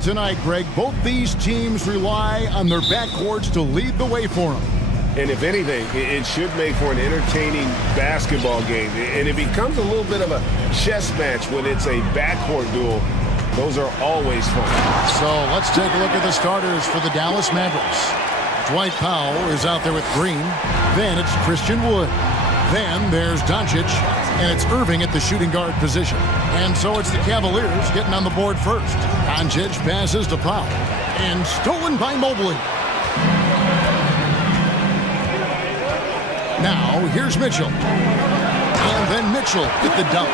Tonight, Greg, both these teams rely on their backcourts to lead the way for them. And if anything, it should make for an entertaining basketball game. And it becomes a little bit of a chess match when it's a backcourt duel. Those are always fun. So let's take a look at the starters for the Dallas Mavericks. Dwight Powell is out there with Green. Then it's Christian Wood. Then there's Doncic, and it's Irving at the shooting guard position. And so it's the Cavaliers getting on the board first. Doncic passes to Powell, and stolen by Mobley. Now here's Mitchell. And then Mitchell with the dunk.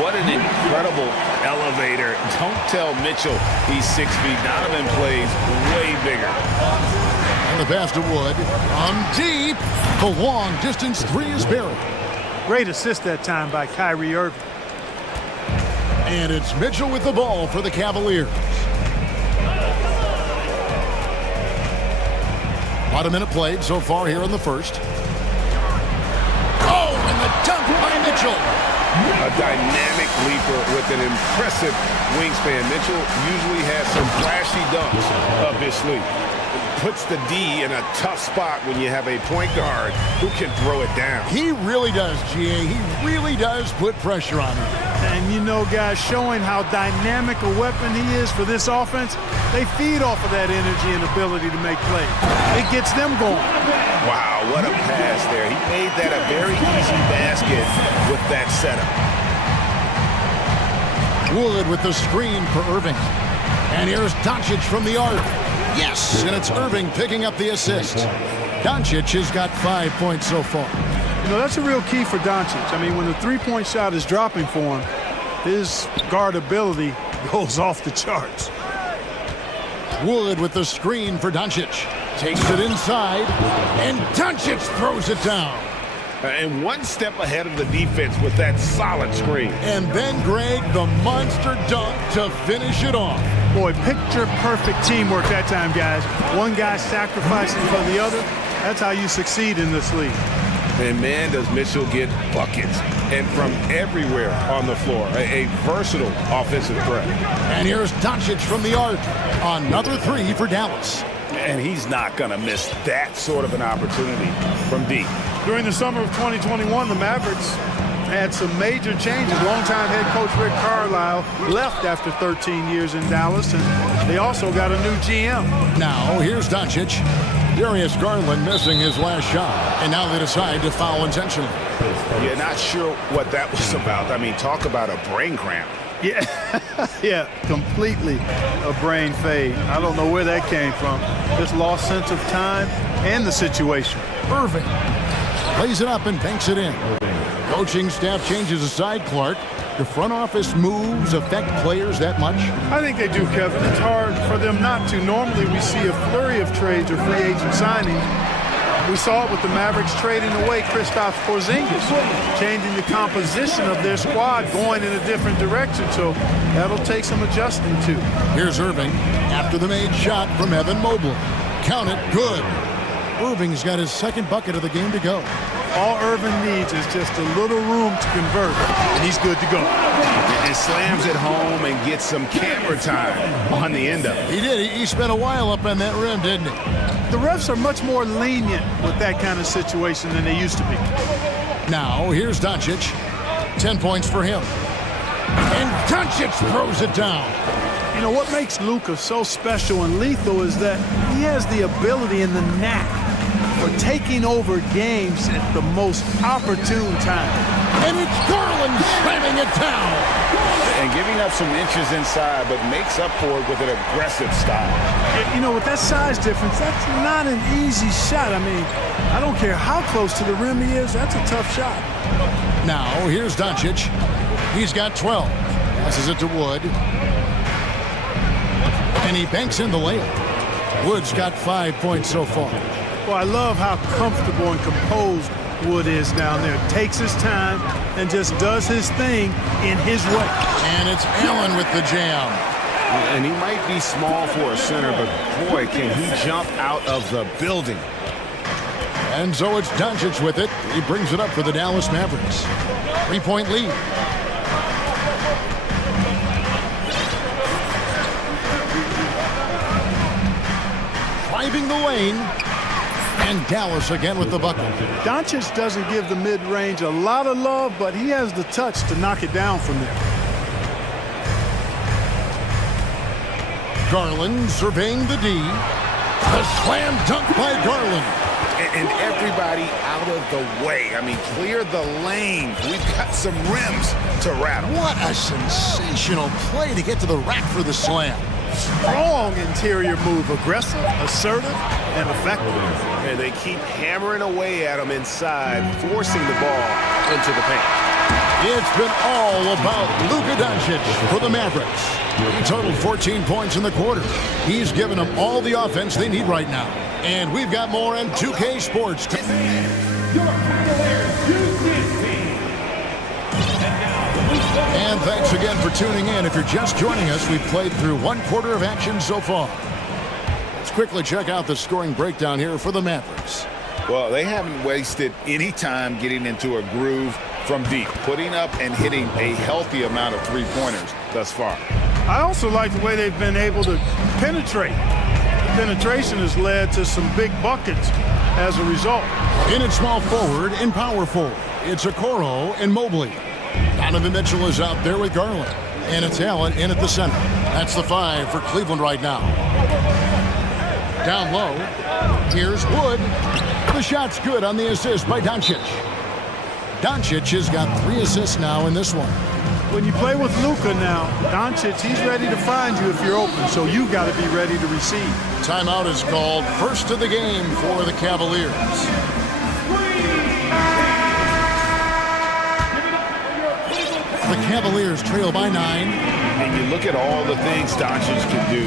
What an incredible elevator. Don't tell Mitchell he's 6 feet. Donovan plays way bigger. And the pass to Wood. On deep. The long-distance three is buried. Great assist that time by Kyrie Irving. And it's Mitchell with the ball for the Cavaliers. About a minute played so far here in the first. Oh, and the dunk by Mitchell. A dynamic leaper with an impressive wingspan. Mitchell usually has some flashy dunks up his sleeve. Puts the D in a tough spot when you have a point guard who can throw it down. He really does, GA. He really does put pressure on him. And you know, guys, showing how dynamic a weapon he is for this offense, they feed off of that energy and ability to make plays. It gets them going. Wow, what a pass there. He made that a very easy basket with that setup. Wood with the screen for Irving. And here's Doncic from the arc. Yes, and it's Irving picking up the assist. Doncic has got 5 points so far. You know, that's a real key for Doncic. I mean, when the three-point shot is dropping for him, his guard ability goes off the charts. Wood with the screen for Doncic. Takes it inside, and Doncic throws it down. And one step ahead of the defense with that solid screen. And then, Greg, the monster dunk to finish it off. Boy, picture-perfect teamwork that time, guys. One guy sacrificing for the other. That's how you succeed in this league. And, man, does Mitchell get buckets. And from everywhere on the floor. A versatile offensive threat. And here's Doncic from the arc. Another three for Dallas. And he's not going to miss that sort of an opportunity from deep. During the summer of 2021, the Mavericks had some major changes. Longtime head coach Rick Carlisle left after 13 years in Dallas, and they also got a new GM. Now, here's Doncic. Darius Garland missing his last shot, and now they decide to foul intentionally. Yeah, not sure what that was about. I mean, talk about a brain cramp. Yeah, yeah, completely a brain fade. I don't know where that came from. Just lost sense of time and the situation. Irving plays it up and banks it in. Coaching staff changes aside, Clark. The front office moves affect players that much? I think they do, Kevin. It's hard for them not to. Normally we see a flurry of trades or free agent signings. We saw it with the Mavericks trading away Kristaps Porzingis, changing the composition of their squad, going in a different direction. So that'll take some adjusting to. Here's Irving after the made shot from Evan Mobley. Count it, good. Irving's got his second bucket of the game to go. All Irving needs is just a little room to convert, and he's good to go. And slams it home and gets some camera time on the end of it. He did. He spent a while up on that rim, didn't he? The refs are much more lenient with that kind of situation than they used to be. Now, here's Doncic. 10 points for him. And Doncic throws it down. You know, what makes Luka so special and lethal is that he has the ability and the knack for taking over games at the most opportune time. And it's Garland slamming it down. And giving up some inches inside, but makes up for it with an aggressive style. You know, with that size difference, that's not an easy shot. I mean, I don't care how close to the rim he is, that's a tough shot. Now, here's Doncic. He's got 12. Passes it to Wood. And he banks in the layup. Wood's got 5 points so far. Well, I love how comfortable and composed Wood is down there. Takes his time and just does his thing in his way. And it's Allen with the jam. And he might be small for a center, but boy, can he jump out of the building. And so it's Doncic with it. He brings it up for the Dallas Mavericks. 3-point lead. leaving the lane. And Dallas again with the bucket. Doncic doesn't give the mid-range a lot of love, but he has the touch to knock it down from there. Garland surveying the D. The slam dunk by Garland. And everybody out of the way. I mean, clear the lane. We've got some rims to rattle. What a sensational play to get to the rack for the slam. Strong interior move, aggressive, assertive, and effective. And they keep hammering away at him inside, forcing the ball into the paint. It's been all about Luka Doncic for the Mavericks. He totaled 14 points in the quarter. He's given them all the offense they need right now. And we've got more on 2K Sports. And thanks again for tuning in. If you're just joining us, we've played through one quarter of action so far. Let's quickly check out the scoring breakdown here for the Mavericks. Well, they haven't wasted any time getting into a groove from deep, putting up and hitting a healthy amount of three-pointers thus far. I also like the way they've been able to penetrate. The penetration has led to some big buckets as a result. In at small forward and power forward, it's Okoro and Mobley. Donovan Mitchell is out there with Garland. And it's Allen in at the center. That's the 5 for Cleveland right now. Down low, here's Wood. The shot's good on the assist by Doncic. Doncic has got 3 assists now in this one. When you play with Luka now, Doncic, he's ready to find you if you're open, so you've got to be ready to receive. Timeout is called, first of the game for the Cavaliers. The Cavaliers trail by 9. And you look at all the things Doncic can do.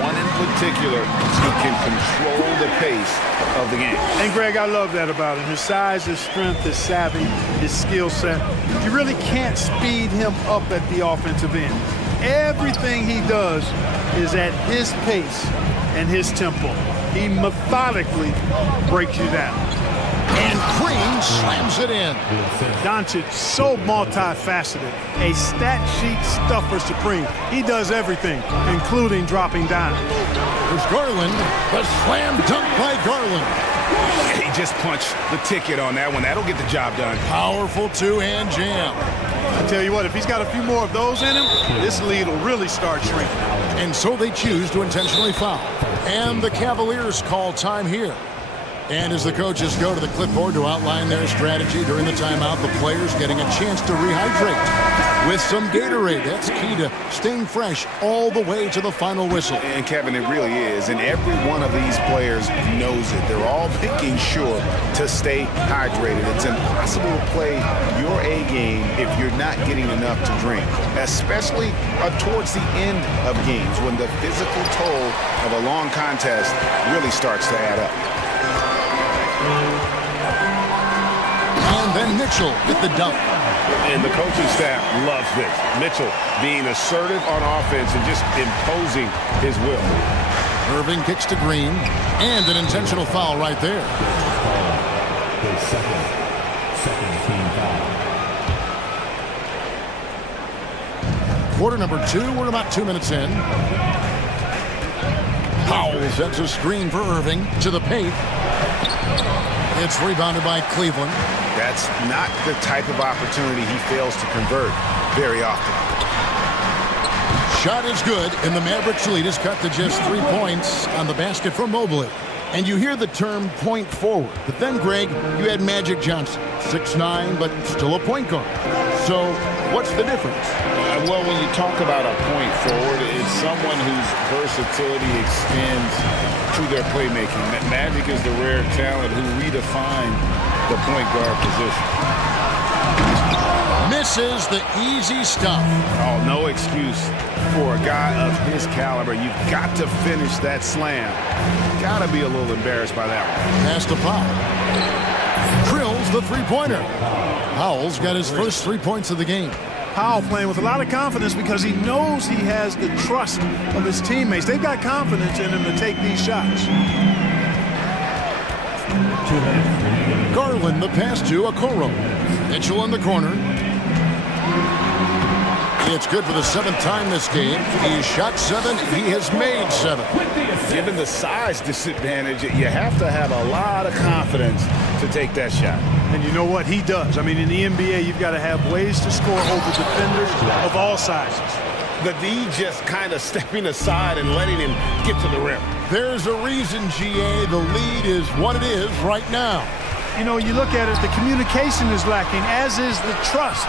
One in particular, he can control the pace of the game. And, Greg, I love that about him. His size, his strength, his savvy, his skill set. You really can't speed him up at the offensive end. Everything he does is at his pace and his tempo. He methodically breaks you down. And Green slams it in. Doncic, so multifaceted. A stat sheet stuffer supreme. He does everything, including dropping down. There's Garland. The slam dunk by Garland. He just punched the ticket on that one. That'll get the job done. Powerful two-hand jam. I tell you what, if he's got a few more of those in him, this lead will really start shrinking. And so they choose to intentionally foul. And the Cavaliers call time here. And as the coaches go to the clipboard to outline their strategy during the timeout, the players getting a chance to rehydrate with some Gatorade. That's key to staying fresh all the way to the final whistle. And, Kevin, it really is. And every one of these players knows it. They're all making sure to stay hydrated. It's impossible to play your A game if you're not getting enough to drink, especially towards the end of games when the physical toll of a long contest really starts to add up. And then Mitchell with the dunk. And the coaching staff loves this. Mitchell being assertive on offense and just imposing his will. Irving kicks to Green. And an intentional foul right there. Second team foul. Quarter number 2. We're about 2 minutes in. Powell sets a screen for Irving to the paint. It's rebounded by Cleveland. That's not the type of opportunity he fails to convert very often. Shot is good, and the Mavericks lead is cut to just 3 points on the basket from Mobley. And you hear the term point forward. But then, Greg, you had Magic Johnson, 6'9", but still a point guard. So what's the difference? Well, when you talk about a point forward, it's someone whose versatility extends to their playmaking. Magic is the rare talent who redefined the point guard position. Misses the easy stuff. Oh, no excuse for a guy of his caliber. You've got to finish that slam. Got to be a little embarrassed by that one. Pass to Powell. Drills the three-pointer. Powell's got his first 3 points of the game. Powell playing with a lot of confidence because he knows he has the trust of his teammates. They've got confidence in him to take these shots. Garland the pass to Okoro. Mitchell in the corner. It's good for the 7th time this game. He's shot 7. He has made 7. Given the size disadvantage, you have to have a lot of confidence to take that shot. And you know what? He does. I mean, in the NBA, you've got to have ways to score over defenders of all sizes. The D just kind of stepping aside and letting him get to the rim. There's a reason, GA, the lead is what it is right now. You know, you look at it, the communication is lacking, as is the trust.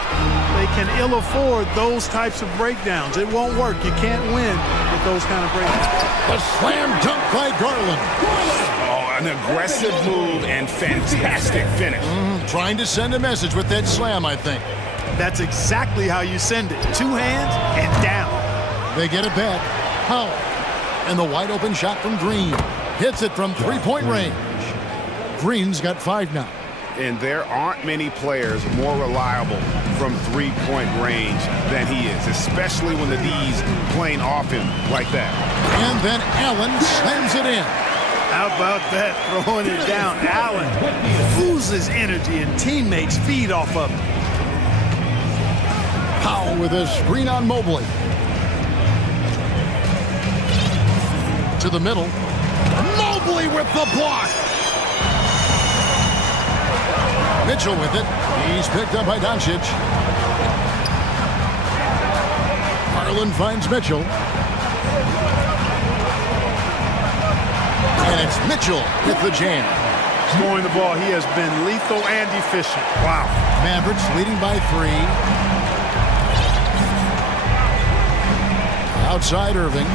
They can ill afford those types of breakdowns. It won't work. You can't win with those kind of breakdowns. The slam dunk by Garland. Oh, an aggressive move and fantastic finish. Trying to send a message with that slam, I think. That's exactly how you send it. 2 hands and down. They get it back. Powell. And the wide open shot from Green. Hits it from 3-point range. Green's got 5 now. And there aren't many players more reliable from 3-point range than he is, especially when the D's playing off him like that. And then Allen slams it in. How about that, throwing it down? Allen oozes energy and teammates feed off of him. Powell with a screen on Mobley. To the middle. Mobley with the block. Mitchell with it. He's picked up by Doncic. Garland finds Mitchell. And it's Mitchell with the jam. Scoring the ball, he has been lethal and efficient. Wow. Mavericks leading by 3. Outside Irving.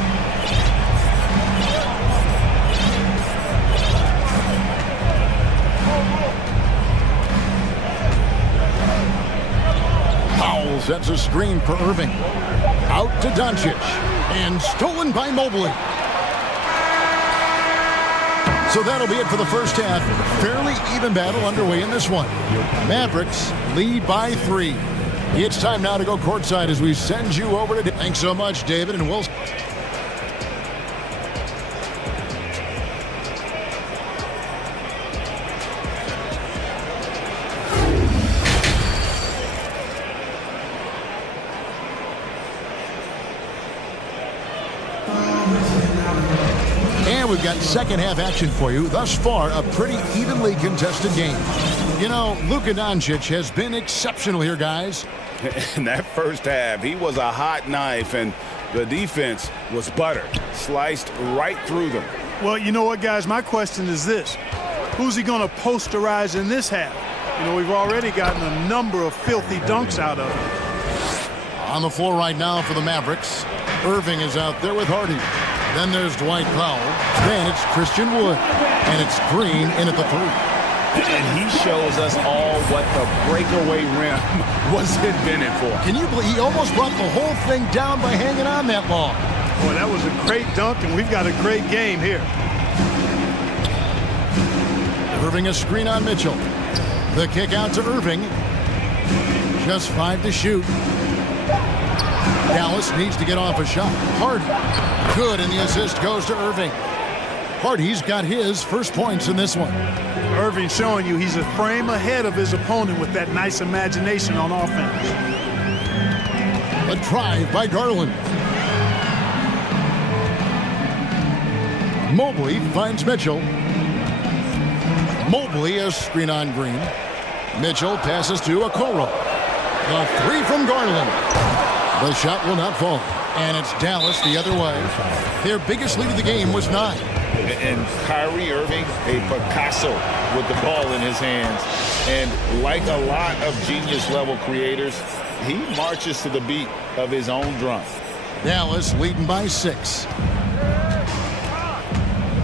Powell sets a screen for Irving. Out to Doncic. And stolen by Mobley. So that'll be it for the first half. Fairly even battle underway in this one. Mavericks lead by 3. It's time now to go courtside as we send you over to... Thanks so much, David, and we'll... And we've got second half action for you. Thus far, a pretty evenly contested game. You know, Luka Doncic has been exceptional here, guys. In that first half, he was a hot knife, and the defense was butter. Sliced right through them. Well, you know what, guys? My question is this. Who's he going to posterize in this half? You know, we've already gotten a number of filthy dunks out of him. On the floor right now for the Mavericks. Irving is out there with Hardy. Then there's Dwight Powell. Then it's Christian Wood. And it's Green in at the 3. And he shows us all what the breakaway rim was invented for. Can you believe he almost brought the whole thing down by hanging on that long? Boy, that was a great dunk, and we've got a great game here. Irving a screen on Mitchell. The kick out to Irving. Just 5 to shoot. Dallas needs to get off a shot. Hardy. Good, and the assist goes to Irving. Hardy's got his first points in this one. Irving showing you he's a frame ahead of his opponent with that nice imagination on offense. A drive by Garland. Mobley finds Mitchell. Mobley a screen on Green. Mitchell passes to Okoro. The 3 from Garland. The shot will not fall. And it's Dallas the other way. Their biggest lead of the game was 9. And Kyrie Irving, a Picasso with the ball in his hands. And like a lot of genius-level creators, he marches to the beat of his own drum. Dallas leading by 6.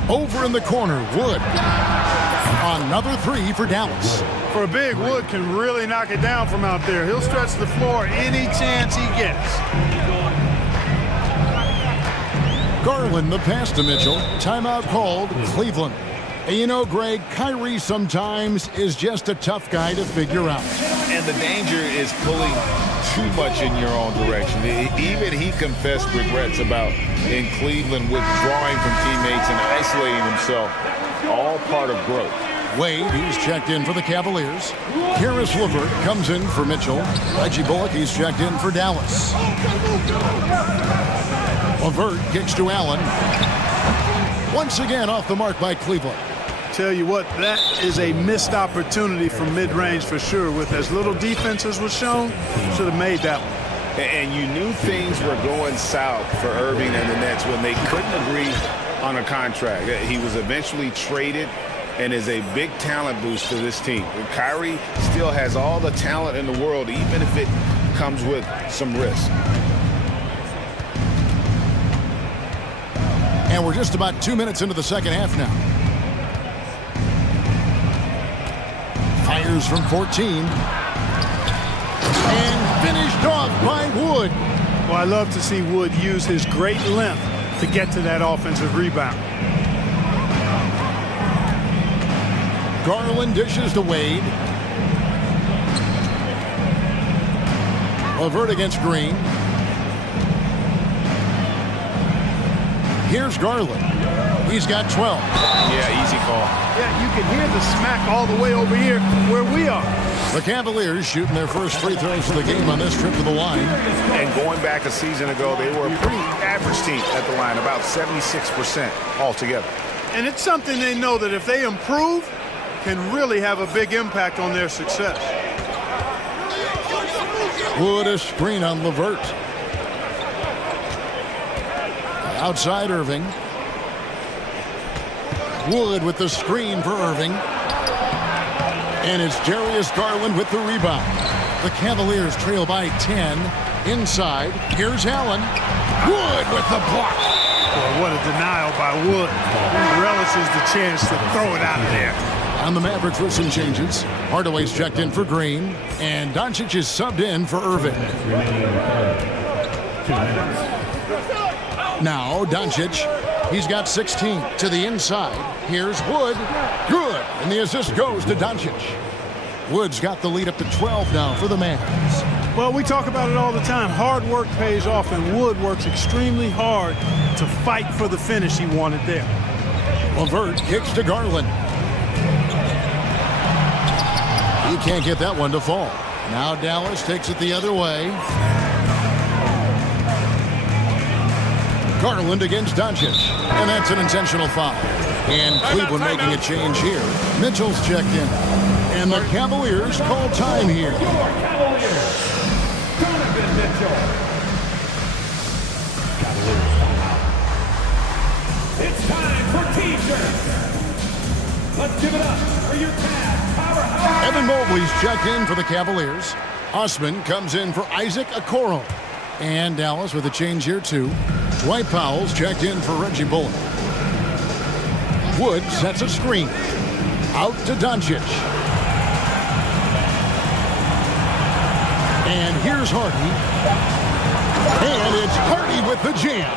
Over in the corner, Wood. Another 3 for Dallas. For a big, Wood can really knock it down from out there. He'll stretch the floor any chance he gets. Garland the pass to Mitchell. Timeout called, Cleveland. And you know, Greg, Kyrie sometimes is just a tough guy to figure out. And the danger is pulling too much in your own direction. Even he confessed regrets about in Cleveland withdrawing from teammates and isolating himself. All part of growth. Wade, he's checked in for the Cavaliers. Karis LeVert comes in for Mitchell. Reggie Bullock, he's checked in for Dallas. LeVert kicks to Allen. Once again off the mark by Cleveland. Tell you what, that is a missed opportunity from mid-range for sure. With as little defense as was shown, should have made that one. And you knew things were going south for Irving and the Nets when they couldn't agree on a contract. He was eventually traded and is a big talent boost to this team. Kyrie still has all the talent in the world, even if it comes with some risk. And we're just about 2 minutes into the second half now. Fires from 14. And finished off by Wood. Well, I love to see Wood use his great length to get to that offensive rebound. Garland dishes to Wade. LeVert against Green. Here's Garland. He's got 12. Yeah, easy call. Yeah, you can hear the smack all the way over here where we are. The Cavaliers shooting their first free throws of the game on this trip to the line. And going back a season ago, they were a pretty average team at the line, about 76% altogether. And it's something they know that if they improve, can really have a big impact on their success. Wood a screen on LeVert. Outside Irving. Wood with the screen for Irving. And it's Darius Garland with the rebound. The Cavaliers trail by 10. Inside, here's Allen. Wood with the block. Boy, what a denial by Wood. He relishes the chance to throw it out of there. On the Mavericks with some changes. Hardaway's checked in for Green. And Doncic is subbed in for Irving. Now, Doncic. He's got 16 to the inside. Here's Wood. Good. And the assist goes to Doncic. Wood's got the lead up to 12 now for the Mavs. Well, we talk about it all the time. Hard work pays off, and Wood works extremely hard to fight for the finish he wanted there. LeVert kicks to Garland. He can't get that one to fall. Now Dallas takes it the other way. Garland against Doncic. And that's an intentional foul. And Cleveland making a change here. Mitchell's checked in. And the Cavaliers call time here. It's time for t-shirts. Let's give it up for your Cavs powerhouse. Evan Mobley's checked in for the Cavaliers. Osman comes in for Isaac Okoro. And Dallas with a change here too. Dwight Powell's checked in for Reggie Bullock. Wood sets a screen. Out to Doncic. And here's Hardy. And it's Hardy with the jam.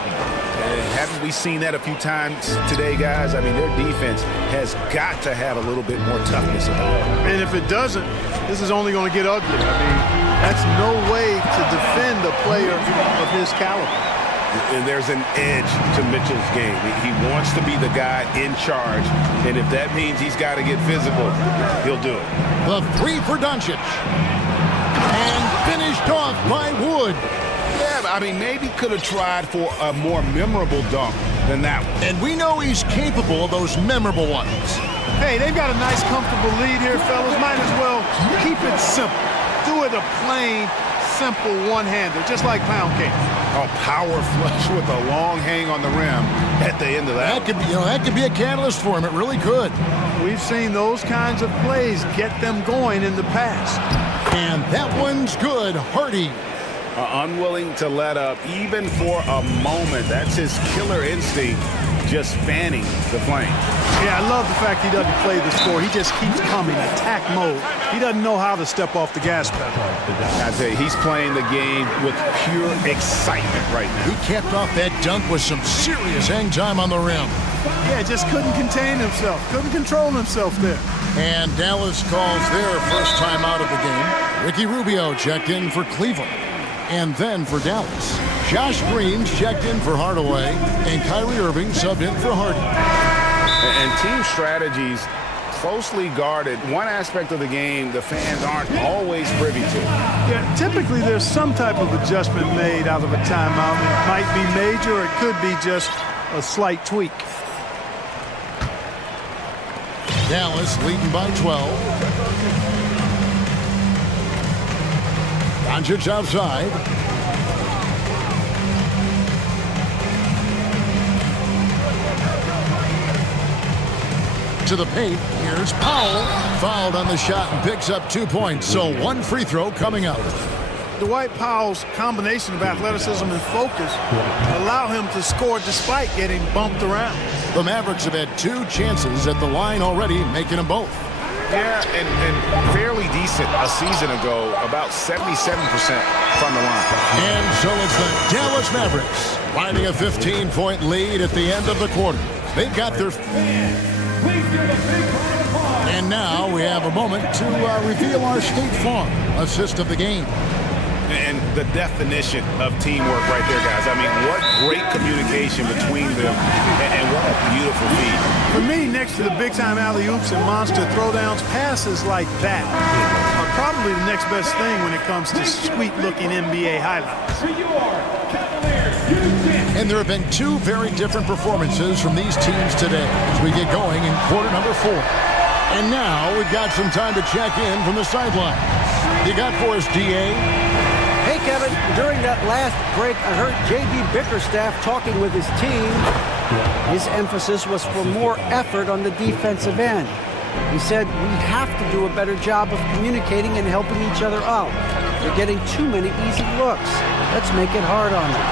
Haven't we seen that a few times today, guys? I mean, their defense has got to have a little bit more toughness about it. And if it doesn't, this is only going to get ugly. I mean, that's no way to defend a player of his caliber. And there's an edge to Mitchell's game. He wants to be the guy in charge, and if that means he's got to get physical, he'll do it. The three for Doncic. And finished off by Wood. Yeah, I mean, maybe could have tried for a more memorable dunk than that one. And we know he's capable of those memorable ones. Hey, they've got a nice, comfortable lead here, fellas. Might as well keep it simple. Do it a plain, simple one-hander, just like pound cake. A power flush with a long hang on the rim at the end of that. That could be a catalyst for him. It really could. We've seen those kinds of plays get them going in the past. And that one's good. Hardy. Unwilling to let up even for a moment. That's his killer instinct, just fanning the flame. Yeah, I love the fact he doesn't play the score. He just keeps coming, attack mode. He doesn't know how to step off the gas pedal. I tell you, he's playing the game with pure excitement right now. He capped off that dunk with some serious hang time on the rim. Yeah, just couldn't contain himself. Couldn't control himself there. And Dallas calls their first time out of the game. Ricky Rubio checked in for Cleveland. And then for Dallas, Josh Green's checked in for Hardaway, and Kyrie Irving subbed in for Hardy. And team strategies closely guarded. One aspect of the game the fans aren't always privy to. Yeah, typically there's some type of adjustment made out of a timeout. It might be major, or it could be just a slight tweak. Dallas leading by 12. Doncic outside. To the paint. Here's Powell. Fouled on the shot and picks up 2 points. So one free throw coming up. Dwight Powell's combination of athleticism and focus allow him to score despite getting bumped around. The Mavericks have had 2 chances at the line already, making them both. Yeah, and fairly decent a season ago, about 77% from the line. And so it's the Dallas Mavericks riding a 15-point lead at the end of the quarter. They've got their... And now we have a moment to reveal our State Farm assist of the game. And the definition of teamwork right there, guys. I mean, what great communication between them, and what a beautiful feed. For me, next to the big-time alley-oops and monster throwdowns, passes like that are probably the next best thing when it comes to sweet-looking NBA highlights. And there have been 2 very different performances from these teams today as we get going in quarter number 4. And now we've got some time to check in from the sideline. You got for us, DA? Hey, Kevin, during that last break, I heard J.B. Bickerstaff talking with his team. His emphasis was for more effort on the defensive end. He said, we have to do a better job of communicating and helping each other out. They're getting too many easy looks. Let's make it hard on them.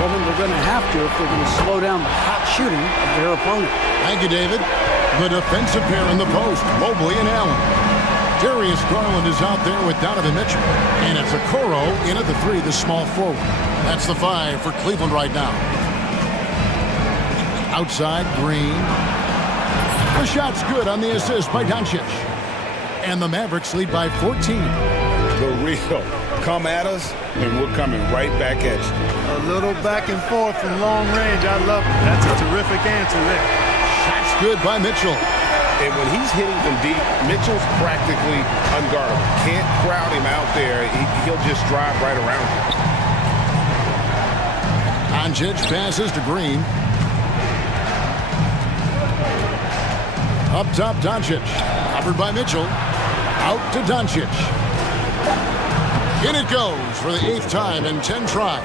Kevin, they're going to have to if they're going to slow down the hot shooting of their opponent. Thank you, David. The defensive pair in the post, Mobley and Allen. Darius Garland is out there with Donovan Mitchell. And it's Okoro in at the 3, the small forward. That's the 5 for Cleveland right now. Outside, Green. The shot's good on the assist by Doncic. And the Mavericks lead by 14. The real. Come at us, and we're coming right back at you. A little back and forth from long range. I love it. That's a terrific answer there. Shot's good by Mitchell. And when he's hitting from deep, Mitchell's practically unguardable. Can't crowd him out there. He'll just drive right around him. Doncic passes to Green. Up top, Doncic. Covered by Mitchell. Out to Doncic. In it goes for the 8th time in 10 tries.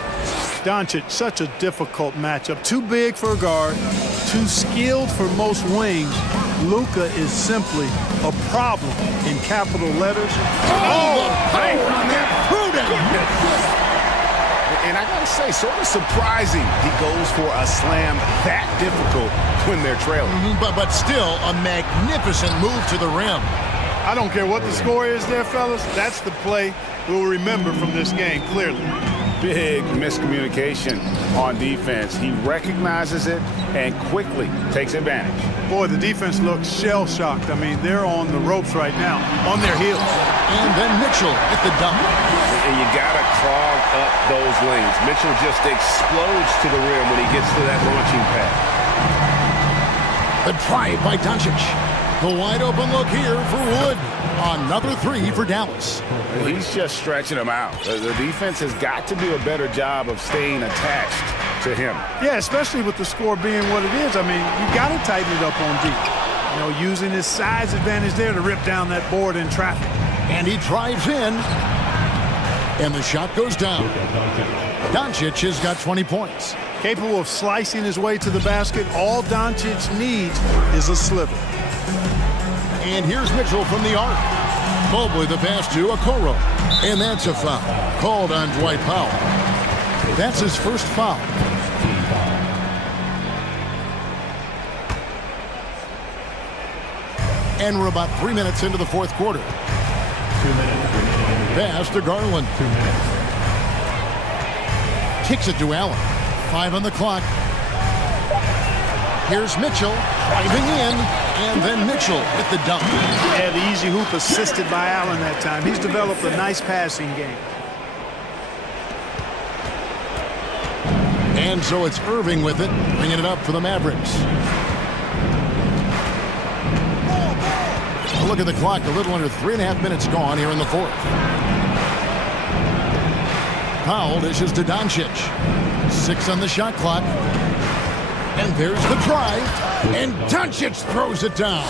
Doncic, such a difficult matchup. Too big for a guard, too skilled for most wings. Luka is simply a problem in capital letters. Oh, the power on that throwdown. And I gotta say, sort of surprising he goes for a slam that difficult when they're trailing. But still a magnificent move to the rim. I don't care what the score is there, fellas. That's the play we'll remember from this game, clearly. Big miscommunication on defense. He recognizes it and quickly takes advantage. Boy, the defense looks shell-shocked. I mean, they're on the ropes right now, on their heels. And then Mitchell at the dunk. And you gotta clog up those lanes. Mitchell just explodes to the rim when he gets to that launching pad. The drive by Doncic. The wide open look here for Wood. Another 3 for Dallas. He's just stretching him out. The defense has got to do a better job of staying attached to him. Yeah, especially with the score being what it is. I mean, you got to tighten it up on deep. You know, using his size advantage there to rip down that board in traffic. And he drives in. And the shot goes down. Doncic has got 20 points. Capable of slicing his way to the basket. All Doncic needs is a sliver. And here's Mitchell from the arc. Mobley the pass to Okoro. And that's a foul. Called on Dwight Powell. That's his first foul. And we're about 3 minutes into the fourth quarter. 2 minutes. Pass to Garland. 2 minutes. Kicks it to Allen. 5 on the clock. Here's Mitchell driving in, and then Mitchell at the dunk. Yeah, the easy hoop assisted by Allen that time. He's developed a nice passing game. And so it's Irving with it, bringing it up for the Mavericks. look at the clock. A little under 3.5 minutes gone here in the fourth. Powell dishes to Doncic. 6 on the shot clock. And there's the drive. And Doncic throws it down.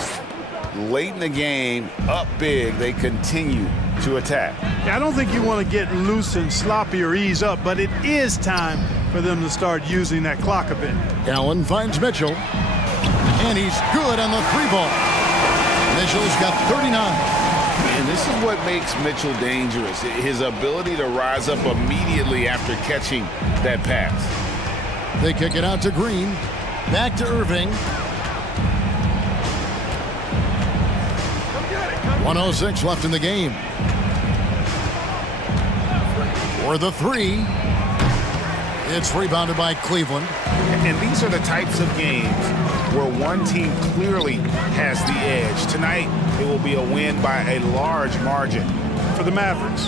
Late in the game, up big, they continue to attack. Yeah, I don't think you want to get loose and sloppy or ease up, but it is time for them to start using that clock a bit. Allen finds Mitchell. And he's good on the 3-ball. Mitchell's got 39. And this is what makes Mitchell dangerous, his ability to rise up immediately after catching that pass. They kick it out to Green. Back to Irving. 1:06 left in the game. For the 3. It's rebounded by Cleveland. And these are the types of games where one team clearly has the edge. Tonight, it will be a win by a large margin. For the Mavericks.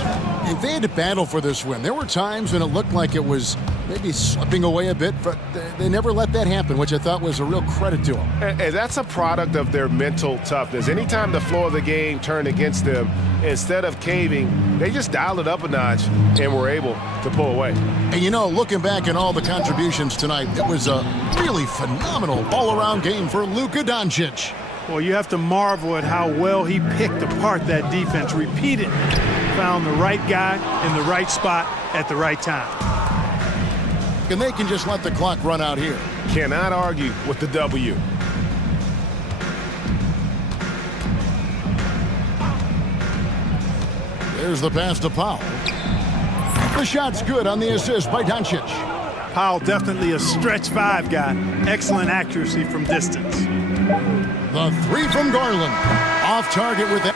If they had to battle for this win, there were times when it looked like it was maybe slipping away a bit, but they never let that happen, which I thought was a real credit to them. And that's a product of their mental toughness. Anytime the flow of the game turned against them, instead of caving, they just dialed it up a notch and were able to pull away. And you know, looking back at all the contributions tonight, it was a really phenomenal all-around game for Luka Doncic. Well, you have to marvel at how well he picked apart that defense repeatedly. Found the right guy in the right spot at the right time. And they can just let the clock run out here. Cannot argue with the W. There's the pass to Powell. The shot's good on the assist by Doncic. Powell definitely a stretch 5 guy. Excellent accuracy from distance. The 3 from Garland. Off target with that.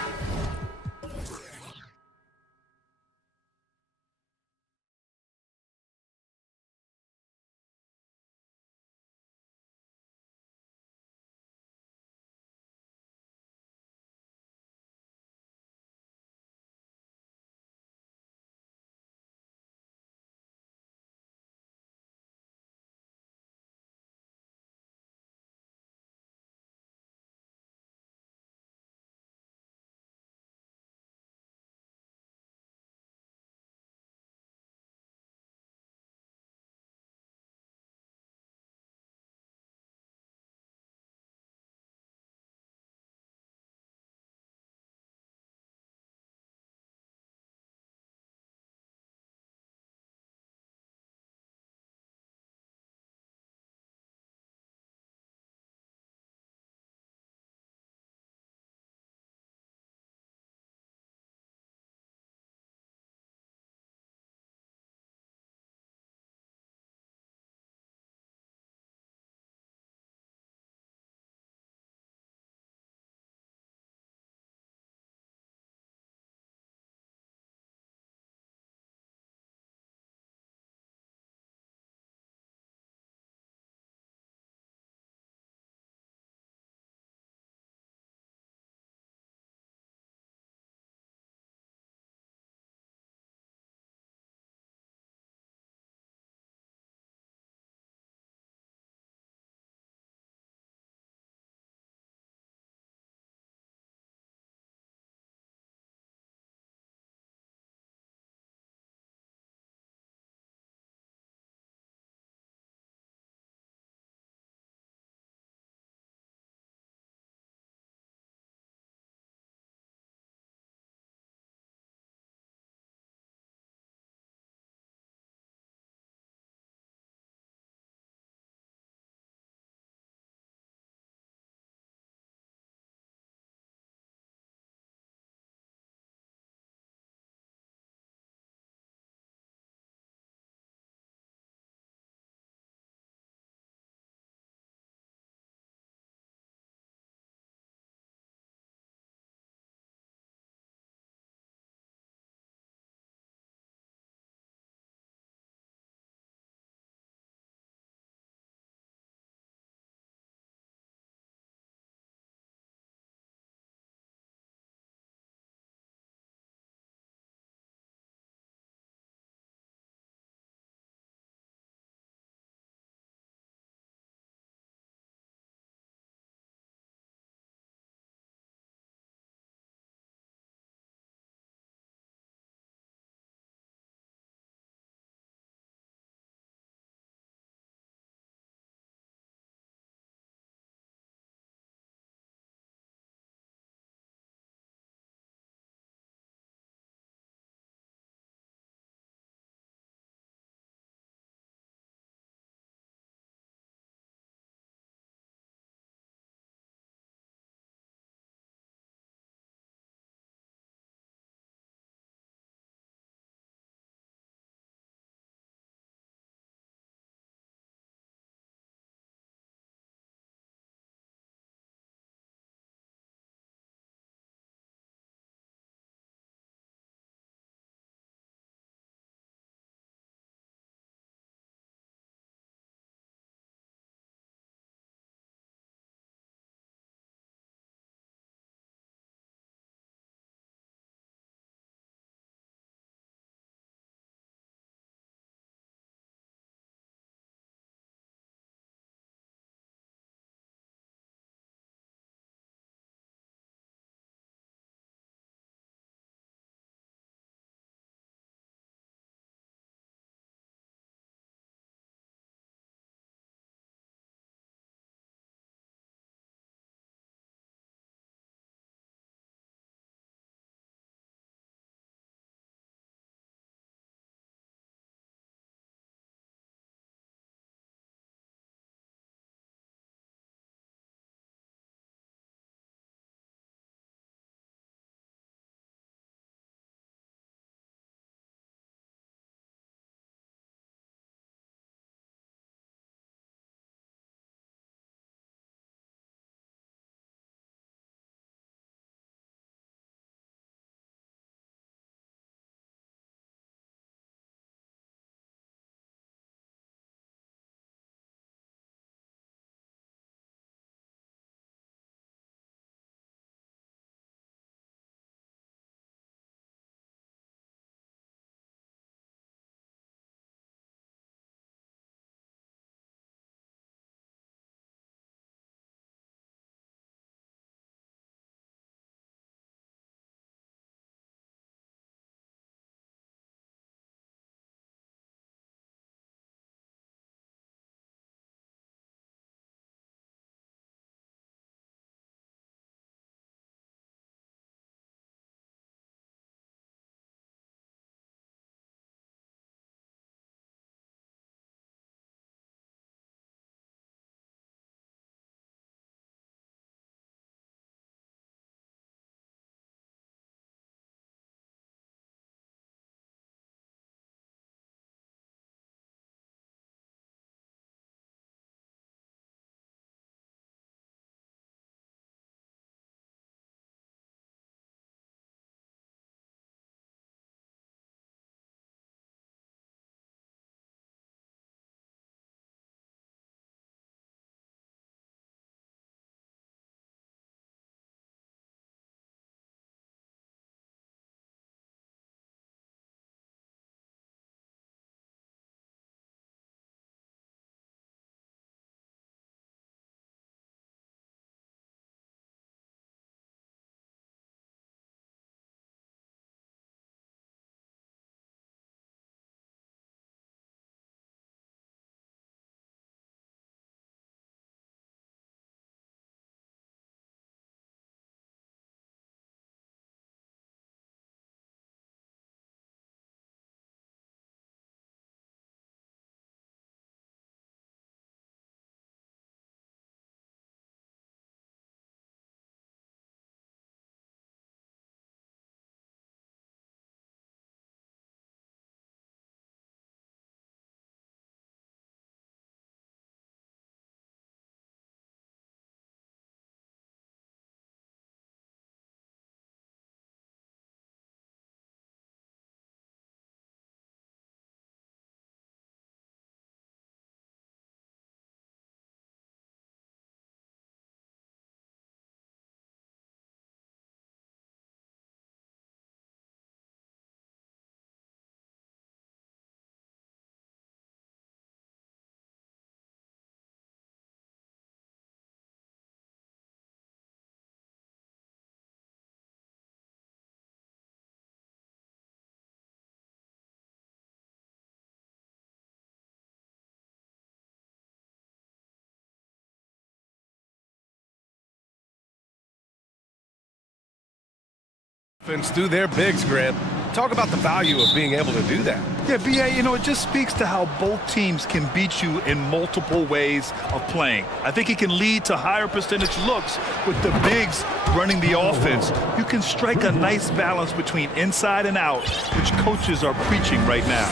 Through their bigs, Grant. Talk about the value of being able to do that. Yeah, B.A., you know, it just speaks to how both teams can beat you in multiple ways of playing. I think it can lead to higher percentage looks with the bigs running the offense. You can strike a nice balance between inside and out, which coaches are preaching right now.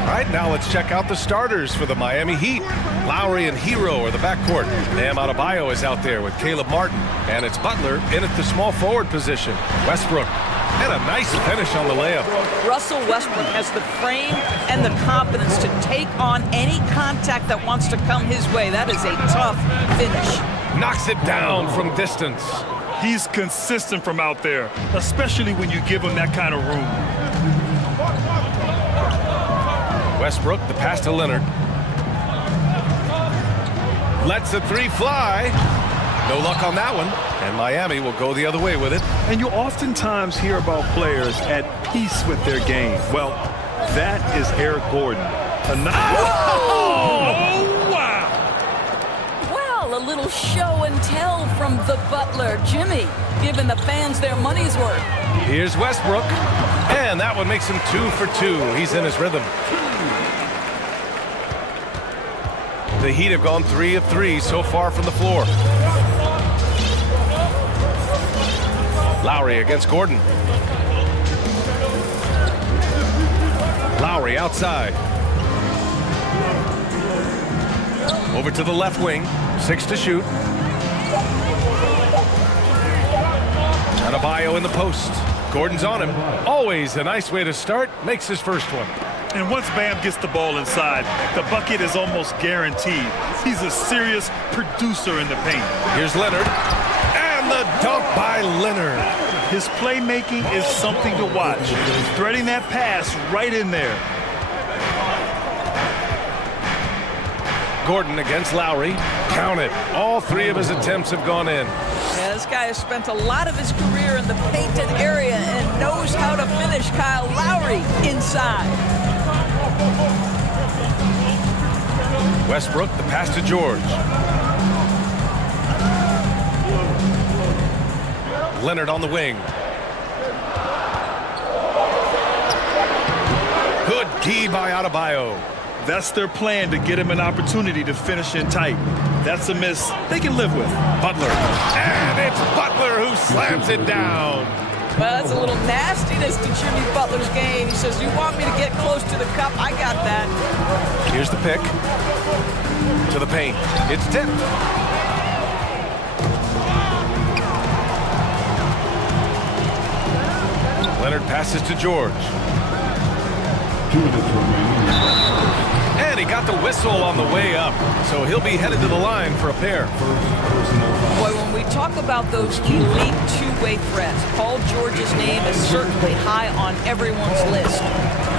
All right, now let's check out the starters for the Miami Heat. Lowry and Hero are the backcourt. Bam Adebayo is out there with Caleb Martin. And it's Butler in at the small forward position. Westbrook. And a nice finish on the layup. Russell Westbrook has the frame and the confidence to take on any contact that wants to come his way. That is a tough finish. Knocks it down from distance. He's consistent from out there, especially when you give him that kind of room. Westbrook, the pass to Leonard. Lets the three fly. No luck on that one. And Miami will go the other way with it. And you oftentimes hear about players at peace with their game. Well, that is Eric Gordon. Oh, wow! Well, a little show and tell from the Butler. Jimmy, giving the fans their money's worth. Here's Westbrook. And that one makes him 2 for 2. He's in his rhythm. The Heat have gone 3 of 3 so far from the floor. Lowry against Gordon. Lowry outside. Over to the left wing. 6 to shoot. Adebayo in the post. Gordon's on him. Always a nice way to start. Makes his first one. And once Bam gets the ball inside, the bucket is almost guaranteed. He's a serious producer in the paint. Here's Leonard. And the dunk by Leonard. His playmaking is something to watch. Threading that pass right in there. Gordon against Lowry. Count it. All 3 of his attempts have gone in. Yeah, this guy has spent a lot of his career in the painted area and knows how to finish. Kyle Lowry inside. Westbrook, the pass to George. Leonard on the wing. Good key by Adebayo. That's their plan, to get him an opportunity to finish in tight. That's a miss they can live with. Butler. And it's Butler who slams it down. Well, that's a little nastiness to Jimmy Butler's game. He says, you want me to get close to the cup? I got that. Here's the pick. To the paint. It's tipped. Leonard passes to George. 2 minutes remaining. And he got the whistle on the way up, so he'll be headed to the line for a pair. Boy, when we talk about those elite two-way threats, Paul George's name is certainly high on everyone's list.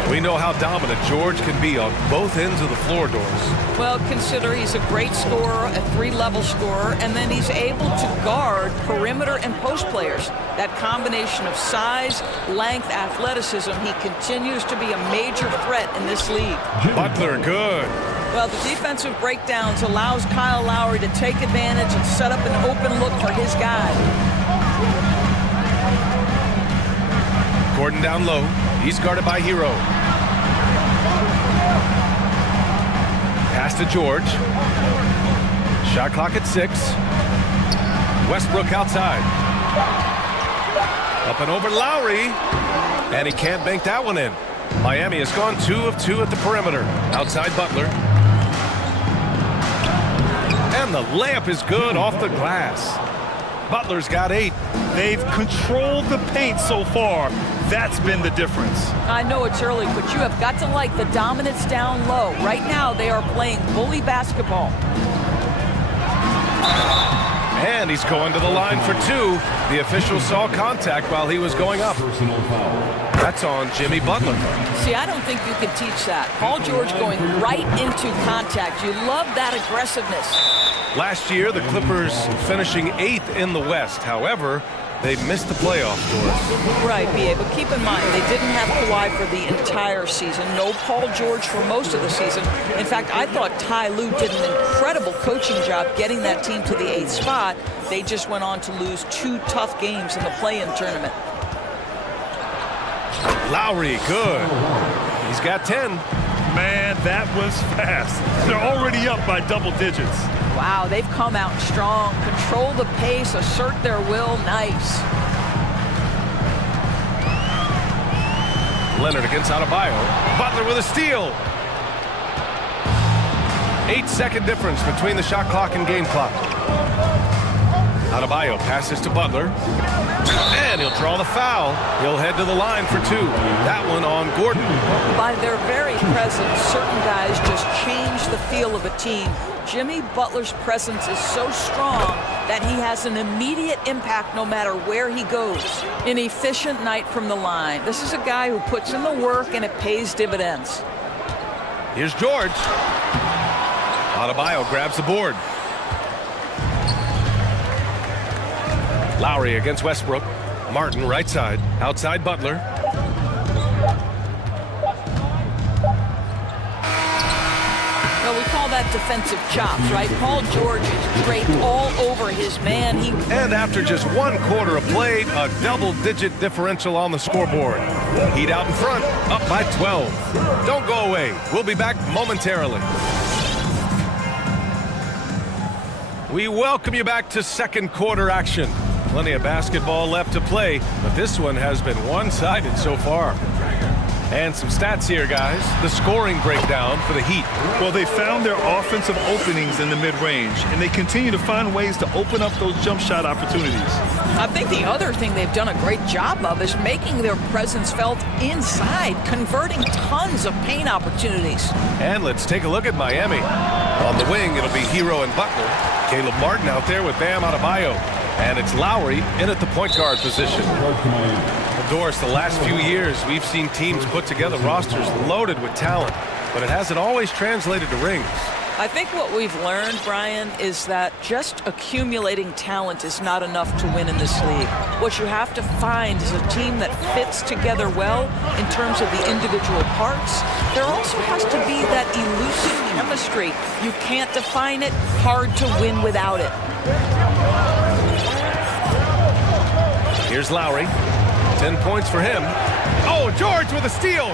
We know how dominant George can be on both ends of the floor, Doris. Well, consider he's a great scorer, a 3-level scorer, and then he's able to guard perimeter and post players. That combination of size, length, athleticism, he continues to be a major threat in this league. Butler, good. Well, the defensive breakdowns allows Kyle Lowry to take advantage and set up an open look for his guy. Gordon down low. He's guarded by Hero. Pass to George. Shot clock at 6. Westbrook outside. Up and over Lowry. And he can't bank that one in. Miami has gone 2 of 2 at the perimeter. Outside Butler. And the layup is good off the glass. Butler's got 8. They've controlled the paint so far. That's been the difference. I know it's early, but you have got to like the dominance down low. Right now, they are playing bully basketball. And he's going to the line for 2. The official saw contact while he was going up. Personal foul. That's on Jimmy Butler. See, I don't think you can teach that. Paul George going right into contact. You love that aggressiveness. Last year, the Clippers finishing 8th in the West. However, they missed the playoff, Doris. Right, B.A., but keep in mind, they didn't have Kawhi for the entire season. No Paul George for most of the season. In fact, I thought Ty Lue did an incredible coaching job getting that team to the 8th spot. They just went on to lose 2 tough games in the play-in tournament. Lowry, good. He's got 10. Man, that was fast. They're already up by double digits. Wow, they've come out strong. Control the pace, assert their will. Nice. Leonard against Adebayo. Butler with a steal. 8-second difference between the shot clock and game clock. Adebayo passes to Butler. And he'll draw the foul. He'll head to the line for 2. That one on Gordon. By their very presence, certain guys just change the feel of a team. Jimmy Butler's presence is so strong that he has an immediate impact no matter where he goes. An efficient night from the line. This is a guy who puts in the work and it pays dividends. Here's George. Adebayo grabs the board. Lowry against Westbrook. Martin right side. Outside Butler. Well, we call that defensive chops, right? Paul George is draped all over his man. And after just 1 quarter of play, a double-digit differential on the scoreboard. Heat out in front, up by 12. Don't go away. We'll be back momentarily. We welcome you back to second quarter action. Plenty of basketball left to play, but this one has been one-sided so far. And some stats here, guys. The scoring breakdown for the Heat. Well, they found their offensive openings in the mid-range, and they continue to find ways to open up those jump shot opportunities. I think the other thing they've done a great job of is making their presence felt inside, converting tons of paint opportunities. And let's take a look at Miami. On the wing, it'll be Hero and Butler. Caleb Martin out there with Bam Adebayo. And it's Lowry in at the point guard position. Doris, the last few years, we've seen teams put together rosters loaded with talent, but it hasn't always translated to rings. I think what we've learned, Brian, is that just accumulating talent is not enough to win in this league. What you have to find is a team that fits together well in terms of the individual parts. There also has to be that elusive chemistry. You can't define it, hard to win without it. Here's Lowry. 10 points for him. Oh, George with a steal.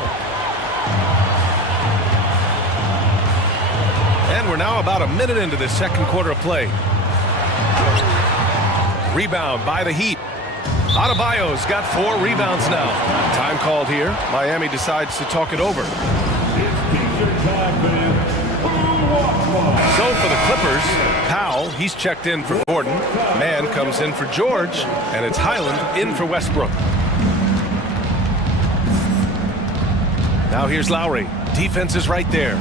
And we're now about a minute into this second quarter of play. Rebound by the Heat. Adebayo's got 4 rebounds now. Time called here. Miami decides to talk it over. So for the Clippers, Powell, he's checked in for Gordon. Mann comes in for George, and it's Highland in for Westbrook. Now here's Lowry. Defense is right there.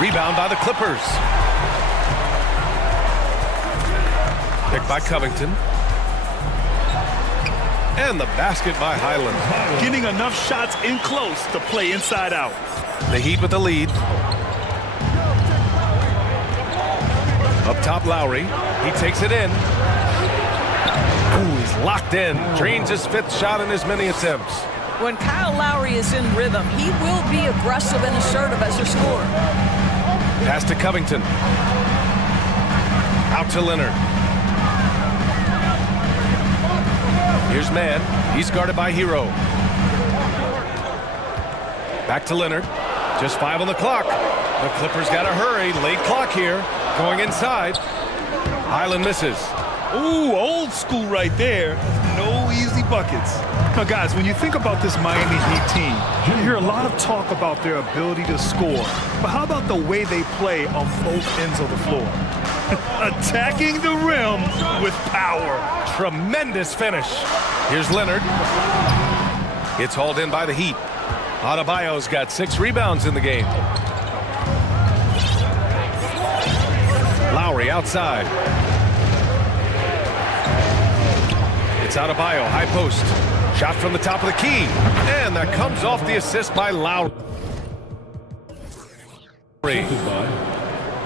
Rebound by the Clippers. Picked by Covington. And the basket by Highland. Getting enough shots in close to play inside out. The Heat with the lead. Up top, Lowry. He takes it in. Ooh, he's locked in. Drains his 5th shot in as many attempts. When Kyle Lowry is in rhythm, he will be aggressive and assertive as a scorer. Pass to Covington. Out to Leonard. Here's Mann. He's guarded by Hero. Back to Leonard. Just 5 on the clock. The Clippers got to hurry. Late clock here. Going inside. Highland misses. Ooh, old school right there. No easy buckets. Now, guys, when you think about this Miami Heat team, you hear a lot of talk about their ability to score. But how about the way they play on both ends of the floor? Attacking the rim with power. Tremendous finish. Here's Leonard. It's hauled in by the Heat. Adebayo's got 6 rebounds in the game. Lowry outside. It's Adebayo, high post. Shot from the top of the key. And that comes off the assist by Lowry.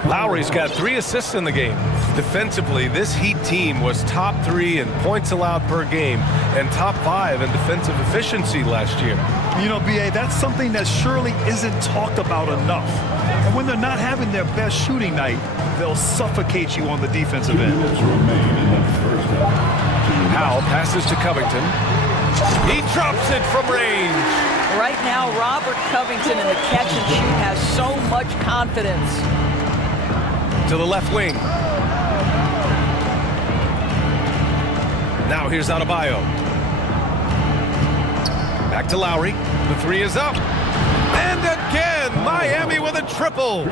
Lowry's got 3 assists in the game. Defensively, this Heat team was top 3 in points allowed per game and top 5 in defensive efficiency last year. You know, B.A., that's something that surely isn't talked about enough. And when they're not having their best shooting night, they'll suffocate you on the defensive end. Powell passes to Covington. He drops it from range. Right now, Robert Covington in the catch and shoot has so much confidence. To the left wing. Now here's Adebayo. Back to Lowry. The three is up. And again, Miami with a triple.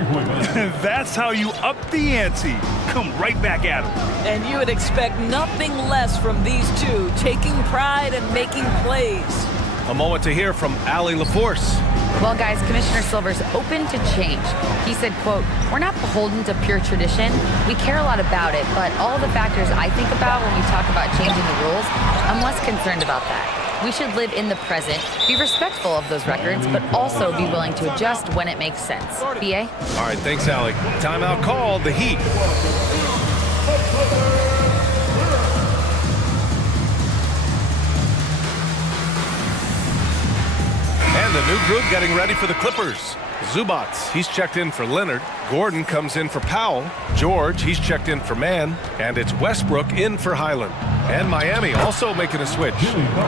That's how you up the ante. Come right back at them. And you would expect nothing less from these two, taking pride and making plays. A moment to hear from Allie LaForce. Well, guys, Commissioner Silver's open to change. He said, quote, "We're not beholden to pure tradition. We care a lot about it, but all the factors I think about when we talk about changing the rules, I'm less concerned about that. We should live in the present, be respectful of those records, but also be willing to adjust when it makes sense." B.A.? All right, thanks, Allie. Timeout called, the Heat. And the new group getting ready for the Clippers. Zubats, he's checked in for Leonard. Gordon comes in for Powell. George, he's checked in for Mann. And it's Westbrook in for Highland. And Miami also making a switch.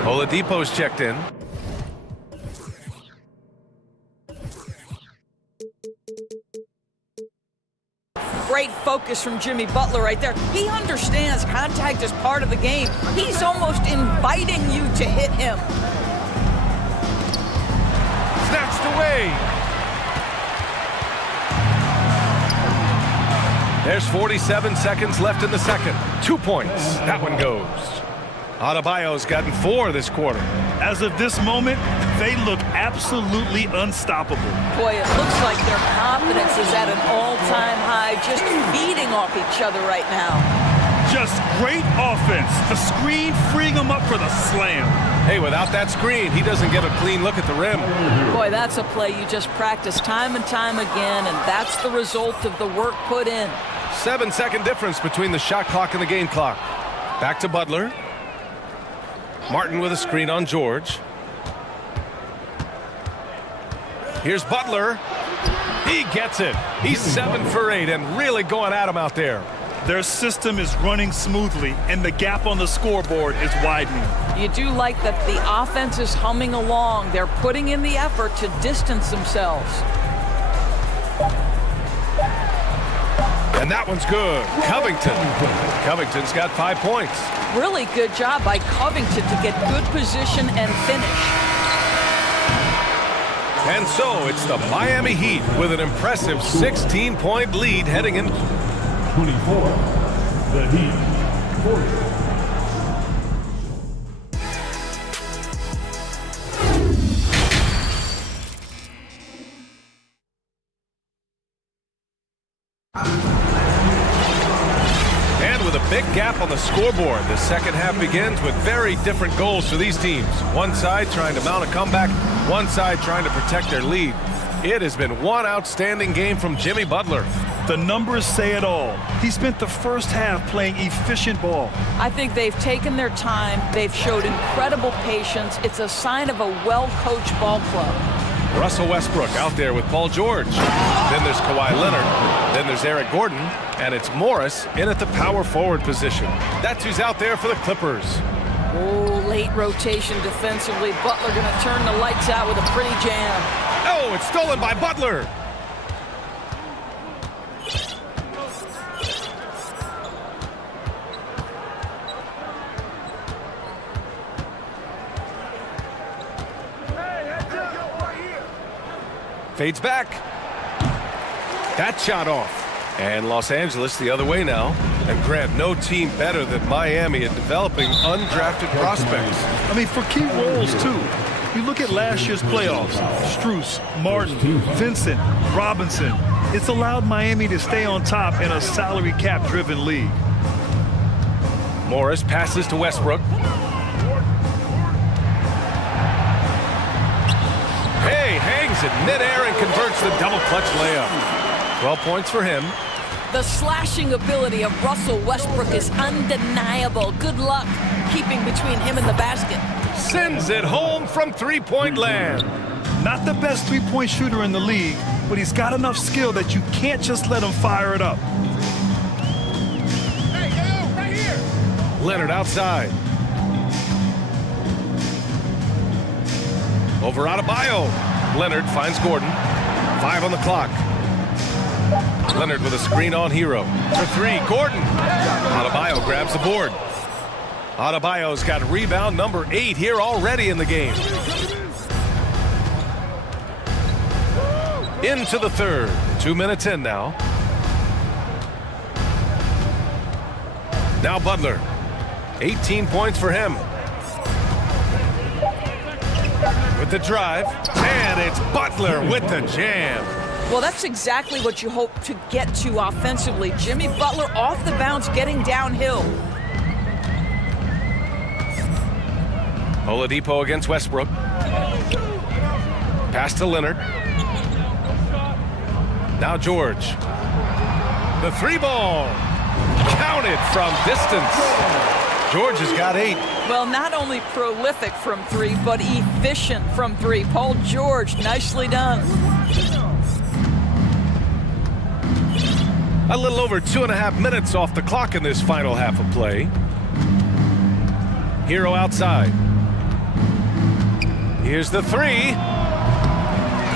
Oladipo's checked in. Great focus from Jimmy Butler right there. He understands contact is part of the game. He's almost inviting you to hit him. Snatched away. There's 47 seconds left in the second. 2 points. That one goes. Adebayo's gotten 4 this quarter. As of this moment, they look absolutely unstoppable. Boy, it looks like their confidence is at an all-time high, just feeding off each other right now. Just great offense. The screen freeing him up for the slam. Hey, without that screen, he doesn't get a clean look at the rim. Boy, that's a play you just practice time and time again, and that's the result of the work put in. 7-second difference between the shot clock and the game clock. Back to Butler. Martin with a screen on George. Here's Butler. He gets it. He's 7 for 8 and really going at him out there. Their system is running smoothly, and the gap on the scoreboard is widening. You do like that the offense is humming along. They're putting in the effort to distance themselves. And that one's good. Covington. Covington's got 5 points. Really good job by Covington to get good position and finish. And so it's the Miami Heat with an impressive 16-point lead heading in. 24. The Heat. 40. With a big gap on the scoreboard, the second half begins with very different goals for these teams. One side trying to mount a comeback, one side trying to protect their lead. It has been one outstanding game from Jimmy Butler. The numbers say it all. He spent the first half playing efficient ball. I think they've taken their time. They've showed incredible patience. It's a sign of a well-coached ball club. Russell Westbrook out there with Paul George. Then there's Kawhi Leonard. Then there's Eric Gordon. And it's Morris in at the power forward position. That's who's out there for the Clippers. Oh, late rotation defensively. Butler going to turn the lights out with a pretty jam. Oh, it's stolen by Butler. Fades back. That shot off. And Los Angeles the other way now. And Grant, no team better than Miami at developing undrafted prospects. I mean, for key roles, too. You look at last year's playoffs. Strus, Martin, Vincent, Robinson. It's allowed Miami to stay on top in a salary cap-driven league. Morris passes to Westbrook. Hey, hangs in midair and converts the double clutch layup. 12 points for him. The slashing ability of Russell Westbrook is undeniable. Good luck keeping between him and the basket. sends it home from three-point land. Not the best three-point shooter in the league, but he's got enough skill that you can't just let him fire it up. Hey, yo, right here. Leonard outside. Over Adebayo. Leonard finds Gordon. 5 on the clock. Leonard with a screen on Hero. For 3, Gordon. Adebayo grabs the board. Adebayo's got rebound number 8 here already in the game. Into the third. 2 minutes in now. Now Butler. 18 points for him. With the drive, and it's Butler with the jam. Well, that's exactly what you hope to get to offensively. Jimmy Butler off the bounce, getting downhill. Oladipo against Westbrook. Pass to Leonard. Now George. The 3-ball. Counted from distance. George has got 8. Well, not only prolific from 3, but efficient from 3. Paul George, nicely done. A little over 2.5 minutes off the clock in this final half of play. Hero outside. Here's the 3.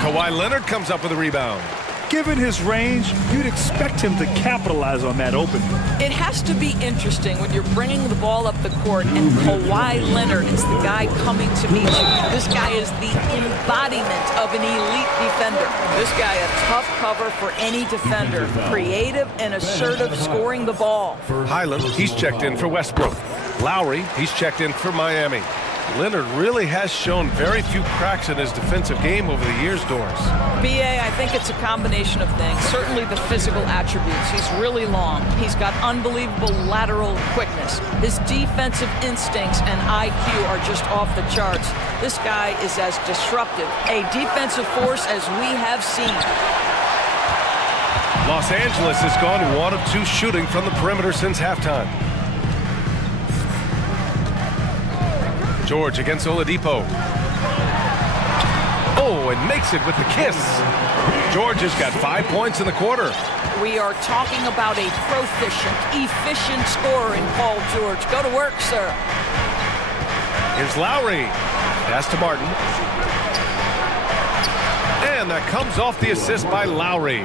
Kawhi Leonard comes up with a rebound. Given his range, you'd expect him to capitalize on that opening. It has to be interesting when you're bringing the ball up the court and Kawhi Leonard is the guy coming to meet you. This guy is the embodiment of an elite defender. This guy a tough cover for any defender. Creative and assertive scoring the ball. Highland, he's checked in for Westbrook. Lowry, he's checked in for Miami. Leonard really has shown very few cracks in his defensive game over the years, Doris. B.A., I think it's a combination of things. Certainly the physical attributes. He's really long. He's got unbelievable lateral quickness. His defensive instincts and IQ are just off the charts. This guy is as disruptive a defensive force as we have seen. Los Angeles has gone 1 of 2 shooting from the perimeter since halftime. George against Oladipo. Oh, and makes it with the kiss. George has got 5 points in the quarter. We are talking about a proficient, efficient scorer in Paul George. Go to work, sir. Here's Lowry. Pass to Martin. And that comes off the assist by Lowry.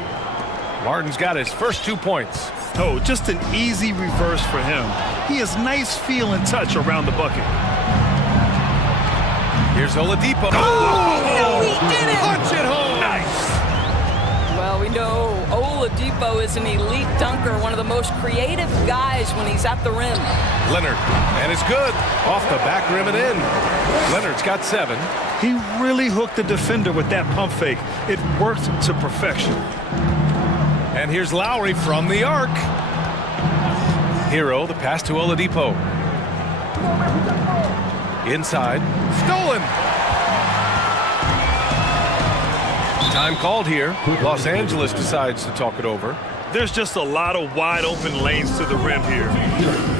Martin's got his first 2 points. Oh, just an easy reverse for him. He has nice feel and touch around the bucket. Here's Oladipo. No, he did it! Punch it home! Nice! Well, we know Oladipo is an elite dunker, one of the most creative guys when he's at the rim. Leonard, and it's good. Off the back rim and in. Leonard's got 7. He really hooked the defender with that pump fake. It worked to perfection. And here's Lowry from the arc. Hero, the pass to Oladipo. Inside. Stolen. Time called here. Los Angeles decides to talk it over. There's just a lot of wide open lanes to the rim here.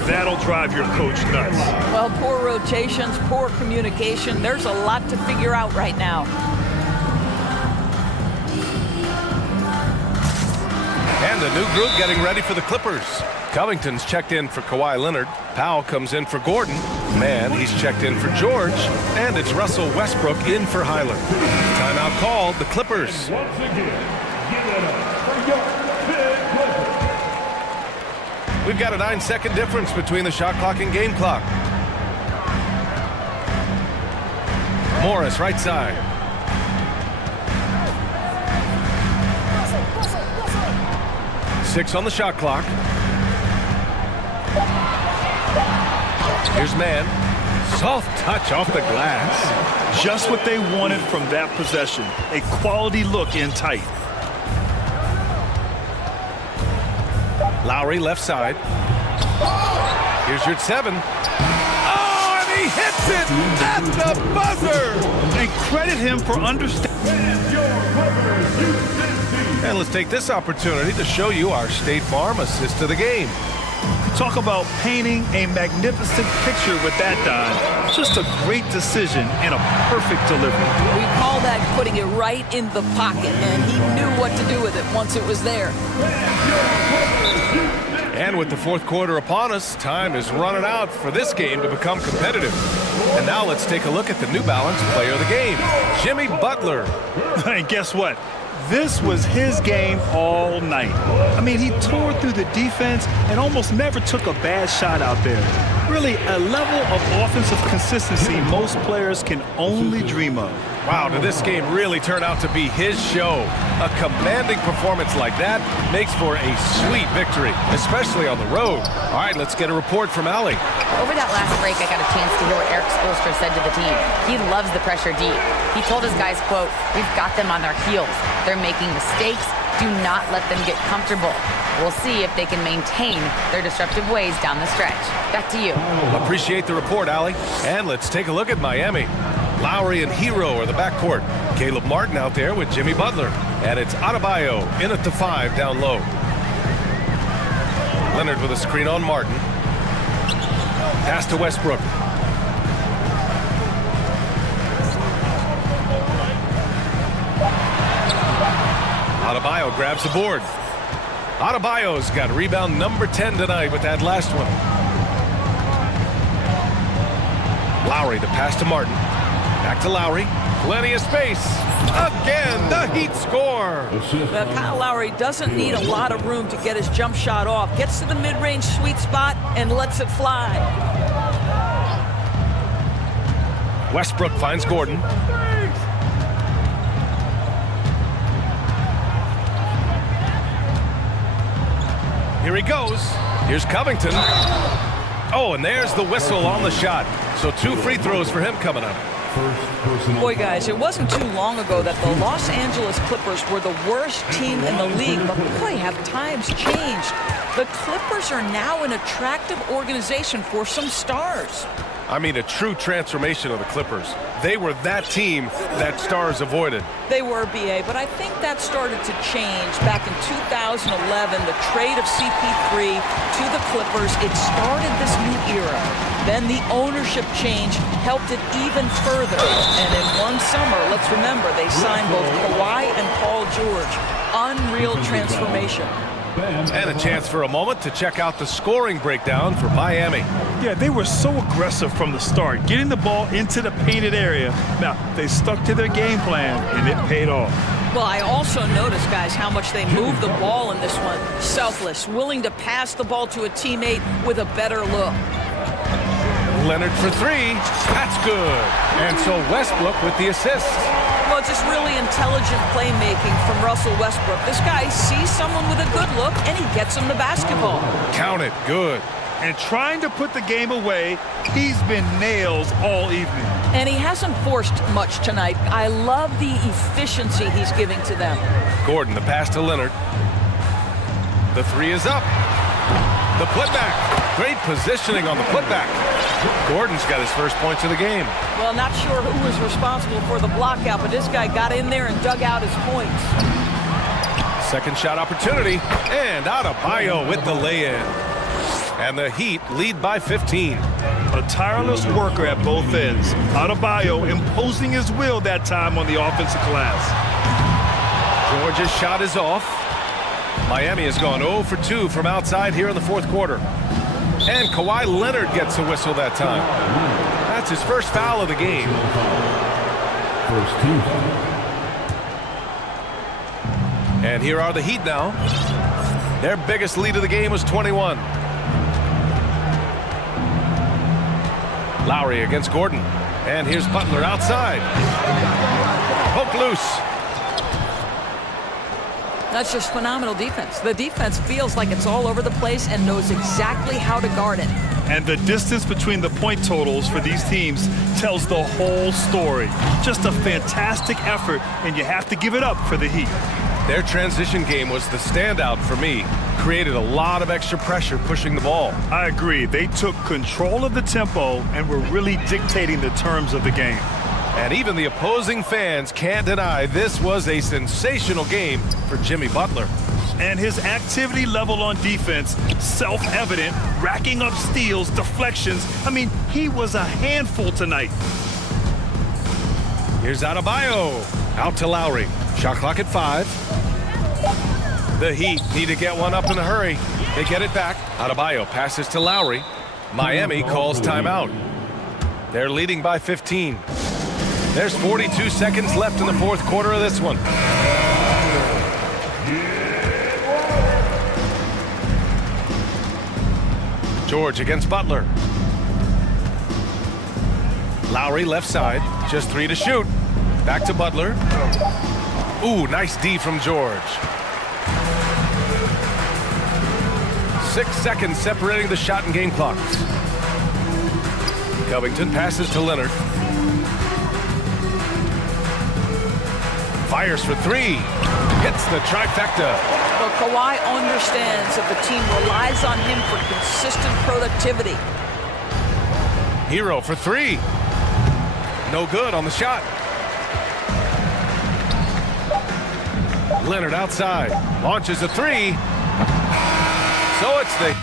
That'll drive your coach nuts. Well, poor rotations, poor communication. There's a lot to figure out right now. And a new group getting ready for the Clippers. Covington's checked in for Kawhi Leonard. Powell comes in for Gordon. Man, he's checked in for George. And it's Russell Westbrook in for Highland. Timeout called, the Clippers. Once again, give it up for your big Clippers. We've got a 9-second difference between the shot clock and game clock. Morris, right side. Six on the shot clock. Here's Man. Soft touch off the glass. Just what they wanted from that possession. A quality look in tight. Lowry left side. Here's your 7. Oh, and he hits it at the buzzer. And credit him for understanding. And let's take this opportunity to show you our State Farm assist to the game. Talk about painting a magnificent picture with that dive. Just a great decision and a perfect delivery. We call that putting it right in the pocket, and he knew what to do with it once it was there. And with the fourth quarter upon us, time is running out for this game to become competitive. And now let's take a look at the New Balance player of the game, Jimmy Butler. And guess what? This was his game all night. I mean, he tore through the defense and almost never took a bad shot out there. Really, a level of offensive consistency most players can only dream of. Wow, did this game really turn out to be his show? A commanding performance like that makes for a sweet victory, especially on the road. All right, let's get a report from Allie. Over that last break, I got a chance to hear what Eric Spoelstra said to the team. He loves the pressure deep. He told his guys, quote, "We've got them on their heels. They're making mistakes. Do not let them get comfortable. We'll see if they can maintain their disruptive ways down the stretch." Back to you. Appreciate the report, Allie. And let's take a look at Miami. Lowry and Hero are the backcourt. Caleb Martin out there with Jimmy Butler. And it's Adebayo in at the 5 down low. Leonard with a screen on Martin. Pass to Westbrook. Adebayo grabs the board. Adebayo's got rebound number 10 tonight with that last one. Lowry, the pass to Martin. Back to Lowry. Plenty of space. Again, the Heat score. Well, Kyle Lowry doesn't need a lot of room to get his jump shot off. Gets to the mid-range sweet spot and lets it fly. Westbrook finds Gordon. Here he goes. Here's Covington. Oh, and there's the whistle on the shot. So 2 free throws for him coming up. Boy, guys, it wasn't too long ago that the Los Angeles Clippers were the worst team in the league, but boy, have times changed. The Clippers are now an attractive organization for some stars. I mean, a true transformation of the Clippers. They were that team that stars avoided. They were, BA, but I think that started to change back in 2011, the trade of CP3 to the Clippers. It started this new era. Then the ownership change helped it even further. And in one summer, let's remember, they signed both Kawhi and Paul George. Unreal transformation. And a chance for a moment to check out the scoring breakdown for Miami. Yeah, they were so aggressive from the start, getting the ball into the painted area. Now, they stuck to their game plan, and it paid off. Well, I also noticed, guys, how much they moved the ball in this one. Selfless, willing to pass the ball to a teammate with a better look. Leonard for 3. That's good. And so Westbrook with the assist. Well, just really intelligent playmaking from Russell Westbrook. This guy sees someone with a good look, and he gets him the basketball. Count it. Good. And trying to put the game away, he's been nails all evening. And he hasn't forced much tonight. I love the efficiency he's giving to them. Gordon, the pass to Leonard. The 3 is up. The putback. Great positioning on the putback. Gordon's got his first points of the game. Well, not sure who was responsible for the blockout, but this guy got in there and dug out his points. Second shot opportunity, and Adebayo with the lay-in. And the Heat lead by 15. A tireless worker at both ends. Adebayo imposing his will that time on the offensive glass. Georgia's shot is off. Miami has gone 0 for 2 from outside here in the fourth quarter. And Kawhi Leonard gets a whistle that time. That's his first foul of the game. And here are the Heat now. Their biggest lead of the game was 21. Lowry against Gordon. And here's Butler outside. Poke loose. That's just phenomenal defense. The defense feels like it's all over the place and knows exactly how to guard it. And the distance between the point totals for these teams tells the whole story. Just a fantastic effort, and you have to give it up for the Heat. Their transition game was the standout for me. Created a lot of extra pressure pushing the ball. I agree. They took control of the tempo and were really dictating the terms of the game. And even the opposing fans can't deny this was a sensational game for Jimmy Butler. And his activity level on defense, self-evident, racking up steals, deflections. I mean, he was a handful tonight. Here's Adebayo. Out to Lowry. Shot clock at 5. The Heat need to get one up in a hurry. They get it back. Adebayo passes to Lowry. Miami calls timeout. They're leading by 15. There's 42 seconds left in the fourth quarter of this one. George against Butler. Lowry left side, just 3 to shoot. Back to Butler. Ooh, nice D from George. 6 seconds separating the shot and game clocks. Covington passes to Leonard. Fires for 3. Hits the trifecta. Well, Kawhi understands that the team relies on him for consistent productivity. Hero for 3. No good on the shot. Leonard outside. Launches a 3. So it's the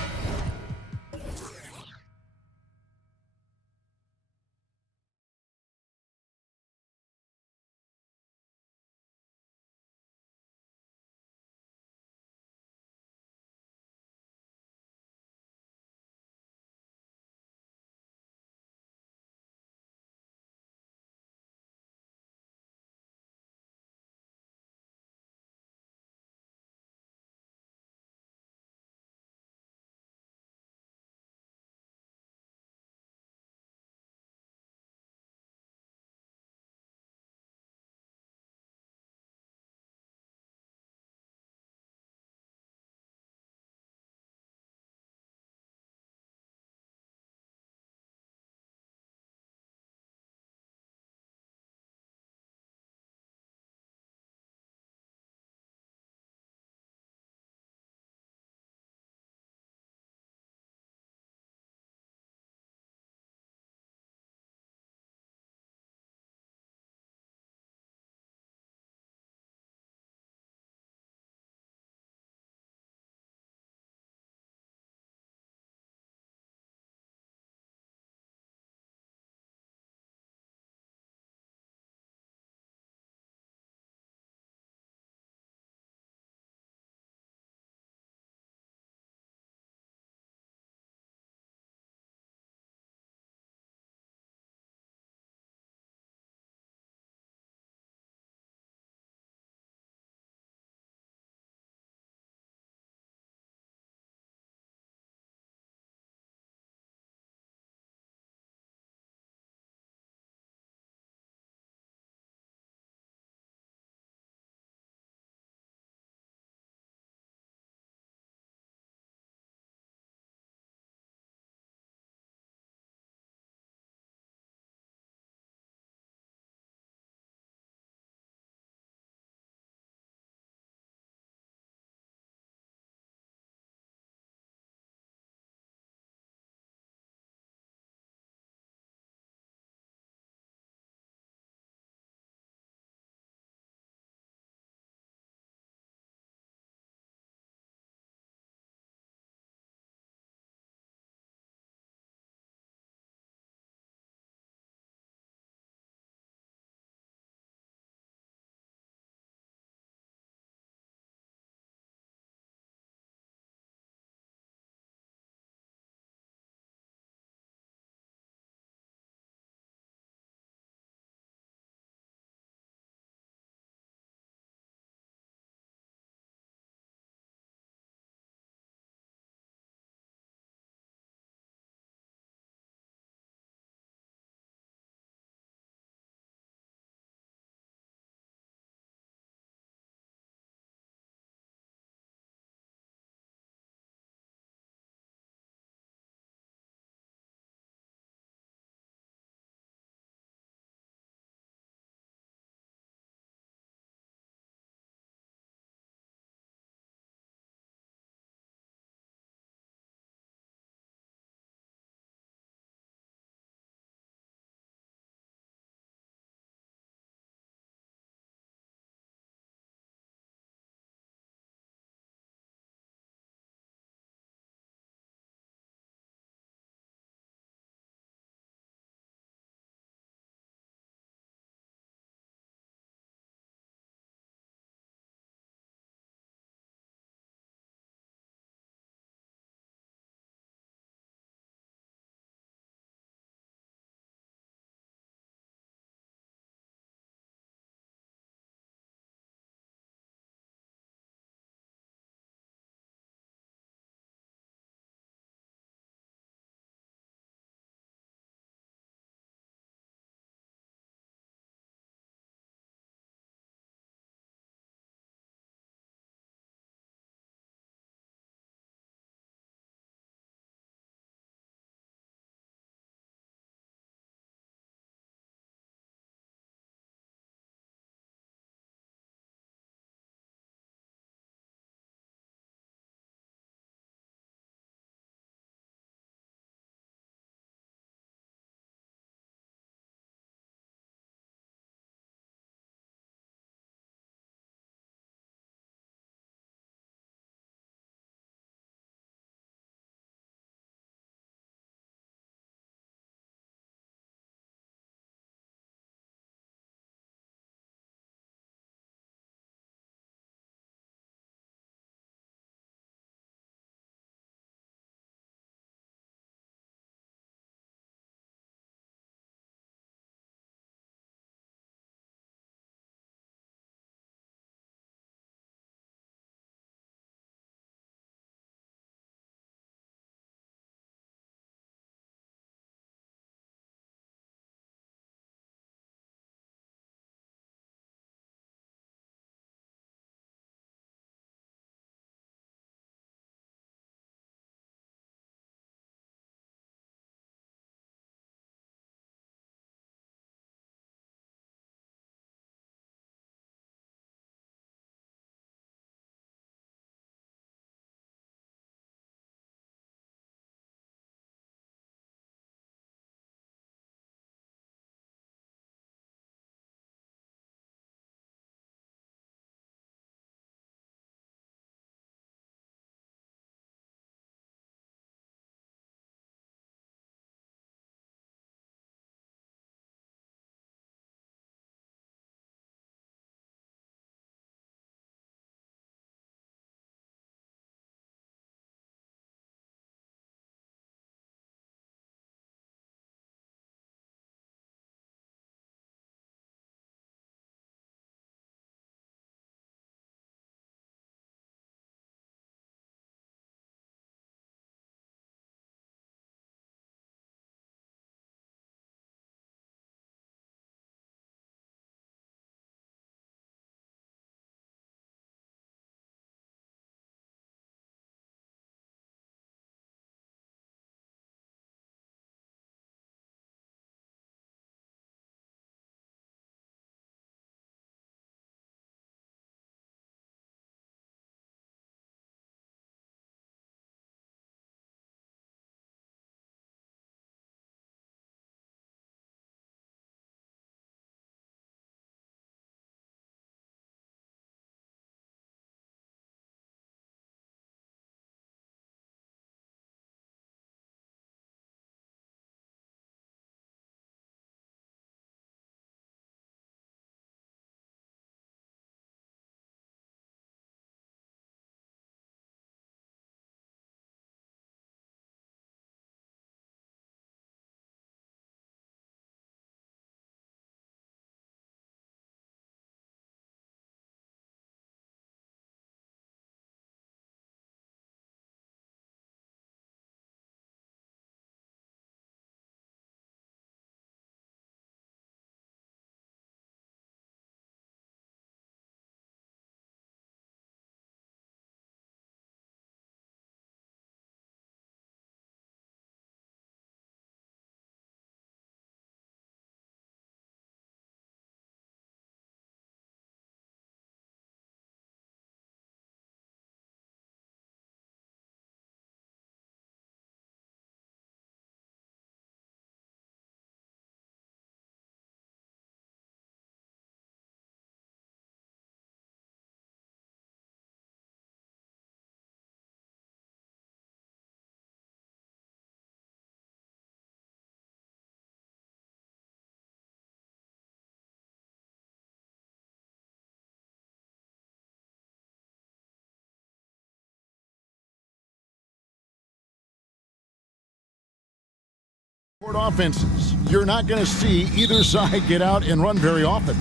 Offenses. You're not going to see either side get out and run very often.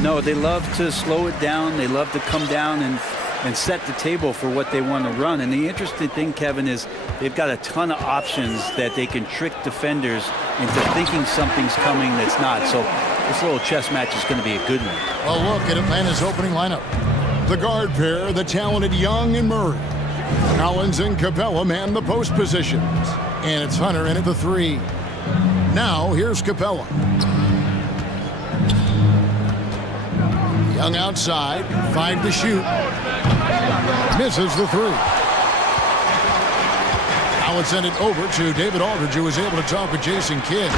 No, they love to slow it down. They love to come down and set the table for what they want to run. And the interesting thing, Kevin, is they've got a ton of options that they can trick defenders into thinking something's coming that's not. So this little chess match is going to be a good one. A look at Atlanta's opening lineup. The guard pair, the talented Young and Murray. Collins and Capella man the post positions. And it's Hunter in at the 3. Now, here's Capella. Young outside, 5 to shoot. Misses the 3. Now it's sent it over to David Aldridge, who was able to talk with Jason Kidd.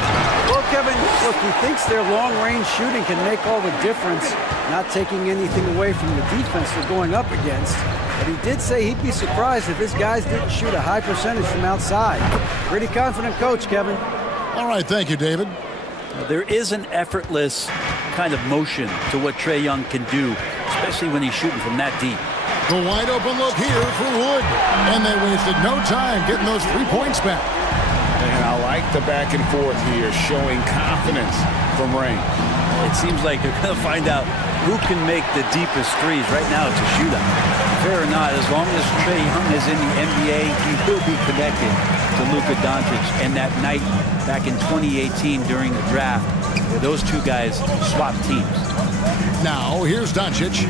Well, Kevin, look, he thinks their long-range shooting can make all the difference, not taking anything away from the defense they're going up against. But he did say he'd be surprised if his guys didn't shoot a high percentage from outside. Pretty confident coach, Kevin. All right, thank you, David. There is an effortless kind of motion to what Trae Young can do, especially when he's shooting from that deep. The wide open look here for Wood. And they wasted no time getting those 3 points back. And I like the back and forth here, showing confidence from Rain. It seems like they're going to find out who can make the deepest threes. Right now, it's a shootout. Fair or not, as long as Trae Young is in the NBA, he will be connected to Luka Doncic. And that night back in 2018 during the draft, where those two guys swapped teams. Now, here's Doncic.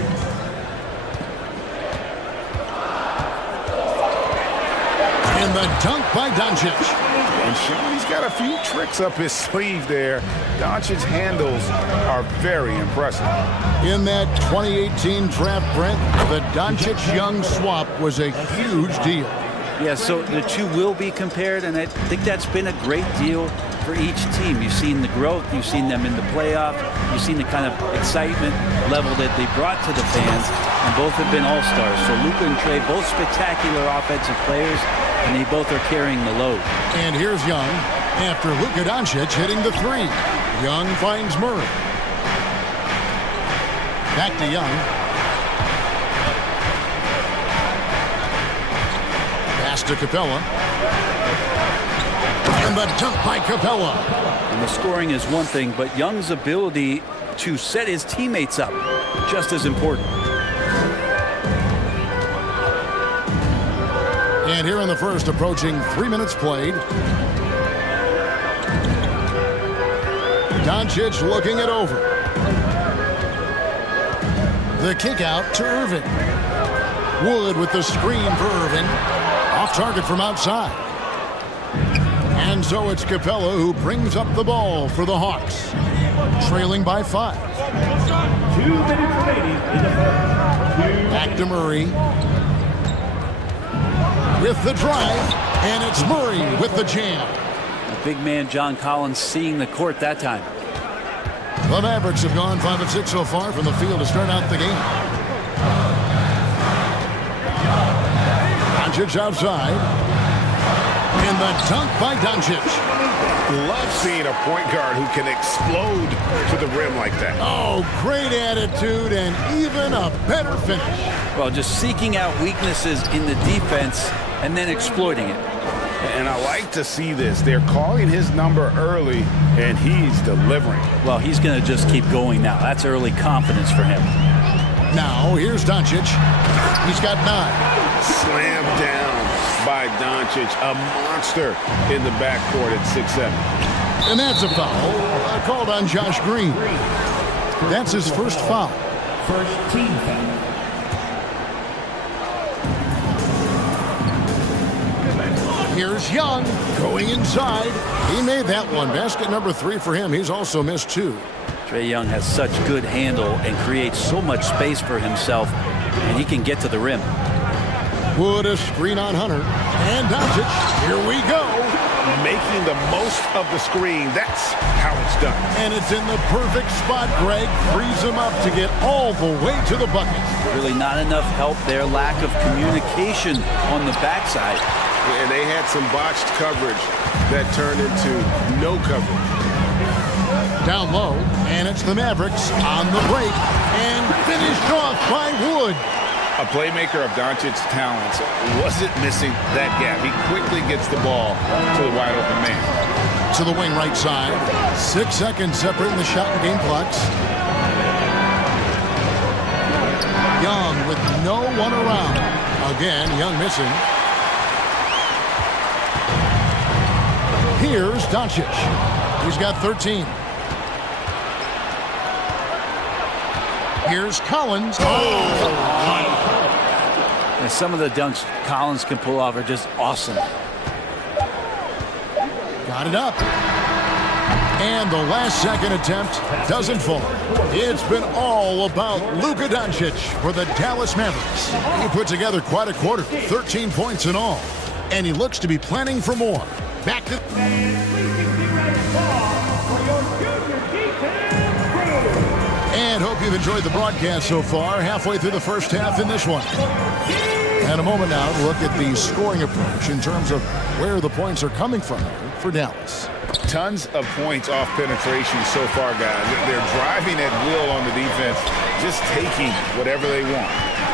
And the dunk by Doncic. And Sean, he's got a few tricks up his sleeve there. Doncic's handles are very impressive. In that 2018 draft, Brent, the Doncic-Young swap was a huge deal. Yeah, so the two will be compared, and I think that's been a great deal for each team. You've seen the growth, you've seen them in the playoff, you've seen the kind of excitement level that they brought to the fans, and both have been all-stars. So Luka and Trae, both spectacular offensive players, and they both are carrying the load. And here's Young after Luka Doncic hitting the 3. Young finds Murray. Back to Young. Pass to Capella. And the dunk by Capella. And the scoring is one thing, but Young's ability to set his teammates up, just as important. And here in the first, approaching 3 minutes played. Doncic looking it over. The kick out to Irving. Wood with the screen for Irving. Off target from outside. And so it's Capella who brings up the ball for the Hawks. Trailing by 5. 2 minutes remaining in the first. Back to Murray. With the drive, and it's Murray with the jam. The big man John Collins seeing the court that time. The Mavericks have gone 5 of 6 so far from the field to start out the game. Doncic outside. And the dunk by Doncic. Love seeing a point guard who can explode to the rim like that. Oh, great attitude and even a better finish. Well, just seeking out weaknesses in the defense and then exploiting it. And I like to see this. They're calling his number early, and he's delivering. Well, he's going to just keep going now. That's early confidence for him. Now, here's Doncic. He's got 9. Slammed down by Doncic, a monster in the backcourt at 6'7". And that's a foul called on Josh Green. That's his first foul. First team foul. Here's Young going inside. He made that one. Basket number 3 for him. He's also missed 2. Trae Young has such good handle and creates so much space for himself, and he can get to the rim. Wood a screen on Hunter. And Doncic. Here we go. Making the most of the screen. That's how it's done. And it's in the perfect spot. Greg frees him up to get all the way to the bucket. Really not enough help there. Lack of communication on the backside. And they had some botched coverage that turned into no coverage. Down low, and it's the Mavericks on the break, and finished off by Wood. A playmaker of Doncic's talents wasn't missing that gap. He quickly gets the ball to the wide open man. To the wing right side. 6 seconds separating the shot and game clocks. Young with no one around. Again, Young missing. Here's Doncic. He's got 13. Here's Collins. And some of the dunks Collins can pull off are just awesome. Got it up. And the last second attempt doesn't fall. It's been all about Luka Doncic for the Dallas Mavericks. He put together quite a quarter, 13 points in all. And he looks to be planning for more. Back to... And hope you've enjoyed the broadcast so far. Halfway through the first half in this one. And a moment now to look at the scoring approach in terms of where the points are coming from here for Dallas. Tons of points off penetration so far, guys. They're driving at will on the defense, just taking whatever they want.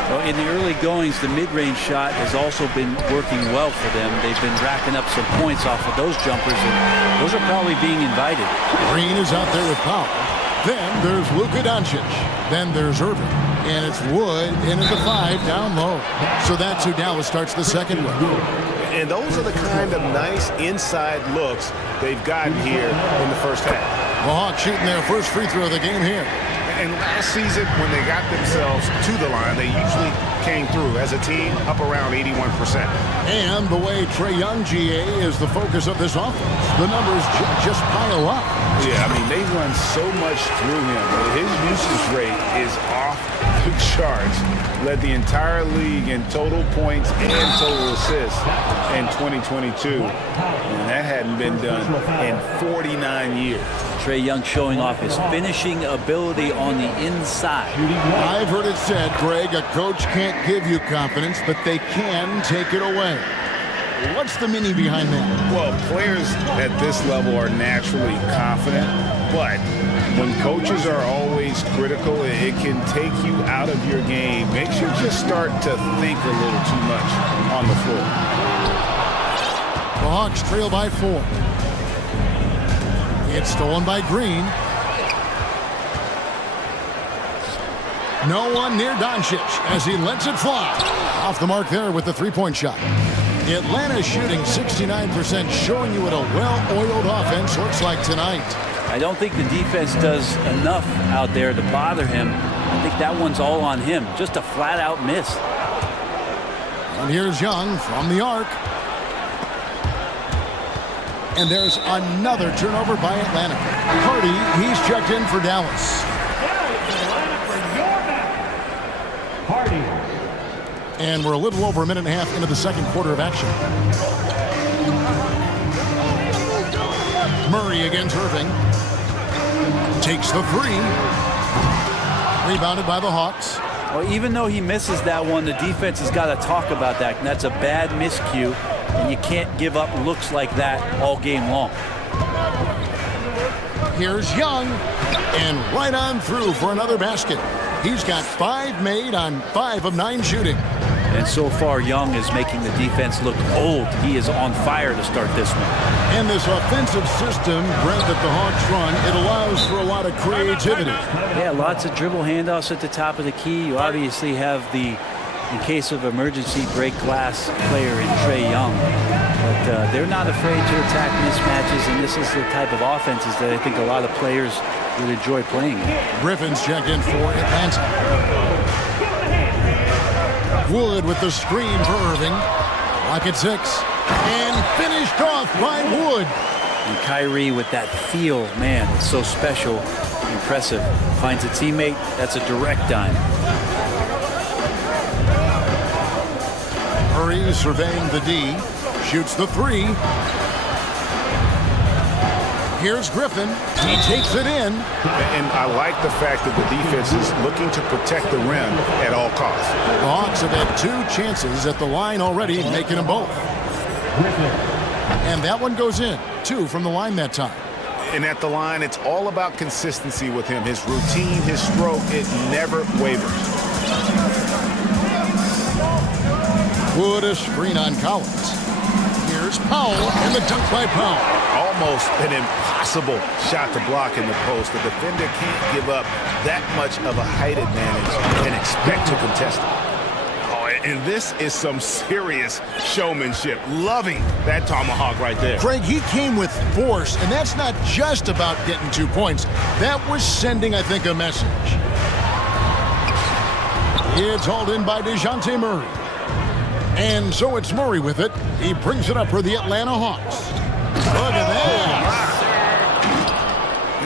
Well, in the early goings, the mid-range shot has also been working well for them. They've been racking up some points off of those jumpers, and those are probably being invited. Green is out there with power. Then there's Luka Doncic. Then there's Irving. And it's Wood into the 5 down low. So that's who Dallas starts the second with. And those are the kind of nice inside looks they've gotten here in the first half. The Hawks shooting their first free throw of the game here. And last season, when they got themselves to the line, they usually came through as a team up around 81%. And the way Trae Young, GA, is the focus of this offense. The numbers just pile up. Yeah, I mean, they run so much through him. His usage rate is off the charts. Led the entire league in total points and total assists in 2022. And that hadn't been done in 49 years. Trae Young showing off his finishing ability on the inside. I've heard it said, Greg, a coach can't give you confidence, but they can take it away. What's the meaning behind that? Well, players at this level are naturally confident, but when coaches are always critical, it can take you out of your game. Makes you just start to think a little too much on the floor. The Hawks trail by 4. It's stolen by Green. No one near Doncic as he lets it fly. Off the mark there with the three-point shot. Atlanta shooting 69%, showing you what a well-oiled offense looks like tonight. I don't think the defense does enough out there to bother him. I think that one's all on him. Just a flat-out miss. And here's Young from the arc. And there's another turnover by Atlanta. Hardy, he's checked in for Dallas. And we're a little over a minute and a half into the second quarter of action. Murray against Irving. Takes the 3. Rebounded by the Hawks. Well, even though he misses that one, the defense has got to talk about that. And that's a bad miscue. And you can't give up looks like that all game long. Here's Young. And right on through for another basket. He's got 5 made on 5 of 9 shooting. And so far, Young is making the defense look old. He is on fire to start this one. And this offensive system, Brent, that the Hawks run, it allows for a lot of creativity. Yeah, lots of dribble handoffs at the top of the key. You obviously have the, in case of emergency, break glass player in Trae Young. But they're not afraid to attack mismatches, and this is the type of offenses that I think a lot of players would enjoy playing in. Griffin's checked in for Atlanta. Wood with the screen for Irving. Lock at 6. And finished off by Wood. And Kyrie with that feel, man, it's so special, impressive. Finds a teammate, that's a direct dime. Murray surveying the D. Shoots the 3. Here's Griffin. He takes it in. And I like the fact that the defense is looking to protect the rim at all costs. The Hawks have had 2 chances at the line already, making them both. And that one goes in. 2 from the line that time. And at the line, it's all about consistency with him. His routine, his stroke, it never wavers. Wood a screen on Collins. Here's Powell, and the dunk by Powell. Almost an impossible shot to block in the post. The defender can't give up that much of a height advantage and expect to contest it. Oh, and this is some serious showmanship. Loving that tomahawk right there. Craig, he came with force, and that's not just about getting 2 points. That was sending, I think, a message. It's hauled in by DeJounte Murray. And so it's Murray with it. He brings it up for the Atlanta Hawks. Look at that.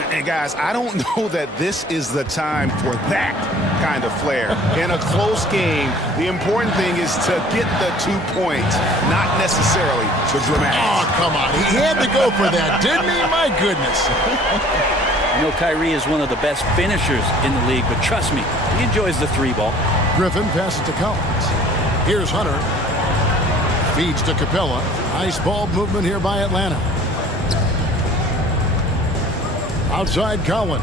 And guys, I don't know that this is the time for that kind of flair. In a close game, the important thing is to get the 2 points, not necessarily the dramatics. Oh, come on. He had to go for that, didn't he? My goodness. You know, Kyrie is one of the best finishers in the league, but trust me, he enjoys the 3-ball. Griffin passes to Collins. Here's Hunter. Feeds to Capella. Nice ball movement here by Atlanta. Outside Collins.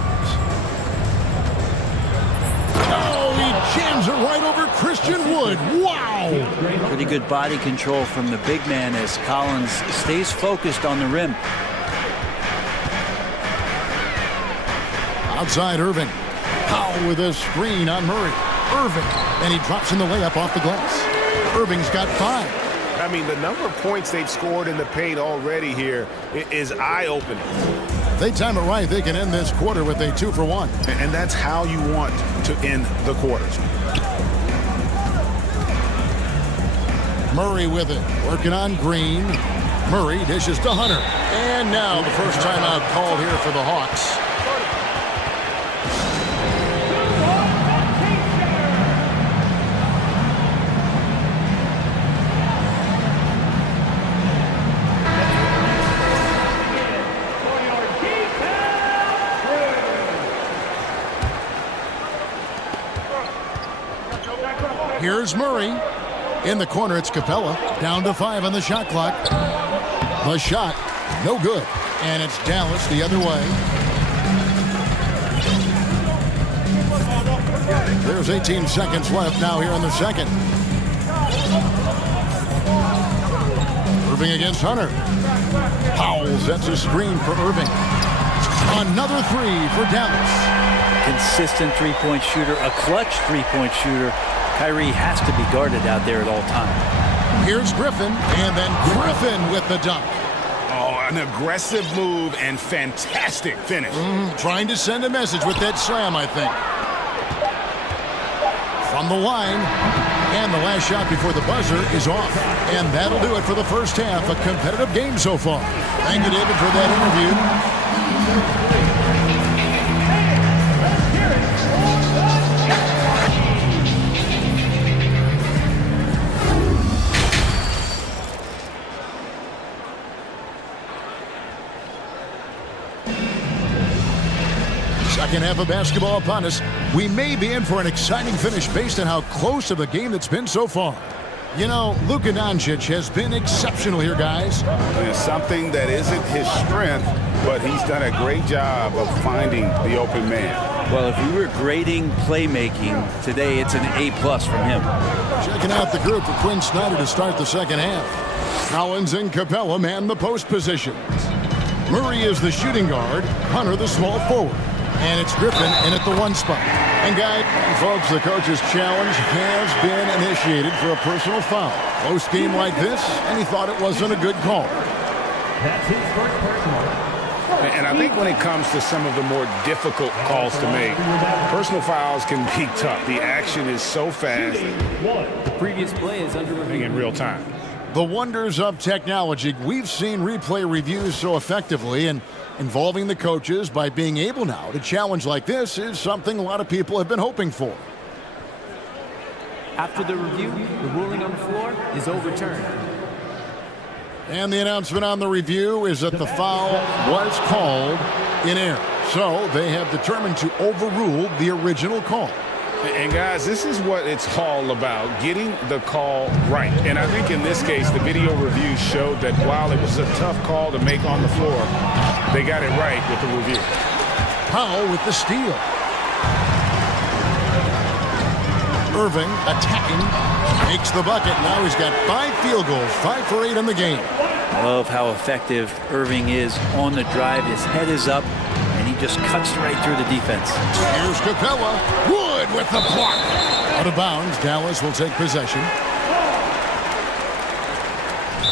Oh, he jams it right over Christian Wood. Wow! Pretty good body control from the big man as Collins stays focused on the rim. Outside Irving. Powell with a screen on Murray. Irving. And he drops in the layup off the glass. Irving's got 5. I mean, the number of points they've scored in the paint already here is eye-opening. They time it right, they can end this quarter with a 2-for-1. And that's how you want to end the quarters. Murray with it, working on Green. Murray dishes to Hunter. And now the first timeout called here for the Hawks. Here's Murray. In the corner, it's Capella. Down to 5 on the shot clock. The shot, no good. And it's Dallas the other way. There's 18 seconds left now here in the second. Irving against Hunter. Powell sets a screen for Irving. Another 3 for Dallas. Consistent three-point shooter, a clutch three-point shooter. Kyrie has to be guarded out there at all times. Here's Griffin, and then Griffin with the dunk. Oh, an aggressive move and fantastic finish. Trying to send a message with that slam, I think. From the line, and the last shot before the buzzer is off. And that'll do it for the first half. A competitive game so far. Thank you, David, for that interview. Second half of basketball upon us. We may be in for an exciting finish based on how close of a game that's been so far. You know, Luka Doncic has been exceptional here, guys. It's something that isn't his strength, but he's done a great job of finding the open man. Well, if we were grading playmaking today, it's an A+ from him. Checking out the group for Quinn Snyder to start the second half. Collins and Capella man the post positions. Murray is the shooting guard, Hunter the small forward. And it's Griffin in at the 1 spot. And guys, folks, the coach's challenge has been initiated for a personal foul. Close game like this, and he thought it wasn't a good call. That's his first personal. And I think when it comes to some of the more difficult calls to make, personal fouls can be tough. The action is so fast. The previous play is under review In real time. The wonders of technology. We've seen replay reviews so effectively, and involving the coaches by being able now to challenge like this is something a lot of people have been hoping for. After the review, the ruling on the floor is overturned. And the announcement on the review is that the foul was called in error. So they have determined to overrule the original call. And guys, this is what it's all about, getting the call right. And I think in this case, the video review showed that while it was a tough call to make on the floor, they got it right with the review. Powell with the steal. Irving attacking, makes the bucket. Now he's got 5 field goals, 5 for 8 in the game. Love how effective Irving is on the drive. His head is up, and he just cuts right through the defense. Here's Capella. Wood with the block. Out of bounds, Dallas will take possession.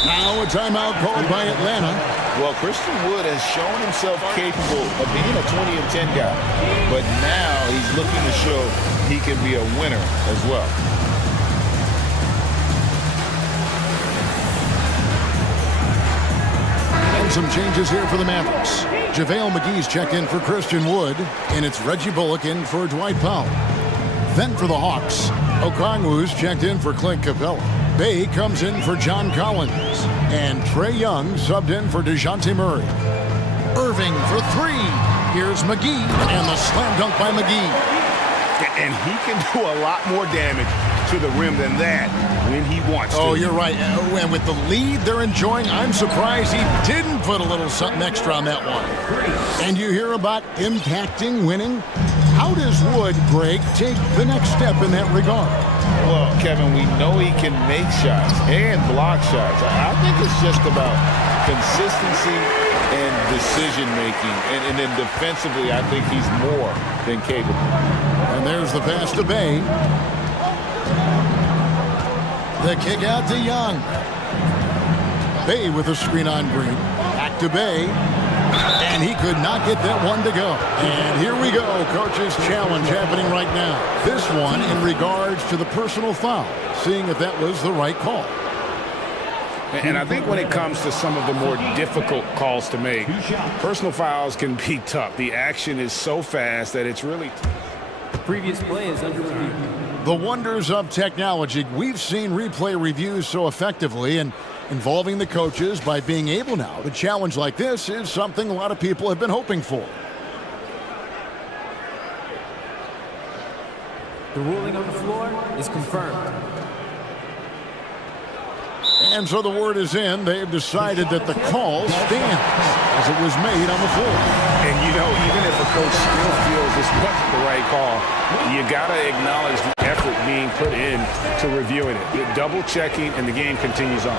Now a timeout called by Atlanta. Well, Christian Wood has shown himself capable of being a 20 and 10 guy, but now he's looking to show he can be a winner as well. And some changes here for the Mavericks. JaVale McGee's checked in for Christian Wood, and it's Reggie Bullock in for Dwight Powell. Then for the Hawks, Okongwu's checked in for Clint Capella. Bay comes in for John Collins, and Trae Young subbed in for DeJounte Murray. Irving for 3. Here's McGee, and the slam dunk by McGee. And he can do a lot more damage to the rim than that when he wants to. Oh, you're right. And with the lead they're enjoying, I'm surprised he didn't put a little something extra on that one. And you hear about impacting winning? How does Wood, Greg, take the next step in that regard? Well, Kevin, we know he can make shots and block shots. I think it's just about consistency and decision-making. And then defensively, I think he's more than capable. And there's the pass to Bay. The kick out to Young. Bay with a screen on Green. Back to Bay. And he could not get that one to go. And here we go. Coach's challenge happening right now. This one in regards to the personal foul. Seeing if that was the right call. And I think when it comes to some of the more difficult calls to make, personal fouls can be tough. The action is so fast that it's really Previous play is under review. The wonders of technology. We've seen replay reviews so effectively, and involving the coaches by being able now to challenge like this is something a lot of people have been hoping for. The ruling on the floor is confirmed. And so the word is in. They've decided that the call stands as it was made on the floor. And, you know, even if a coach still feels this wasn't the right call, you got to acknowledge the effort being put in to reviewing it. You're double-checking, and the game continues on.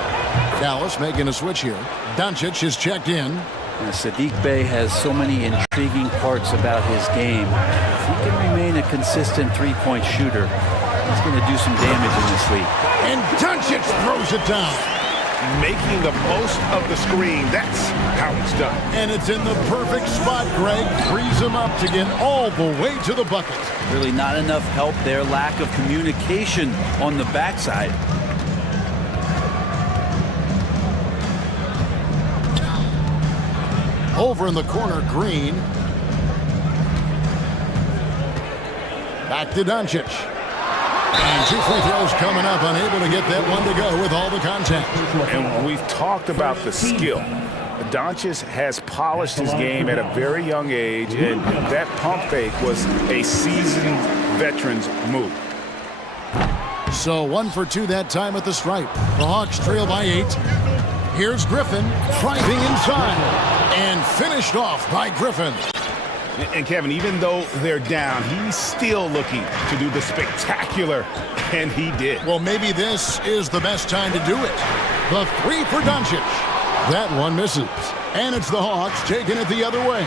Dallas making a switch here. Doncic is checked in. Saddiq Bey has so many intriguing parts about his game. If he can remain a consistent three-point shooter, he's going to do some damage in this league. And Doncic throws it down. Making the most of the screen. That's how it's done. And it's in the perfect spot, Greg. Frees him up to get all the way to the bucket. Really not enough help there. Lack of communication on the backside. Over in the corner, Green. Back to Doncic. And 2 free throws coming up, unable to get that one to go with all the contact. And we've talked about the skill. Doncic has polished his game at a very young age, and that pump fake was a seasoned veteran's move. So 1 for 2 that time at the stripe. The Hawks trail by 8. Here's Griffin driving inside and finished off by Griffin. And Kevin, even though they're down, he's still looking to do the spectacular, and he did. Well, maybe this is the best time to do it. The 3 for Doncic. That one misses. And it's the Hawks taking it the other way.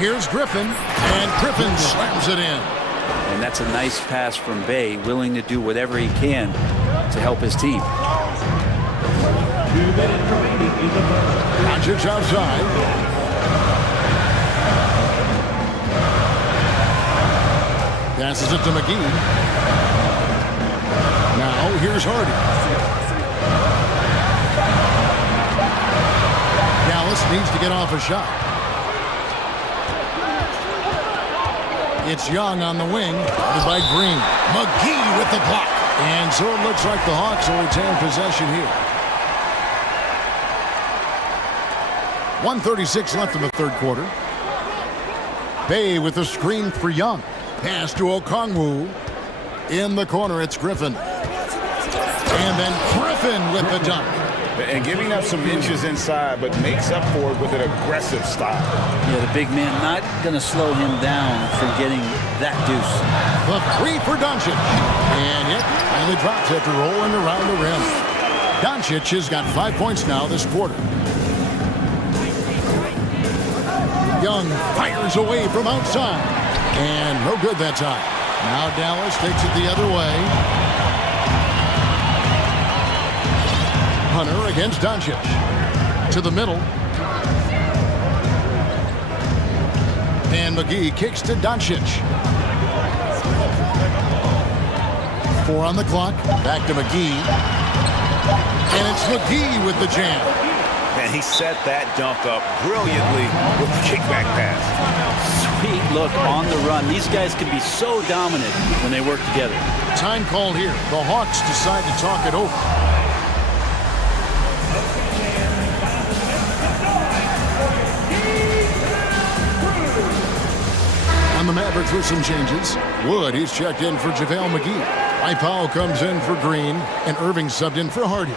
Here's Griffin, and Griffin slams it in. And that's a nice pass from Bey, willing to do whatever he can to help his team. Doncic outside. Passes it to McGee. Now here's Hardy. Dallas needs to get off a shot. It's Young on the wing, guarded by Green. McGee with the block. And so it looks like the Hawks will retain possession here. 1:36 left in the third quarter. Bey with the screen for Young. Pass to Okongwu. In the corner, it's Griffin. And then Griffin with the dunk. And giving up some inches inside, but makes up for it with an aggressive style. Yeah, the big man not going to slow him down from getting that deuce. The three for Doncic. And it finally drops after rolling around the rim. Doncic has got 5 points now this quarter. Young fires away from outside. And no good that time. Now Dallas takes it the other way. Hunter against Doncic. To the middle. And McGee kicks to Doncic. 4 on the clock. Back to McGee. And it's McGee with the jam. And he set that dunk up brilliantly with the kickback pass. Sweet look on the run. These guys can be so dominant when they work together. Time called here. The Hawks decide to talk it over. And the Mavericks with some changes. Wood, he's checked in for JaVale McGee. Powell comes in for Green, and Irving subbed in for Hardy.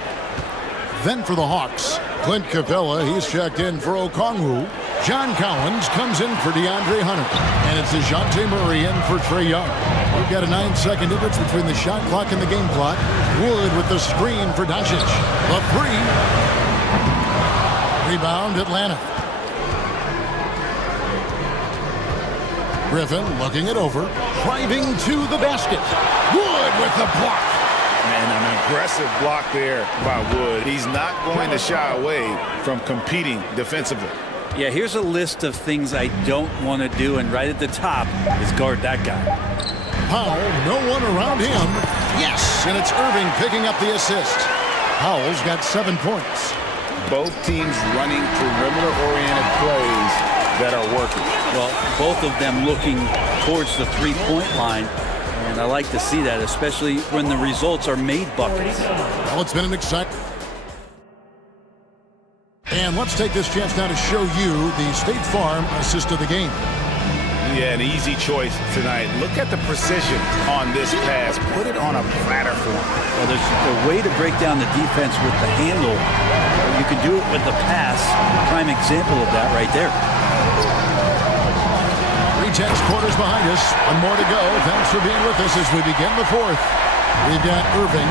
Then for the Hawks, Clint Capella, he's checked in for Okongwu. John Collins comes in for DeAndre Hunter. And it's DeJounte Murray in for Trae Young. We've got a 9-second difference between the shot clock and the game clock. Wood with the screen for Doncic. The three. Rebound Atlanta. Griffin looking it over. Driving to the basket. Wood with the block. Man, an aggressive block there by Wood. He's not going to shy away from competing defensively. Yeah, here's a list of things I don't want to do, and right at the top is guard that guy. Powell, no one around him. Yes, and it's Irving picking up the assist. Powell's got 7 points. Both teams running perimeter-oriented plays that are working. Well, both of them looking towards the three-point line. And I like to see that, especially when the results are made buckets. Well, it's been an exciting. And let's take this chance now to show you the State Farm assist of the game. Yeah, an easy choice tonight. Look at the precision on this pass. Put it on a platter for him. Well, there's a way to break down the defense with the handle. You can do it with the pass. Prime example of that right there. 3 tenths quarters behind us. One more to go. Thanks for being with us as we begin the fourth. We've got Irving.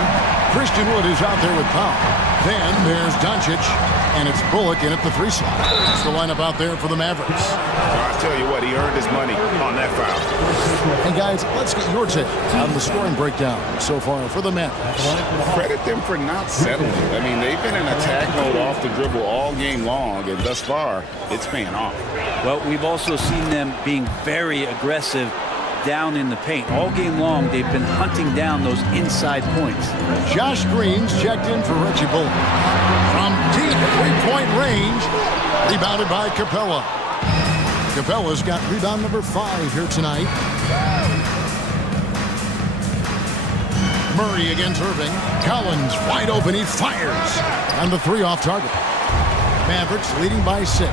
Christian Wood is out there with Powell. Then there's Doncic, and it's Bullock in at the 3 slot. That's the lineup out there for the Mavericks. I'll tell you what, he earned his money on that foul. And guys, let's get your take on the scoring breakdown so far for the Mavericks. Credit them for not settling. I mean, they've been in attack mode off the dribble all game long, and thus far, it's paying off. Well, we've also seen them being very aggressive down in the paint. All game long, they've been hunting down those inside points. Josh Green's checked in for Reggie Bullock. From deep 3-point range, rebounded by Capella. Capella's got rebound number 5 here tonight. Murray against Irving. Collins wide open, he fires. And the 3 off target. Mavericks leading by 6.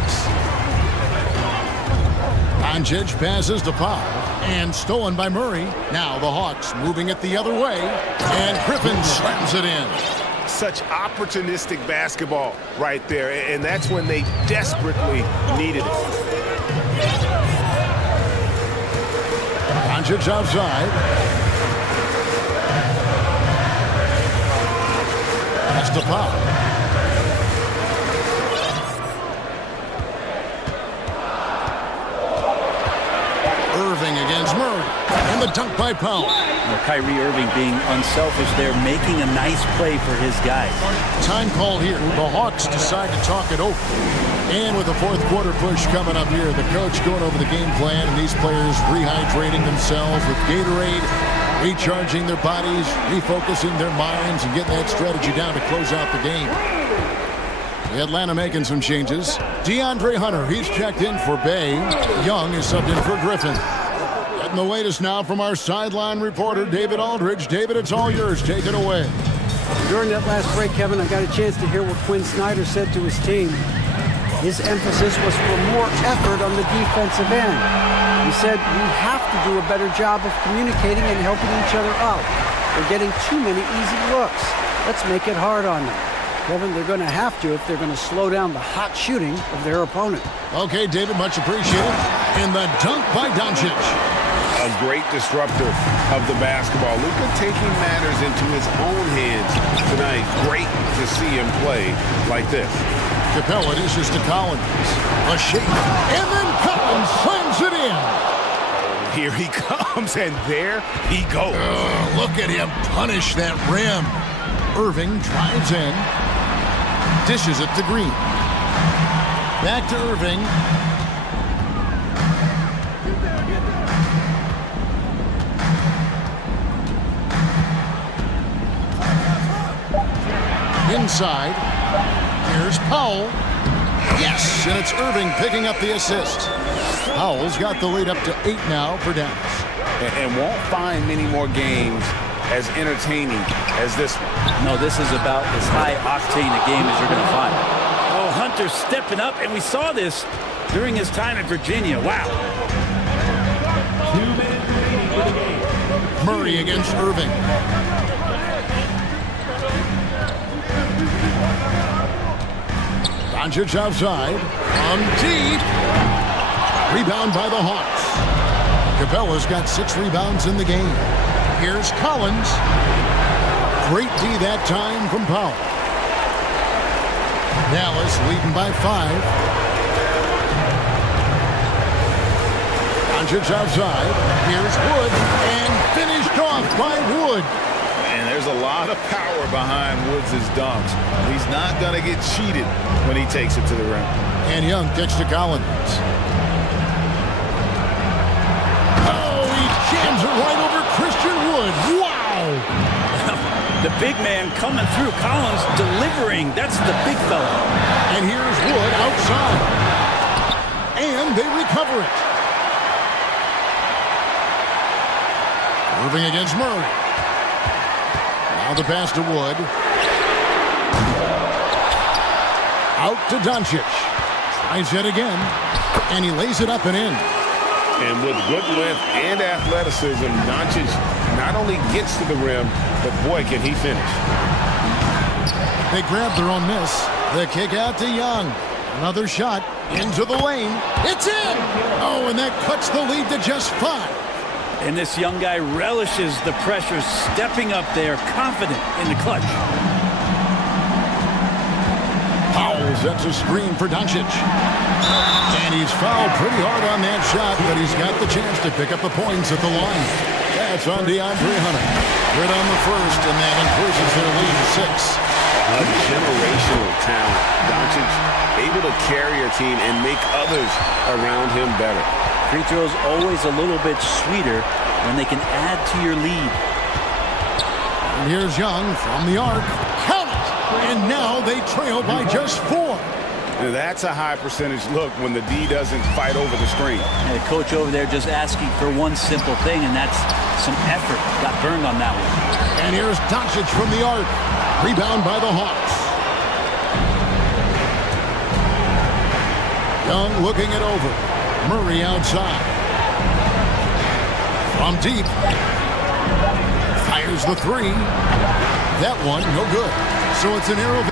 Doncic passes to Powell. And stolen by Murray. Now the Hawks moving it the other way. And Griffin slams it in. Such opportunistic basketball right there. And that's when they desperately needed it. Doncic outside. That's to Powell. Irving against Murray. And the dunk by Powell. Well, Kyrie Irving being unselfish there, making a nice play for his guys. Time called here. The Hawks decide to talk it over. And with the fourth quarter push coming up here, the coach going over the game plan, and these players rehydrating themselves with Gatorade, recharging their bodies, refocusing their minds, and getting that strategy down to close out the game. Atlanta making some changes. DeAndre Hunter, he's checked in for Bay. Young is subbed in for Griffin. Getting the latest now from our sideline reporter, David Aldridge. David, it's all yours. Take it away. During that last break, Kevin, I got a chance to hear what Quinn Snyder said to his team. His emphasis was for more effort on the defensive end. He said, we have to do a better job of communicating and helping each other out. They're getting too many easy looks. Let's make it hard on them. Kevin, they're going to have to if they're going to slow down the hot shooting of their opponent. Okay, David, much appreciated. And the dunk by Doncic. A great disruptor of the basketball. Luka taking matters into his own hands tonight. Great to see him play like this. Capella dishes to Collins. A shake. And then Collins slams it in. Here he comes, and there he goes. Look at him punish that rim. Irving drives in. Dishes it to Green. Back to Irving. Inside. Here's Powell. Yes, and it's Irving picking up the assist. Powell's got the lead up to 8 now for Dallas. And won't find many more games as entertaining as this one. No, this is about as high-octane a game as you're going to find. Oh, Hunter stepping up, and we saw this during his time at Virginia. Wow. 2 minutes remaining in the game. Murray against Irving. Doncic outside. From deep. Rebound by the Hawks. Capella's got 6 rebounds in the game. Here's Collins. Great D that time from Powell. Dallas leading by 5. Doncic outside. Here's Wood. And finished off by Wood. And there's a lot of power behind Woods' dunks. He's not going to get cheated when he takes it to the rim. And Young kicks to Collins. Oh, he jams it right over Christian Wood. Wow! The big man coming through. Collins delivering. That's the big fella. And here's Wood outside. And they recover it. Irving against Murray. Now the pass to Wood. Out to Doncic. Tries it again. And he lays it up and in. And with good length and athleticism, Doncic not only gets to the rim, but boy, can he finish. They grab their own miss. The kick out to Young. Another shot into the lane. It's in! Oh, and that cuts the lead to just 5. And this young guy relishes the pressure, stepping up there, confident in the clutch. Powell sets a screen for Doncic. And he's fouled pretty hard on that shot, but he's got the chance to pick up the points at the line. That's on DeAndre Hunter. Good on the first, and that increases their lead to 6. A generational talent. Doncic able to carry a team and make others around him better. Free throws always a little bit sweeter when they can add to your lead. And here's Young from the arc. Count it! And now they trail by just 4. Now that's a high percentage look when the D doesn't fight over the screen. And the coach over there just asking for one simple thing, and that's some effort. Got burned on that one. And here's Doncic from the arc. Rebound by the Hawks. Young looking it over. Murray outside. From deep. Fires the 3. That one, no good. So it's an arrow.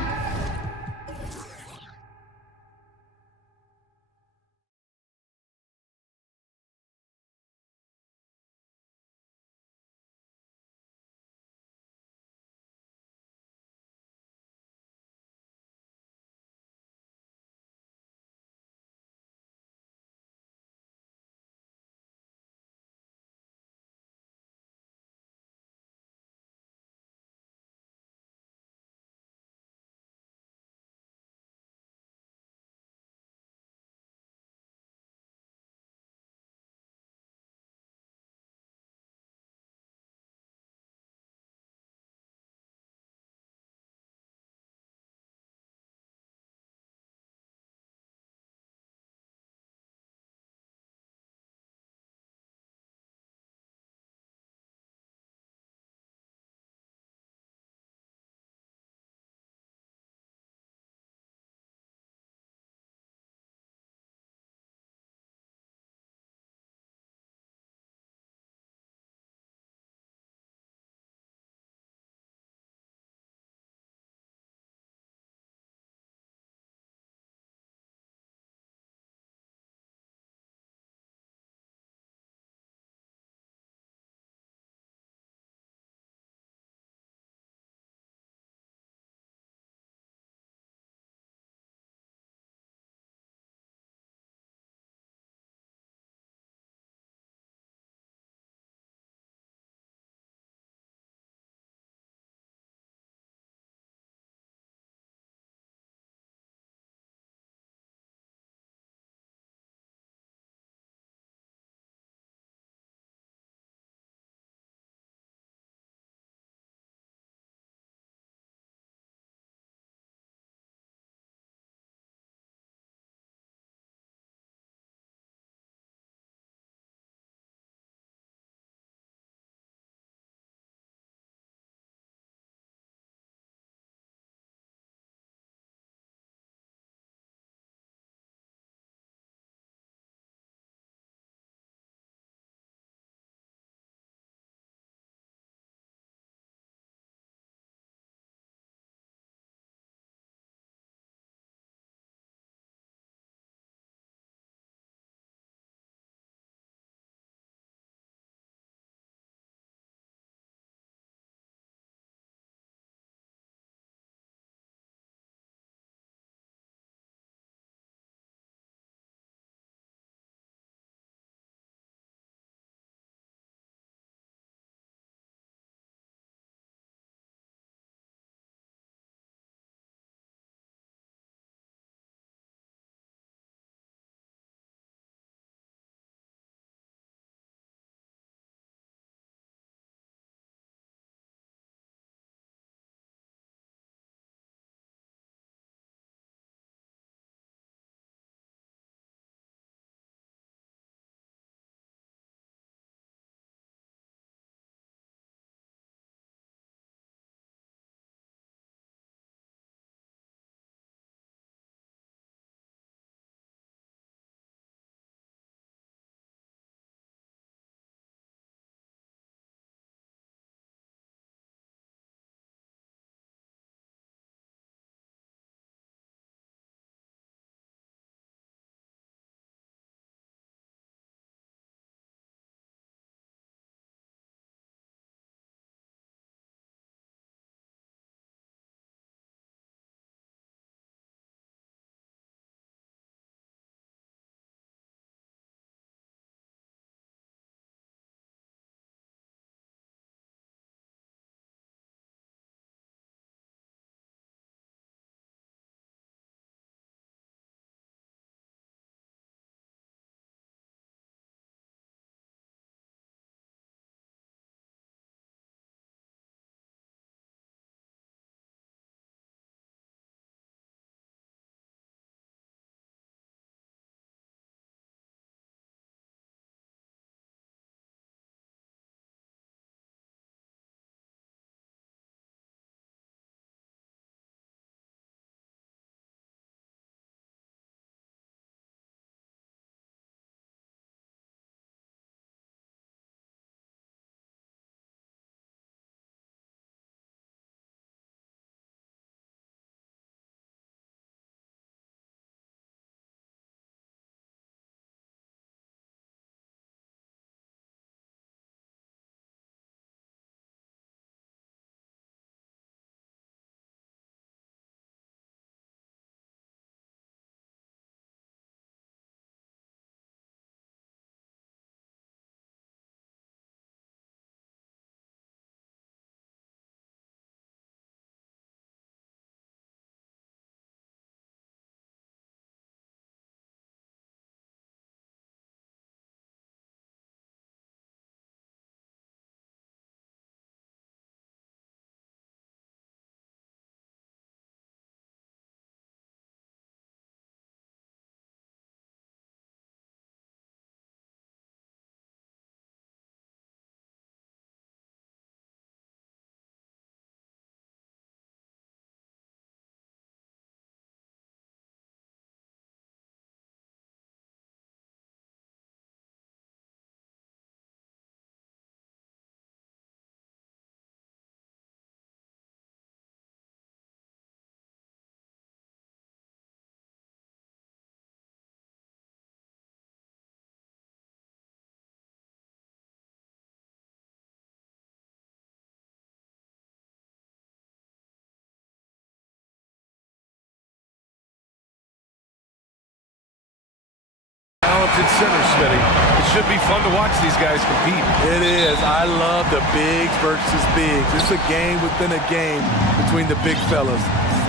talented center, Smitty. It should be fun to watch these guys compete. It is. I love the bigs versus bigs. It's a game within a game between the big fellas.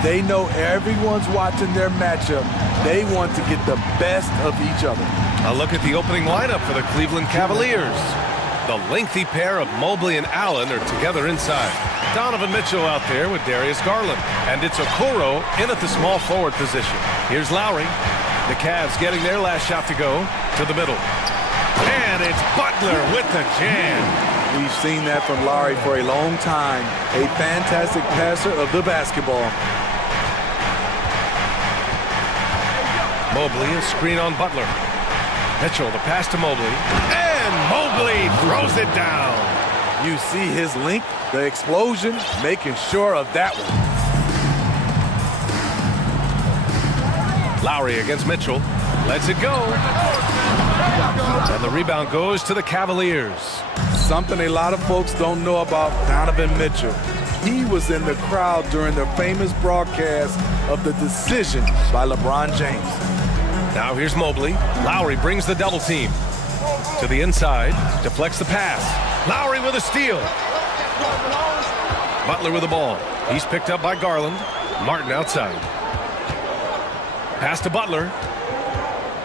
They know everyone's watching their matchup. They want to get the best of each other. A look at the opening lineup for the Cleveland Cavaliers. The lengthy pair of Mobley and Allen are together inside. Donovan Mitchell out there with Darius Garland. And it's Okoro in at the small forward position. Here's Lowry. The Cavs getting their last shot to go to the middle. And it's Butler with the jam. We've seen that from Lowry for a long time. A fantastic passer of the basketball. Mobley, a screen on Butler. Mitchell, the pass to Mobley. And Mobley throws it down. You see his length, the explosion, making sure of that one. Lowry against Mitchell. Lets it go. And the rebound goes to the Cavaliers. Something a lot of folks don't know about Donovan Mitchell. He was in the crowd during the famous broadcast of the decision by LeBron James. Now here's Mobley. Lowry brings the double team. To the inside, deflects the pass. Lowry with a steal. Butler with the ball. He's picked up by Garland. Martin outside. Pass to Butler.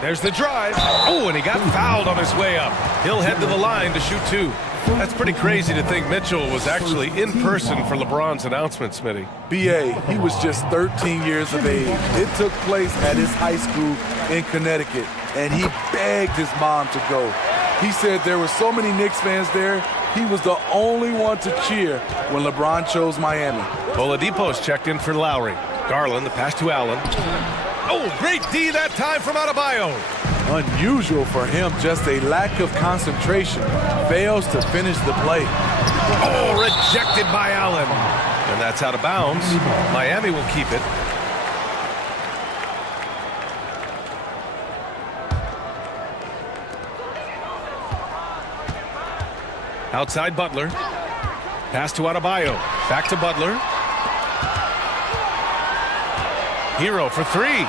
There's the drive. Oh, and he got fouled on his way up. He'll head to the line to shoot two. That's pretty crazy to think Mitchell was actually in person for LeBron's announcement, Smitty. B.A., he was just 13 years of age. It took place at his high school in Connecticut, and he begged his mom to go. He said there were so many Knicks fans there, he was the only one to cheer when LeBron chose Miami. Oladipo's checked in for Lowry. Garland, the pass to Allen. Oh, great D that time from Adebayo. Unusual for him, just a lack of concentration. Fails to finish the play. Oh, rejected by Allen. And that's out of bounds. Miami will keep it. Outside Butler. Pass to Adebayo. Back to Butler. Hero for three.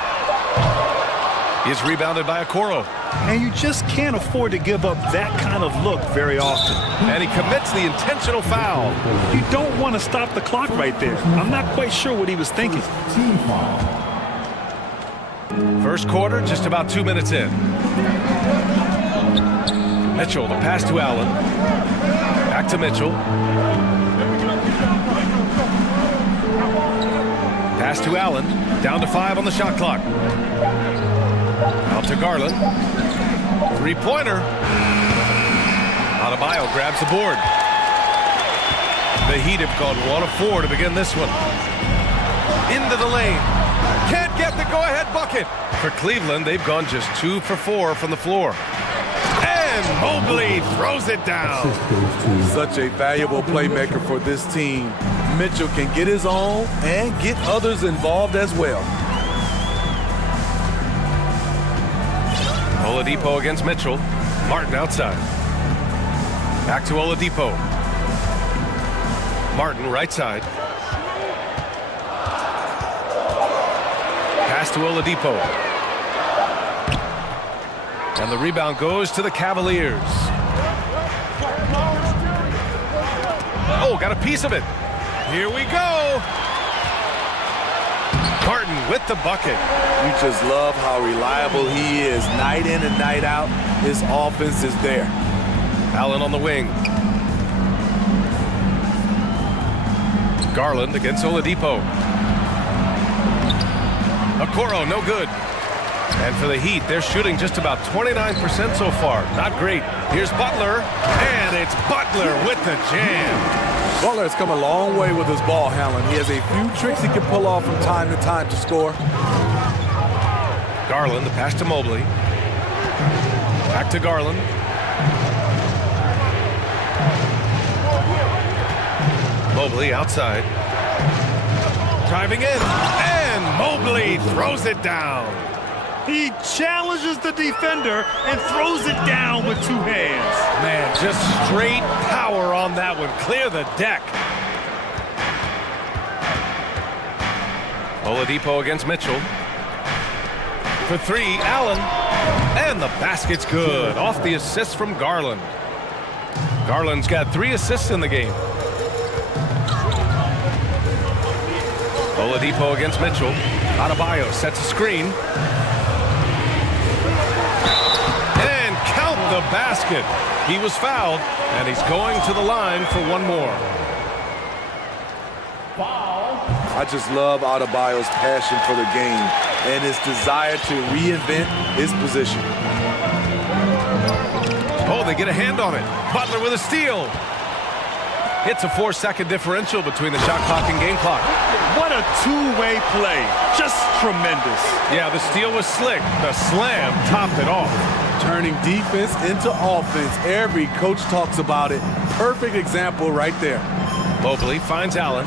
He's rebounded by Okoro. And you just can't afford to give up that kind of look very often. And he commits the intentional foul. You don't want to stop the clock right there. I'm not quite sure what he was thinking. First quarter, just about 2 minutes in. Mitchell, the pass to Allen. Back to Mitchell. Pass to Allen. Down to 5 on the shot clock. Out to Garland. Three-pointer. Adebayo grabs the board. The Heat have gone 1 of 4 to begin this one. Into the lane. Can't get the go-ahead bucket. For Cleveland, they've gone just 2 for 4 from the floor. And Mobley throws it down. Such a valuable playmaker for this team. Mitchell can get his own and get others involved as well. Oladipo against Mitchell. Martin outside. Back to Oladipo. Martin right side. Pass to Oladipo. And the rebound goes to the Cavaliers. Oh, got a piece of it. Here we go. Martin with the bucket. You just love how reliable he is. Night in and night out, his offense is there. Allen on the wing. Garland against Oladipo. Okoro, no good. And for the Heat, they're shooting just about 29% so far. Not great. Here's Butler, and it's Butler with the jam. Butler has come a long way with his ball handling. He has a few tricks he can pull off from time to time to score. Garland, the pass to Mobley. Back to Garland. Mobley outside. Driving in, and Mobley throws it down. He challenges the defender and throws it down with 2 hands. Man, just straight power on that one. Clear the deck. Oladipo against Mitchell. For 3, Allen. And the basket's good. Off the assist from Garland. Garland's got 3 assists in the game. Oladipo against Mitchell. Adebayo sets a screen. And count the basket. He was fouled, and he's going to the line for one more. I just love Adebayo's passion for the game and his desire to reinvent his position. Oh, they get a hand on it. Butler with a steal. It's a 4-second differential between the shot clock and game clock. What a two-way play. Just tremendous. Yeah, the steal was slick. The slam topped it off. Turning defense into offense. Every coach talks about it. Perfect example right there. Mobley finds Allen.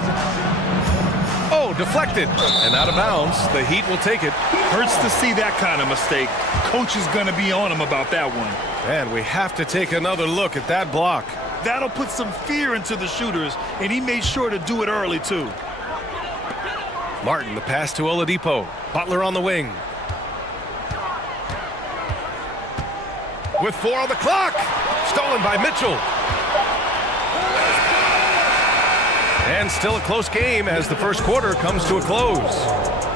Oh, deflected. And out of bounds. The Heat will take it. Hurts to see that kind of mistake. Coach is going to be on him about that one. And we have to take another look at that block. That'll put some fear into the shooters, and he made sure to do it early, too. Martin, the pass to Oladipo. Butler on the wing. With 4 on the clock. Stolen by Mitchell. And still a close game as the first quarter comes to a close.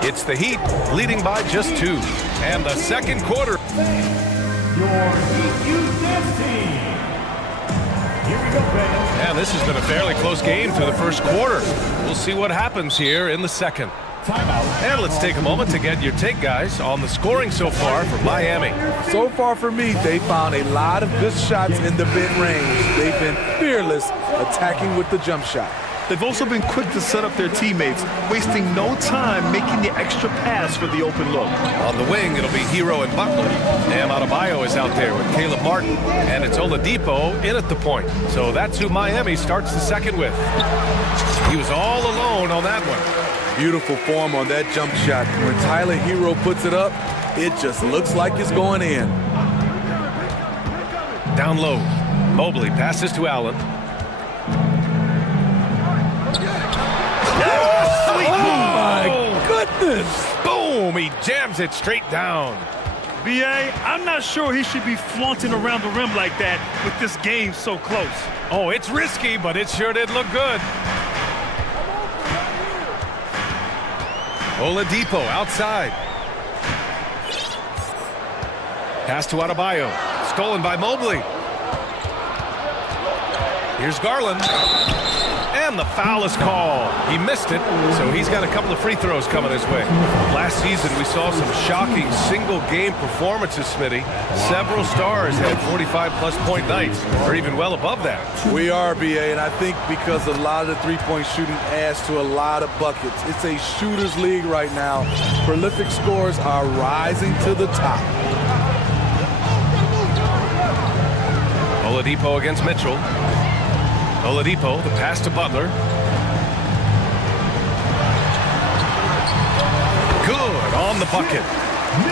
It's the Heat leading by just 2. And the second quarter. Your Heat Youth Dance Team. Here we go, fans. And this has been a fairly close game through the first quarter. We'll see what happens here in the second. And let's take a moment to get your take, guys, on the scoring so far for Miami. So far for me, they found a lot of good shots in the mid-range. They've been fearless attacking with the jump shot. They've also been quick to set up their teammates, wasting no time making the extra pass for the open look. On the wing, it'll be Hero and Butler. Bam Adebayo is out there with Caleb Martin. And it's Oladipo in at the point. So that's who Miami starts the second with. He was all alone on that one. Beautiful form on that jump shot. When Tyler Hero puts it up, it just looks like it's going in. Down low. Mobley passes to Allen. Goodness! Boom! He jams it straight down. B.A., I'm not sure he should be flaunting around the rim like that with this game so close. Oh, it's risky, but it sure did look good. Oladipo outside. Pass to Adebayo. Stolen by Mobley. Here's Garland. And the foul is called. He missed it, so he's got a couple of free throws coming his way. Last season, we saw some shocking single-game performances, Smitty. Several stars had 45-plus point nights, or even well above that. We are, B.A., and I think because a lot of the three-point shooting adds to a lot of buckets. It's a shooter's league right now. Prolific scorers are rising to the top. Oladipo against Mitchell. Oladipo, the pass to Butler. Good on the bucket.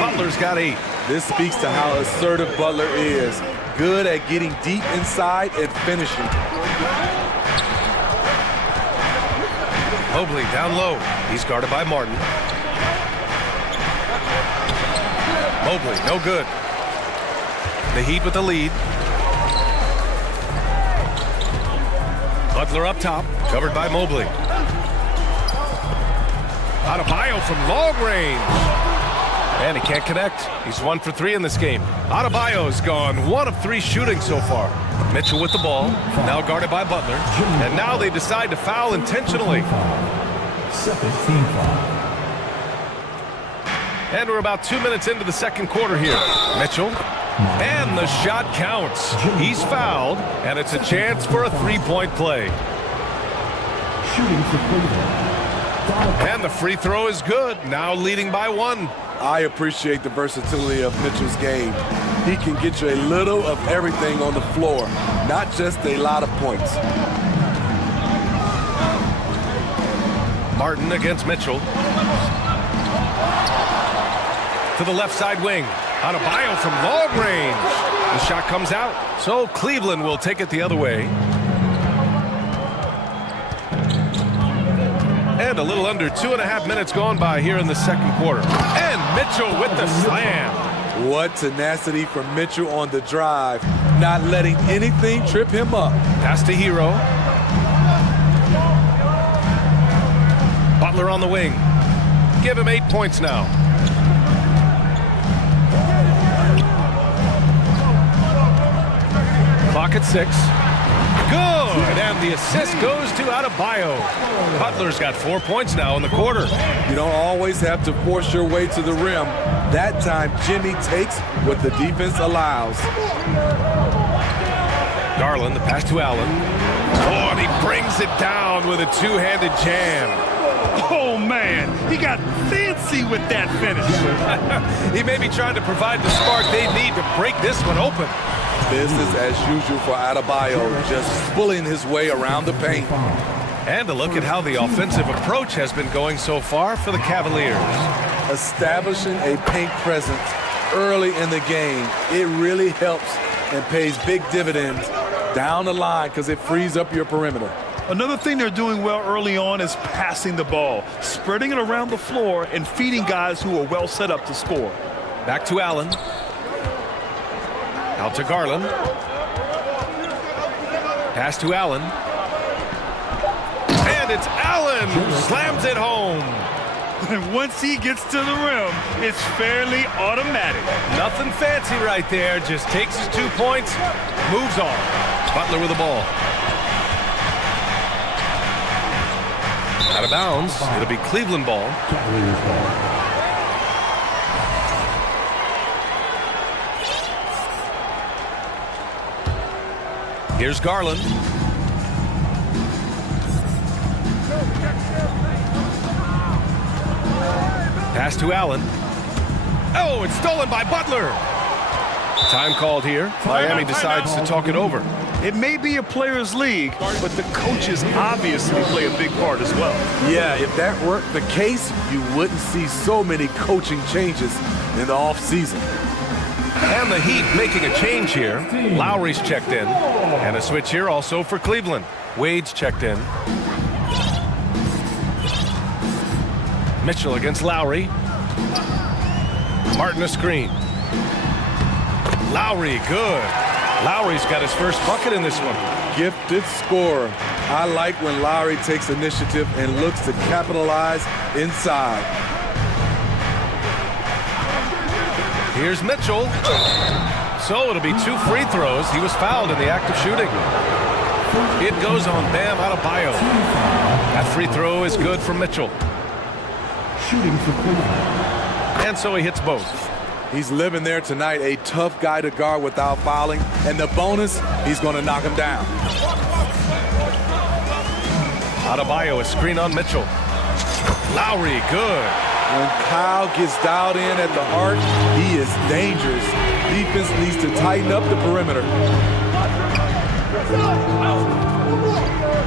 Butler's got 8. This speaks to how assertive Butler is. Good at getting deep inside and finishing. Mobley down low. He's guarded by Martin. Mobley, no good. The Heat with the lead. Butler up top, covered by Mobley. Adebayo from long range. And he can't connect. He's 1 for 3 in this game. Adebayo's gone 1 of 3 shooting so far. Mitchell with the ball, now guarded by Butler. And now they decide to foul intentionally. And we're about 2 minutes into the second quarter here. Mitchell. And the shot counts. He's fouled, and it's a chance for a three-point play. And the free throw is good, now leading by 1. I appreciate the versatility of Mitchell's game. He can get you a little of everything on the floor, not just a lot of points. Martin against Mitchell. To the left side wing. Adebayo from long range. The shot comes out, so Cleveland will take it the other way. And a little under 2.5 minutes gone by here in the second quarter. And Mitchell with the slam. What tenacity from Mitchell on the drive, not letting anything trip him up. Pass to Hero. Butler on the wing. Give him 8 points now. Clock at 6. Good, and the assist goes to Adebayo. Butler's got 4 points now in the quarter. You don't always have to force your way to the rim. That time, Jimmy takes what the defense allows. Garland, the pass to Allen. Oh, and he brings it down with a two-handed jam. Oh, man, he got fancy with that finish. He may be trying to provide the spark they need to break this one open. Business as usual for Adebayo, just bullying his way around the paint. And a look at how the offensive approach has been going so far for the Cavaliers. Establishing a paint presence early in the game, it really helps and pays big dividends down the line because it frees up your perimeter. Another thing they're doing well early on is passing the ball, spreading it around the floor and feeding guys who are well set up to score. Back to Allen. Out to Garland. Pass to Allen. And it's Allen who slams it home. And once he gets to the rim, it's fairly automatic. Nothing fancy right there. Just takes his 2 points, moves on. Butler with the ball. Out of bounds. It'll be Cleveland ball. Here's Garland. Pass to Allen. Oh, it's stolen by Butler. Time called here. Miami decides to talk it over. It may be a players' league, but the coaches obviously play a big part as well. Yeah, if that weren't the case, you wouldn't see so many coaching changes in the offseason. And the Heat making a change here. Lowry's checked in. And a switch here also for Cleveland. Wade's checked in. Mitchell against Lowry. Martin a screen. Lowry, good. Lowry's got his first bucket in this one. Gifted scorer. I like when Lowry takes initiative and looks to capitalize inside. Here's Mitchell. So it'll be 2 free throws. He was fouled in the act of shooting. It goes on Bam Adebayo. That free throw is good for Mitchell. Shooting for Cleveland. And so he hits both. He's living there tonight, a tough guy to guard without fouling. And the bonus, he's going to knock him down. Adebayo, a screen on Mitchell. Lowry, good. When Kyle gets dialed in at the arc, he is dangerous. Defense needs to tighten up the perimeter.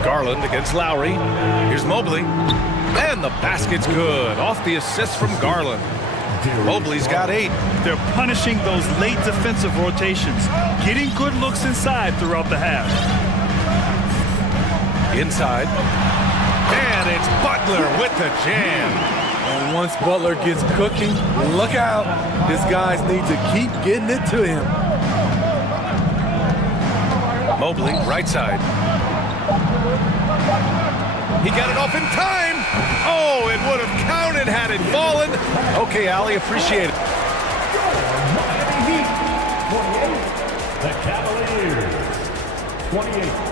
Garland against Lowry. Here's Mobley. And the basket's good. Off the assist from Garland. Mobley's got 8. They're punishing those late defensive rotations, getting good looks inside throughout the half. Inside. And it's Butler with the jam. And once Butler gets cooking, look out. His guys need to keep getting it to him. Mobley, right side. He got it off in time. Oh, it would have counted had it fallen. Okay, Ali, appreciate it. Miami Heat, 28. The Cavaliers, 28.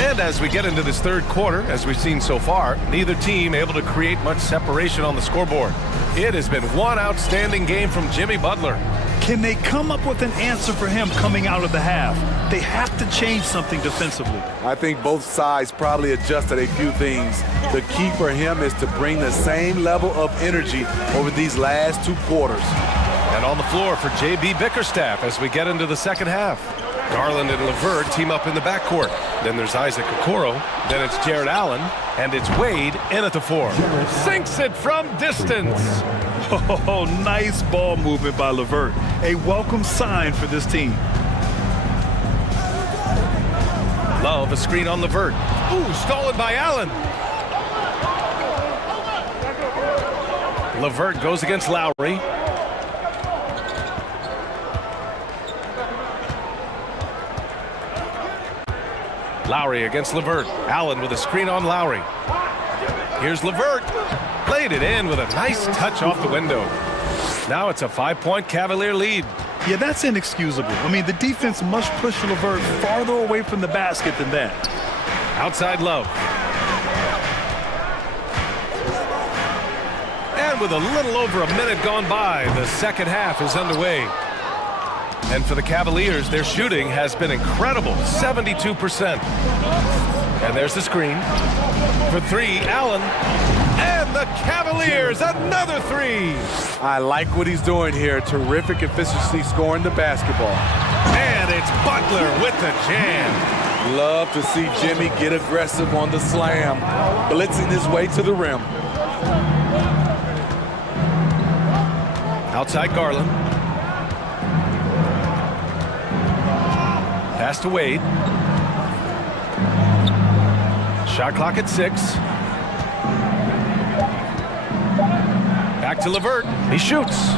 And as we get into this third quarter, as we've seen so far, neither team able to create much separation on the scoreboard. It has been one outstanding game from Jimmy Butler. Can they come up with an answer for him coming out of the half? They have to change something defensively. I think both sides probably adjusted a few things. The key for him is to bring the same level of energy over these last 2 quarters. And on the floor for J.B. Bickerstaff as we get into the second half. Garland and LeVert team up in the backcourt. Then there's Isaac Okoro. Then it's Jared Allen. And it's Wade in at the 4. Sinks it from distance. Oh, nice ball movement by LeVert. A welcome sign for this team. Love Love, a screen on Levert. Ooh, stolen by Allen. Levert goes against Lowry. Lowry against Levert. Allen with a screen on Lowry. Here's Levert. Played it in with a nice touch off the window. Now it's a 5-point Cavalier lead. Yeah, that's inexcusable. I mean, the defense must push Levert farther away from the basket than that. Outside Love. And with a little over a minute gone by, the second half is underway. And for the Cavaliers, their shooting has been incredible, 72%. And there's the screen. For three, Allen. And the Cavaliers, another three. I like what he's doing here. Terrific efficiency scoring the basketball. And it's Butler with the jam. Love to see Jimmy get aggressive on the slam, blitzing his way to the rim. Outside Garland. Pass to Wade. Shot clock at 6. Back to Levert. He shoots.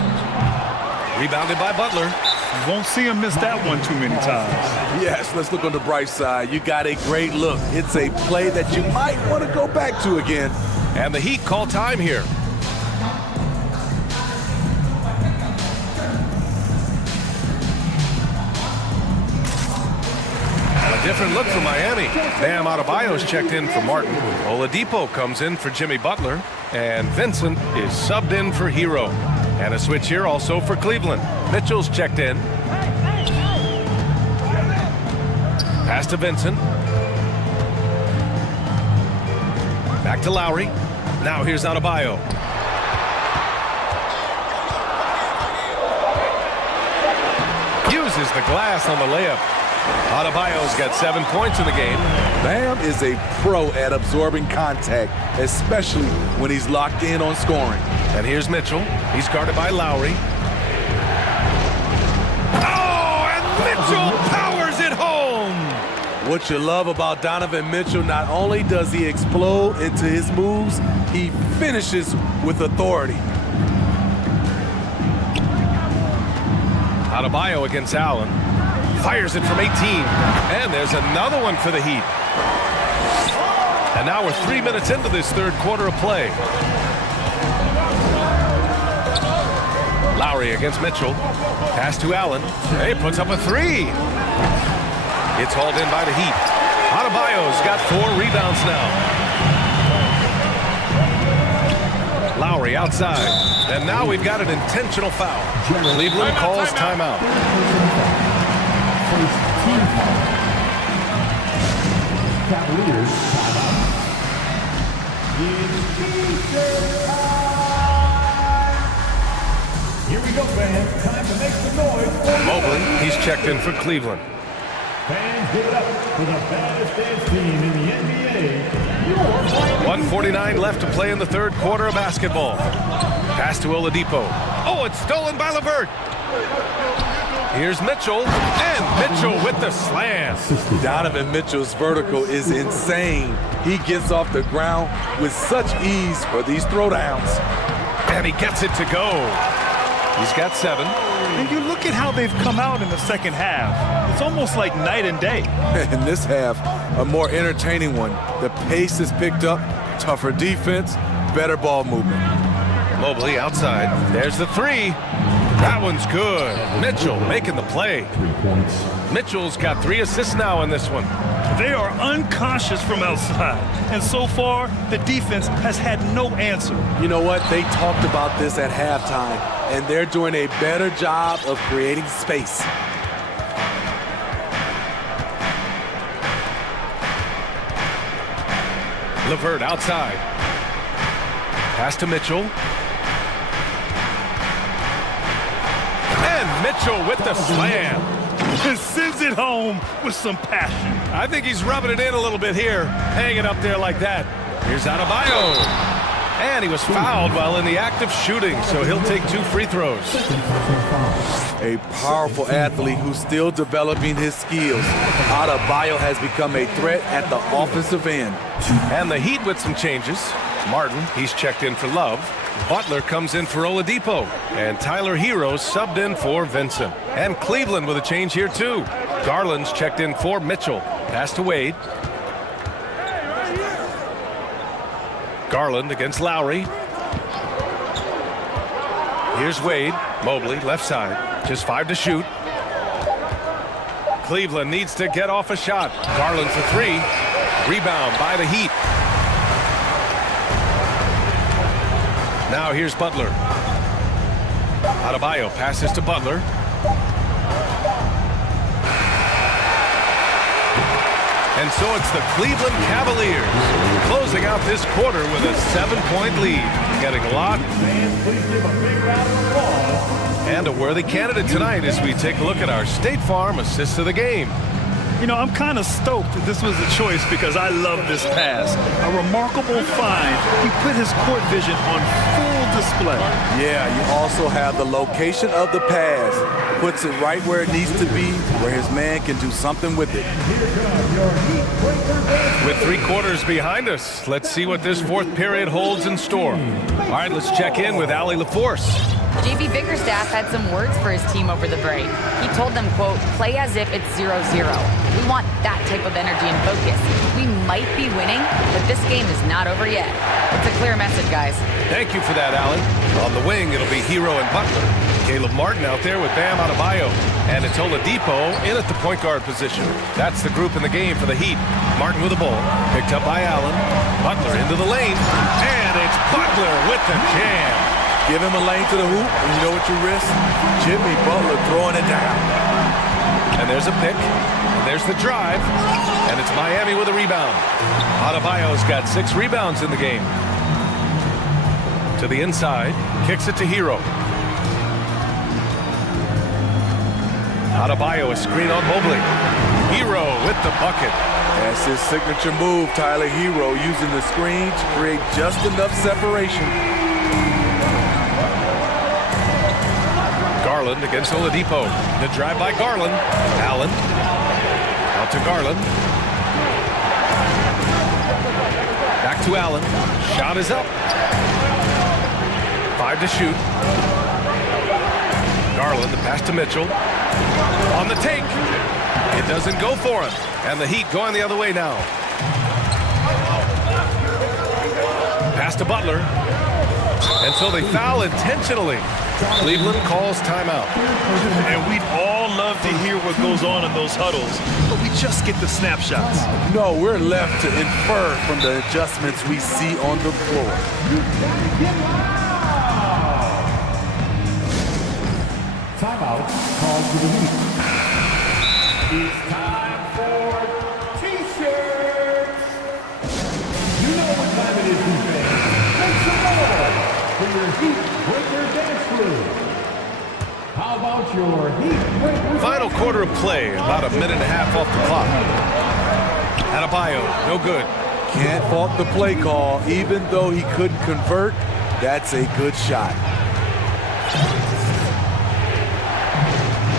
Rebounded by Butler. You won't see him miss that one too many times. Yes, let's look on the bright side. You got a great look. It's a play that you might want to go back to again. And the Heat call time here. Different look for Miami. Bam Adebayo's checked in for Martin. Oladipo comes in for Jimmy Butler. And Vincent is subbed in for Hero. And a switch here also for Cleveland. Mitchell's checked in. Pass to Vincent. Back to Lowry. Now here's Adebayo. Uses the glass on the layup. Adebayo's got 7 points in the game. Bam is a pro at absorbing contact, especially when he's locked in on scoring. And here's Mitchell. He's guarded by Lowry. Oh, and Mitchell powers it home! What you love about Donovan Mitchell, not only does he explode into his moves, he finishes with authority. Adebayo against Allen. Fires it from 18. And there's another one for the Heat. And now we're 3 minutes into this third quarter of play. Lowry against Mitchell. Pass to Allen. He puts up a three. It's hauled in by the Heat. Adebayo's got 4 rebounds now. Lowry outside. And now we've got an intentional foul. Cleveland calls timeout. Cavaliers Here we go, fans. Time to make some noise. Mobley, he's checked in for Cleveland. Fans, give it up for the baddest dance team in the NBA. 1:49 left to play in the third quarter of basketball. Pass to Oladipo. Oh, it's stolen by Levert. Here's Mitchell, and Mitchell with the slam. Donovan Mitchell's vertical is insane. He gets off the ground with such ease for these throwdowns. And he gets it to go. He's got 7. And you look at how they've come out in the second half. It's almost like night and day. In this half, a more entertaining one. The pace is picked up, tougher defense, better ball movement. Mobley outside. There's the three. That one's good. Mitchell making the play. 3 points. Mitchell's got 3 assists now in this one. They are unconscious from outside. And so far, the defense has had no answer. You know what? They talked about this at halftime, and they're doing a better job of creating space. Levert outside. Pass to Mitchell. And Mitchell with the slam. And sends it home with some passion. I think he's rubbing it in a little bit here. Hang it up there like that. Here's Adebayo. And he was fouled while in the act of shooting, so he'll take 2 free throws. A powerful athlete who's still developing his skills. Adebayo has become a threat at the offensive end. And the Heat with some changes. Martin, he's checked in for Love. Butler comes in for Oladipo. And Tyler Hero subbed in for Vincent. And Cleveland with a change here too. Garland's checked in for Mitchell. Pass to Wade. Garland against Lowry. Here's Wade. Mobley, left side. Just 5 to shoot. Cleveland needs to get off a shot. Garland for 3. Rebound by the Heat. Now here's Butler. Adebayo passes to Butler. And so it's the Cleveland Cavaliers closing out this quarter with a 7-point lead. Getting a lot. And a worthy candidate tonight as we take a look at our State Farm assist of the game. You know, I'm kind of stoked that this was a choice because I love this pass. A remarkable find. He put his court vision on full display. Yeah, you also have the location of the pass. Puts it right where it needs to be, where his man can do something with it. With 3 quarters behind us, let's see what this 4th period holds in store. All right, let's check in with Allie LaForce. JB Bickerstaff had some words for his team over the break. He told them, quote, play as if it's 0-0. We want that type of energy and focus. We might be winning, but this game is not over yet. It's a clear message, guys. Thank you for that, Allen. On the wing, it'll be Hero and Butler. Caleb Martin out there with Bam Adebayo. And it's Oladipo in at the point guard position. That's the group in the game for the Heat. Martin with the ball. Picked up by Allen. Butler into the lane. And it's Butler with the jam. Give him a lane to the hoop, and you know what you risk? Jimmy Butler throwing it down. And there's a pick. And there's the drive. And it's Miami with a rebound. Adebayo's got 6 rebounds in the game. To the inside. Kicks it to Hero. Adebayo, a screen on Mobley. Hero with the bucket. That's his signature move, Tyler Hero, using the screen to create just enough separation. Garland against Oladipo. The drive by Garland. Allen. Out to Garland. Back to Allen. Shot is up. 5 to shoot. Garland, the pass to Mitchell. On the take. It doesn't go for him. And the Heat going the other way now. Pass to Butler. And so they foul intentionally. Cleveland calls timeout. And we'd all love to hear what goes on in those huddles, but we just get the snapshots. No, we're left to infer from the adjustments we see on the floor. Timeout called to the Heat. It's time for T-shirts. You know what time it is, Heat fans. Make some noise for your Heat Breaker dance crew. How about your Heat Breaker? Final quarter of play, about a minute and a half off the clock. Adebayo, no good. Can't fault the play call. Even though he couldn't convert, that's a good shot.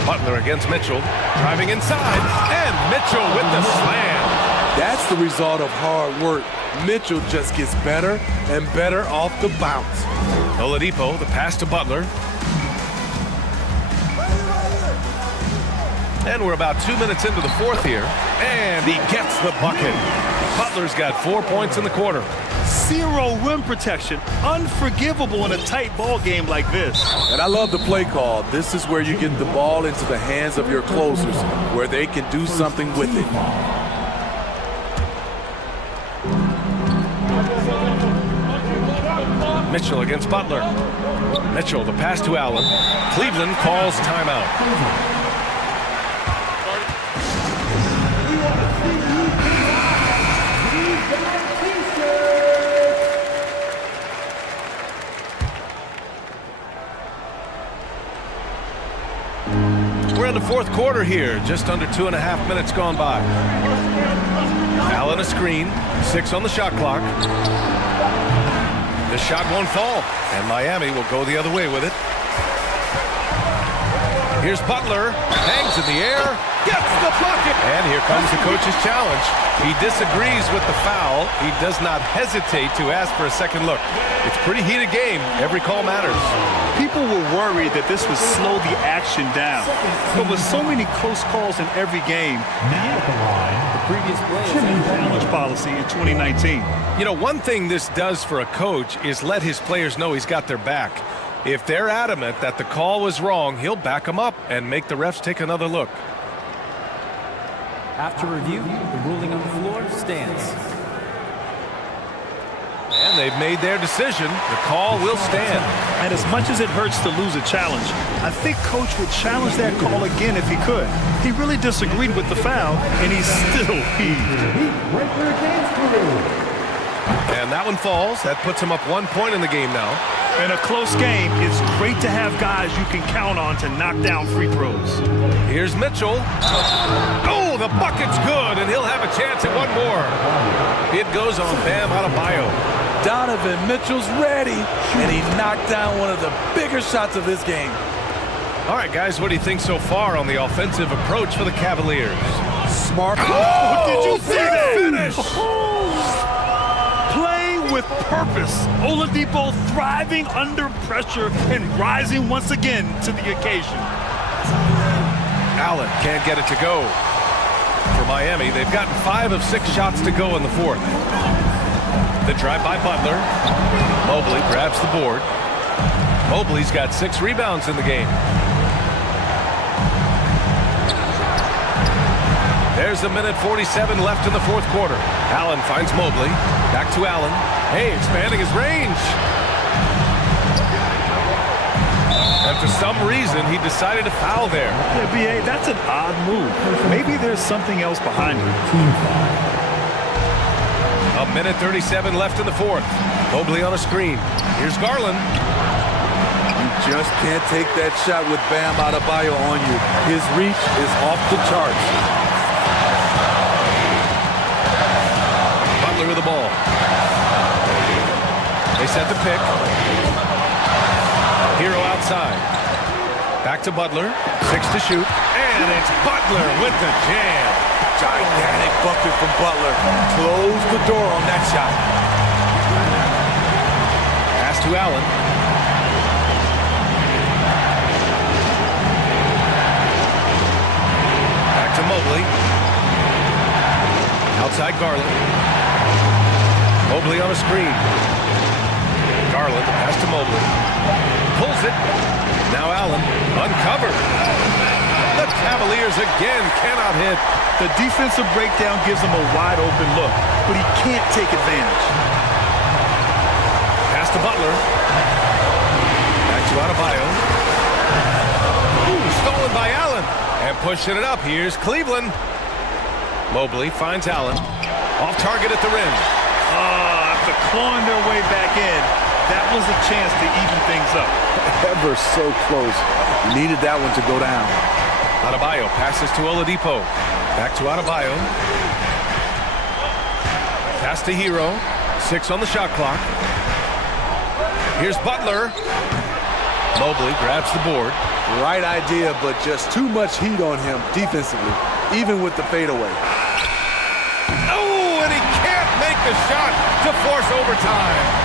Butler against Mitchell, driving inside, and Mitchell with the slam. That's the result of hard work. Mitchell just gets better and better off the bounce. Oladipo, the pass to Butler. And we're about 2 minutes into the 4th here, and he gets the bucket. Butler's got 4 points in the quarter. 0 rim protection. Unforgivable in a tight ball game like this. And I love the play call. This is where you get the ball into the hands of your closers, where they can do something with it. Mitchell against Butler. Mitchell, the pass to Allen. Cleveland calls timeout. We're in the 4th quarter here, just under 2.5 minutes gone by. Allen a screen, 6 on the shot clock. The shot won't fall, and Miami will go the other way with it. Here's Butler, hangs in the air, gets the bucket! And here comes the coach's challenge. He disagrees with the foul. He does not hesitate to ask for a second look. It's a pretty heated game. Every call matters. People were worried that this would slow the action down. But with so many close calls in every game, The previous play is challenge policy in 2019. You know, one thing this does for a coach is let his players know he's got their back. If they're adamant that the call was wrong, he'll back them up and make the refs take another look. After review, the ruling on the floor stands. And they've made their decision. The call will stand. And as much as it hurts to lose a challenge, I think Coach would challenge that call again if he could. He really disagreed with the foul, and he still heaved. And that one falls. That puts him up 1 point in the game now. In a close game, it's great to have guys you can count on to knock down free throws. Here's Mitchell. Oh, the bucket's good, and he'll have a chance at one more. It goes on Bam Adebayo. Donovan Mitchell's ready, and he knocked down one of the bigger shots of his game. All right, guys, what do you think so far on the offensive approach for the Cavaliers? Smart. Oh, did you see that? Finish! Playing with purpose. Oladipo thriving under pressure and rising once again to the occasion. Allen can't get it to go. For Miami, they've gotten 5 of 6 shots to go in the fourth. The drive by Butler. Mobley grabs the board. Mobley's got 6 rebounds in the game. There's 1:47 left in the fourth quarter. Allen finds Mobley. Back to Allen. Hey, expanding his range. And for some reason, he decided to foul there. Yeah, B.A., that's an odd move. Maybe there's something else behind it. 1:37 left in the fourth. Mobley on a screen. Here's Garland. You just can't take that shot with Bam Adebayo on you. His reach is off the charts. Butler with the ball. They set the pick. Hero outside. Back to Butler. 6 to shoot. And it's Butler with the jam. Gigantic bucket from Butler. Close the door on that shot. Pass to Allen. Back to Mobley. Outside Garland. Mobley on a screen. Garland pass to Mobley. Pulls it. Now Allen uncovered. The Cavaliers again cannot hit. The defensive breakdown gives him a wide open look, but he can't take advantage. Pass to Butler. Back to Adebayo. Ooh, stolen by Allen. And pushing it up. Here's Cleveland. Mobley finds Allen. Off target at the rim. After clawing their way back in, that was a chance to even things up. Ever so close. Needed that one to go down. Adebayo passes to Oladipo. Back to Adebayo. Pass to Hero. 6 on the shot clock. Here's Butler. Mobley grabs the board. Right idea, but just too much heat on him defensively, even with the fadeaway. Oh, and he can't make the shot to force overtime.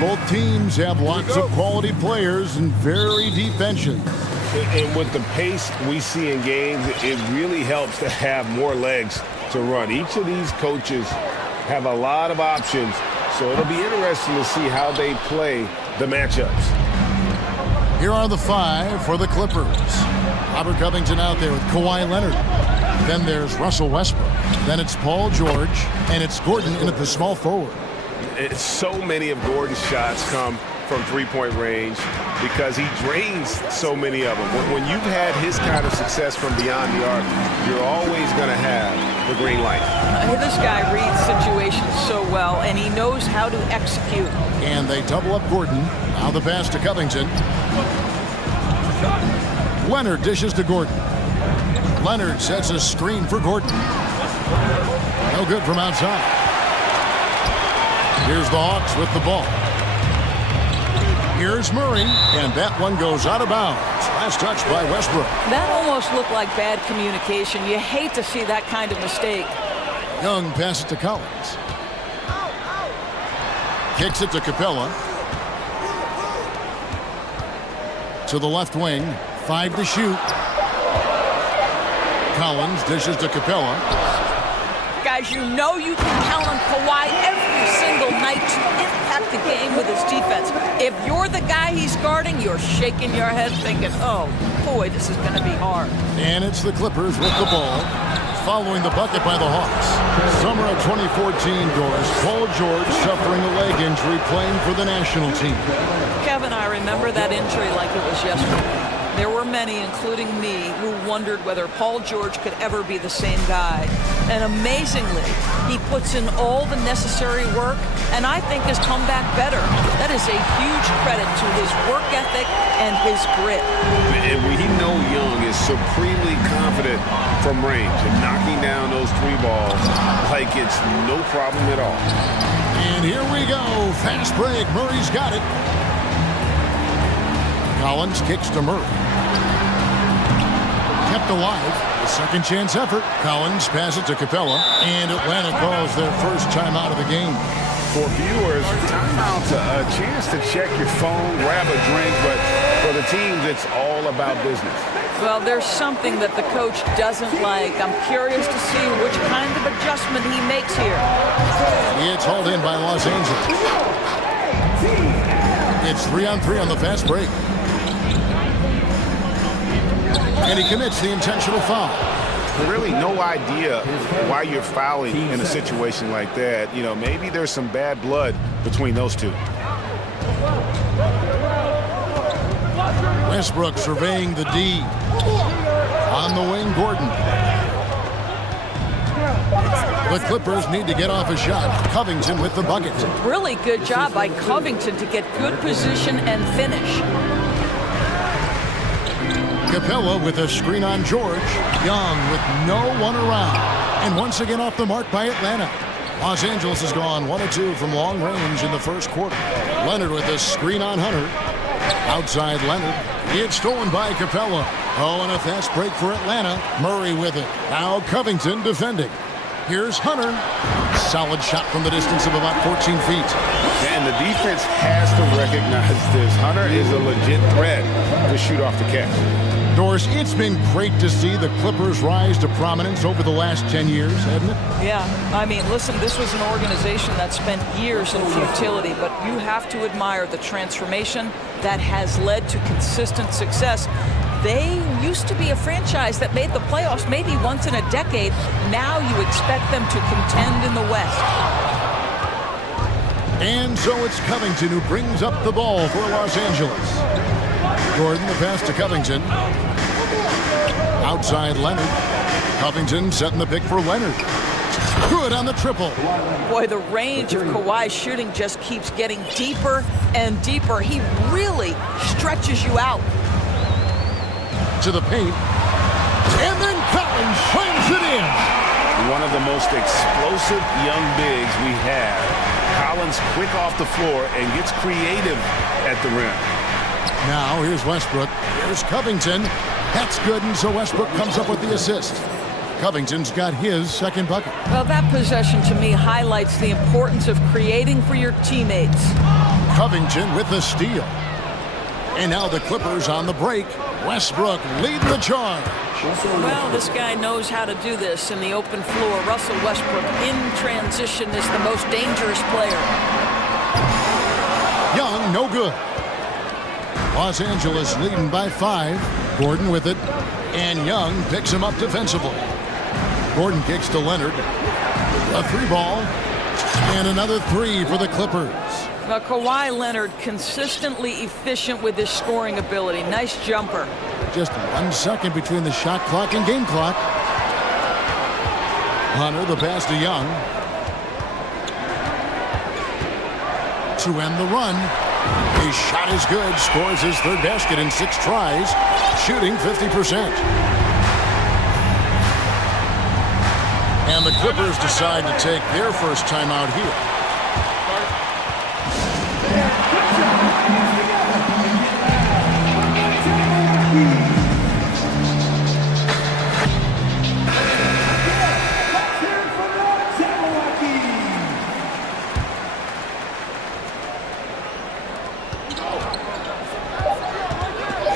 Both teams have lots of quality players and very deep benches. And with the pace we see in games, it really helps to have more legs to run. Each of these coaches have a lot of options, so it'll be interesting to see how they play the matchups. Here are the 5 for the Clippers. Robert Covington out there with Kawhi Leonard. Then there's Russell Westbrook. Then it's Paul George, and it's Gordon in at the small forward. So many of Gordon's shots come from three-point range because he drains so many of them. When you've had his kind of success from beyond the arc, you're always going to have the green light. This guy reads situations so well, and he knows how to execute. And they double up Gordon. Now the pass to Covington. Leonard dishes to Gordon. Leonard sets a screen for Gordon. No good from outside. Here's the Hawks with the ball. Here's Murray, and that one goes out of bounds. Last touch by Westbrook. That almost looked like bad communication. You hate to see that kind of mistake. Young passes to Collins. Kicks it to Capella. To the left wing. 5 to shoot. Collins dishes to Capella. Guys, you know you can count on Kawhi every single night to impact the game with his defense. If you're the guy he's guarding, you're shaking your head thinking, oh, boy, this is going to be hard. And it's the Clippers with the ball, following the bucket by the Hawks. Summer of 2014, Doris. Paul George suffering a leg injury playing for the national team. Kevin, I remember that injury like it was yesterday. There were many, including me, who wondered whether Paul George could ever be the same guy. And amazingly, he puts in all the necessary work, and I think has come back better. That is a huge credit to his work ethic and his grit. And we know Young is supremely confident from range and knocking down those 3 balls like it's no problem at all. And here we go. Fast break. Murray's got it. Collins kicks to Murray. Kept alive. A second chance effort. Collins passes to Capella. And Atlanta calls their first timeout of the game. For viewers, timeout's a chance to check your phone, grab a drink, but for the teams, it's all about business. Well, there's something that the coach doesn't like. I'm curious to see which kind of adjustment he makes here. It's hauled in by Los Angeles. It's 3-on-3 on the fast break. And he commits the intentional foul. Really no idea why you're fouling in a situation like that. You know, maybe there's some bad blood between those two. Westbrook surveying the D. On the wing, Gordon. The Clippers need to get off a shot. Covington with the bucket. Really good job by Covington to get good position and finish. Capella with a screen on George. Young with no one around. And once again off the mark by Atlanta. Los Angeles has gone 1 of 2 from long range in the first quarter. Leonard with a screen on Hunter. Outside Leonard. It's stolen by Capella. Oh, and a fast break for Atlanta. Murray with it. Now Covington defending. Here's Hunter. Solid shot from the distance of about 14 feet. And the defense has to recognize this. Hunter is a legit threat to shoot off the catch. Doris, it's been great to see the Clippers rise to prominence over the last 10 years, hasn't it? Yeah, I mean, listen, this was an organization that spent years in futility, but you have to admire the transformation that has led to consistent success. They used to be a franchise that made the playoffs maybe once in a decade. Now you expect them to contend in the West. And so it's Covington who brings up the ball for Los Angeles. Gordon, the pass to Covington. Outside Leonard. Covington setting the pick for Leonard. Good on the triple. Boy, the range of Kawhi's shooting just keeps getting deeper and deeper. He really stretches you out. To the paint. And then Collins slams it in. One of the most explosive young bigs we have. Collins quick off the floor and gets creative at the rim. Now here's Westbrook. Here's Covington. That's good, and so Westbrook comes up with the assist. Covington's got his second bucket. Well, that possession to me highlights the importance of creating for your teammates. Covington with the steal. And now the Clippers on the break. Westbrook leading the charge. Well, this guy knows how to do this in the open floor. Russell Westbrook in transition is the most dangerous player. Young, no good. Los Angeles leading by 5. Gordon with it. And Young picks him up defensively. Gordon kicks to Leonard. A 3-ball. And another 3 for the Clippers. Now, Kawhi Leonard consistently efficient with his scoring ability. Nice jumper. Just 1 second between the shot clock and game clock. Hunter, the pass to Young. To end the run. His shot is good. Scores his third basket in 6 tries. Shooting 50%. And the Clippers decide to take their first timeout here.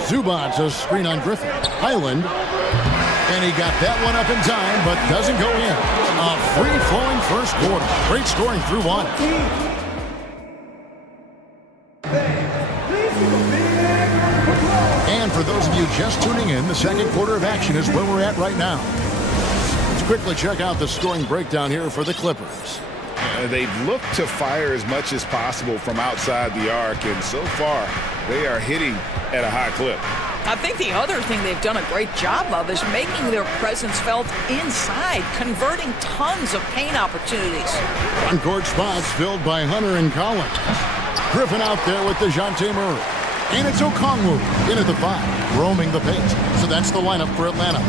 Zubac, a screen on Griffin. Highland. And he got that one up in time, but doesn't go in. A free-flowing first quarter. Great scoring through 1. And for those of you just tuning in, the second quarter of action is where we're at right now. Let's quickly check out the scoring breakdown here for the Clippers. They've looked to fire as much as possible from outside the arc, and so far they are hitting at a high clip. I think the other thing they've done a great job of is making their presence felt inside, converting tons of paint opportunities. Front-court spots filled by Hunter and Collins. Griffin out there with DeJounte Murray. And it's Okongwu in at the 5, roaming the paint. So that's the lineup for Atlanta.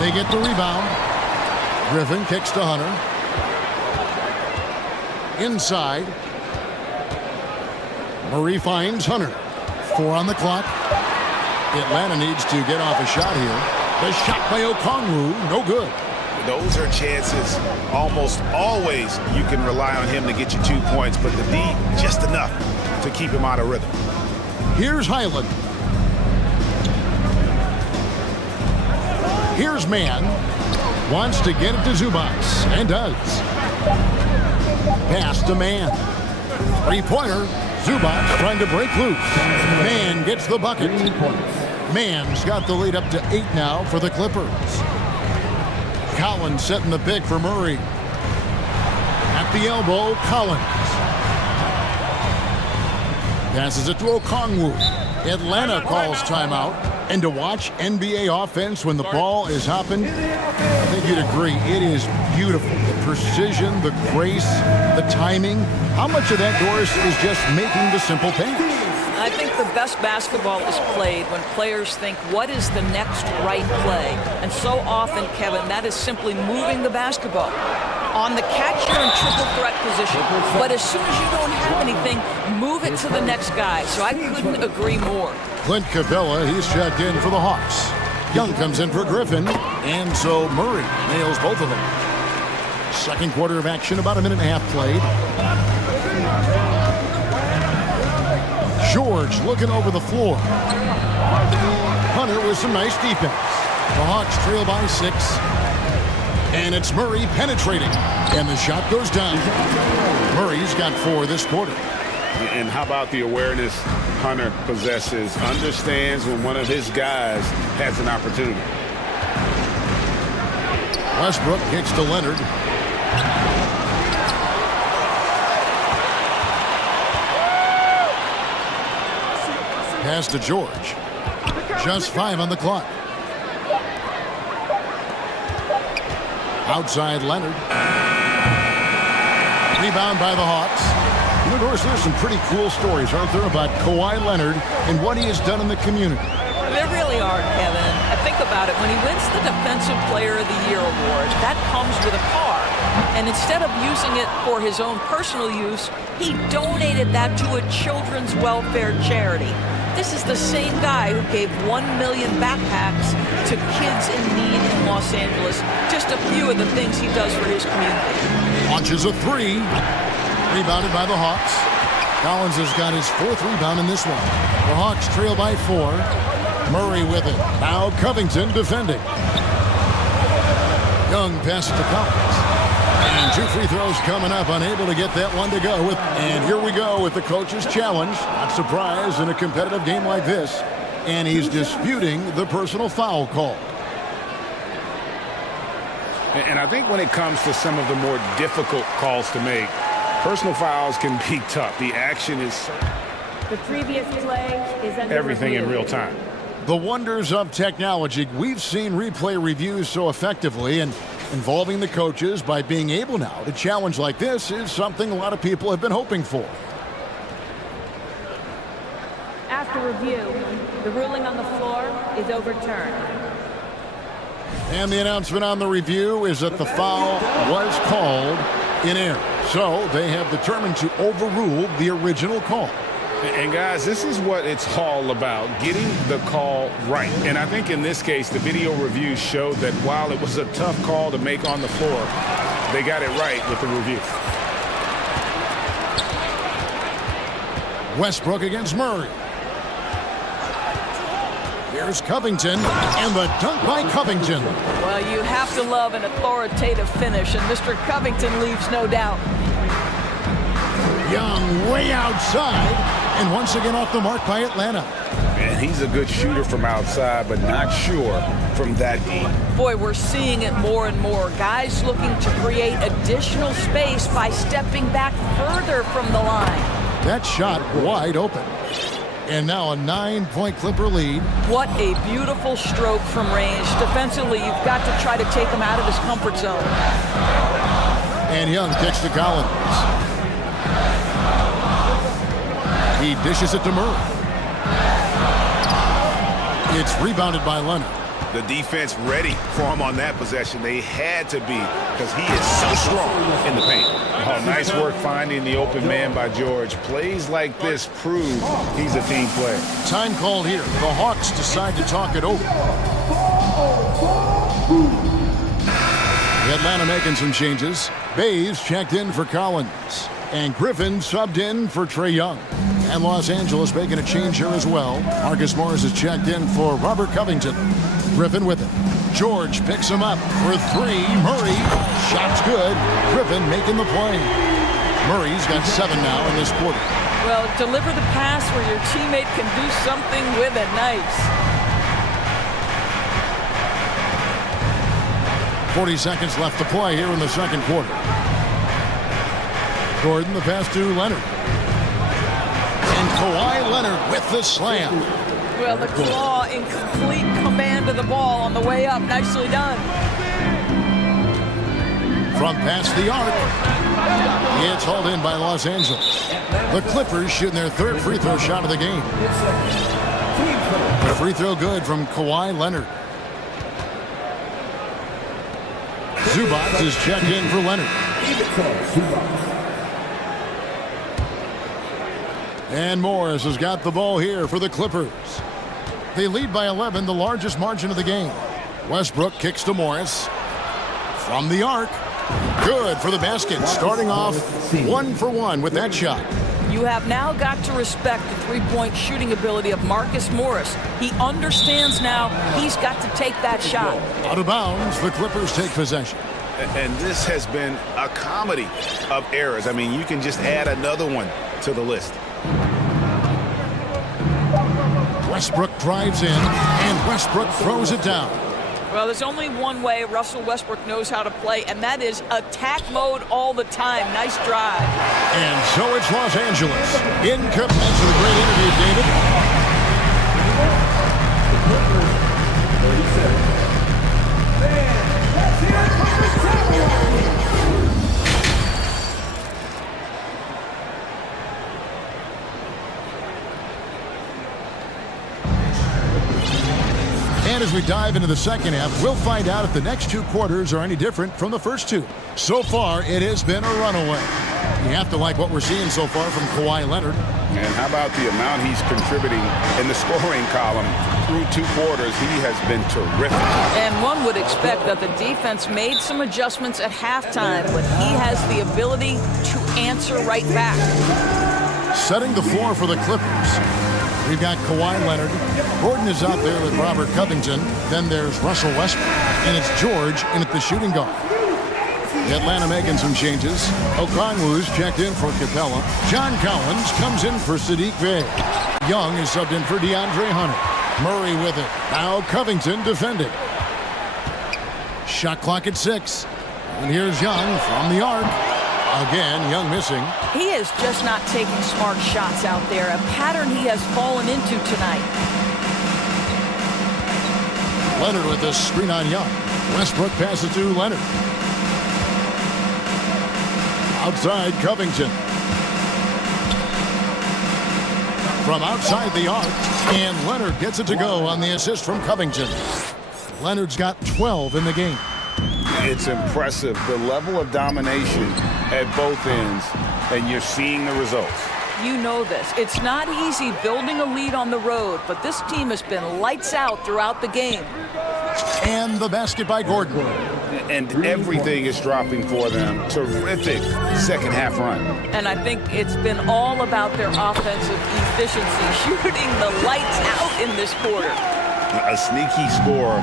They get the rebound. Griffin kicks to Hunter. Inside. Murray finds Hunter. 4 on the clock. Atlanta needs to get off a shot here. The shot by Okongwu, no good. Those are chances. Almost always you can rely on him to get you 2 points, but the D, just enough to keep him out of rhythm. Here's Highland. Here's Mann. Wants to get it to Zubac, and does. Pass to Mann. 3-pointer. Zubac trying to break loose. Mann gets the bucket. Mann's got the lead up to 8 now for the Clippers. Collins setting the pick for Murray. At the elbow, Collins. Passes it to Okongwu. Atlanta calls timeout. And to watch NBA offense when the ball is hopping, I think you'd agree, it is beautiful. The precision, the grace, the timing. How much of that, Doris, is just making the simple pass? I think the best basketball is played when players think, what is the next right play? And so often, Kevin, that is simply moving the basketball. On the catch, you're in triple threat position. But as soon as you don't have anything, move it to the next guy. So I couldn't agree more. Clint Capella, he's checked in for the Hawks. Young comes in for Griffin, and so Murray nails both of them. Second quarter of action, about 1.5 minutes played. George looking over the floor. Hunter with some nice defense. The Hawks trail by 6. And it's Murray penetrating. And the shot goes down. Murray's got 4 this quarter. And how about the awareness Hunter possesses? Understands when one of his guys has an opportunity. Westbrook kicks to Leonard. Pass to George. Just 5 on the clock. Outside Leonard. Rebound by the Hawks. You know, Doris, there's some pretty cool stories, aren't there, about Kawhi Leonard and what he has done in the community? There really are, Kevin. I think about it. When he wins the Defensive Player of the Year award, that comes with a car. And instead of using it for his own personal use, he donated that to a children's welfare charity. This is the same guy who gave 1 million backpacks to kids in need in Los Angeles. Just a few of the things he does for his community. Launches a three. Rebounded by the Hawks. Collins has got his 4th rebound in this one. The Hawks trail by 4. Murray with it. Now Covington defending. Young passes to Collins. And 2 free throws coming up, unable to get that one to go. And here we go with the coach's challenge. Not surprised in a competitive game like this. And he's disputing the personal foul call. And I think when it comes to some of the more difficult calls to make, personal fouls can be tough. The action is the previous play is under everything review. in real time. The wonders of technology. We've seen replay reviews so effectively, and involving the coaches by being able now to challenge like this is something a lot of people have been hoping for. After review, the ruling on the floor is overturned. And the announcement on the review is that the foul was called in error. So they have determined to overrule the original call. And guys, this is what it's all about, getting the call right. And I think in this case, the video review showed that while it was a tough call to make on the floor, they got it right with the review. Westbrook against Murray. Here's Covington, and the dunk by Covington. Well, you have to love an authoritative finish, and Mr. Covington leaves no doubt. Young way outside, and once again off the mark by Atlanta. And he's a good shooter from outside, but not sure from that deep. Boy, we're seeing it more and more. Guys looking to create additional space by stepping back further from the line. That shot wide open. And now a 9-point Clipper lead. What a beautiful stroke from range. Defensively, you've got to try to take him out of his comfort zone. And Young kicks to Collins. He dishes it to Murray. It's rebounded by Leonard. The defense ready for him on that possession. They had to be, because he is so strong in the paint. Oh, nice work finding the open man by George. Plays like this prove he's a team player. Time called here. The Hawks decide to talk it over. Atlanta making some changes. Bays checked in for Collins. And Griffin subbed in for Trae Young. And Los Angeles making a change here as well. Marcus Morris has checked in for Robert Covington. Griffin with it. George picks him up for 3. Murray. Shot's good. Griffin making the play. Murray's got 7 now in this quarter. Well, deliver the pass where your teammate can do something with it. Nice. 40 seconds left to play here in the second quarter. Gordon, the pass to Leonard. And Kawhi Leonard with the slam. Well, the claw in complete command of the ball on the way up. Nicely done. From past the arc. It's hauled in by Los Angeles. The Clippers shooting their 3rd free throw shot of the game. The free throw good from Kawhi Leonard. Zubac is checked in for Leonard. And Morris has got the ball here for the Clippers. They lead by 11, the largest margin of the game. Westbrook kicks to Morris. From the arc. Good for the basket. Starting off 1 for 1 with that shot. You have now got to respect the three-point shooting ability of Marcus Morris. He understands now he's got to take that shot. Out of bounds, the Clippers take possession. And this has been a comedy of errors. I mean, you can just add another one to the list. Westbrook drives in, and Westbrook throws it down. Well, there's only one way Russell Westbrook knows how to play, and that is attack mode all the time. Nice drive. And so it's Los Angeles. In command to the great interview, David. And And as we dive into the second half, we'll find out if the next two quarters are any different from the first two. So far, it has been a runaway. You have to like what we're seeing so far from Kawhi Leonard. And how about the amount he's contributing in the scoring column through two quarters? He has been terrific. And one would expect that the defense made some adjustments at halftime, but he has the ability to answer right back. Setting the floor for the Clippers. We've got Kawhi Leonard. Gordon is out there with Robert Covington. Then there's Russell Westbrook. And it's George in at the shooting guard. Atlanta making some changes. Okongwu's checked in for Capella. John Collins comes in for Sadiq Bey. Young is subbed in for DeAndre Hunter. Murray with it. Now Covington defended. Shot clock at 6. And here's Young from the arc. Again, Young missing. He is just not taking smart shots out there, a pattern he has fallen into tonight. Leonard with the screen on Young. Westbrook passes to Leonard. Outside Covington. From outside the arc, and Leonard gets it to go on the assist from Covington. Leonard's got 12 in the game. It's impressive, the level of domination at both ends, and you're seeing the results. You know this. It's not easy building a lead on the road, but this team has been lights out throughout the game. And the basket by Gordon. And everything is dropping for them. Terrific second half run. And I think it's been all about their offensive efficiency, shooting the lights out in this quarter. A sneaky score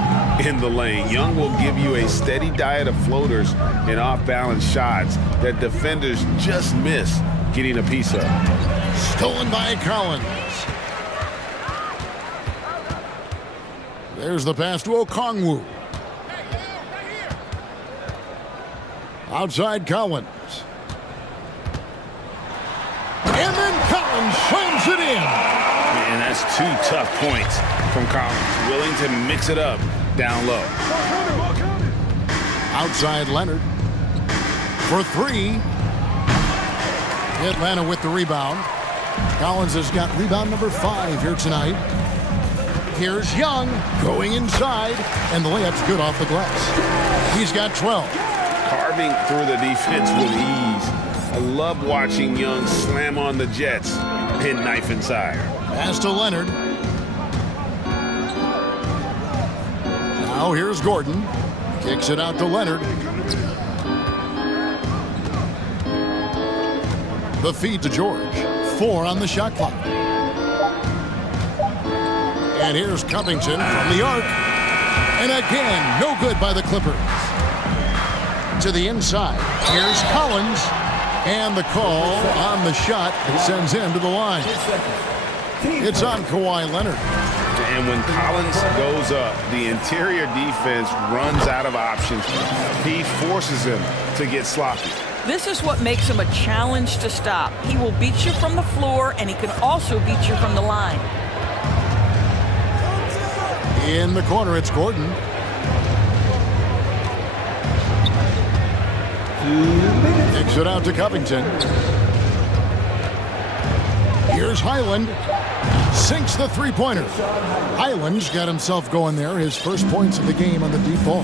in the lane. Young will give you a steady diet of floaters and off-balance shots that defenders just miss getting a piece of. Stolen by Collins. There's the pass to Okongwu. Outside Collins. And then Collins slams it in. And that's two tough points from Collins. Willing to mix it up down low. Outside Leonard. For 3. Atlanta with the rebound. Collins has got rebound number 5 here tonight. Here's Young going inside, and the layup's good off the glass. He's got 12. Carving through the defense with ease. I love watching Young slam on the Jets and knife inside. Pass to Leonard. Now here's Gordon. Kicks it out to Leonard. The feed to George. 4 on the shot clock. And here's Covington from the arc. And again, no good by the Clippers. To the inside. Here's Collins. And the call on the shot that sends him to the line. It's on Kawhi Leonard. And when Collins goes up, the interior defense runs out of options. He forces him to get sloppy. This is what makes him a challenge to stop. He will beat you from the floor, and he can also beat you from the line. In the corner, it's Gordon. Kicks it out to Covington. Here's Highland. Sinks the three-pointer. Highland's got himself going there. His first points of the game on the deep ball.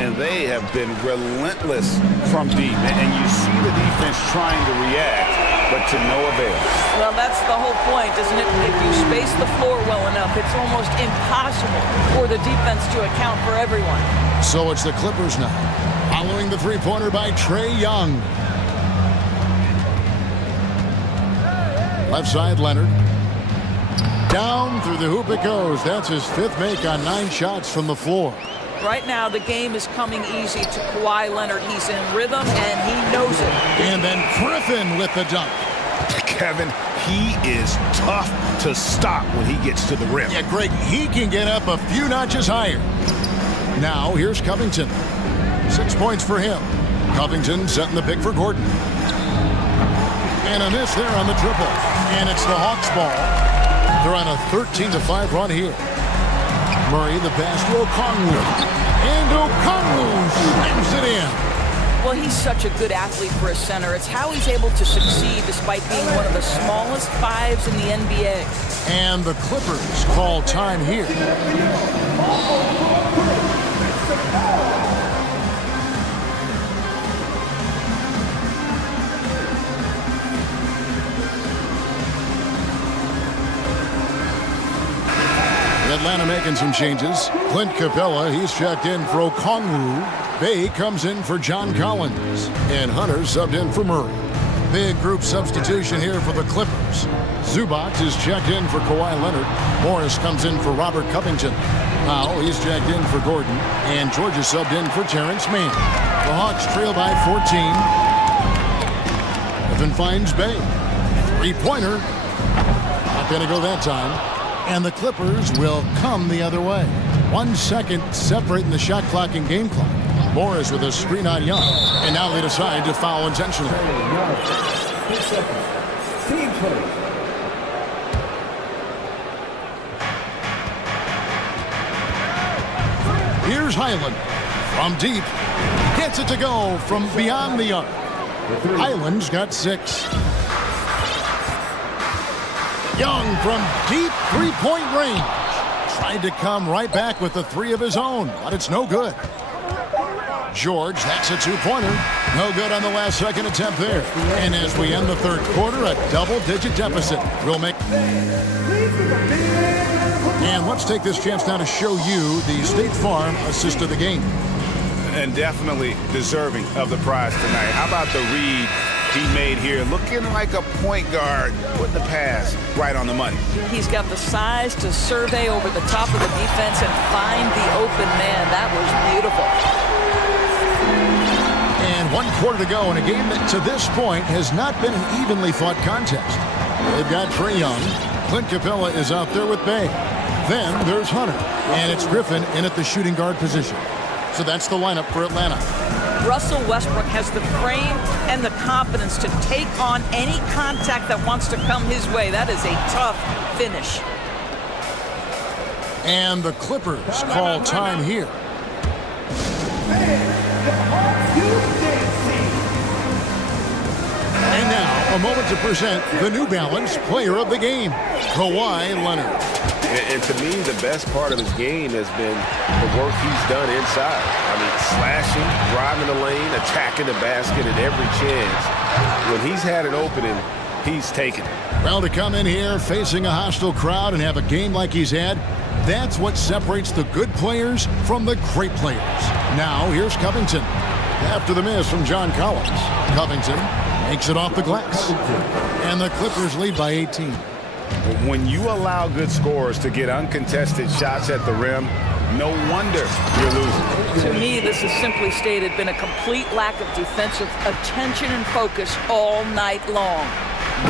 And they have been relentless from deep. And you see the defense trying to react, but to no avail. Well, that's the whole point, isn't it? If you space the floor well enough, it's almost impossible for the defense to account for everyone. So it's the Clippers now, following the three-pointer by Trae Young. Left side, Leonard. Down through the hoop it goes. That's his 5th make on 9 shots from the floor. Right now, the game is coming easy to Kawhi Leonard. He's in rhythm, and he knows it. And then Griffin with the dunk. Kevin, he is tough to stop when he gets to the rim. Yeah, Greg, he can get up a few notches higher. Now, here's Covington. 6 points for him. Covington setting the pick for Gordon. And a miss there on the triple. And it's the Hawks ball. They're on a 13-5 run here. Murray, the pass to Okongwu. And Okongwu slams it in. Well, he's such a good athlete for a center. It's how he's able to succeed despite being one of the smallest fives in the NBA. And the Clippers call time here. Atlanta making some changes. Clint Capella, he's checked in for Okongwu. Bay comes in for John Collins. And Hunter subbed in for Murray. Big group substitution here for the Clippers. Zubac is checked in for Kawhi Leonard. Morris comes in for Robert Covington. Powell, he's checked in for Gordon. And Georgia subbed in for Terrence Mann. The Hawks trail by 14. Griffin finds Bay. Three-pointer. Not going to go that time. And the Clippers will come the other way. 1 second separating the shot clock and game clock. Morris with a screen on Young. And now they decide to foul intentionally. 2 seconds. Team play. Here's Highland from deep. Gets it to go from beyond the arc. Highland's got 6. Young from deep three-point range. Tried to come right back with the 3 of his own, but it's no good. George, that's a 2-pointer. No good on the last second attempt there. And as we end the third quarter, a double-digit deficit. We'll make... And let's take this chance now to show you the State Farm assist of the game. And definitely deserving of the prize tonight. How about the read he made here? Looking like a point guard, putting the pass right on the money. He's got the size to survey over the top of the defense and find the open man. That was beautiful. And 1 quarter to go in a game that to this point has not been an evenly fought contest. They've got Trae Young. Clint Capella is out there with Bay. Then there's Hunter. And it's Griffin in at the shooting guard position. So that's the lineup for Atlanta. Russell Westbrook has the frame and the confidence to take on any contact that wants to come his way. That is a tough finish. And the Clippers call time here. And now, a moment to present the New Balance Player of the Game, Kawhi Leonard. And to me, the best part of his game has been the work he's done inside. I mean, slashing, driving the lane, attacking the basket at every chance. When he's had an opening, he's taken it. Well, to come in here facing a hostile crowd and have a game like he's had, that's what separates the good players from the great players. Now, here's Covington. After the miss from John Collins, Covington makes it off the glass. And the Clippers lead by 18. When you allow good scorers to get uncontested shots at the rim, no wonder you're losing. To me, this is simply stated been a complete lack of defensive attention and focus all night long.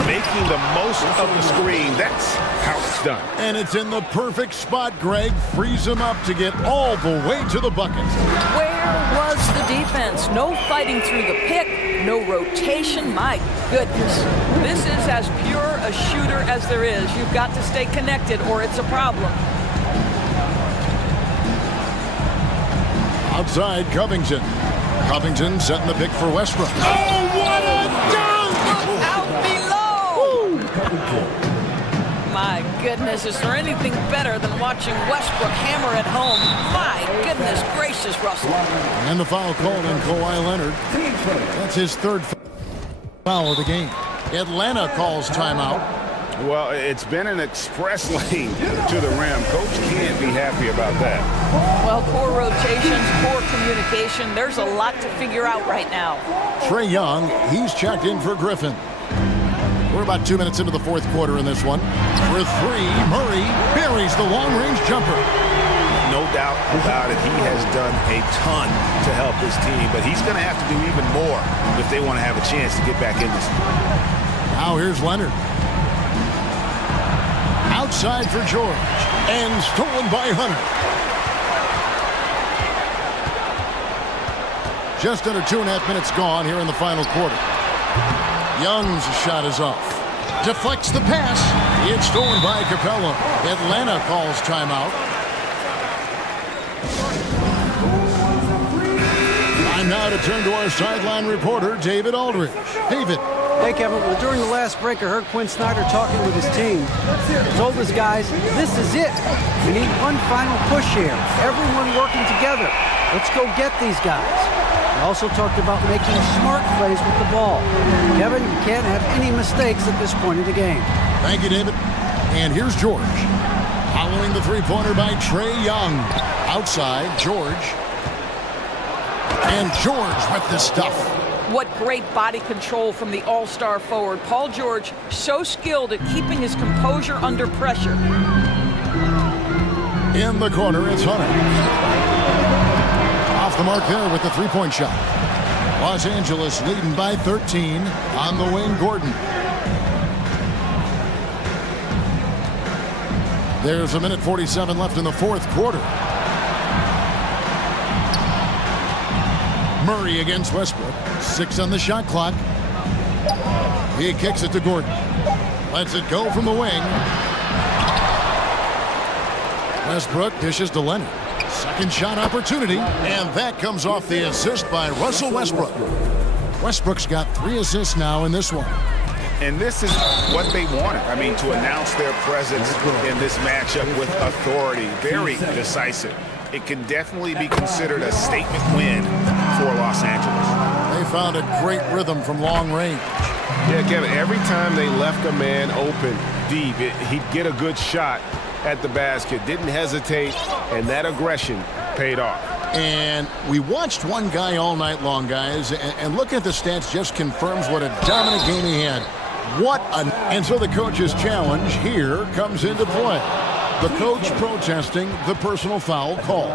Making the most of the screen, that's how it's done. And it's in the perfect spot, Greg. Frees him up to get all the way to the bucket. Where was the defense? No fighting through the pick, no rotation. My goodness. This is as pure a shooter as there is. You've got to stay connected or it's a problem. Outside, Covington. Covington setting the pick for Westbrook. Oh, what a dunk! Out below! My goodness, is there anything better than watching Westbrook hammer it home? My goodness gracious, Russell. And the foul called on Kawhi Leonard. That's his 3rd foul of the game. Atlanta calls timeout. Well, it's been an express lane to the rim. Coach can't be happy about that. Well, poor rotations, poor communication. There's a lot to figure out right now. Trae Young, he's checked in for Griffin. We're about 2 minutes into the 4th quarter in this one. For 3, Murray buries the long-range jumper. No doubt about it. He has done a ton to help his team, but he's going to have to do even more if they want to have a chance to get back in this. Now here's Leonard. Outside for George. And stolen by Hunter. Just under 2.5 minutes gone here in the final quarter. Young's shot is off. Deflects the pass. It's stolen by Capella. Atlanta calls timeout. now to turn to our sideline reporter, David Aldridge. David. Hey, Kevin. Well, during the last break, I heard Quinn Snyder talking with his team. He told his guys, this is it. We need one final push here. Everyone working together. Let's go get these guys. He also talked about making smart plays with the ball. Kevin, you can't have any mistakes at this point of the game. Thank you, David. And here's George. Following the three-pointer by Trae Young. Outside, George. And George with the stuff. What great body control from the all-star forward. Paul George, so skilled at keeping his composure under pressure. In the corner, it's Hunter. Off the mark there with the three-point shot. Los Angeles leading by 13 on the wing, Gordon. There's a minute 47 left in the fourth quarter. Murray against Westbrook. 6 on the shot clock. He kicks it to Gordon. Lets it go from the wing. Westbrook dishes to Leonard. Second shot opportunity. And that comes off the assist by Russell Westbrook. Westbrook's got 3 assists now in this one. And this is what they wanted. I mean, to announce their presence in this matchup with authority. Very decisive. It can definitely be considered a statement win for Los Angeles. They found a great rhythm from long range. Yeah, Kevin, every time they left a man open deep, he'd get a good shot at the basket. Didn't hesitate, and that aggression paid off. And we watched one guy all night long, guys, and looking at the stats just confirms what a dominant game he had. And so the coach's challenge here comes into play. The coach protesting the personal foul call.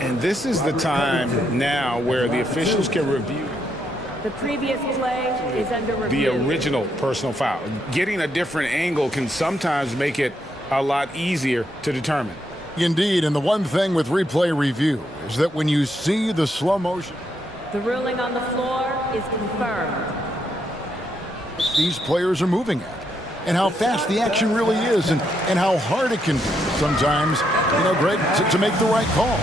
And this is the time now where the officials can review The previous play is under review. the original personal foul. Getting a different angle can sometimes make it a lot easier to determine. Indeed, and the one thing with replay review is that when you see the slow motion, The ruling on the floor is confirmed. these players are moving at, and how fast the action really is, and how hard it can be sometimes, Greg, to make the right call.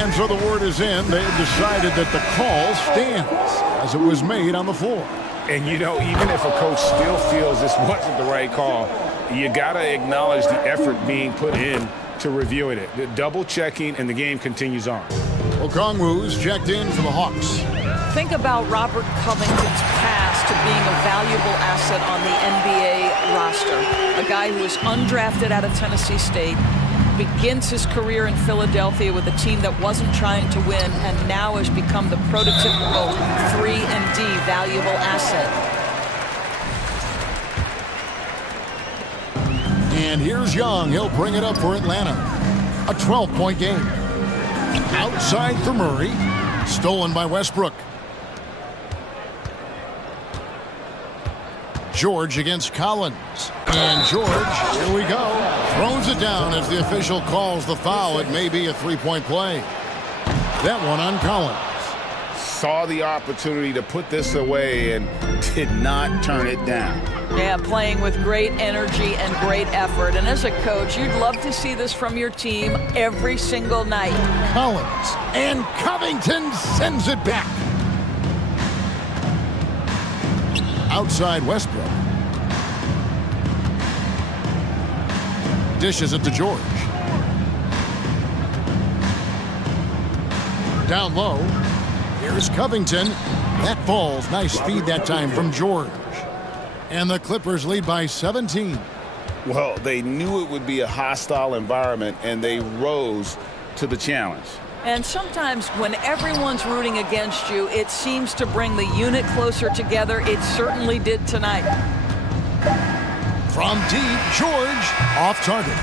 And so the word is in. They have decided that the call stands as it was made on the floor. And, even if a coach still feels this wasn't the right call, you got to acknowledge the effort being put in to reviewing it. The double checking, and the game continues on. Okongwu's checked in for the Hawks. Think about Robert Covington's pass to being a valuable asset on the NBA roster. A guy who was undrafted out of Tennessee State, begins his career in Philadelphia with a team that wasn't trying to win, and now has become the prototypical 3-and-D valuable asset. And here's Young. He'll bring it up for Atlanta. A 12-point game. Outside for Murray. Stolen by Westbrook. George against Collins. And George, here we go, throws it down as the official calls the foul. It may be a three-point play. That one on Collins. Saw the opportunity to put this away and did not turn it down. Yeah, playing with great energy and great effort. And as a coach, you'd love to see this from your team every single night. Collins, and Covington sends it back. Outside Westbrook. Dishes it to George. Down low. Here's Covington. That falls. Nice feed that time from George. And the Clippers lead by 17. Well, they knew it would be a hostile environment, and they rose to the challenge. And sometimes when everyone's rooting against you, it seems to bring the unit closer together. It certainly did tonight. From deep, George off target.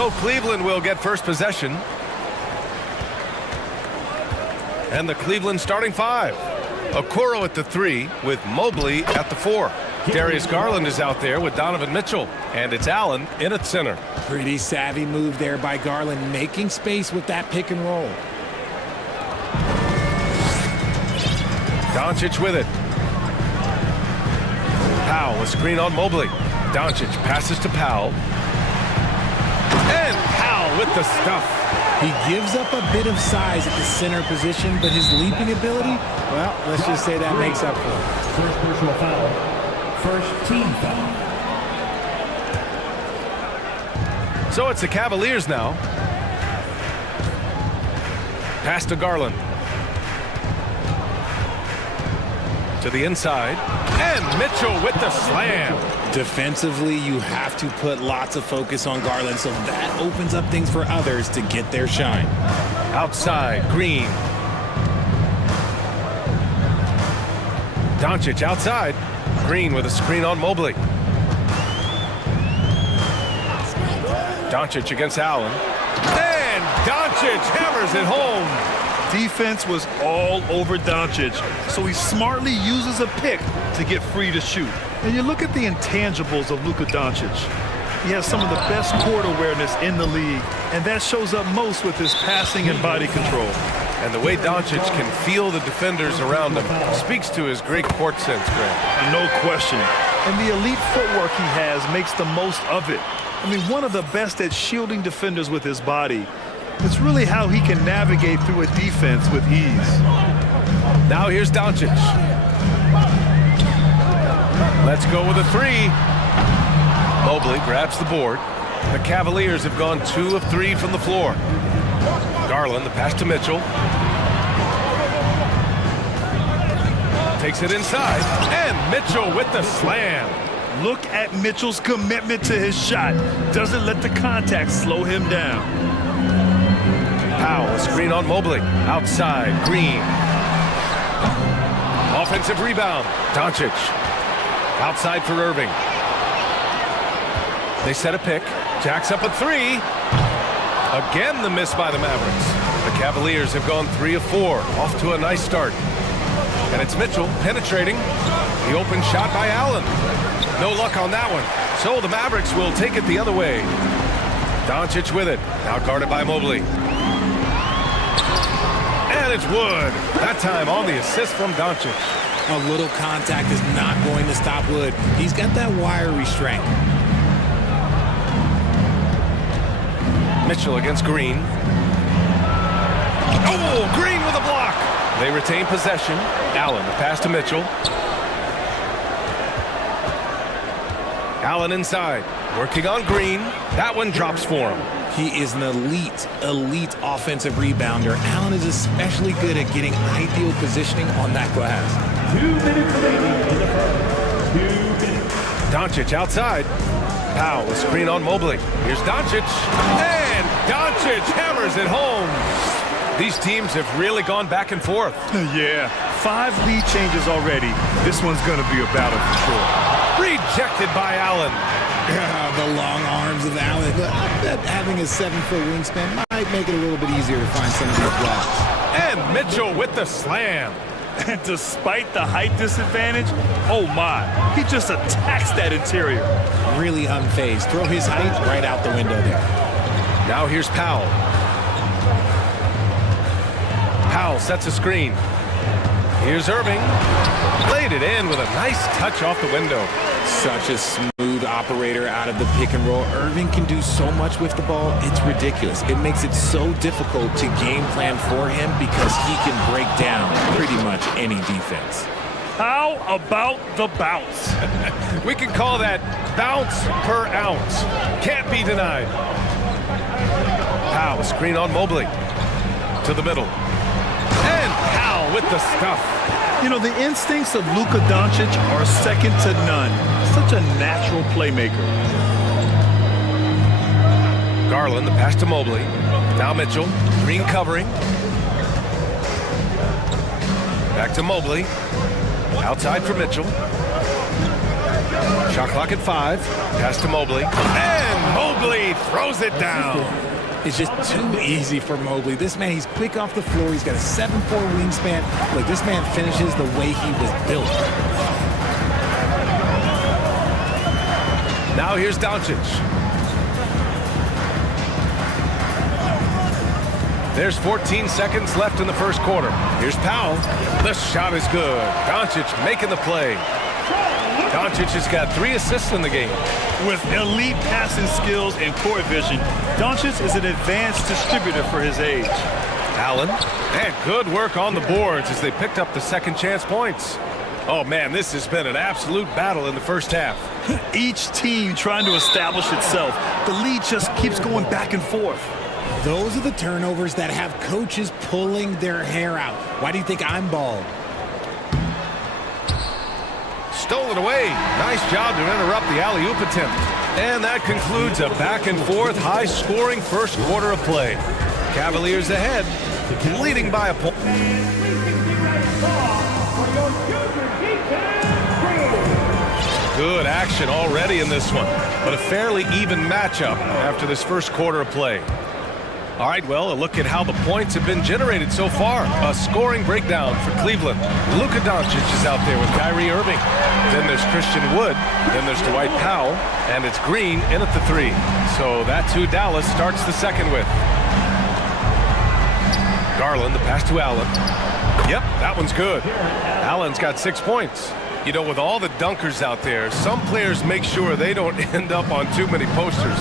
So Cleveland will get first possession. And the Cleveland starting five. Okoro at the 3 with Mobley at the 4. Darius Garland is out there with Donovan Mitchell. And it's Allen in at center. Pretty savvy move there by Garland, making space with that pick and roll. Doncic with it. Powell, a screen on Mobley. Doncic passes to Powell. And Powell with the stuff. He gives up a bit of size at the center position, but his leaping ability, well, let's just say that makes up for it. First personal foul. First team foul. So it's the Cavaliers now. Pass to Garland. To the inside. And Mitchell with the slam. Defensively, you have to put lots of focus on Garland, so that opens up things for others to get their shine. Outside, Green. Doncic outside. Green with a screen on Mobley. Doncic against Allen. And Doncic hammers it home. Defense was all over Doncic, so he smartly uses a pick to get free to shoot. And you look at the intangibles of Luka Doncic. He has some of the best court awareness in the league, and that shows up most with his passing and body control. And the way Doncic can feel the defenders around him speaks to his great court sense, Grant. No question. And the elite footwork he has makes the most of it. I mean, one of the best at shielding defenders with his body. It's really how he can navigate through a defense with ease. Now here's Doncic. Let's go with a 3. Mobley grabs the board. The Cavaliers have gone 2 of 3 from the floor. Garland, the pass to Mitchell. Takes it inside. And Mitchell with the slam. Look at Mitchell's commitment to his shot. Doesn't let the contact slow him down. Powell, screen on Mobley. Outside, Green. Offensive rebound. Doncic. Outside for Irving. They set a pick. Jacks up a 3. Again, the miss by the Mavericks. The Cavaliers have gone 3 of 4. Off to a nice start. And it's Mitchell penetrating. The open shot by Allen. No luck on that one. So the Mavericks will take it the other way. Doncic with it. Now guarded by Mobley. And it's Wood. That time on the assist from Doncic. A little contact is not going to stop Wood. He's got that wiry strength. Mitchell against Green. Oh, Green with a block. They retain possession. Allen, the pass to Mitchell. Allen inside. Working on Green. That one drops for him. He is an elite offensive rebounder. Allen is especially good at getting ideal positioning on that glass. 2 minutes remaining in the first. 2 minutes. Doncic outside. Powell, a screen on Mobley. Here's Doncic. And Doncic hammers it home. These teams have really gone back and forth. Yeah, 5 lead changes already. This one's going to be a battle for sure. Rejected by Allen. The long arms of Allen. I bet having a 7-foot wingspan might make it a little bit easier to find some of these blocks. And Mitchell with the slam. And despite the height disadvantage, oh my, he just attacks that interior. Really unfazed. Throw his height right out the window there. Now here's Powell. Powell sets a screen. Here's Irving. Played it in with a nice touch off the window. Such a smooth operator out of the pick and roll. Irving can do so much with the ball, it's ridiculous. It makes it so difficult to game plan for him because he can break down pretty much any defense. How about the bounce? We can call that bounce per ounce. Can't be denied. Powell, screen on Mobley. To the middle. And Powell with the stuff. You know, the instincts of Luka Doncic are second to none. Such a natural playmaker. Garland, the pass to Mobley. Now Mitchell. Green covering. Back to Mobley. Outside for Mitchell. Shot clock at 5. Pass to Mobley. And Mobley throws it down. It's just too easy for Mobley. This man, he's quick off the floor. He's got a 7'4" wingspan. Look, this man finishes the way he was built. Now here's Doncic. There's 14 seconds left in the first quarter. Here's Powell. The shot is good. Doncic making the play. Doncic has got 3 assists in the game. With elite passing skills and court vision, Doncic is an advanced distributor for his age. Allen, and good work on the boards as they picked up the second chance points. Oh man, this has been an absolute battle in the first half. Each team trying to establish itself. The lead just keeps going back and forth. Those are the turnovers that have coaches pulling their hair out. Why do you think I'm bald? Stolen away. Nice job to interrupt the alley-oop attempt. And that concludes a back-and-forth, high-scoring first quarter of play. Cavaliers ahead, leading by a point. Good action already in this one, but a fairly even matchup after this first quarter of play. All right, well, a look at how the points have been generated so far. A scoring breakdown for Cleveland. Luka Doncic is out there with Kyrie Irving. Then there's Christian Wood. Then there's Dwight Powell. And it's Green in at the 3. So that's who Dallas starts the second with. Garland, the pass to Allen. Yep, that one's good. Allen's got 6 points. You know, with all the dunkers out there, some players make sure they don't end up on too many posters.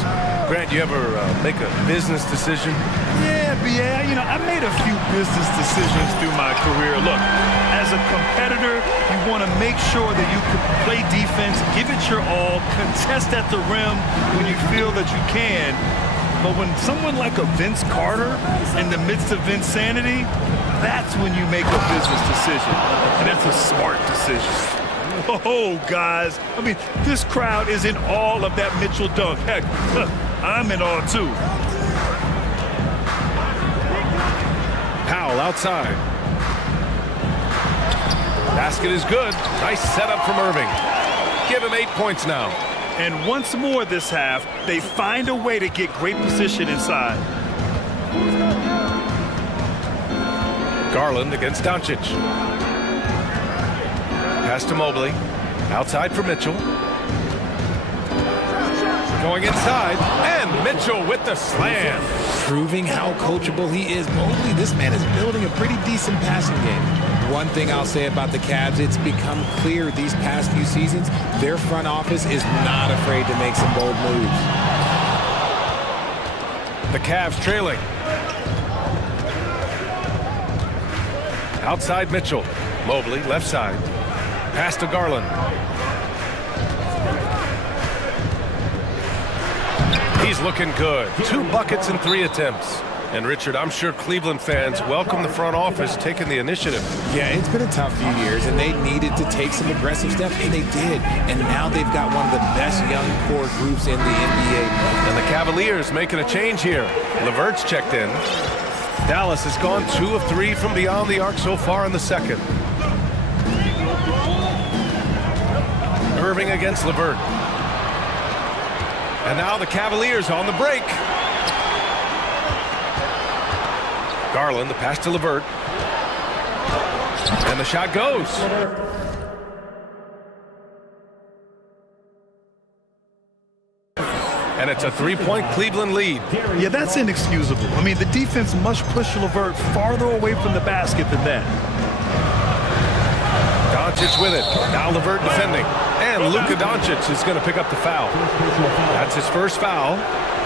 Grant, you ever make a business decision? Yeah, you know, I made a few business decisions through my career. Look, as a competitor, you want to make sure that you can play defense, give it your all, contest at the rim when you feel that you can. But when someone like a Vince Carter in the midst of insanity, that's when you make a business decision. And that's a smart decision. Oh, guys, I mean, this crowd is in awe of that Mitchell dunk. Heck, I'm in awe, too. Powell outside. Basket is good. Nice setup from Irving. Give him 8 points now. And once more this half, they find a way to get great position inside. Garland against Doncic. Pass to Mobley. Outside for Mitchell. Going inside. And Mitchell with the slam. Proving how coachable he is. Mobley, this man is building a pretty decent passing game. One thing I'll say about the Cavs, it's become clear these past few seasons, their front office is not afraid to make some bold moves. The Cavs trailing. Outside Mitchell. Mobley, left side. Pass to Garland. He's looking good. 2 buckets in 3 attempts. And Richard, I'm sure Cleveland fans welcome the front office taking the initiative. Yeah, it's been a tough few years, and they needed to take some aggressive steps, and they did. And now they've got one of the best young core groups in the NBA. And the Cavaliers making a change here. LeVert's checked in. Dallas has gone 2 of 3 from beyond the arc so far in the second. Irving against LeVert. And now the Cavaliers on the break. Garland, the pass to LeVert. And the shot goes. And it's a 3-point Cleveland lead. Yeah, that's inexcusable. I mean, the defense must push LeVert farther away from the basket than that. Doncic with it. Now LeVert defending. And Luka Doncic is going to pick up the foul. That's his first foul.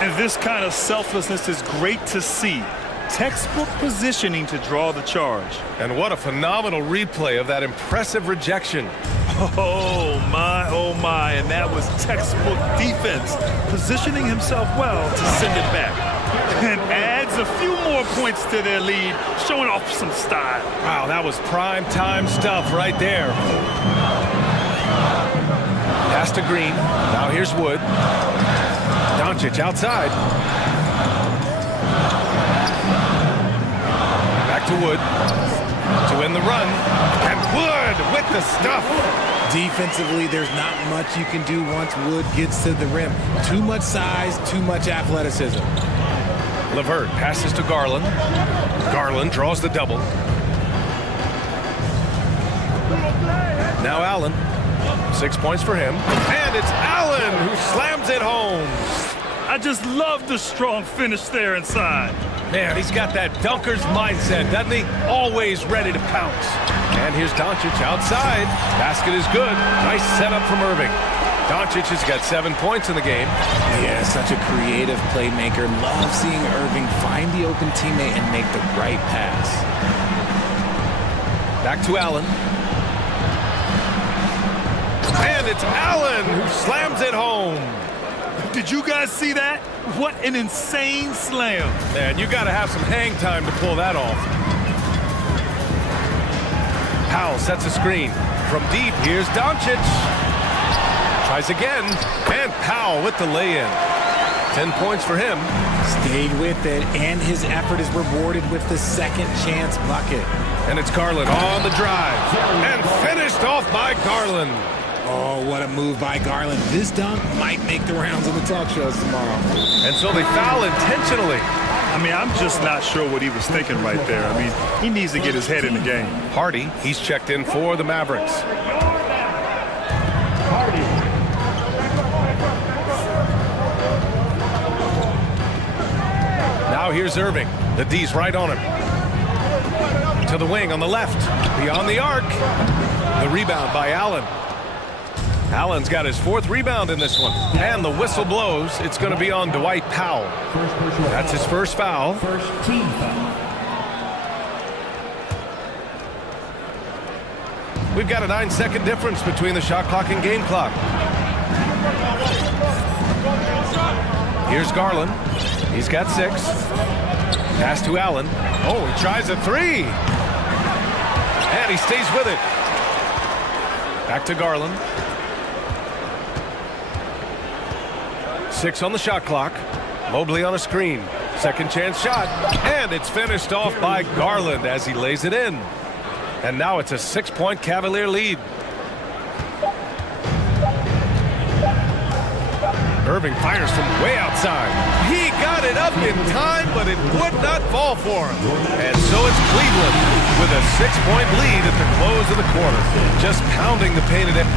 And this kind of selflessness is great to see. Textbook positioning to draw the charge. And what a phenomenal replay of that impressive rejection. Oh my, and that was textbook defense, positioning himself well to send it back. And adds a few more points to their lead, showing off some style. Wow, that was prime time stuff right there. Pass to Green. Now here's Wood. Doncic outside. Back to Wood to win the run. And Wood with the stuff. Defensively, there's not much you can do once Wood gets to the rim. Too much size, too much athleticism. LeVert passes to Garland. Garland draws the double. Now Allen. 6 points for him. And it's Allen who slams it home. I just love the strong finish there inside. Man, he's got that dunker's mindset, doesn't he? Always ready to pounce. And here's Doncic outside. Basket is good. Nice setup from Irving. Doncic has got 7 points in the game. Yeah, such a creative playmaker. Love seeing Irving find the open teammate and make the right pass. Back to Allen. And it's Allen who slams it home. Did you guys see that? What an insane slam. Man, you got to have some hang time to pull that off. Powell sets a screen. From deep, here's Doncic. Tries again, and Powell with the lay-in. 10 points for him. Stayed with it, and his effort is rewarded with the second chance bucket. And it's Garland on the drive. And finished off by Garland. Oh, what a move by Garland. This dunk might make the rounds in the talk shows tomorrow. And so they foul intentionally. I mean, I'm just not sure what he was thinking right there. I mean, he needs to get his head in the game. Hardy, he's checked in for the Mavericks. Now here's Irving. The D's right on him. To the wing on the left. Beyond the arc. The rebound by Allen. Allen's got his 4th rebound in this one. And the whistle blows. It's going to be on Dwight Powell. That's his first foul. First team foul. We've got a 9-second difference between the shot clock and game clock. Here's Garland. He's got 6. Pass to Allen. Oh, he tries a 3. And he stays with it. Back to Garland. 6 on the shot clock. Mobley on a screen. Second chance shot. And it's finished off by Garland as he lays it in. And now it's a 6-point Cavalier lead. Irving fires from way outside. He got it up in time, but it would not fall for him. And so it's Cleveland with a 6-point lead at the close of the quarter. Just pounding the painted end.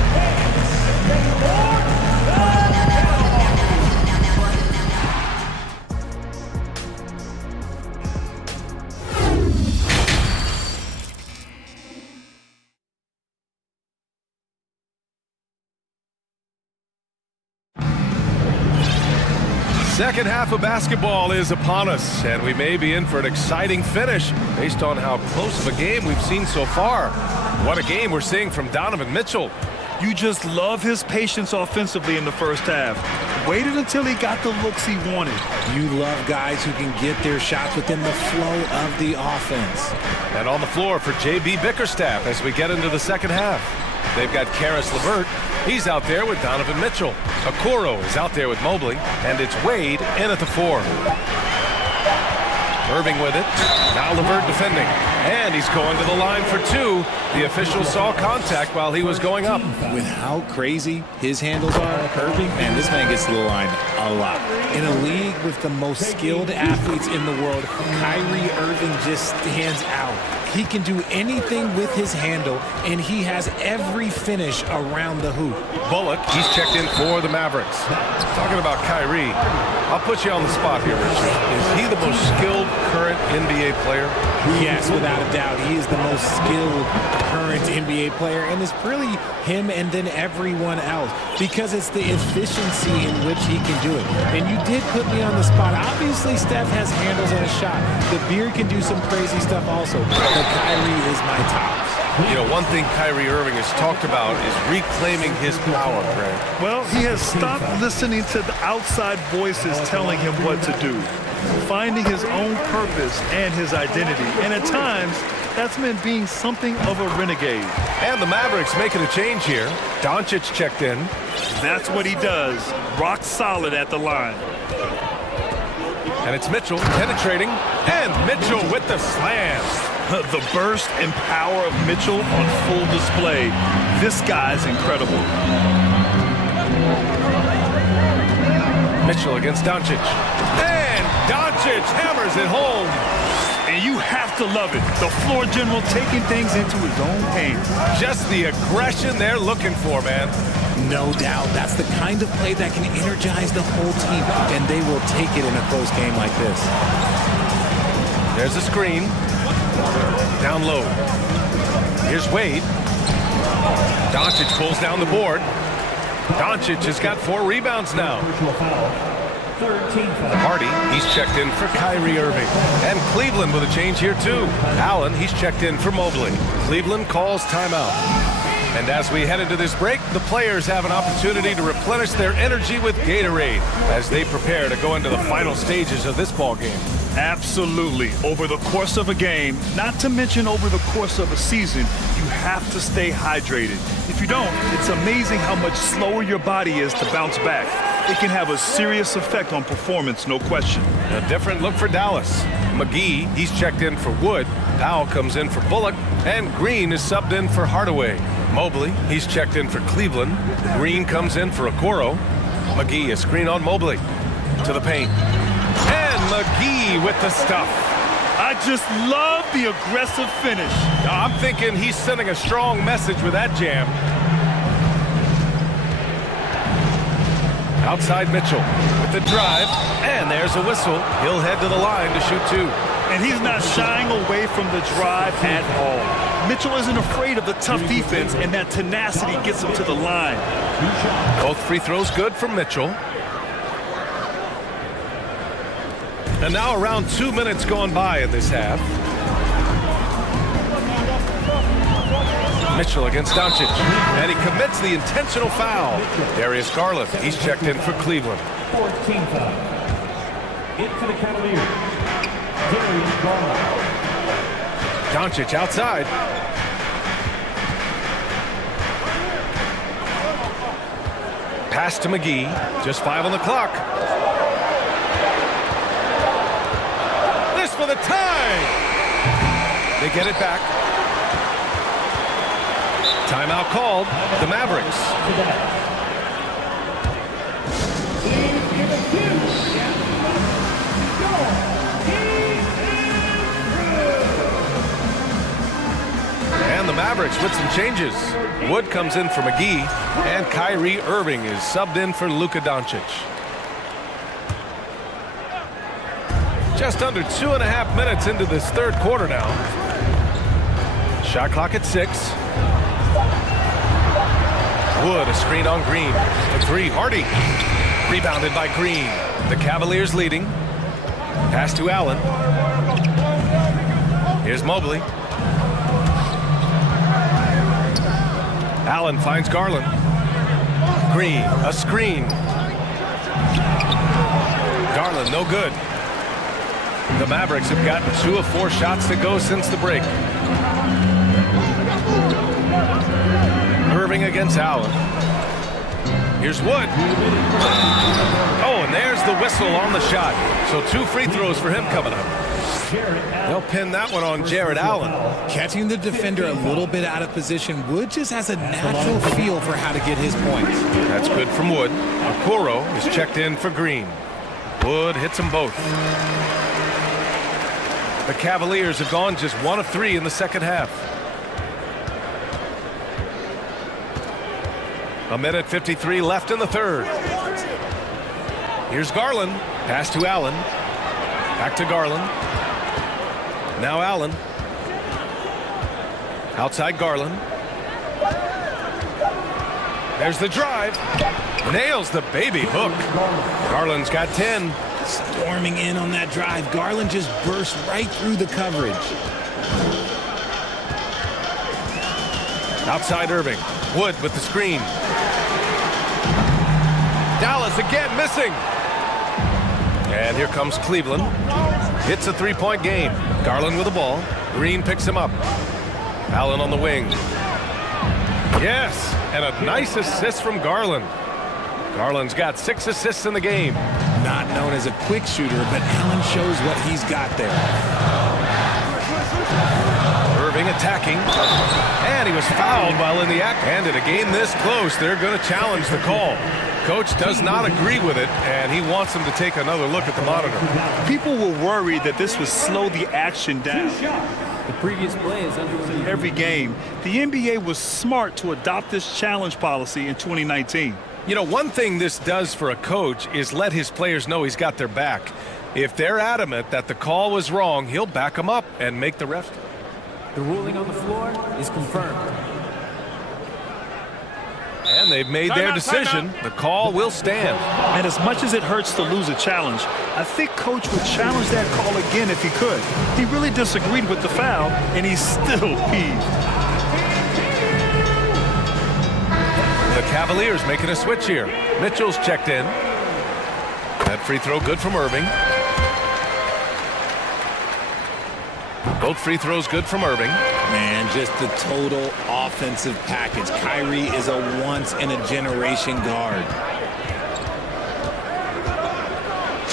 Second half of basketball is upon us, and we may be in for an exciting finish based on how close of a game we've seen so far. What a game we're seeing from Donovan Mitchell. You just love his patience offensively in the first half. Waited until he got the looks he wanted. You love guys who can get their shots within the flow of the offense. And on the floor for J.B. Bickerstaff as we get into the second half. They've got Karis LeVert. He's out there with Donovan Mitchell. Okoro is out there with Mobley. And it's Wade in at the 4. Irving with it. Now LeVert defending. And he's going to the line for 2. The official saw contact while he was going up. With how crazy his handles are, Irving, man, this man gets to the line a lot. In a league with the most skilled athletes in the world, Kyrie Irving just stands out. He can do anything with his handle, and he has every finish around the hoop. Bullock, he's checked in for the Mavericks. Talking about Kyrie, I'll put you on the spot here, Richard. Is he the most skilled current NBA player? Yes, without a doubt. He is the most skilled current NBA player, and it's really him and then everyone else because it's the efficiency in which he can do it. And you did put me on the spot. Obviously, Steph has handles and a shot. The Beard can do some crazy stuff also, but Kyrie is my top. You know, one thing Kyrie Irving has talked about is reclaiming his power, Greg. Well, he has stopped listening to the outside voices telling him what to do, finding his own purpose and his identity. And at times, that's meant being something of a renegade. And the Mavericks making a change here. Doncic checked in. That's what he does. Rock solid at the line. And it's Mitchell penetrating. And Mitchell with the slam. The burst and power of Mitchell on full display. This guy's incredible. Mitchell against Doncic. And Doncic hammers it home. And you have to love it. The floor general taking things into his own hands. Just the aggression they're looking for, man. No doubt. That's the kind of play that can energize the whole team, and they will take it in a close game like this. There's a screen. Down low. Here's Wade. Doncic pulls down the board. Doncic has got 4 rebounds now. Hardy, he's checked in for Kyrie Irving. And Cleveland with a change here too. Allen, he's checked in for Mobley. Cleveland calls timeout. And as we head into this break, the players have an opportunity to replenish their energy with Gatorade as they prepare to go into the final stages of this ball game. Absolutely. Over the course of a game, not to mention over the course of a season, you have to stay hydrated. If you don't, it's amazing how much slower your body is to bounce back. It can have a serious effect on performance, no question. A different look for Dallas. McGee, he's checked in for Wood. Powell comes in for Bullock. And Green is subbed in for Hardaway. Mobley, he's checked in for Cleveland. Green comes in for Okoro. McGee, a screen on Mobley. To the paint. And McGee with the stuff. I just love the aggressive finish. I'm thinking he's sending a strong message with that jam. Outside Mitchell with the drive, and there's a whistle. He'll head to the line to shoot 2. And he's not shying away from the drive at all. Mitchell isn't afraid of the tough defense, and that tenacity gets him to the line. Both free throws good from Mitchell. And now around 2 minutes gone by in this half. Mitchell against Doncic, and he commits the intentional foul. Darius Garland, he's checked in for Cleveland. 14 foul. In for the Cavaliers, Darius Garland. Doncic outside. Pass to McGee, just 5 on the clock. This for the tie! They get it back. Timeout called, the Mavericks. And the Mavericks with some changes. Wood comes in for McGee, and Kyrie Irving is subbed in for Luka Doncic. Just under 2.5 minutes into this third quarter now. Shot clock at 6. Wood, a screen on Green. For 3, Hardy. Rebounded by Green. The Cavaliers leading. Pass to Allen. Here's Mobley. Allen finds Garland. Green, a screen. Garland, no good. The Mavericks have gotten 2 of 4 shots to go since the break. Irving against Allen. Here's Wood. Oh, and there's the whistle on the shot. So 2 free throws for him coming up. They'll pin that one on Jared Allen. Catching the defender a little bit out of position, Wood just has a natural feel for how to get his points. That's good from Wood. Okoro is checked in for Green. Wood hits them both. The Cavaliers have gone just 1 of 3 in the second half. 1:53 left in the third. Here's Garland. Pass to Allen. Back to Garland. Now Allen. Outside Garland. There's the drive. Nails the baby hook. Garland's got 10. Storming in on that drive. Garland just burst right through the coverage. Outside Irving. Wood with the screen. Dallas again missing. And here comes Cleveland. It's a 3-point game. Garland with the ball. Green picks him up. Allen on the wing. Yes, and a nice assist from Garland. Garland's got 6 assists in the game. Not known as a quick shooter, but Allen shows what he's got there. Irving attacking. And he was fouled while in the act. And in a game this close, they're going to challenge the call. Coach does not agree with it, and he wants him to take another look at the monitor. People were worried that this would slow the action down. The previous play is under review. Every game, the NBA was smart to adopt this challenge policy in 2019. You know, one thing this does for a coach is let his players know he's got their back. If they're adamant that the call was wrong, he'll back them up and make the refs. The ruling on the floor is confirmed. And they've made their decision. The call will stand. And as much as it hurts to lose a challenge, I think Coach would challenge that call again if he could. He really disagreed with the foul, and he's still peeved. The Cavaliers making a switch here. Mitchell's checked in. That free throw good from Irving. Both free throws good from Irving. Man, just the total offensive package. Kyrie is a once-in-a-generation guard.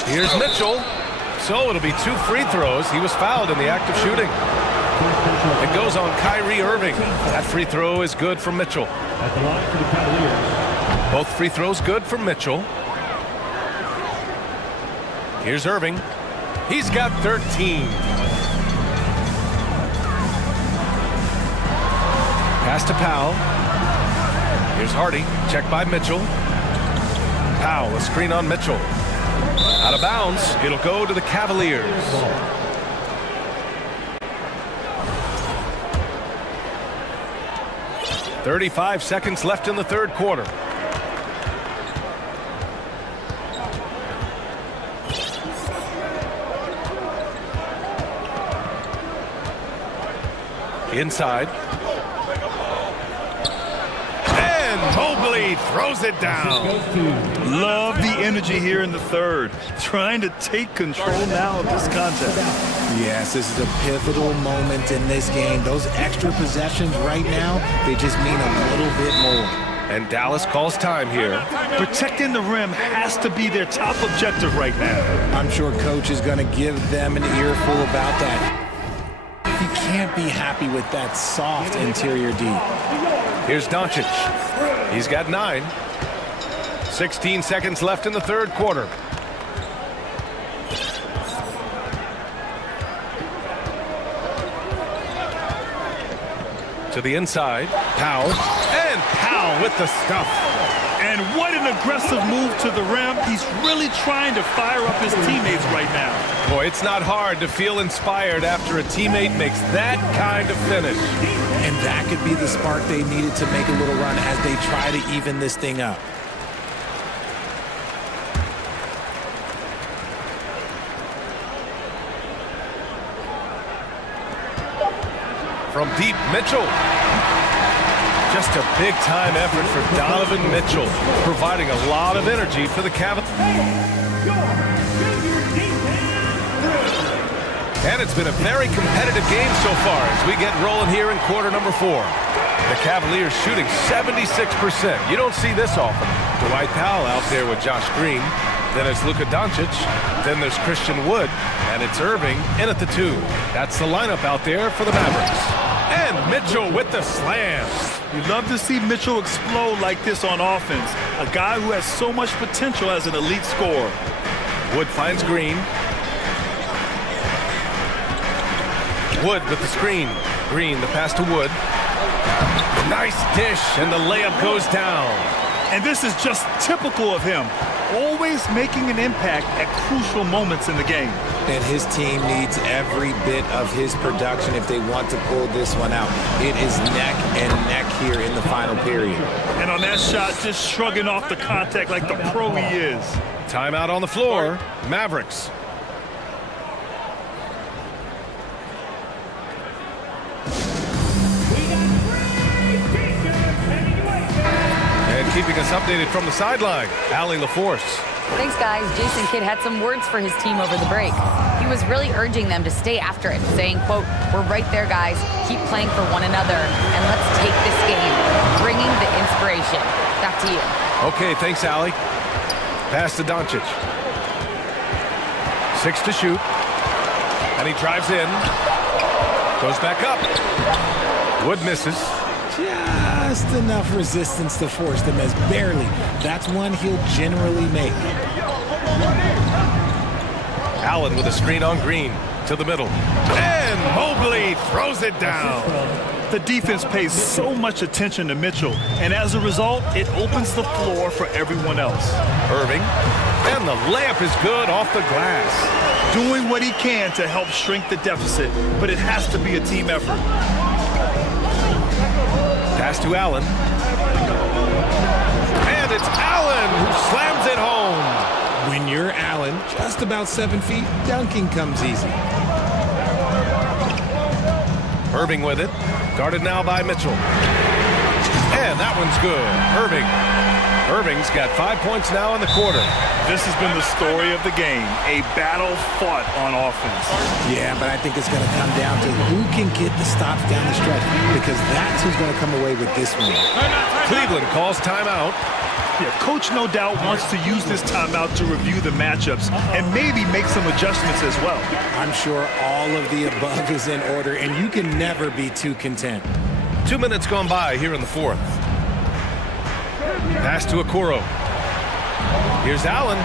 Here's Mitchell. So it'll be 2 free throws. He was fouled in the act of shooting. It goes on Kyrie Irving. That free throw is good from Mitchell. At the line for the Cavaliers. Both free throws good from Mitchell. Here's Irving. He's got 13. Pass to Powell. Here's Hardy. Checked by Mitchell. Powell, a screen on Mitchell. Out of bounds. It'll go to the Cavaliers. .35 seconds left in the third quarter. Inside. Mobley throws it down. Love the energy here in the third. Trying to take control now of this contest. Yes, this is a pivotal moment in this game. Those extra possessions right now, they just mean a little bit more. And Dallas calls time here. Protecting the rim has to be their top objective right now. I'm sure Coach is going to give them an earful about that. He can't be happy with that soft interior D. Here's Doncic. He's got 9. 16 seconds left in the third quarter. To the inside. Powell. And Powell with the stuff. And what an aggressive move to the rim. He's really trying to fire up his teammates right now. Boy, it's not hard to feel inspired after a teammate makes that kind of finish. And that could be the spark they needed to make a little run as they try to even this thing up. From deep, Mitchell. Just a big-time effort for Donovan Mitchell, providing a lot of energy for the Cavaliers. And it's been a very competitive game so far as we get rolling here in quarter number 4. The Cavaliers shooting 76%. You don't see this often. Dwight Powell out there with Josh Green. Then it's Luka Doncic. Then there's Christian Wood. And it's Irving in at the 2. That's the lineup out there for the Mavericks. And Mitchell with the slam. You love to see Mitchell explode like this on offense. A guy who has so much potential as an elite scorer. Wood finds Green. Wood with the screen. Green, the pass to Wood. Nice dish, and the layup goes down. And this is just typical of him. Always making an impact at crucial moments in the game. And his team needs every bit of his production if they want to pull this one out. It is neck and neck here in the final period. And on that shot, just shrugging off the contact like the pro he is. Timeout on the floor. Mavericks. And keeping us updated from the sideline, Allie LaForce. Thanks, guys. Jason Kidd had some words for his team over the break. He was really urging them to stay after it, saying, quote, "We're right there, guys. Keep playing for one another, and let's take this game," bringing the inspiration. Back to you. Okay, thanks, Allie. Pass to Doncic. 6 to shoot. And he drives in. Goes back up. Wood misses. Just enough resistance to force them as barely. That's one he'll generally make. Allen with a screen on Green to the middle. And Mobley throws it down. The defense pays so much attention to Mitchell, and as a result, it opens the floor for everyone else. Irving, and the layup is good off the glass. Doing what he can to help shrink the deficit, but it has to be a team effort. Pass to Allen. And it's Allen who slams it home. When you're Allen, just about 7 feet, dunking comes easy. Irving with it. Guarded now by Mitchell. And that one's good. Irving's got 5 points now in the quarter. This has been the story of the game, a battle fought on offense. Yeah, but I think it's going to come down to who can get the stops down the stretch, because that's who's going to come away with this one. Cleveland calls timeout. Yeah, coach no doubt wants to use this timeout to review the matchups and maybe make some adjustments as well. I'm sure all of the above is in order, and you can never be too content. 2 minutes gone by here in the fourth. Pass to Okoro. Here's Allen.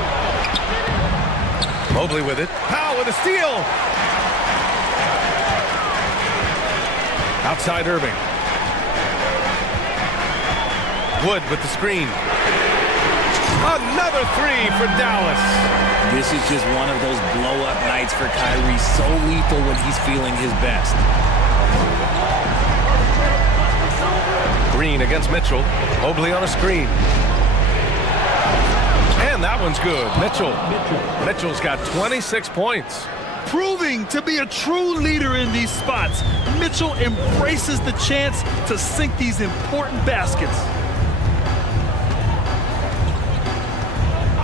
Mobley with it. Powell with a steal. Outside Irving. Wood with the screen. Another three for Dallas. This is just one of those blow-up nights for Kyrie, so lethal when he's feeling his best. Green against Mitchell. Mobley on a screen. And that one's good. Mitchell's got 26 points. Proving to be a true leader in these spots, Mitchell embraces the chance to sink these important baskets.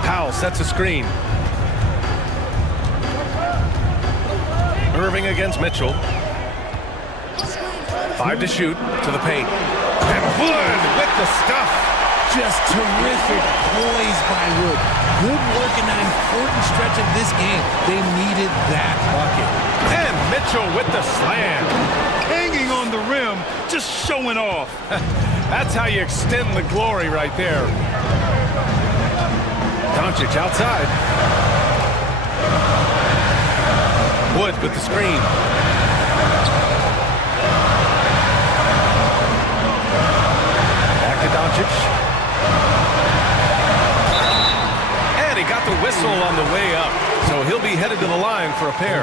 Powell sets a screen. Irving against Mitchell. 5 to shoot to the paint. And Wood with the stuff. Just terrific poise by Wood. Good work in that important stretch of this game. They needed that bucket. And Mitchell with the slam. Hanging on the rim, just showing off. That's how you extend the glory right there. Doncic outside. Wood with the screen. Back to Doncic. And he got the whistle on the way up, so he'll be headed to the line for a pair.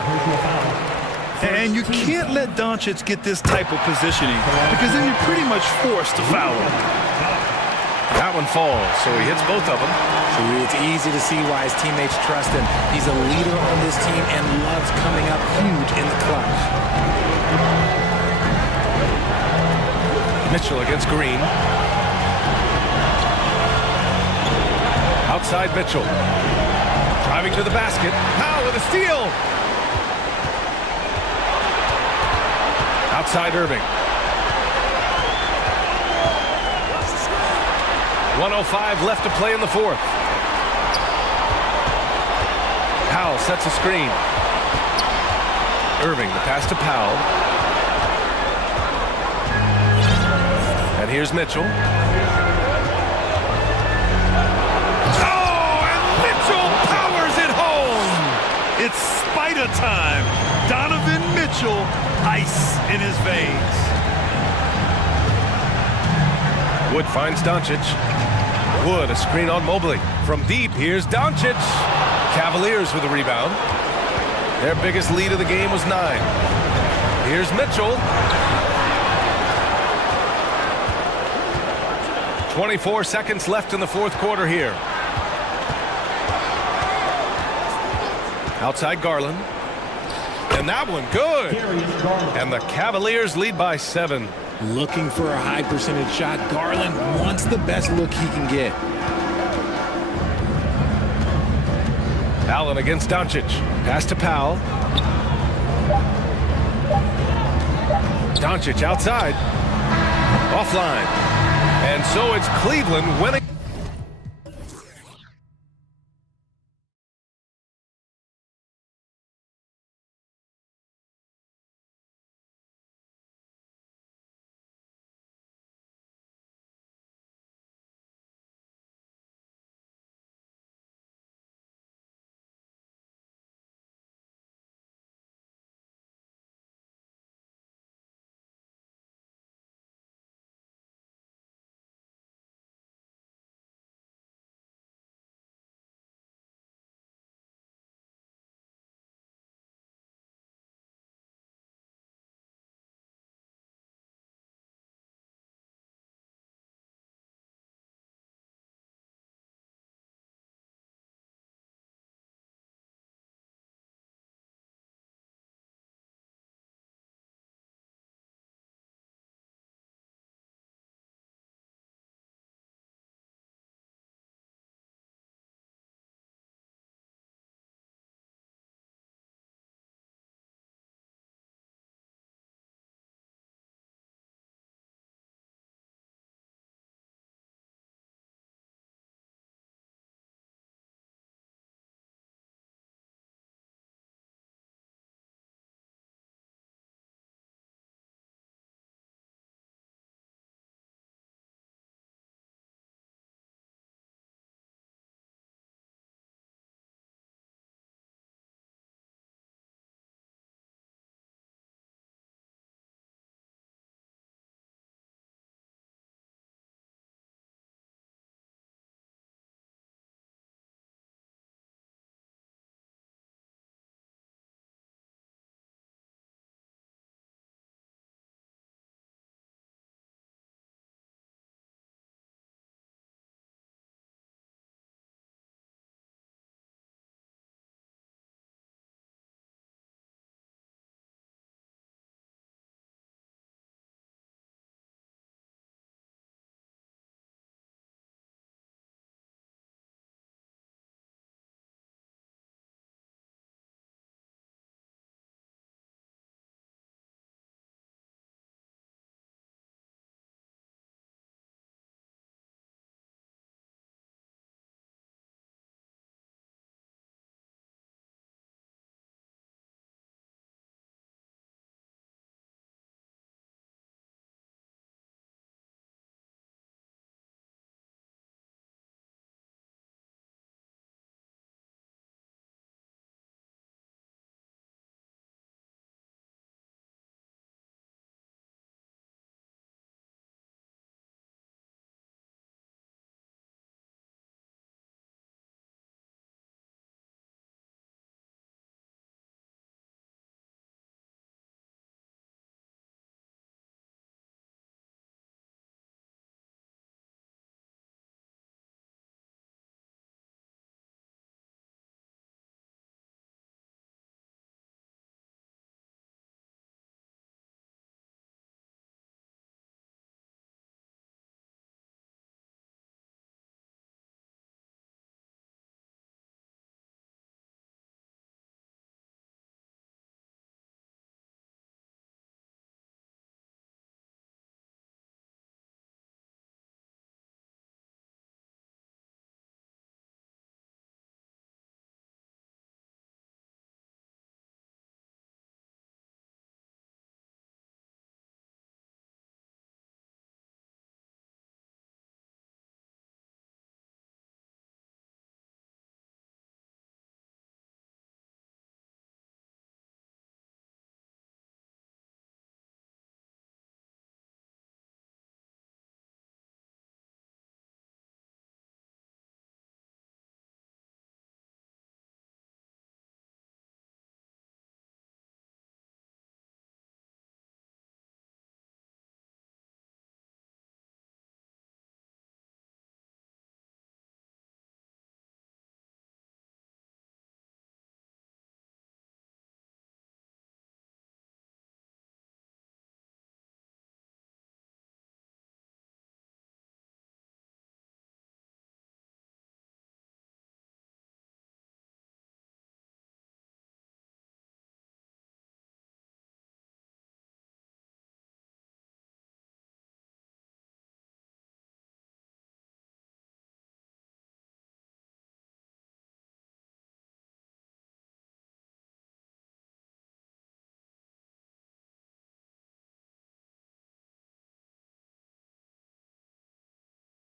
And you can't let Doncic get this type of positioning, because then you're pretty much forced to foul him. That one falls, so he hits both of them. It's easy to see why his teammates trust him. He's a leader on this team and loves coming up huge in the clutch. Mitchell against Green. Outside Mitchell. Driving to the basket. Powell with a steal. Outside Irving. 1:05 left to play in the fourth. Powell sets a screen. Irving, the pass to Powell. And here's Mitchell. Oh, and Mitchell powers it home! It's spider time. Donovan Mitchell, ice in his veins. Wood finds Doncic. Wood, a screen on Mobley. From deep, here's Doncic. Cavaliers with a rebound. Their biggest lead of the game was 9. Here's Mitchell. 24 seconds left in the fourth quarter here. Outside Garland. And that one good. And the Cavaliers lead by 7. Looking for a high percentage shot. Garland wants the best look he can get. Allen against Doncic. Pass to Powell. Doncic outside. Offline. And so it's Cleveland winning.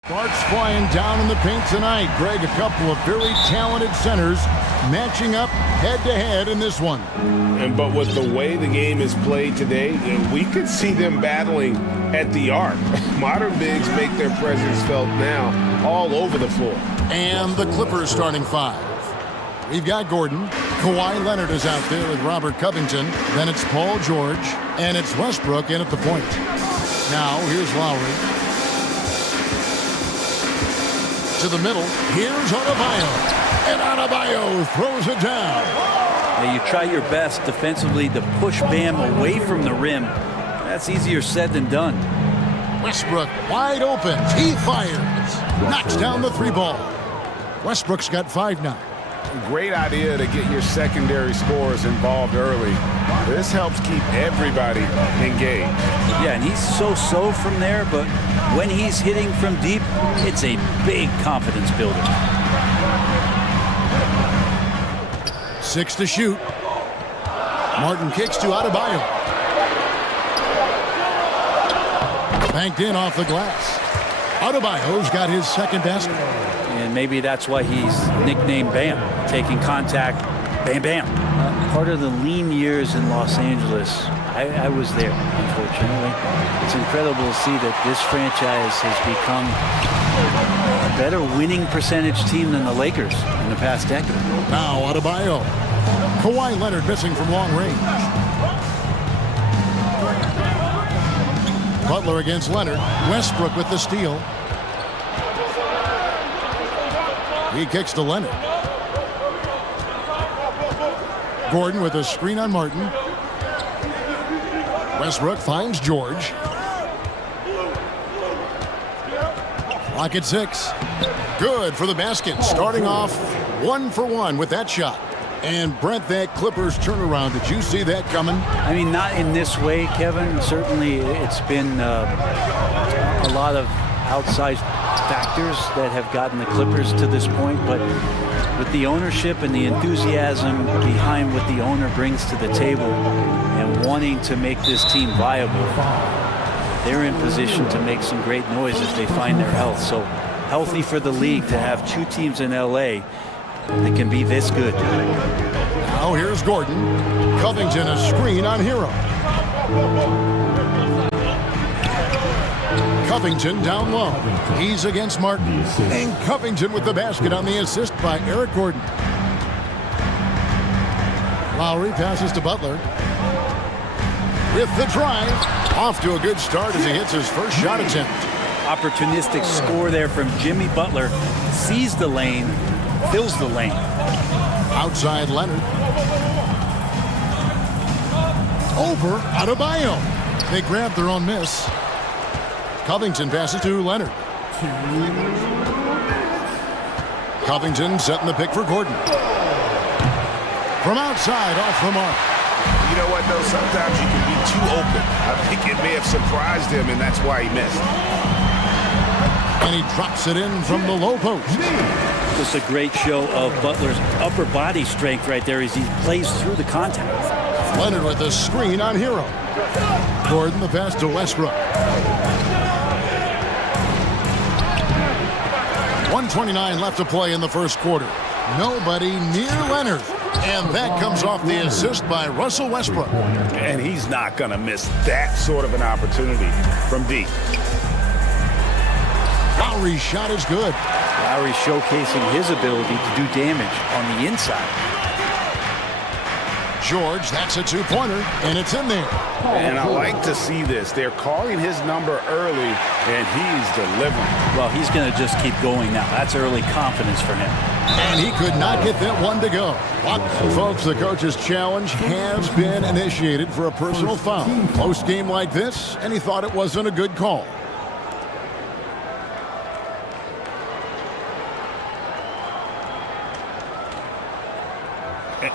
Sparks flying down in the paint tonight. Greg, a couple of very talented centers matching up head-to-head in this one. But with the way the game is played today, we could see them battling at the arc. Modern bigs make their presence felt now all over the floor. And the Clippers starting five. We've got Gordon. Kawhi Leonard is out there with Robert Covington. Then it's Paul George. And it's Westbrook in at the point. Now, here's Lowry. To the middle. Here's Adebayo. And Adebayo throws it down. Now you try your best defensively to push Bam away from the rim. That's easier said than done. Westbrook wide open. He fires. Knocks down the three ball. Westbrook's got 5 now. Great idea to get your secondary scorers involved early. This helps keep everybody engaged. Yeah, and he's so-so from there, but when he's hitting from deep, it's a big confidence builder. 6 to shoot. Martin kicks to Adebayo. Banked in off the glass. Adebayo's got his second basket. And maybe that's why he's nicknamed Bam, taking contact, bam, bam. Part of the lean years in Los Angeles, I was there, unfortunately. It's incredible to see that this franchise has become a better winning percentage team than the Lakers in the past decade. Now Adebayo. Kawhi Leonard missing from long range. Butler against Leonard. Westbrook with the steal. He kicks to Leonard. Gordon with a screen on Martin. Westbrook finds George. Clock at 6. Good for the basket. Starting off 1 for 1 with that shot. And Brent, that Clippers turnaround, did you see that coming? I mean, not in this way, Kevin. Certainly it's been a lot of outsized factors that have gotten the Clippers to this point, but with the ownership and the enthusiasm behind what the owner brings to the table and wanting to make this team viable, they're in position to make some great noise if they find their health. So healthy for the league to have 2 teams in LA that can be this good. Now here's Gordon. Covington a screen on Hero. Covington down low. He's against Martin. And Covington with the basket on the assist by Eric Gordon. Lowry passes to Butler. With the drive. Off to a good start as he hits his first shot attempt. Opportunistic score there from Jimmy Butler. Sees the lane, fills the lane. Outside Leonard. Over Adebayo. They grab their own miss. Covington passes to Leonard. Covington setting the pick for Gordon. From outside, off the mark. You know what, though? Sometimes you can be too open. I think it may have surprised him, and that's why he missed. And he drops it in from the low post. Just a great show of Butler's upper body strength right there as he plays through the contact. Leonard with a screen on Hero. Gordon the pass to Westbrook. 1:29 left to play in the first quarter. Nobody near Leonard. And that comes off the assist by Russell Westbrook. And he's not going to miss that sort of an opportunity from deep. Lowry's shot is good. Lowry showcasing his ability to do damage on the inside. George, that's a 2-pointer, and it's in there. And I like to see this. They're calling his number early, and he's delivering. Well, he's going to just keep going now. That's early confidence for him. And he could not get that one to go. But, folks, the coach's challenge has been initiated for a personal foul. Close game like this, and he thought it wasn't a good call.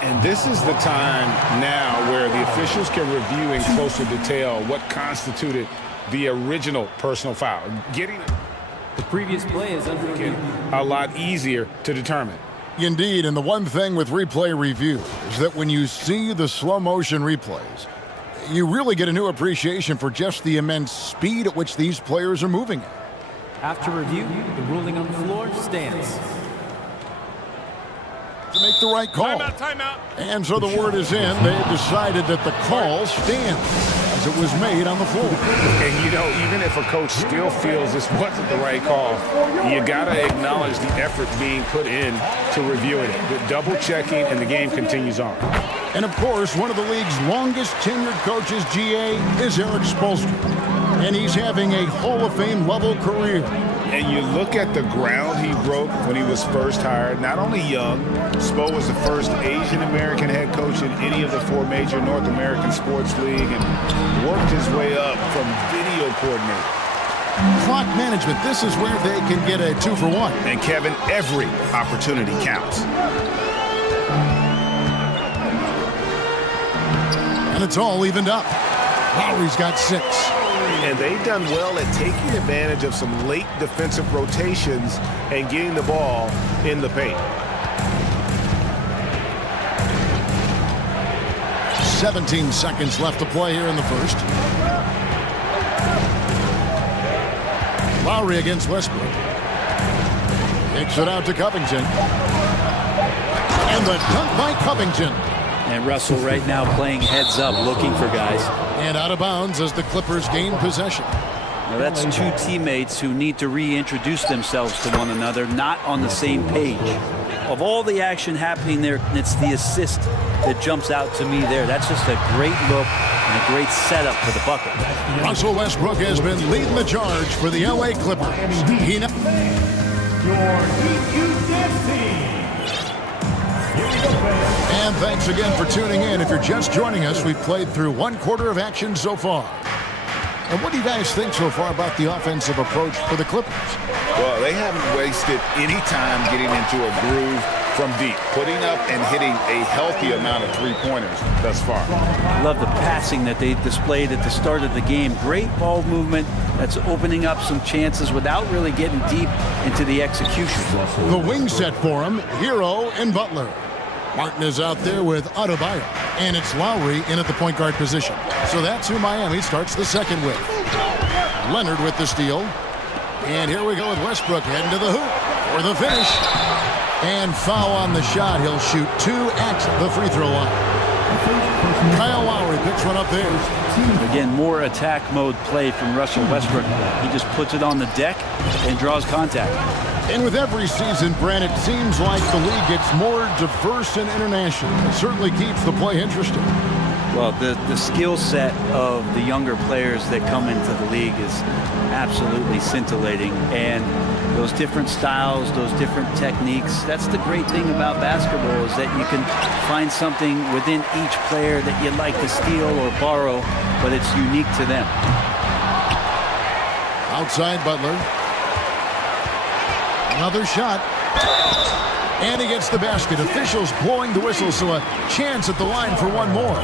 And this is the time now where the officials can review in closer detail what constituted the original personal foul. Getting the previous play is under review. A lot easier to determine. Indeed, and the one thing with replay review is that when you see the slow motion replays, you really get a new appreciation for just the immense speed at which these players are moving at. After review, the ruling on the floor stands. To make the right call. Timeout. And so the word is in. They've decided that the call stands as it was made on the floor. And, you know, even if a coach still feels this wasn't the right call, you got to acknowledge the effort being put in to reviewing it. The double checking, and the game continues on. And, of course, one of the league's longest tenured coaches, GA, is Eric Spoelstra. And he's having a Hall of Fame level career. And you look at the ground he broke when he was first hired. Not only young, Spo was the first Asian American head coach in any of the 4 major North American sports league, and worked his way up from video coordinator. Clock management, this is where they can get a 2-for-1. And Kevin, every opportunity counts. And it's all evened up. Lowry's got 6. And they've done well at taking advantage of some late defensive rotations and getting the ball in the paint. 17 seconds left to play here in the first. Lowry against Westbrook. Kicks it out to Covington. And the dunk by Covington. And Russell right now playing heads up, looking for guys. And out of bounds as the Clippers gain possession. Now that's 2 teammates who need to reintroduce themselves to one another, not on the same page. Of all the action happening there, it's the assist that jumps out to me there. That's just a great look and a great setup for the bucket. Russell Westbrook has been leading the charge for the LA Clippers. And thanks again for tuning in. If you're just joining us, we've played through 1/4 of action so far. And what do you guys think so far about the offensive approach for the Clippers? Well, they haven't wasted any time getting into a groove from deep, putting up and hitting a healthy amount of 3-pointers thus far. Love the passing that they displayed at the start of the game. Great ball movement that's opening up some chances without really getting deep into the execution. The wing set for him, Hero and Butler. Martin is out there with Adebayo, and it's Lowry in at the point guard position. So that's who Miami starts the second with. Leonard with the steal. And here we go with Westbrook heading to the hoop for the finish. And foul on the shot. He'll shoot 2 at the free throw line. Kyle Lowry picks one up there. Again, more attack mode play from Russell Westbrook. He just puts it on the deck and draws contact. And with every season, Brent, it seems like the league gets more diverse and international. It certainly keeps the play interesting. Well, the skill set of the younger players that come into the league is absolutely scintillating. And those different styles, those different techniques, that's the great thing about basketball, is that you can find something within each player that you'd like to steal or borrow, but it's unique to them. Outside Butler. Another shot. And he gets the basket. Officials blowing the whistle, so a chance at the line for one more.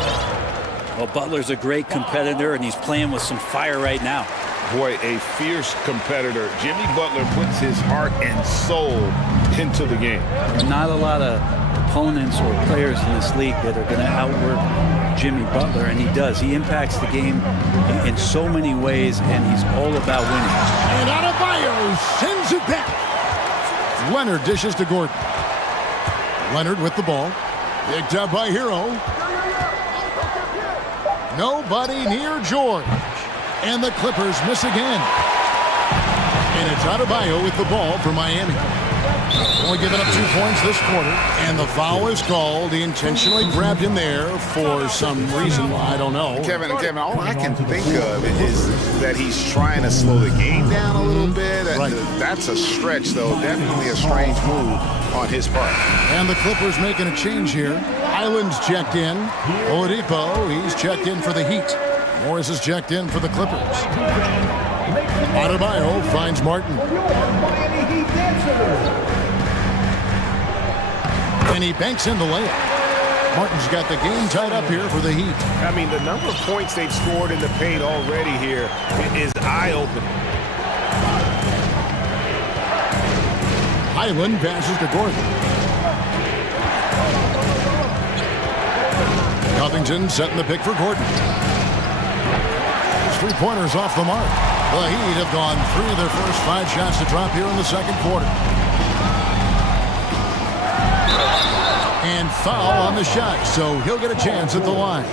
Well, Butler's a great competitor, and he's playing with some fire right now. Boy, a fierce competitor. Jimmy Butler puts his heart and soul into the game. Not a lot of opponents or players in this league that are going to outwork Jimmy Butler, and he does. He impacts the game in so many ways, and he's all about winning. And Adebayo sends it back. Leonard dishes to Gordon. Leonard with the ball. Picked up by Hero. Nobody near George. And the Clippers miss again. And it's Adebayo with the ball for Miami. Only giving up 2 points this quarter. And the foul is called. He intentionally grabbed him there for some reason. I don't know. Kevin, all I can think of is that he's trying to slow the game down a little bit. Right. That's a stretch, though. Definitely a strange move on his part. And the Clippers making a change here. Island's checked in. Oladipo, he's checked in for the Heat. Morris is checked in for the Clippers. Adebayo finds Martin. And he banks in the layup. Martin's got the game tied up here for the Heat. I mean, the number of points they've scored in the paint already here is eye-opening. Highland passes to Gordon. Covington setting the pick for Gordon. His 3-pointers off the mark. The Heat have gone through their first 5 shots to drop here in the second quarter. And foul on the shot, so he'll get a chance at the line.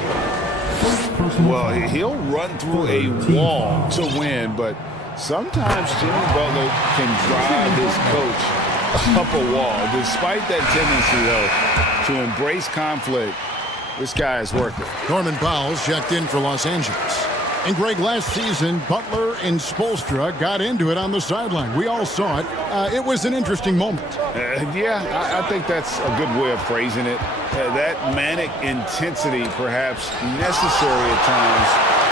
Well, he'll run through a wall to win, but sometimes Jimmy Butler can drive his coach up a wall. Despite that tendency, though, to embrace conflict, this guy is working. Norman Powell's checked in for Los Angeles. And Greg, last season, Butler and Spoelstra got into it on the sideline. We all saw it. It was an interesting moment. Yeah, I think that's a good way of phrasing it. That manic intensity, perhaps necessary at times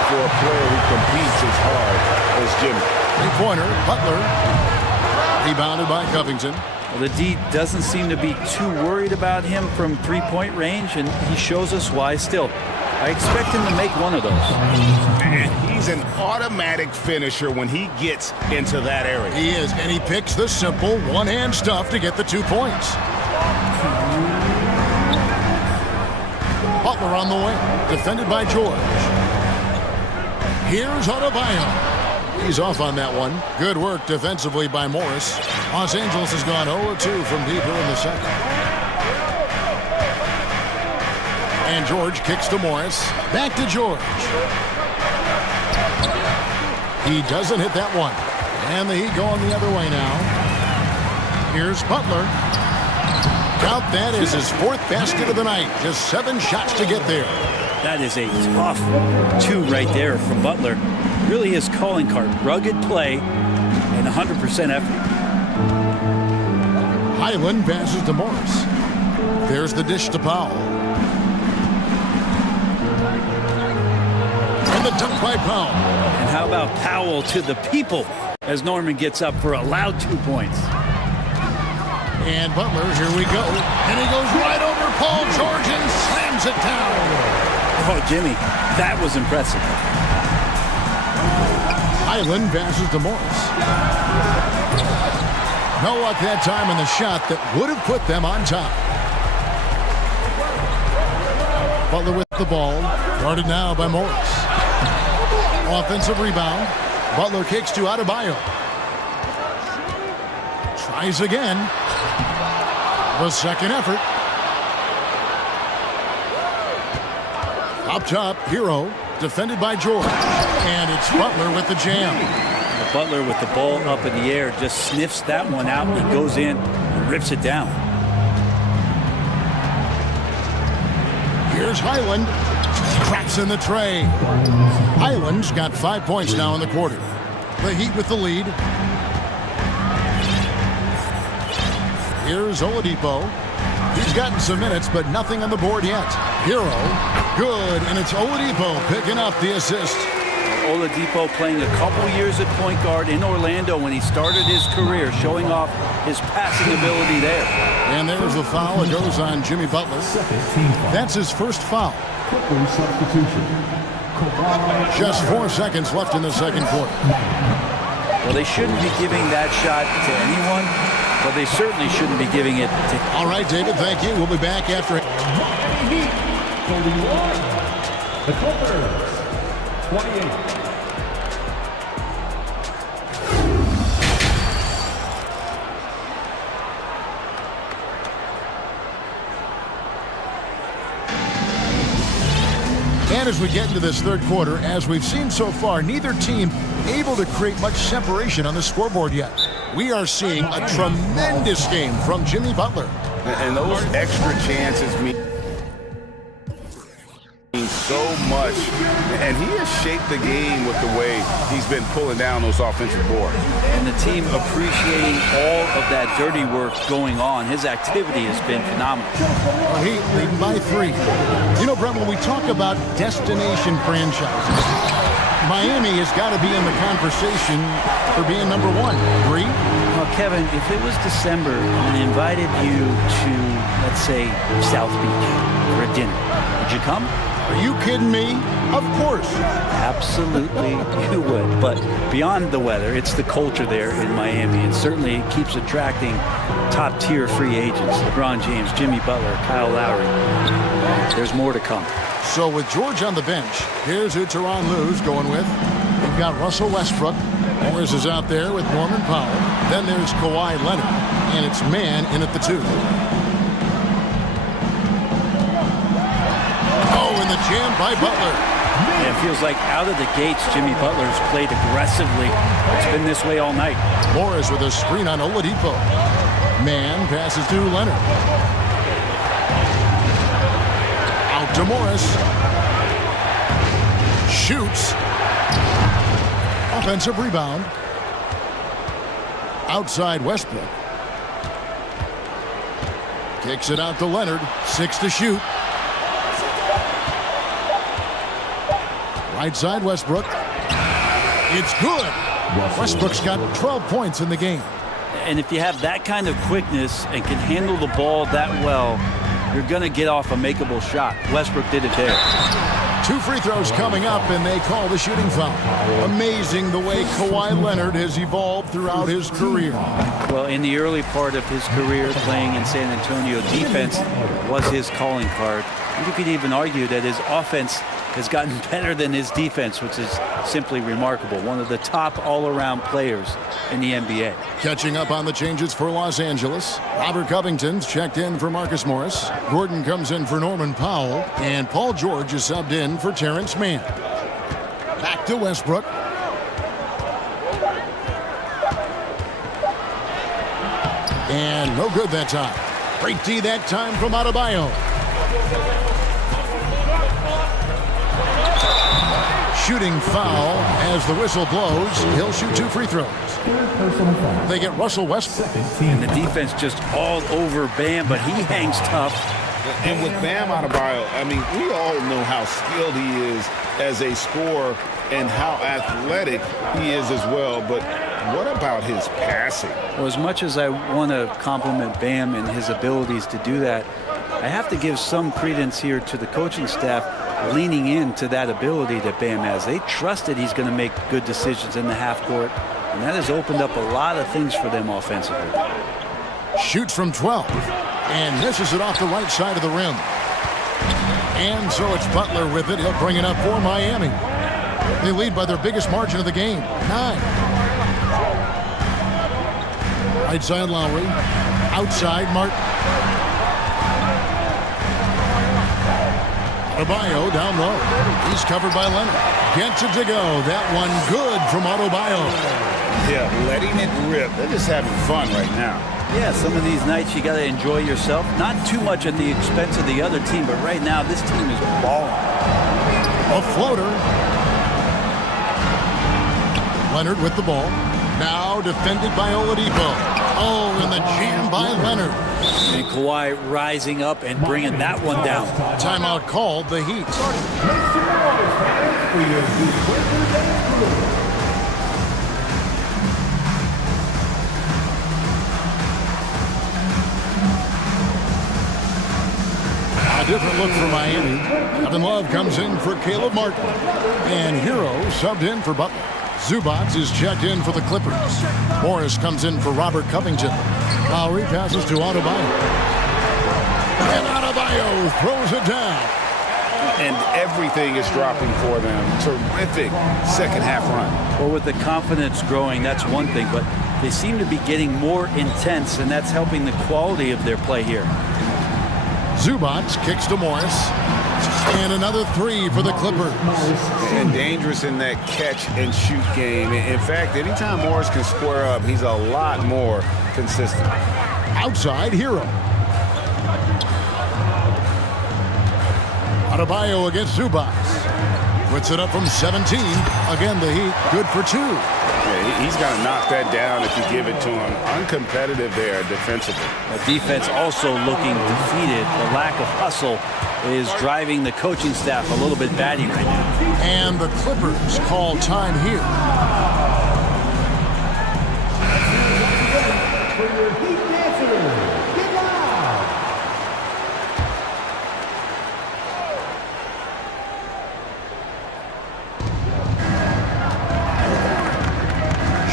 for a player who competes as hard as Jimmy. Three-pointer, Butler. Rebounded by Covington. Well, the D doesn't seem to be too worried about him from three-point range, and he shows us why still. I expect him to make one of those. And he's an automatic finisher when he gets into that area. He is, and he picks the simple one-hand stuff to get the 2 points. Butler on the wing, defended by George. Here's Adebayo. He's off on that one. Good work defensively by Morris. Los Angeles has gone 0-2 from deep here in the second. And George kicks to Morris. Back to George. He doesn't hit that one. And the Heat going the other way now. Here's Butler. Count that is his 4th basket of the night. Just 7 shots to get there. That is a tough 2 right there from Butler. Really his calling card. Rugged play and 100% effort. Highland passes to Morris. There's the dish to Powell. And the dunk by Powell. And how about Powell to the people as Norman gets up for a loud 2 points. And Butler, here we go. And he goes right over Paul George and slams it down. Oh, Jimmy, that was impressive. Highland passes to Morris. No luck that time on the shot that would have put them on top. Butler with the ball. Guarded now by Morris. Offensive rebound. Butler kicks to Adebayo. Tries again. The second effort. Up top, Hero. Defended by George. And it's Butler with the jam. Butler with the ball up in the air just sniffs that one out. He goes in and rips it down. Here's Highland. Cracks in the tray. Highland's got 5 points now in the quarter. The Heat with the lead. Here's Oladipo. He's gotten some minutes, but nothing on the board yet. Hero, good, and it's Oladipo picking up the assist. Oladipo playing a couple years at point guard in Orlando when he started his career, showing off his passing ability there. And there's the foul. It goes on Jimmy Butler. That's his first foul. Just 4 seconds left in the second quarter. Well, they shouldn't be giving that shot to anyone, but they certainly shouldn't be giving it to... All right, David, thank you. We'll be back after... The Clippers, 28. And as we get into this third quarter, as we've seen so far, neither team able to create much separation on the scoreboard yet. We are seeing a tremendous game from Jimmy Butler. And those extra chances mean so much. And he has shaped the game with the way he's been pulling down those offensive boards. And the team appreciating all of that dirty work going on. His activity has been phenomenal. Heat leading by 3. You know, Brent, when we talk about destination franchises, Miami has got to be in the conversation for being number 1. Agree? Well, Kevin, if it was December and they invited you to, let's say, South Beach for a dinner, would you come? Are you kidding me? Of course. Absolutely, you would. But beyond the weather, it's the culture there in Miami, and certainly it keeps attracting top-tier free agents. LeBron James, Jimmy Butler, Kyle Lowry. There's more to come. So with George on the bench, here's who Tyronn Lue's going with. We've got Russell Westbrook, Morris is out there with Norman Powell. Then there's Kawhi Leonard, and it's man in at the 2. Oh, and the jam by Butler. Yeah, it feels like out of the gates, Jimmy Butler's played aggressively. It's been this way all night. Morris with a screen on Oladipo. Man passes to Leonard. Out to Morris. Shoots. Offensive rebound. Outside Westbrook. Kicks it out to Leonard. 6 to shoot. Right side Westbrook. It's good. Westbrook's got 12 points in the game. And if you have that kind of quickness and can handle the ball that well, you're going to get off a makeable shot. Westbrook did it there. 2 free throws coming up, and they call the shooting foul. Amazing the way Kawhi Leonard has evolved throughout his career. Well, in the early part of his career playing in San Antonio, defense was his calling card. You could even argue that his offense has gotten better than his defense, which is simply remarkable. One of the top all-around players in the NBA. Catching up on the changes for Los Angeles. Robert Covington's checked in for Marcus Morris. Gordon comes in for Norman Powell. And Paul George is subbed in for Terrence Mann. Back to Westbrook. And no good that time. Great D that time from Adebayo. Shooting foul as the whistle blows. He'll shoot 2 free throws. They get Russell Westbrook. And the defense just all over Bam, but he hangs tough. And with Bam Adebayo, I mean, we all know how skilled he is as a scorer and how athletic he is as well. But what about his passing? Well, as much as I want to compliment Bam and his abilities to do that, I have to give some credence here to the coaching staff leaning into that ability that Bam has. They trust that he's going to make good decisions in the half court, and that has opened up a lot of things for them offensively. Shoots from 12 and misses it off the right side of the rim. And so it's Butler with it. He'll bring it up for Miami. They lead by their biggest margin of the game, 9. Right side Lowry. Outside Martin. Adebayo down low. He's covered by Leonard. Gets it to go. That one good from Adebayo. Yeah, letting it rip. They're just having fun right now. Yeah, some of these nights you got to enjoy yourself. Not too much at the expense of the other team, but right now this team is balling. A floater. Leonard with the ball. Now defended by Oladipo. Oh, and the jam by Leonard. And Kawhi rising up and bringing that one down. Timeout called, the Heat. A different look for Miami. Kevin Love comes in for Caleb Martin. And Hero subbed in for Butler. Zubac is checked in for the Clippers. Morris comes in for Robert Covington. Lowry passes to Adebayo. And Adebayo throws it down. And everything is dropping for them. Terrific second half run. Well, with the confidence growing, that's one thing, but they seem to be getting more intense, and that's helping the quality of their play here. Zubac kicks to Morris. And another 3 for the Clippers. And dangerous in that catch and shoot game. In fact, anytime Morris can square up, he's a lot more consistent. Outside Hero. Adebayo against Zubac. Puts it up from 17. Again, the Heat good for 2. Yeah, he's got to knock that down if you give it to him. Uncompetitive there defensively. The defense also looking defeated. The lack of hustle is driving the coaching staff a little bit batty right now. And the Clippers call time here.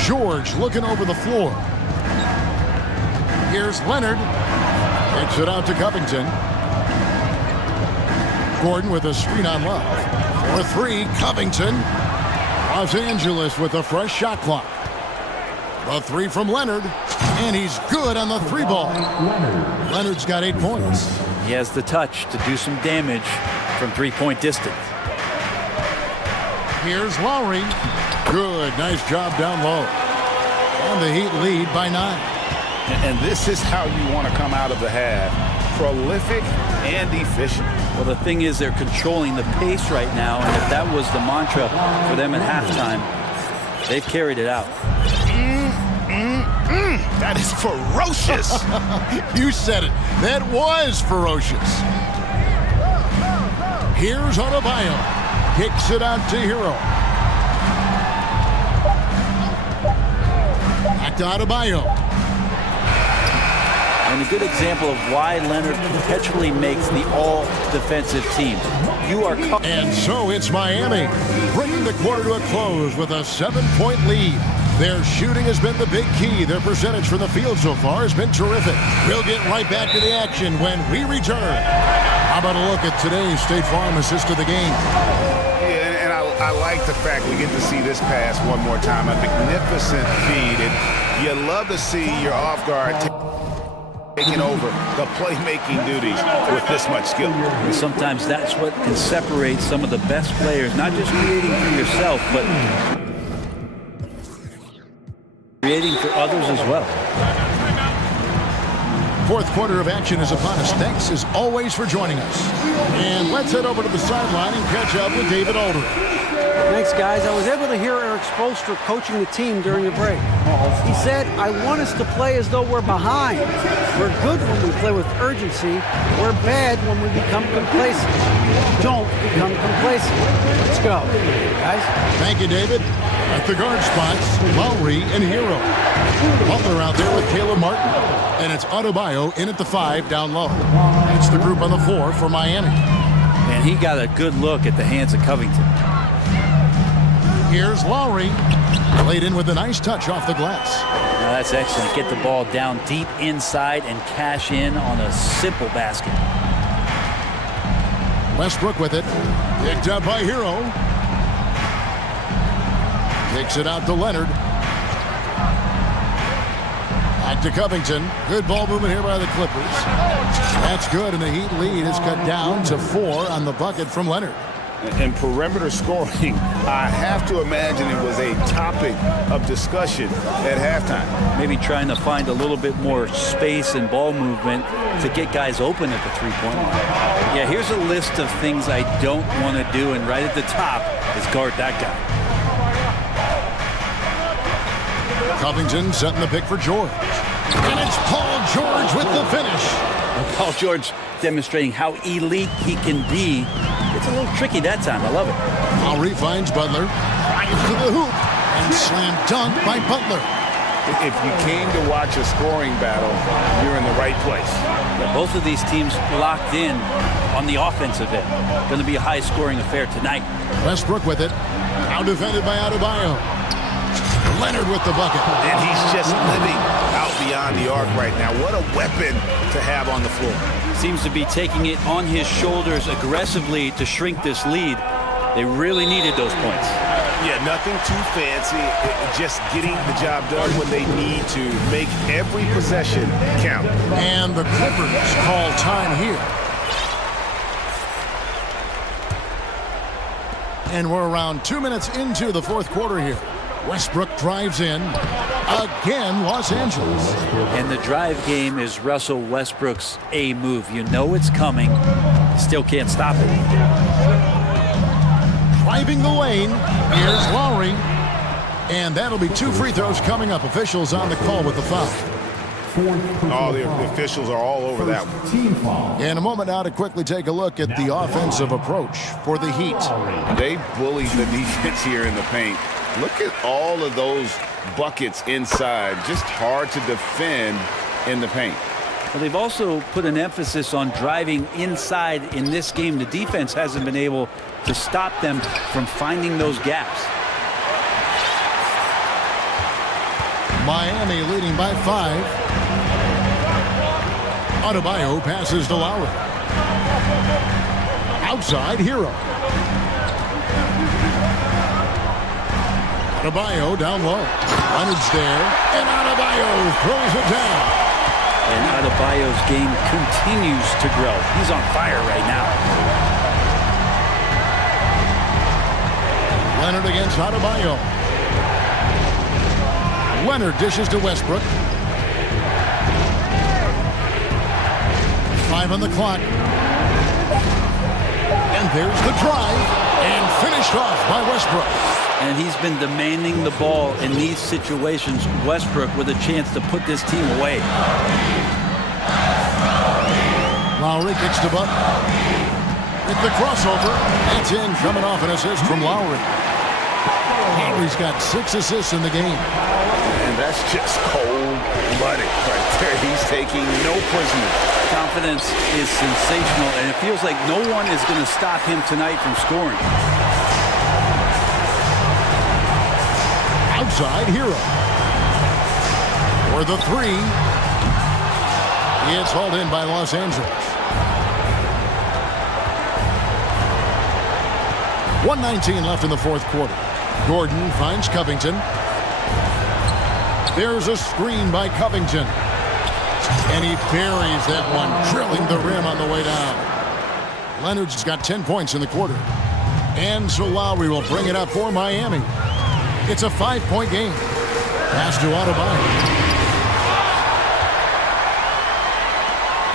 George looking over the floor. Here's Leonard. Kicks it out to Covington. Gordon with a screen on Love. For 3, Covington. Los Angeles with a fresh shot clock. The three from Leonard, and he's good on the three ball. Leonard's got 8 points. He has the touch to do some damage from three-point distance. Here's Lowry. Good, nice job down low. And the Heat lead by 9. And this is how you want to come out of the half. Prolific and efficient. Well, the thing is they're controlling the pace right now, and if that was the mantra for them at halftime, they've carried it out. That is ferocious. You said it. That was ferocious. Here's Adebayo. Kicks it out to Hero. Back to Adebayo. And a good example of why Leonard perpetually makes the all-defensive team. You are... And so it's Miami, bringing the quarter to a close with a 7-point lead. Their shooting has been the big key. Their percentage from the field so far has been terrific. We'll get right back to the action when we return. How about a look at today's State Farm assist of the game? Yeah, and I like the fact we get to see this pass one more time. A magnificent feed. And you love to see your off guard taking over the playmaking duties with this much skill. And sometimes that's what can separate some of the best players, not just creating for yourself, but creating for others as well. Fourth quarter of action is upon us. Thanks as always for joining us. And let's head over to the sideline and catch up with David Aldridge. Thanks, guys. I was able to hear Eric Spoelstra coaching the team during the break. He said, I want us to play as though we're behind. We're good when we play with urgency. We're bad when we become complacent. Don't become complacent. Let's go, guys. Thank you, David. At the guard spots, Lowry and Hero. Butler out there with Caleb Martin. And it's Adebayo in at the 5 down low. It's the group on the 4 for Miami. And he got a good look at the hands of Covington. Here's Lowry. Played in with a nice touch off the glass. Now that's excellent. Get the ball down deep inside and cash in on a simple basket. Westbrook with it. Picked up by Hero. Kicks it out to Leonard. Back to Covington. Good ball movement here by the Clippers. That's good, and the Heat lead is cut down to 4 on the bucket from Leonard. And perimeter scoring, I have to imagine it was a topic of discussion at halftime. Maybe trying to find a little bit more space and ball movement to get guys open at the three-point line. Yeah, here's a list of things I don't want to do, and right at the top is guard that guy. Covington setting the pick for George. And it's Paul George with the finish. Paul George demonstrating how elite he can be. It's a little tricky that time. I love it. Lowry finds Butler. Drives to the hoop. And slam dunk by Butler. If you came to watch a scoring battle, you're in the right place. Yeah, both of these teams locked in on the offensive end. Going to be a high-scoring affair tonight. Westbrook with it. Now defended by Adebayo. Leonard with the bucket. And he's just living out beyond the arc right now. What a weapon to have on the floor. Seems to be taking it on his shoulders aggressively to shrink this lead. They really needed those points. Yeah, nothing too fancy. Just getting the job done when they need to. Make every possession count. And the Clippers call time here. And we're around 2 minutes into the fourth quarter here. Westbrook drives in. Again, Los Angeles. And the drive game is Russell Westbrook's A move. You know it's coming. Still can't stop it. Driving the lane. Here's Lowry. And that'll be 2 free throws coming up. Officials on the call with the foul. Oh, the officials are all over that one. In a moment now to quickly take a look at the offensive approach for the Heat. They bullied the defense here in the paint. Look at all of those buckets inside. Just hard to defend in the paint. Well, they've also put an emphasis on driving inside in this game. The defense hasn't been able to stop them from finding those gaps. Miami leading by 5. Adebayo passes to Lowry. Outside, Hero. Adebayo down low. Leonard's there, and Adebayo throws it down. And Adebayo's game continues to grow. He's on fire right now. Leonard against Adebayo. Leonard dishes to Westbrook. 5 on the clock. And there's the drive, and finished off by Westbrook. And he's been demanding the ball in these situations. Westbrook with a chance to put this team away. Lowry kicks to Butler. With the crossover, that's in, coming off an assist from Lowry. Lowry's got 6 assists in the game. And that's just cold-blooded right there. He's taking no prisoners. Confidence is sensational, and it feels like no one is going to stop him tonight from scoring. Outside Hero. For the 3. It's hauled in by Los Angeles. 1:19 left in the fourth quarter. Gordon finds Covington. There's a screen by Covington. And he buries that one, drilling the rim on the way down. Leonard's got 10 points in the quarter. And so Lowry will bring it up for Miami. It's a 5-point game. Pass to Adebayo.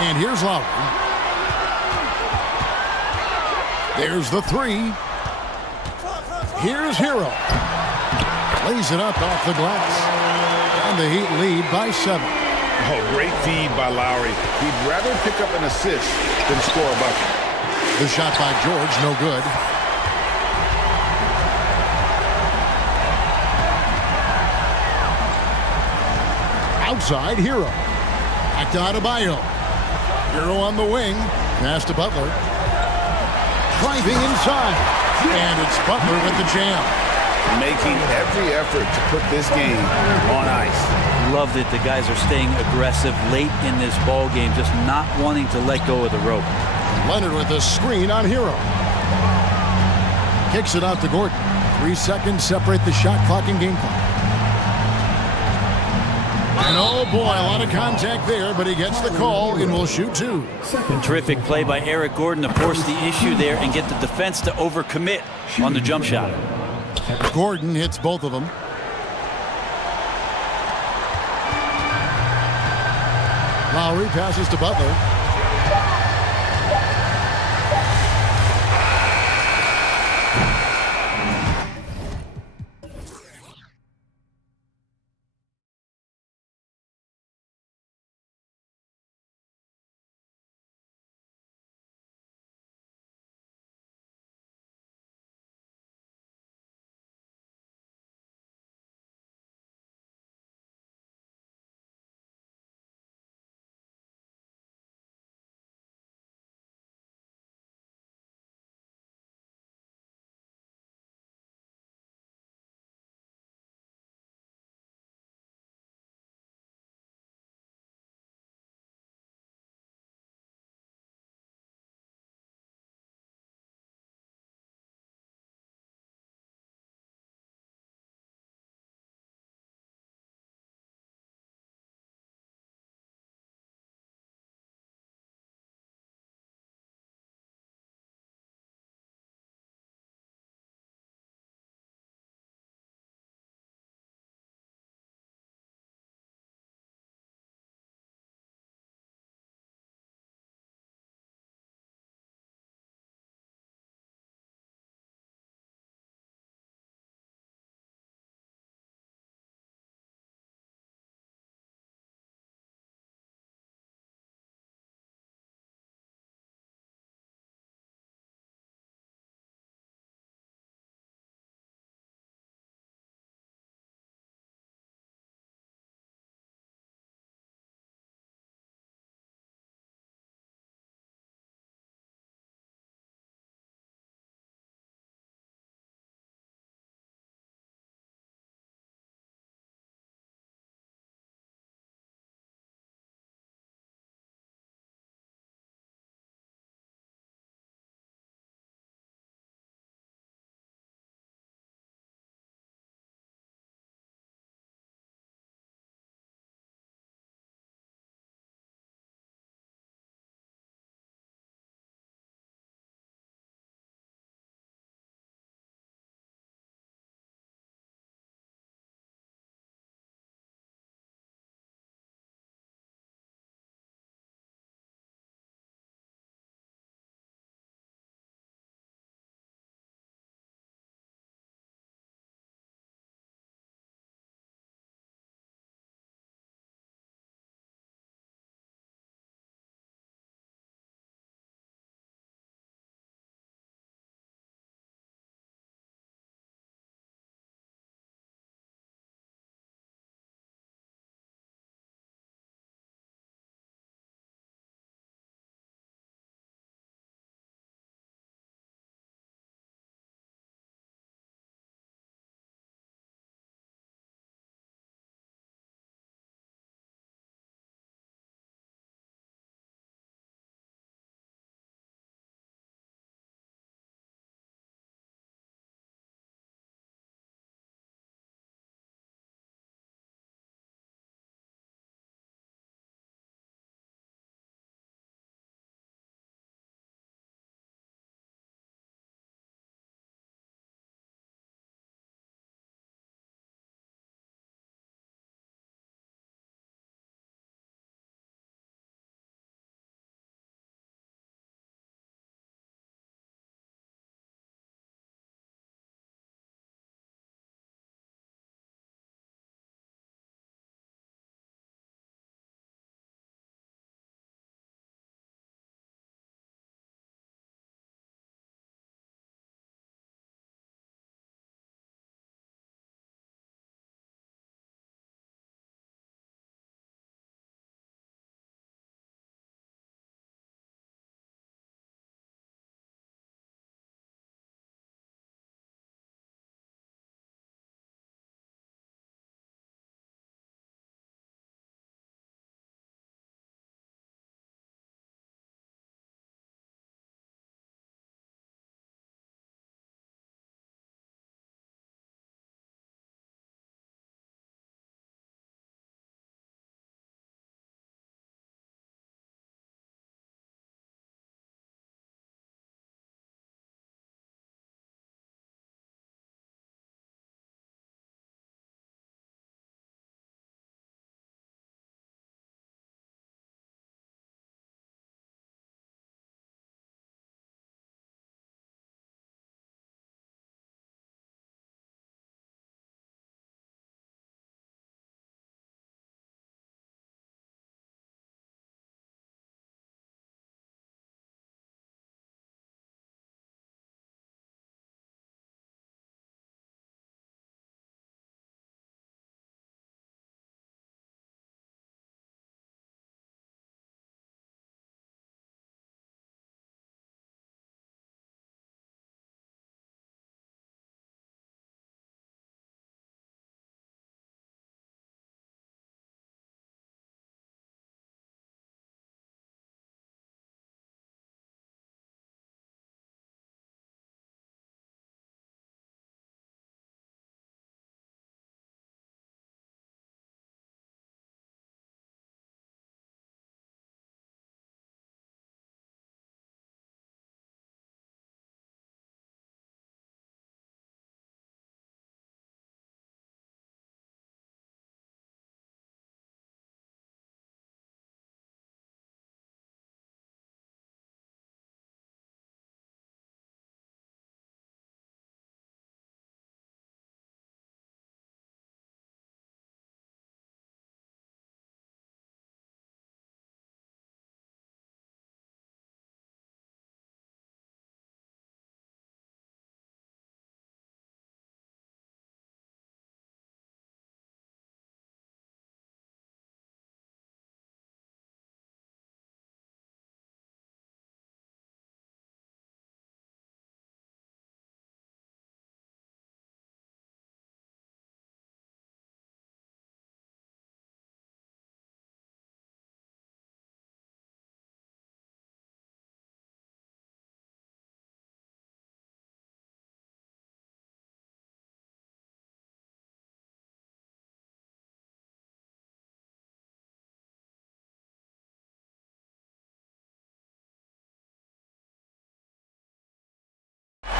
And here's Lowry. There's the 3. Here's Hero. Lays it up off the glass. And the Heat lead by 7. Oh, great feed by Lowry. He'd rather pick up an assist than score a bucket. The shot by George, no good. Outside, Hero. Back to Adebayo. Hero on the wing. Pass to Butler. Driving inside. And it's Butler with the jam. Making every effort to put this game on ice. Love that the guys are staying aggressive late in this ball game, just not wanting to let go of the rope. Leonard with a screen on Hero. Kicks it out to Gordon. 3 seconds separate the shot clock and game clock. And oh boy, a lot of contact there, but he gets the call and will shoot 2. Terrific play by Eric Gordon to force the issue there and get the defense to overcommit on the jump shot. Gordon hits both of them. Lowry passes to Butler.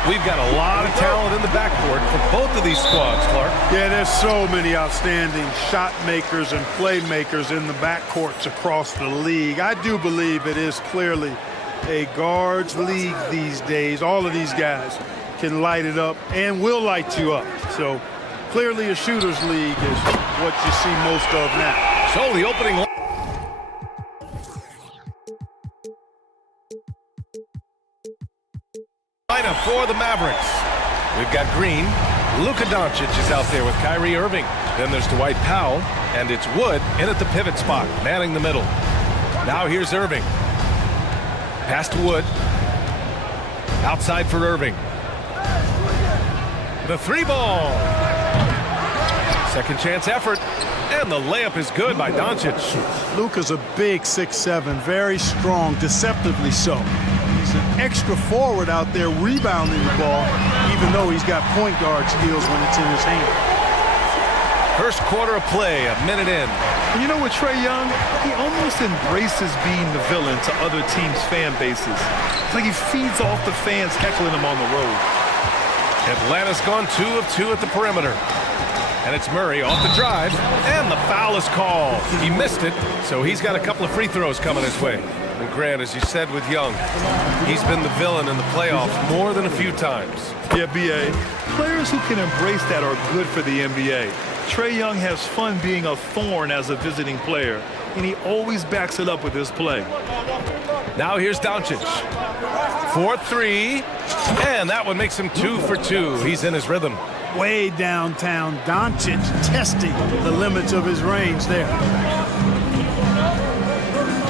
We've got a lot of talent in the backcourt for both of these squads, Clark. Yeah, there's so many outstanding shot makers and playmakers in the backcourts across the league. I do believe it is clearly a guards league these days. All of these guys can light it up and will light you up. So clearly a shooter's league is what you see most of now. So the opening lineup for the Mavericks. We've got Green. Luka Doncic is out there with Kyrie Irving. Then there's Dwight Powell, and it's Wood in at the pivot spot, manning the middle. Now here's Irving. Pass to Wood. Outside for Irving. The three ball. Second chance effort. And the layup is good by Doncic. Luka's a big 6'7", very strong, deceptively so. He's an extra forward out there rebounding the ball, even though he's got point guard skills when it's in his hand. First quarter of play, a minute in. And you know what, Trae Young, he almost embraces being the villain to other teams' fan bases. It's like he feeds off the fans heckling him on the road. Atlanta's gone 2 of 2 at the perimeter. And it's Murray off the drive, and the foul is called. He missed it, so he's got a couple of free throws coming his way. And Grant, as you said with Young, he's been the villain in the playoffs more than a few times. Yeah, B.A., players who can embrace that are good for the NBA. Trae Young has fun being a thorn as a visiting player, and he always backs it up with his play. Now here's Doncic. 4-3, and that one makes him 2 for 2. He's in his rhythm. Way downtown, Doncic testing the limits of his range there.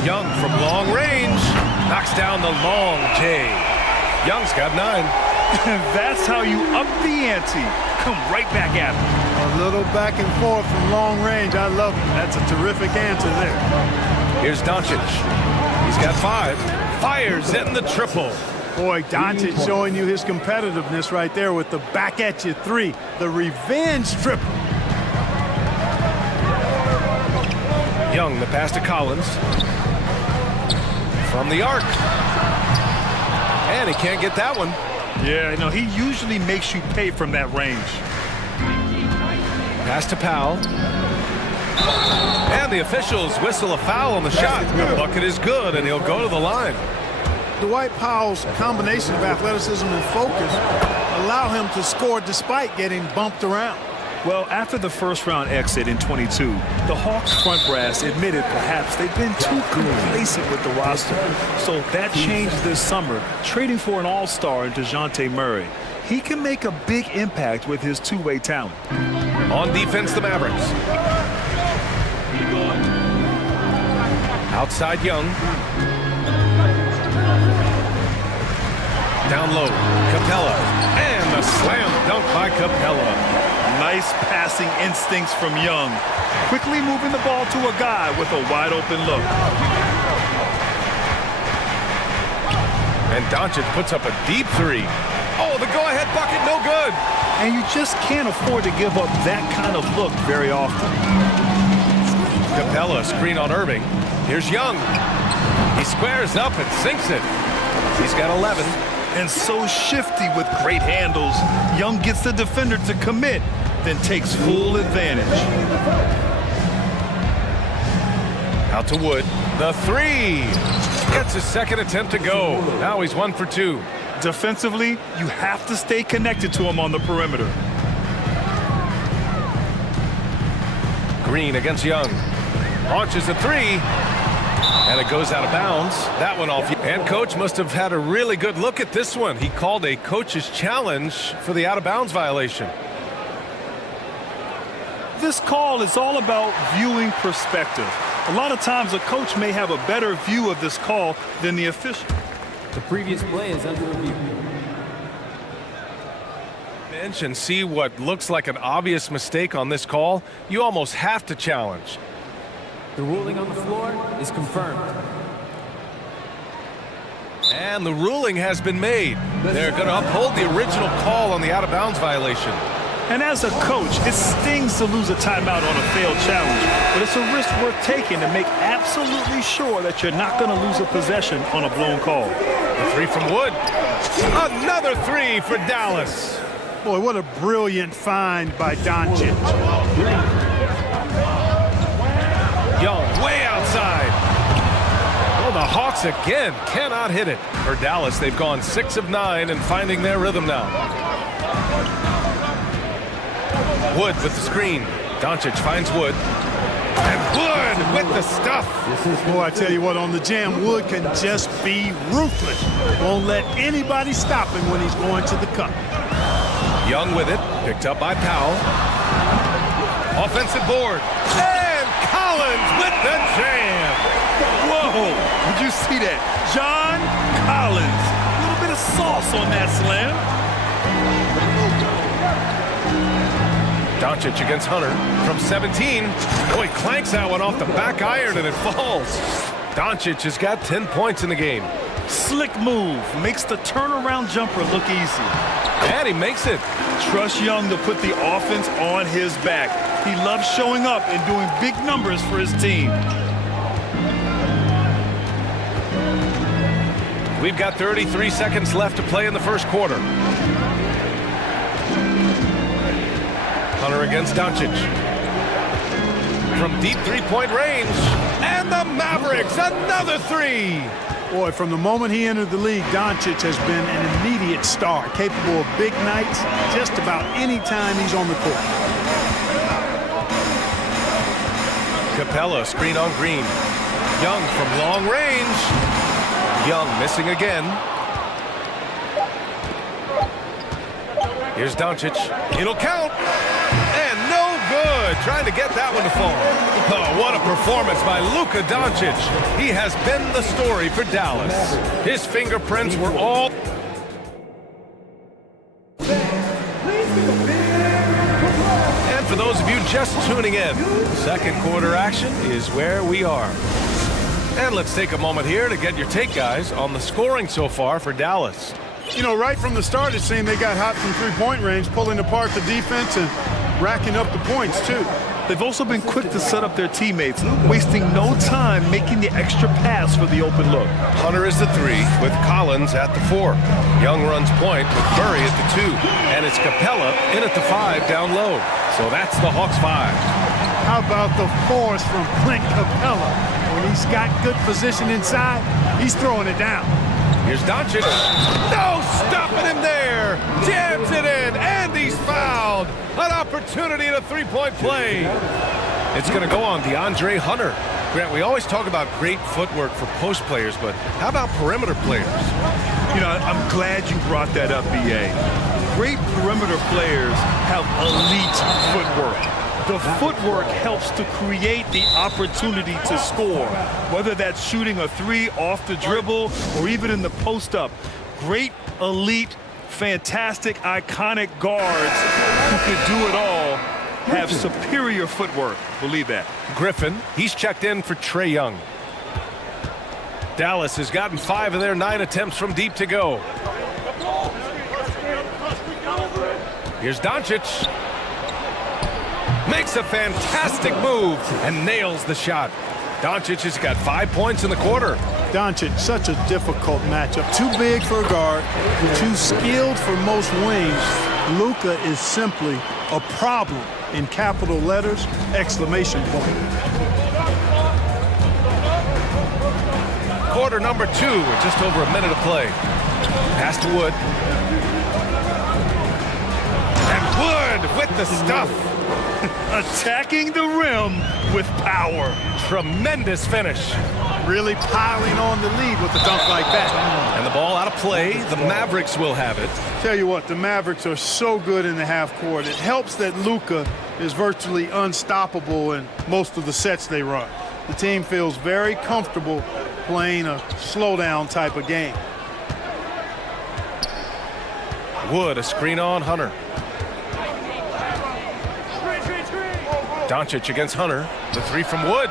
Young from long range knocks down the long J. Young's got 9. That's how you up the ante. Come right back at him. A little back and forth from long range. I love it. That's a terrific answer there. Here's Doncic. He's got 5. Fires in the triple. Boy, Doncic showing you his competitiveness right there with the back at you 3. The revenge triple. Young, the pass to Collins. From the arc. And he can't get that one. Yeah, no, he usually makes you pay from that range. Pass to Powell. And the officials whistle a foul on the shot. The bucket is good, and he'll go to the line. Dwight Powell's combination of athleticism and focus allow him to score despite getting bumped around. Well, after the first-round exit in 22, the Hawks front brass admitted perhaps they've been too complacent with the roster. So that changed this summer, trading for an all-star in DeJounte Murray. He can make a big impact with his two-way talent. On defense, the Mavericks. Outside Young. Down low, Capella. And a slam dunk by Capella. Nice passing instincts from Young. Quickly moving the ball to a guy with a wide open look. And Doncic puts up a deep 3. Oh, the go-ahead bucket, no good. And you just can't afford to give up that kind of look very often. Capella screen on Irving. Here's Young. He squares up and sinks it. He's got 11. And so shifty with great handles. Young gets the defender to commit, then takes full advantage. Out to Wood. The 3. Gets his second attempt to go. Now he's 1 for 2. Defensively, you have to stay connected to him on the perimeter. Green against Young. Launches a 3. And it goes out of bounds. That one off. And coach must have had a really good look at this one. He called a coach's challenge for the out-of-bounds violation. This call is all about viewing perspective. A lot of times a coach may have a better view of this call than the official. The previous play is under review. Bench and see what looks like an obvious mistake on this call. You almost have to challenge. The ruling on the floor is confirmed. And the ruling has been made. They're going to uphold the original call on the out-of-bounds violation. And as a coach, it stings to lose a timeout on a failed challenge, but it's a risk worth taking to make absolutely sure that you're not going to lose a possession on a blown call. The three from Wood. Another three for Dallas. Boy, what a brilliant find by Doncic. Young way outside. Well, the Hawks again cannot hit it. For Dallas, they've gone 6 of 9 and finding their rhythm now. Wood with the screen. Doncic finds Wood. And Wood with the stuff. Boy, I tell you what, on the jam, Wood can just be ruthless. Won't let anybody stop him when he's going to the cup. Young with it, picked up by Powell. Offensive board. And Collins with the jam. Whoa, did you see that? John Collins. A little bit of sauce on that slam. Doncic against Hunter from 17. Boy, clanks that one off the back iron and it falls. Doncic has got 10 points in the game. Slick move. Makes the turnaround jumper look easy. And he makes it. Trust Young to put the offense on his back. He loves showing up and doing big numbers for his team. We've got 33 seconds left to play in the first quarter. Hunter against Doncic. From deep three-point range. And the Mavericks, another three. Boy, from the moment he entered the league, Doncic has been an immediate star, capable of big nights just about any time he's on the court. Capella, screen on Green. Young from long range. Young missing again. Here's Doncic. It'll count. And no good. Trying to get that one to fall. Oh, what a performance by Luka Doncic. He has been the story for Dallas. His fingerprints were all... And for those of you just tuning in, second quarter action is where we are. And let's take a moment here to get your take, guys, on the scoring so far for Dallas. You know, right from the start, it seemed they got hot from three-point range, pulling apart the defense and racking up the points, too. They've also been quick to set up their teammates, wasting no time making the extra pass for the open look. Hunter is the 3 with Collins at the 4. Young runs point with Murray at the 2. And it's Capella in at the 5 down low. So that's the Hawks 5. How about the force from Clint Capella? When he's got good position inside, he's throwing it down. Here's Doncic. No stopping him there. Jams it in, and he's fouled. An opportunity in a three-point play. It's going to go on DeAndre Hunter. Grant, we always talk about great footwork for post players, but how about perimeter players? You know, I'm glad you brought that up, B.A. Great perimeter players have elite footwork. The footwork helps to create the opportunity to score, whether that's shooting a 3 off the dribble or even in the post-up. Great, elite, fantastic, iconic guards who can do it all have superior footwork. Believe that. Griffin, he's checked in for Trae Young. Dallas has gotten 5 of their 9 attempts from deep to go. Here's Doncic. Makes a fantastic move and nails the shot. Doncic has got 5 points in the quarter. Doncic, such a difficult matchup. Too big for a guard, too skilled for most wings. Luka is simply a problem in capital letters, exclamation point. Quarter number 2 with just over a minute of play. Pass to Wood. And Wood with the stuff. Attacking the rim with power. Tremendous finish. Really piling on the lead with a dunk like that. And the ball out of play. The Mavericks will have it. Tell you what, the Mavericks are so good in the half court. It helps that Luka is virtually unstoppable in most of the sets they run. The team feels very comfortable playing a slowdown type of game. Wood, a screen on Hunter. Doncic against Hunter. The 3 from Wood.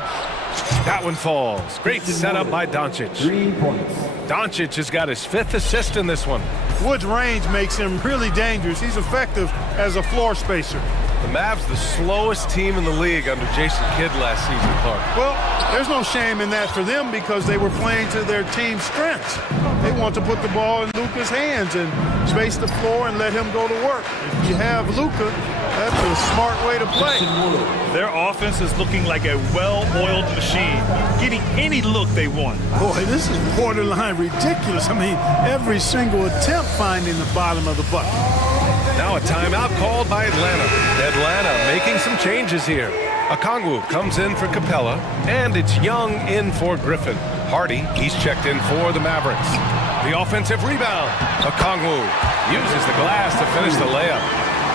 That one falls. Great setup by Doncic. 3 points. Doncic has got his 5th assist in this one. Wood's range makes him really dangerous. He's effective as a floor spacer. The Mavs, the slowest team in the league under Jason Kidd last season, Clark. Well, there's no shame in that for them because they were playing to their team's strengths. They want to put the ball in Luka's hands and space the floor and let him go to work. If you have Luka, that's a smart way to play. Their offense is looking like a well-oiled machine, getting any look they want. Boy, this is borderline ridiculous. I mean, every single attempt finding the bottom of the bucket. Now a timeout called by Atlanta. Atlanta making some changes here. Okongwu comes in for Capella, and it's Young in for Griffin. Hardy, he's checked in for the Mavericks. The offensive rebound. Okongwu uses the glass to finish the layup.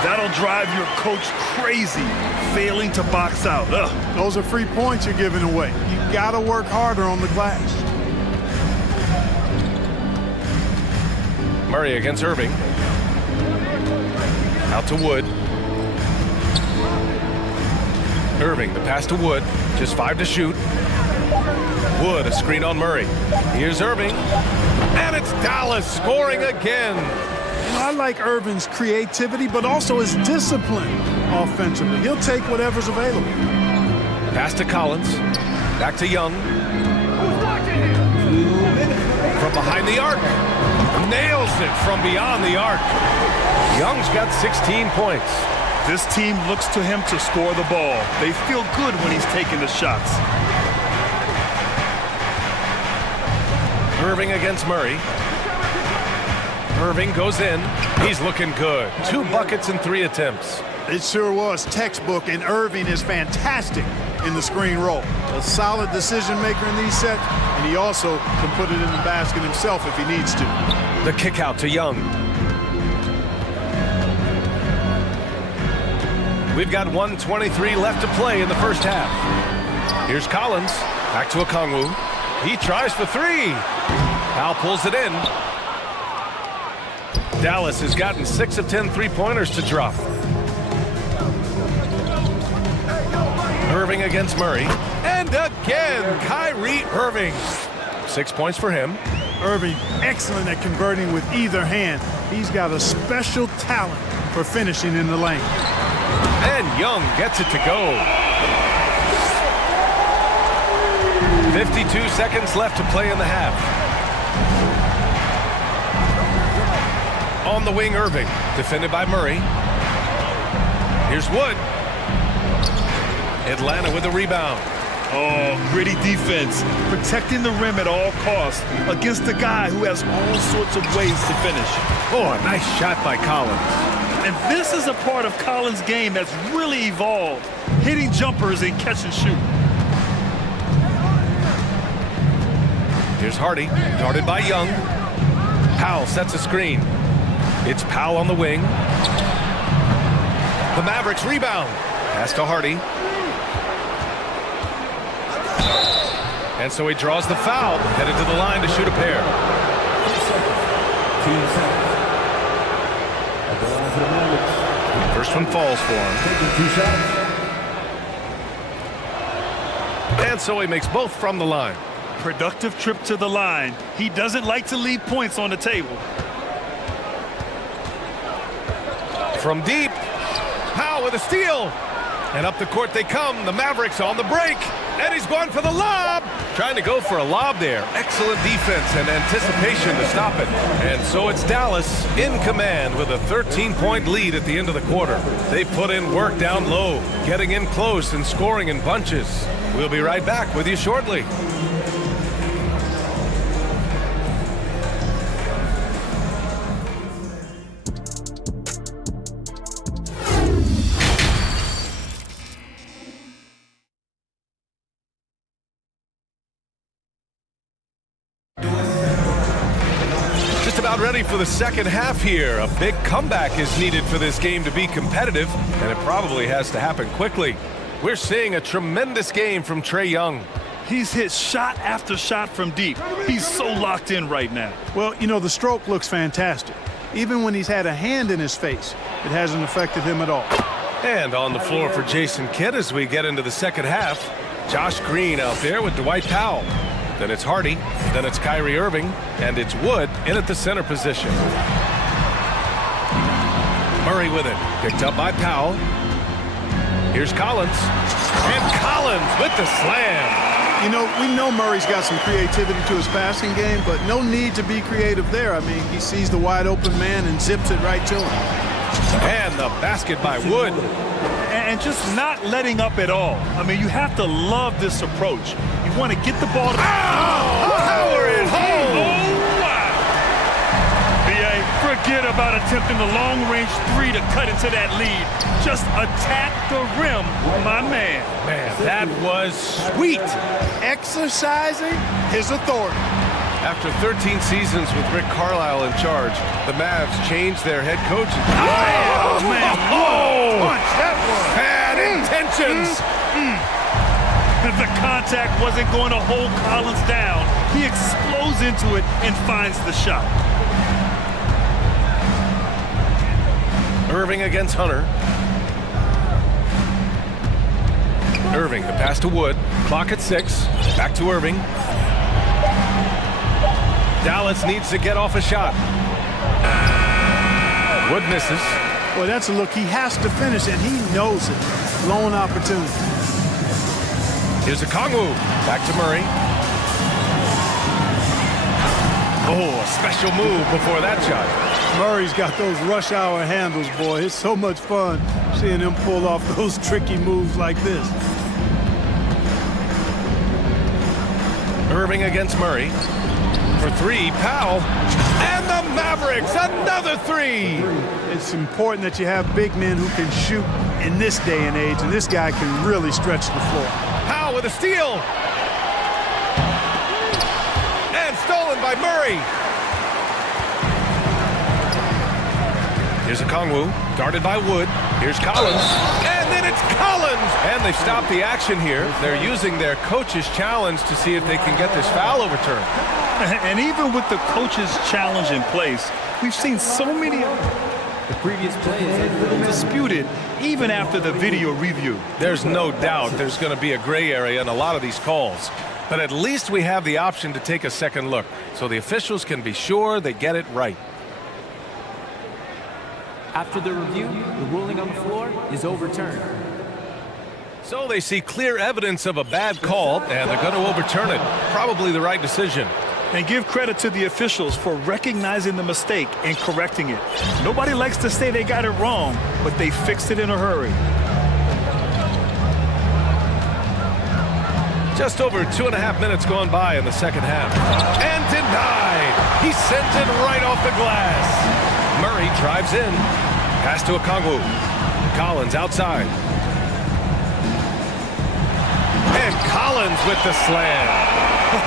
That'll drive your coach crazy, failing to box out. Ugh. Those are free points you're giving away. You gotta work harder on the glass. Murray against Irving. Out to Wood. Irving, the pass to Wood. Just 5 to shoot. Wood, a screen on Murray. Here's Irving. And it's Dallas scoring again. You know, I like Irving's creativity, but also his discipline offensively. He'll take whatever's available. Pass to Collins. Back to Young. From behind the arc. Nails it from beyond the arc. Young's got 16 points. This team looks to him to score the ball. They feel good when he's taking the shots. Irving against Murray. Irving goes in. He's looking good. 2 buckets in 3 attempts. It sure was textbook, and Irving is fantastic in the screen roll. A solid decision maker in these sets, and he also can put it in the basket himself if he needs to. The kick out to Young. We've got 1:23 left to play in the first half. Here's Collins. Back to Okongwu. He tries for 3. Powell pulls it in. Dallas has gotten 6 of 10 three-pointers to drop. Irving against Murray. And again, Kyrie Irving. 6 points for him. Irving, excellent at converting with either hand. He's got a special talent for finishing in the lane. And Young gets it to go. 52 seconds left to play in the half. On the wing, Irving, defended by Murray. Here's Wood. Atlanta with the rebound. Oh, gritty defense, protecting the rim at all costs against a guy who has all sorts of ways to finish. Oh, a nice shot by Collins. And this is a part of Collins' game that's really evolved, hitting jumpers and catch and shoot. Here's Hardy, guarded by Young. Powell sets a screen. It's Powell on the wing. The Mavericks rebound. Pass to Hardy. And so he draws the foul, headed to the line to shoot a pair. First one falls for him. And so he makes both from the line. Productive trip to the line. He doesn't like to leave points on the table. From deep, Powell with a steal. And up the court they come. The Mavericks on the break. And he's going for the lob. Trying to go for a lob there. Excellent defense and anticipation to stop it. And so it's Dallas in command with a 13-point lead at the end of the quarter. They put in work down low, getting in close and scoring in bunches. We'll be right back with you shortly. Ready for the second half here. A big comeback is needed for this game to be competitive, and it probably has to happen quickly. We're seeing a tremendous game from Trae Young. He's hit shot after shot from deep. He's so locked in right now. Well, you know, the stroke looks fantastic. Even when he's had a hand in his face, it hasn't affected him at all. And on the floor for Jason Kidd as we get into the second half. Josh Green out there with Dwight Powell. Then it's Hardy, then it's Kyrie Irving, and it's Wood in at the center position. Murray with it, picked up by Powell. Here's Collins. And Collins with the slam. You know, we know Murray's got some creativity to his passing game, but no need to be creative there. I mean, he sees the wide open man and zips it right to him. And the basket by Wood. And just not letting up at all. I mean, you have to love this approach. You want to get the ball. Power it home. Oh, wow. BA, forget about attempting the long-range three to cut into that lead. Just attack the rim, my man. Man, that was sweet. Exercising his authority. After 13 seasons with Rick Carlisle in charge, the Mavs changed their head coach. Oh, man. Whoa. Punch, that was. Bad intentions. The contact wasn't going to hold Collins down. He explodes into it and finds the shot. Irving against Hunter. Irving, the pass to Wood. Clock at 6. Back to Irving. Dallas needs to get off a shot. Wood misses. Well, that's a look he has to finish, and he knows it. Lone opportunity. Here's a Kongwu. Back to Murray. Oh, a special move before that shot. Murray's got those rush hour handles, boy. It's so much fun seeing him pull off those tricky moves like this. Irving against Murray. For 3, Powell. And the Mavericks, another 3. It's important that you have big men who can shoot in this day and age, and this guy can really stretch the floor. Powell with a steal. And stolen by Murray. Here's a Kongwu, guarded by Wood. Here's Collins. And then it's Collins. And they've stopped the action here. They're using their coach's challenge to see if they can get this foul overturned. And even with the coach's challenge in place, we've seen so many of them. The previous play is disputed even after the video review. There's no doubt there's going to be a gray area in a lot of these calls. But at least we have the option to take a second look, so the officials can be sure they get it right. After the review, the ruling on the floor is overturned. So they see clear evidence of a bad call, and they're going to overturn it. Probably the right decision. And give credit to the officials for recognizing the mistake and correcting it. Nobody likes to say they got it wrong, but they fixed it in a hurry. Just over 2.5 minutes gone by in the second half. And denied. He sends it right off the glass. Murray drives in. Pass to a Kongwu. Collins outside. And Collins with the slam.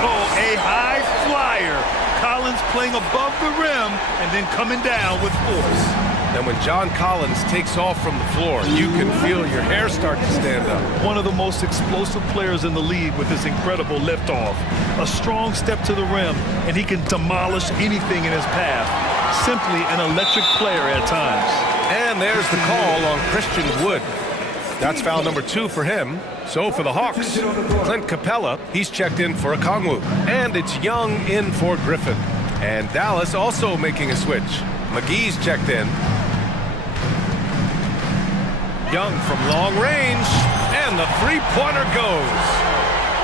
Oh, a high flyer. Collins playing above the rim and then coming down with force. And when John Collins takes off from the floor, you can feel your hair start to stand up. One of the most explosive players in the league with his incredible liftoff. A strong step to the rim, and he can demolish anything in his path. Simply an electric player at times. And there's the call on Christian Wood. That's foul number 2 for him. So for the Hawks, Clint Capella, he's checked in for a Kongwu. And it's Young in for Griffin. And Dallas also making a switch. McGee's checked in. Young from long range. And the three-pointer goes.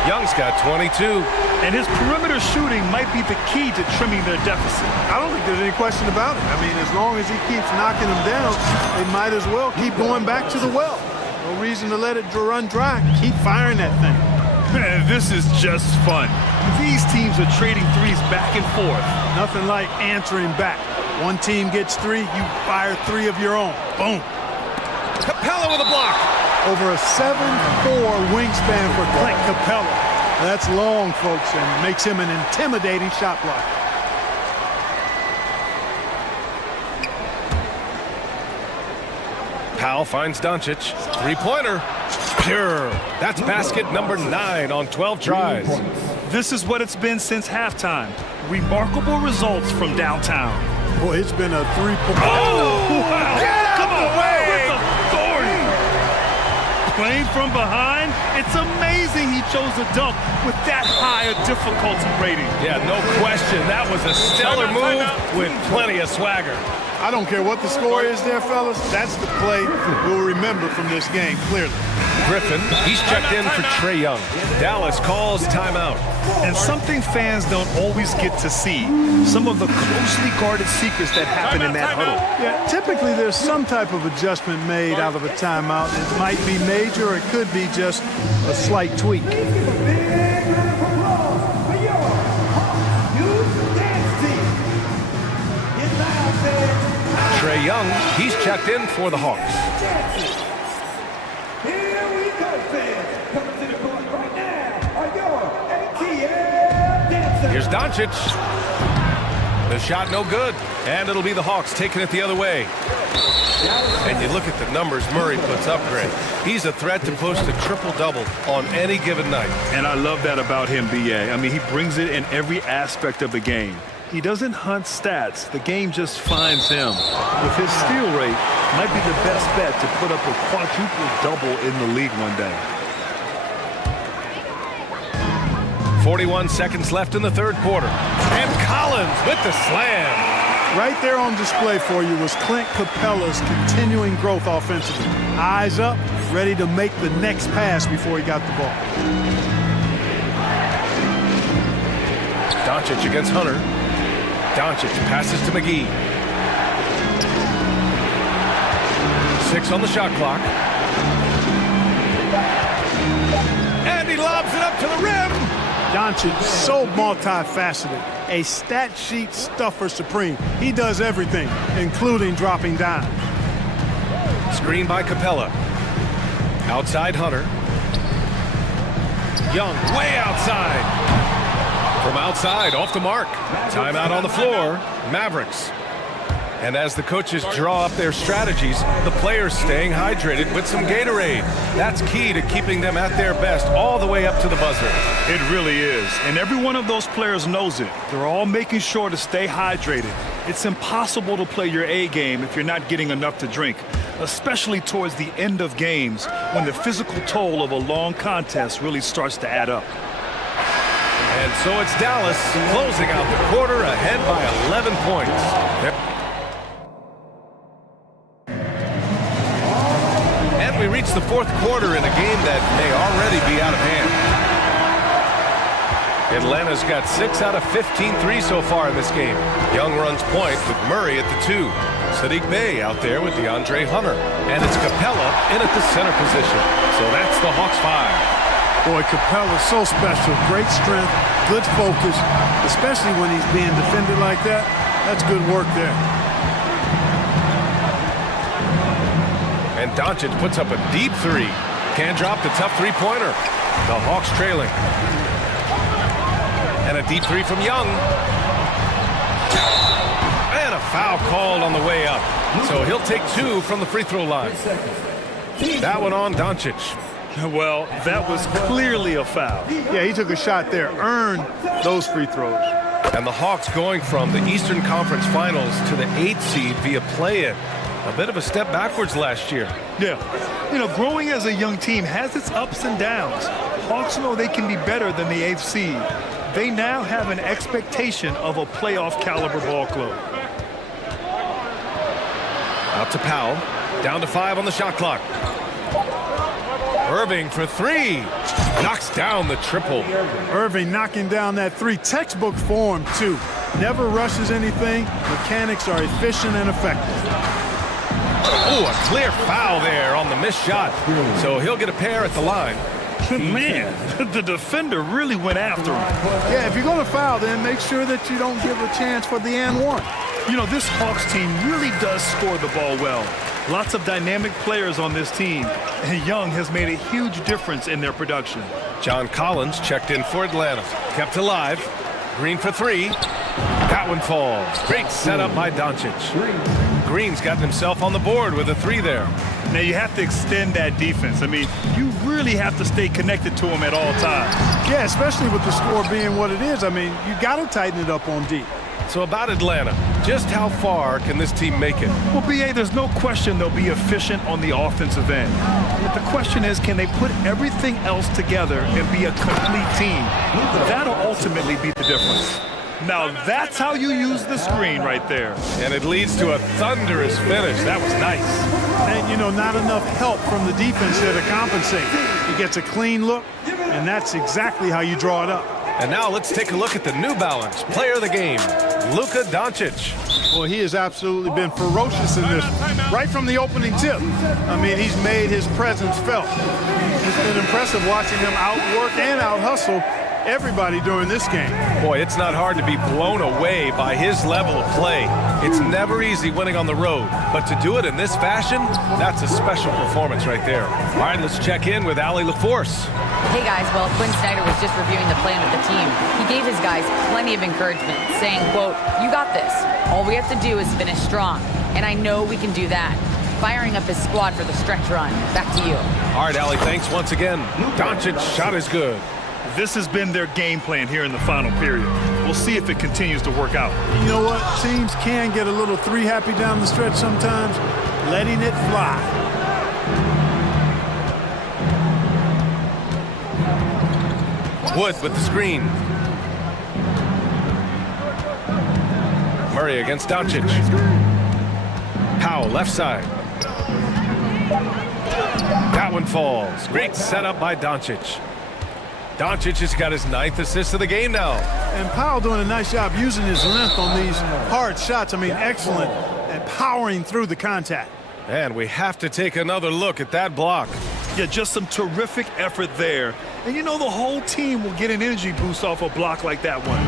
Young's got 22. And his perimeter shooting might be the key to trimming their deficit. I don't think there's any question about it. I mean, as long as he keeps knocking them down, they might as well keep going back to the well. No reason to let it run dry. Keep firing that thing. Man, this is just fun. These teams are trading threes back and forth. Nothing like answering back. One team gets 3, you fire 3 of your own. Boom. Capella with a block. Over a 7'4" wingspan for Clint Capella. That's long, folks, and makes him an intimidating shot blocker. Powell finds Doncic. Three-pointer. Pure. That's basket number 9 on 12 tries. This is what it's been since halftime. Remarkable results from downtown. Boy, it's been a 3-point. Oh, wow. Get out Come the on, way. with authority. Playing from behind, it's amazing he chose a dunk with that high a difficulty rating. Yeah, no question. That was a stellar move with plenty of swagger. I don't care what the score is there, fellas. That's the play we'll remember from this game, clearly. Griffin, he's checked in for Trae Young. Dallas calls timeout. And something fans don't always get to see, some of the closely guarded secrets that happen in that huddle. Yeah, typically there's some type of adjustment made out of a timeout. It might be major or it could be just a slight tweak. Trae Young, he's checked in for the Hawks. Here we go, fans. Coming to the court right now are your ATL dancers. Here's Doncic. The shot no good, and it'll be the Hawks taking it the other way. And you look at the numbers Murray puts up, Greg. He's a threat to post a triple-double on any given night. And I love that about him, B.A. I mean, he brings it in every aspect of the game. He doesn't hunt stats. The game just finds him. With his steal rate, might be the best bet to put up a quadruple double in the league one day. 41 seconds left in the third quarter. And Collins with the slam. Right there on display for you was Clint Capella's continuing growth offensively. Eyes up, ready to make the next pass before he got the ball. Doncic against Hunter. Doncic passes to McGee. 6 on the shot clock. And he lobs it up to the rim. Doncic, so multifaceted. A stat sheet stuffer supreme. He does everything, including dropping dimes. Screen by Capella. Outside Hunter. Young way outside. From outside, off the mark. Timeout on the floor, Mavericks. And as the coaches draw up their strategies, the players staying hydrated with some Gatorade. That's key to keeping them at their best all the way up to the buzzer. It really is. And every one of those players knows it. They're all making sure to stay hydrated. It's impossible to play your A game if you're not getting enough to drink, especially towards the end of games when the physical toll of a long contest really starts to add up. And so it's Dallas closing out the quarter ahead by 11 points. And we reach the fourth quarter in a game that may already be out of hand. Atlanta's got 6 out of 15 threes so far in this game. Young runs point with Murray at the 2. Sadiq Bey out there with DeAndre Hunter. And it's Capella in at the center position. So that's the Hawks 5. Boy, Capella's so special. Great strength, good focus, especially when he's being defended like that. That's good work there. And Doncic puts up a deep 3. Can't drop the tough three-pointer. The Hawks trailing. And a deep 3 from Young. And a foul called on the way up. So he'll take 2 from the free throw line. That one on Doncic. Well, that was clearly a foul. Yeah, he took a shot there, earned those free throws. And the Hawks going from the Eastern Conference Finals to the 8th seed via play-in. A bit of a step backwards last year. Yeah. You know, growing as a young team has its ups and downs. Hawks know they can be better than the 8th seed. They now have an expectation of a playoff caliber ball club. Out to Powell. Down to 5 on the shot clock. Irving for 3. Knocks down the triple. Irving knocking down that 3. Textbook form, too. Never rushes anything. Mechanics are efficient and effective. Oh, a clear foul there on the missed shot. So he'll get a pair at the line. Man, the defender really went after him. Yeah, if you're going to foul, then make sure that you don't give a chance for the and one. You know, this Hawks team really does score the ball well. Lots of dynamic players on this team, and Young has made a huge difference in their production. John Collins checked in for Atlanta. Kept alive. Green for 3. That one falls. Great setup by Doncic. Green's gotten himself on the board with a 3 there. Now you have to extend that defense. I mean, you really have to stay connected to him at all times. Yeah, especially with the score being what it is. I mean, you got to tighten it up on D. So about Atlanta, just how far can this team make it? Well, B.A., there's no question they'll be efficient on the offensive end. But the question is, can they put everything else together and be a complete team? That'll ultimately be the difference. Now that's how you use the screen right there. And it leads to a thunderous finish. That was nice. And, you know, not enough help from the defense there to compensate. He gets a clean look, and that's exactly how you draw it up. And now let's take a look at the New Balance player of the game, Luka Doncic. Well, he has absolutely been ferocious in this, right from the opening tip. I mean, he's made his presence felt. It's been impressive watching him outwork and out-hustle everybody during this game. Boy, it's not hard to be blown away by his level of play. It's never easy winning on the road, but to do it in this fashion, that's a special performance right there. All right, let's check in with Allie LaForce. Hey guys, well, Quinn Snyder was just reviewing the plan with the team. He gave his guys plenty of encouragement, saying, quote, "You got this. All we have to do is finish strong. And I know we can do that." Firing up his squad for the stretch run. Back to you. All right, Allie, thanks once again. Doncic's shot is good. This has been their game plan here in the final period. We'll see if it continues to work out. You know what? Teams can get a little three happy down the stretch sometimes, letting it fly. Wood with the screen. Murray against Doncic. Powell, left side. That one falls. Great setup by Doncic. Doncic has got his 9th assist of the game now. And Powell doing a nice job using his length on these hard shots. I mean, excellent at powering through the contact. And we have to take another look at that block. Yeah, just some terrific effort there. And you know the whole team will get an energy boost off a block like that one.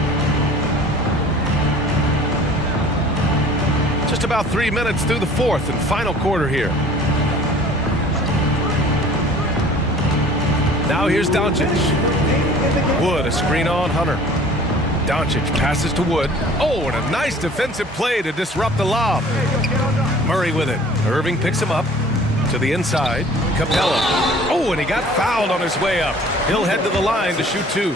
Just about 3 minutes through the fourth and final quarter here. Now here's Doncic. Wood, a screen on Hunter. Doncic passes to Wood. Oh, and a nice defensive play to disrupt the lob. Murray with it. Irving picks him up to the inside. Capella. Oh, and he got fouled on his way up. He'll head to the line to shoot two.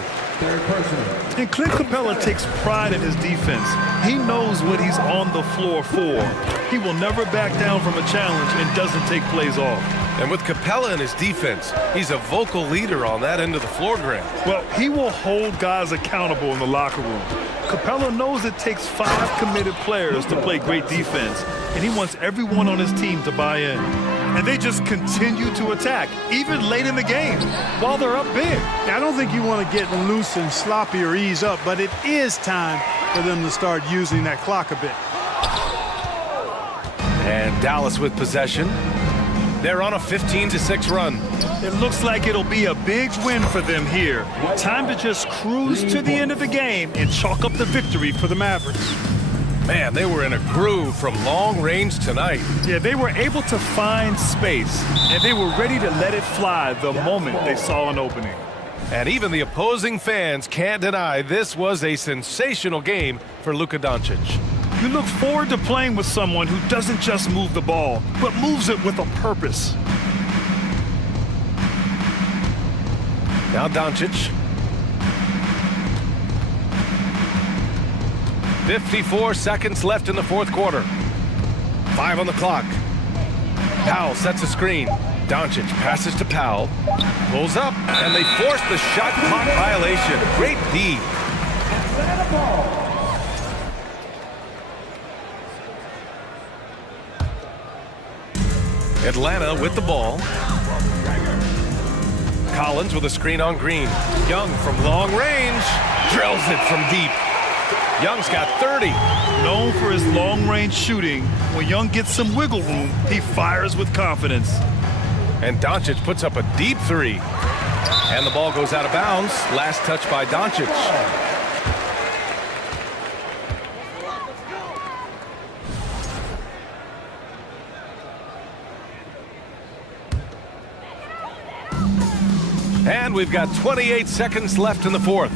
And Clint Capella takes pride in his defense. He knows what he's on the floor for. He will never back down from a challenge and doesn't take plays off. And with Capella in his defense, he's a vocal leader on that end of the floor, Grant. Well, he will hold guys accountable in the locker room. Capella knows it takes 5 committed players to play great defense, and he wants everyone on his team to buy in. And they just continue to attack, even late in the game, while they're up big. I don't think you want to get loose and sloppy or ease up, but it is time for them to start using that clock a bit. And Dallas with possession. They're on a 15-6 run. It looks like it'll be a big win for them here. Time to just cruise to the end of the game and chalk up the victory for the Mavericks. Man, they were in a groove from long range tonight. Yeah, they were able to find space, and they were ready to let it fly the moment they saw an opening. And even the opposing fans can't deny this was a sensational game for Luka Doncic. You look forward to playing with someone who doesn't just move the ball, but moves it with a purpose. Now Doncic. 54 seconds left in the fourth quarter. 5 on the clock. Powell sets a screen. Doncic passes to Powell. Pulls up, and they force the shot clock violation. Great D. Atlanta with the ball. Collins with a screen on Green. Young from long range drills it from deep. Young's got 30. Known for his long-range shooting, when Young gets some wiggle room, he fires with confidence. And Doncic puts up a deep three. And the ball goes out of bounds. Last touch by Doncic. And we've got 28 seconds left in the fourth.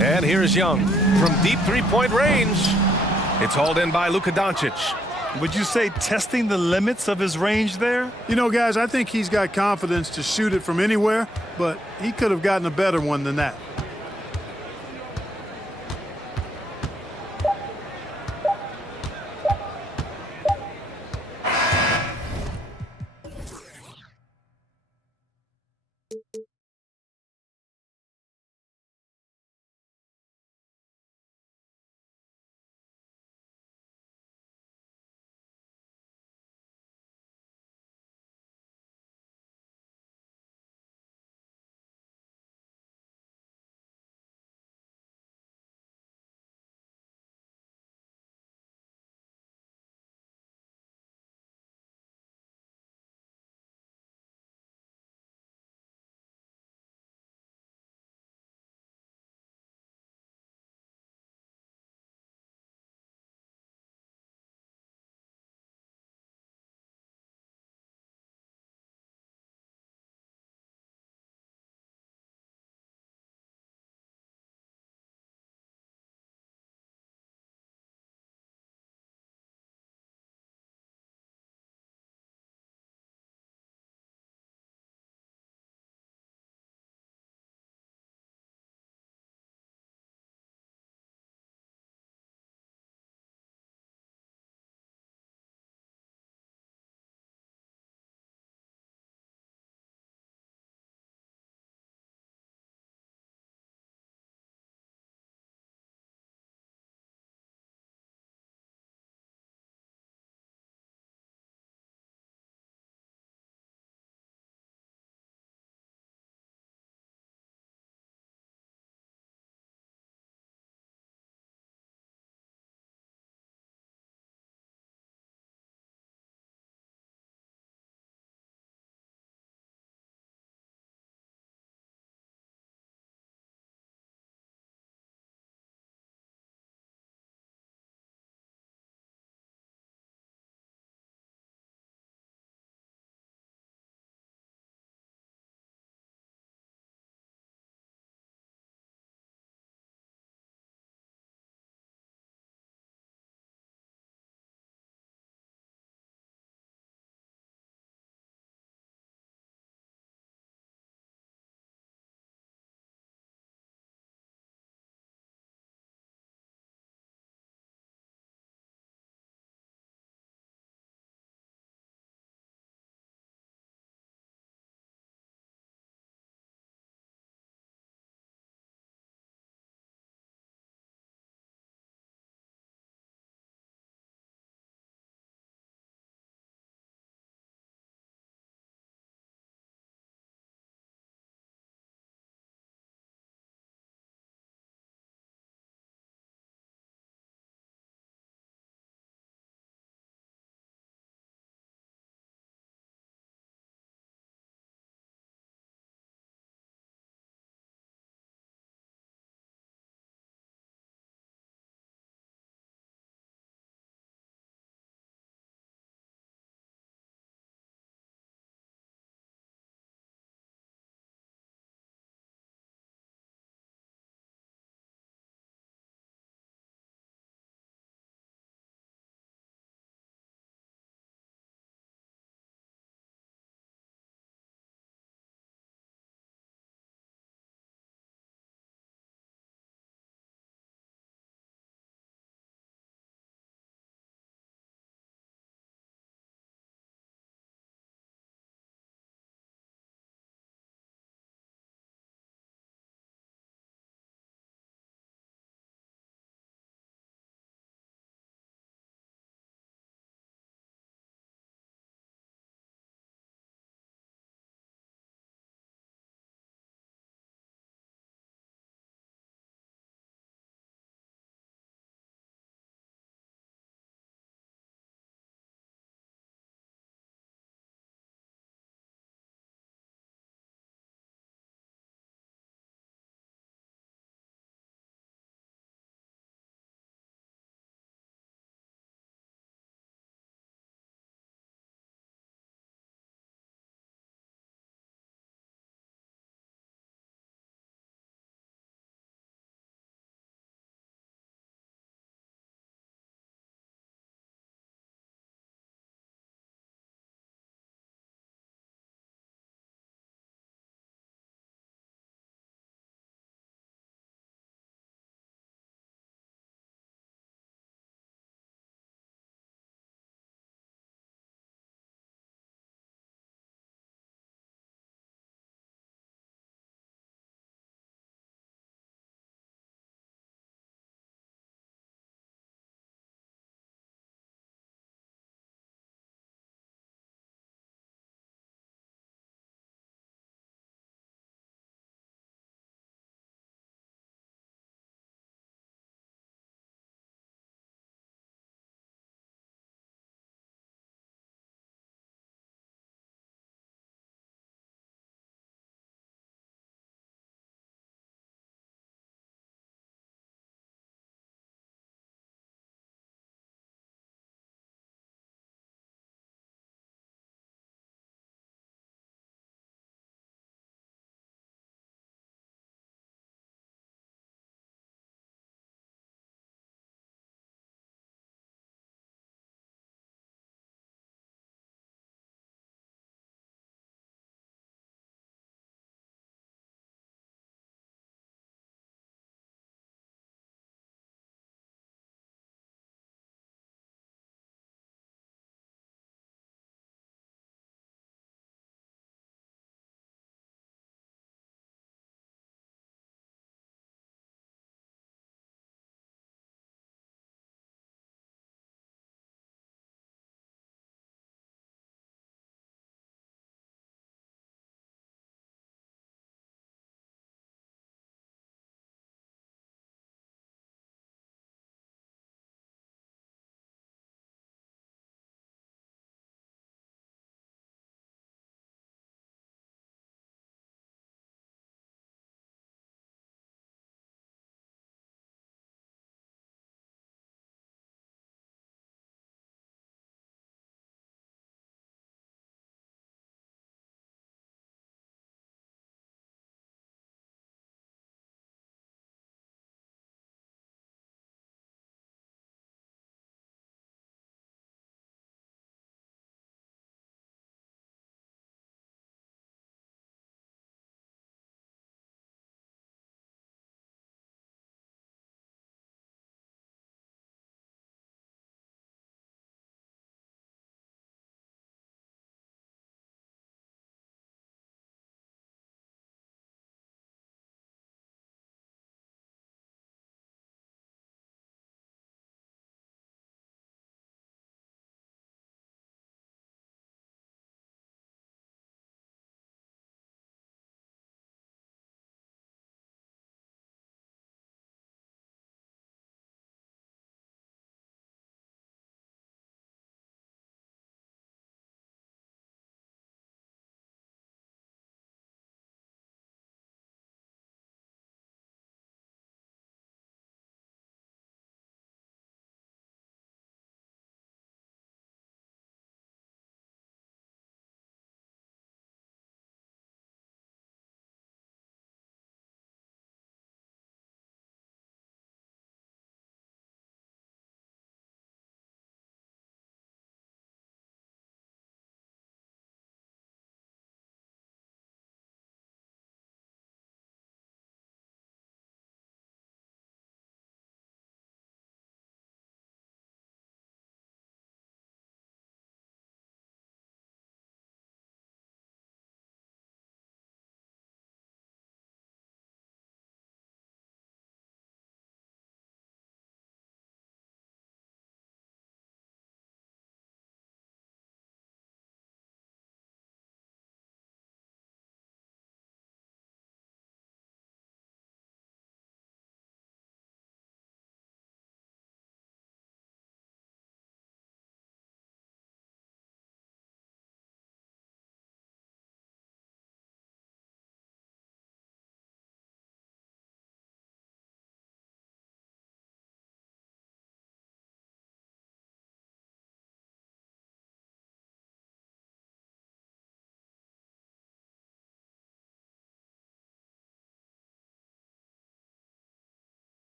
And here's Young from deep three-point range. It's hauled in by Luka Doncic. Would you say testing the limits of his range there? You know, guys, I think he's got confidence to shoot it from anywhere, but he could have gotten a better one than that.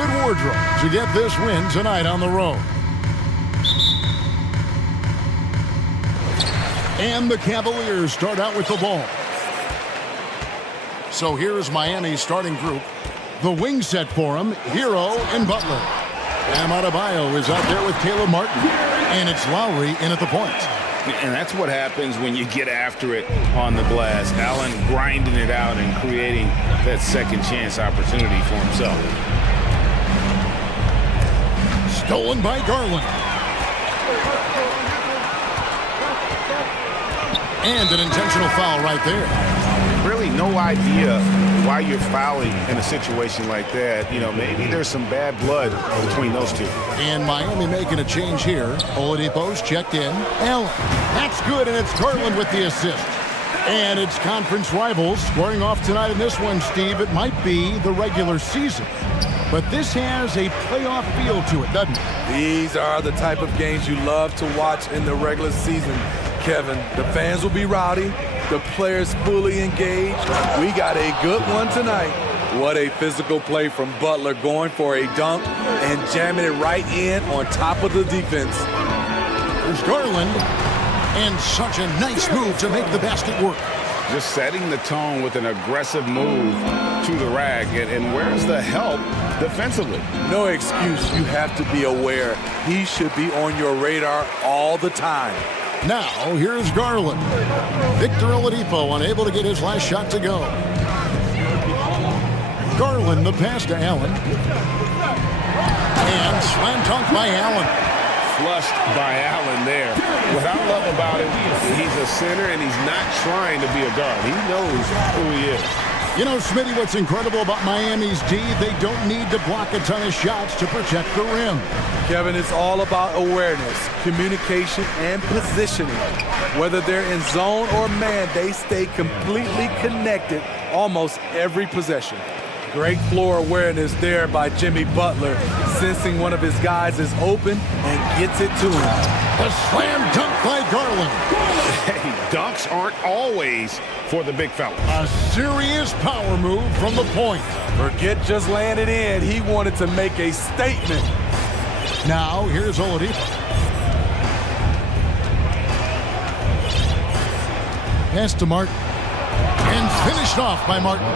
good wardrobe to get this win tonight on the road. And the Cavaliers start out with the ball. So here's Miami's starting group. The wing set for him, Hero and Butler. Bam Adebayo is out there with Caleb Martin. And it's Lowry in at the point. And that's what happens when you get after it on the glass. Allen grinding it out and creating that second chance opportunity for himself. Stolen by Garland. And an intentional foul right there. Really no idea why you're fouling in a situation like that. You know, maybe there's some bad blood between those two. And Miami making a change here. Oladipo's checked in. Allen. That's good, and it's Garland with the assist. And it's conference rivals scoring off tonight in this one, Steve. It might be the regular season, but this has a playoff feel to it, doesn't it? These are the type of games you love to watch in the regular season, Kevin. The fans will be rowdy, the players fully engaged. We got a good one tonight. What a physical play from Butler, going for a dunk and jamming it right in on top of the defense. There's Garland, and such a nice move to make the basket work. Just setting the tone with an aggressive move to the rack. And where's the help defensively? No excuse. You have to be aware. He should be on your radar all the time. Now, here's Garland. Victor Oladipo unable to get his last shot to go. Garland, the pass to Allen. And slam dunk by Allen. Flushed by Allen there. What I love about him, he's a center and he's not trying to be a guard. He knows who he is. You know, Smitty, what's incredible about Miami's D, they don't need to block a ton of shots to protect the rim. Kevin, it's all about awareness, communication, and positioning. Whether they're in zone or man, they stay completely connected almost every possession. Great floor awareness there by Jimmy Butler, sensing one of his guys is open and gets it to him. A slam dunk by Garland. Hey, dunks aren't always for the big fella. A serious power move from the point. Forget just laying it in. He wanted to make a statement. Now, here's Oladipo. Pass to Martin. And finished off by Martin.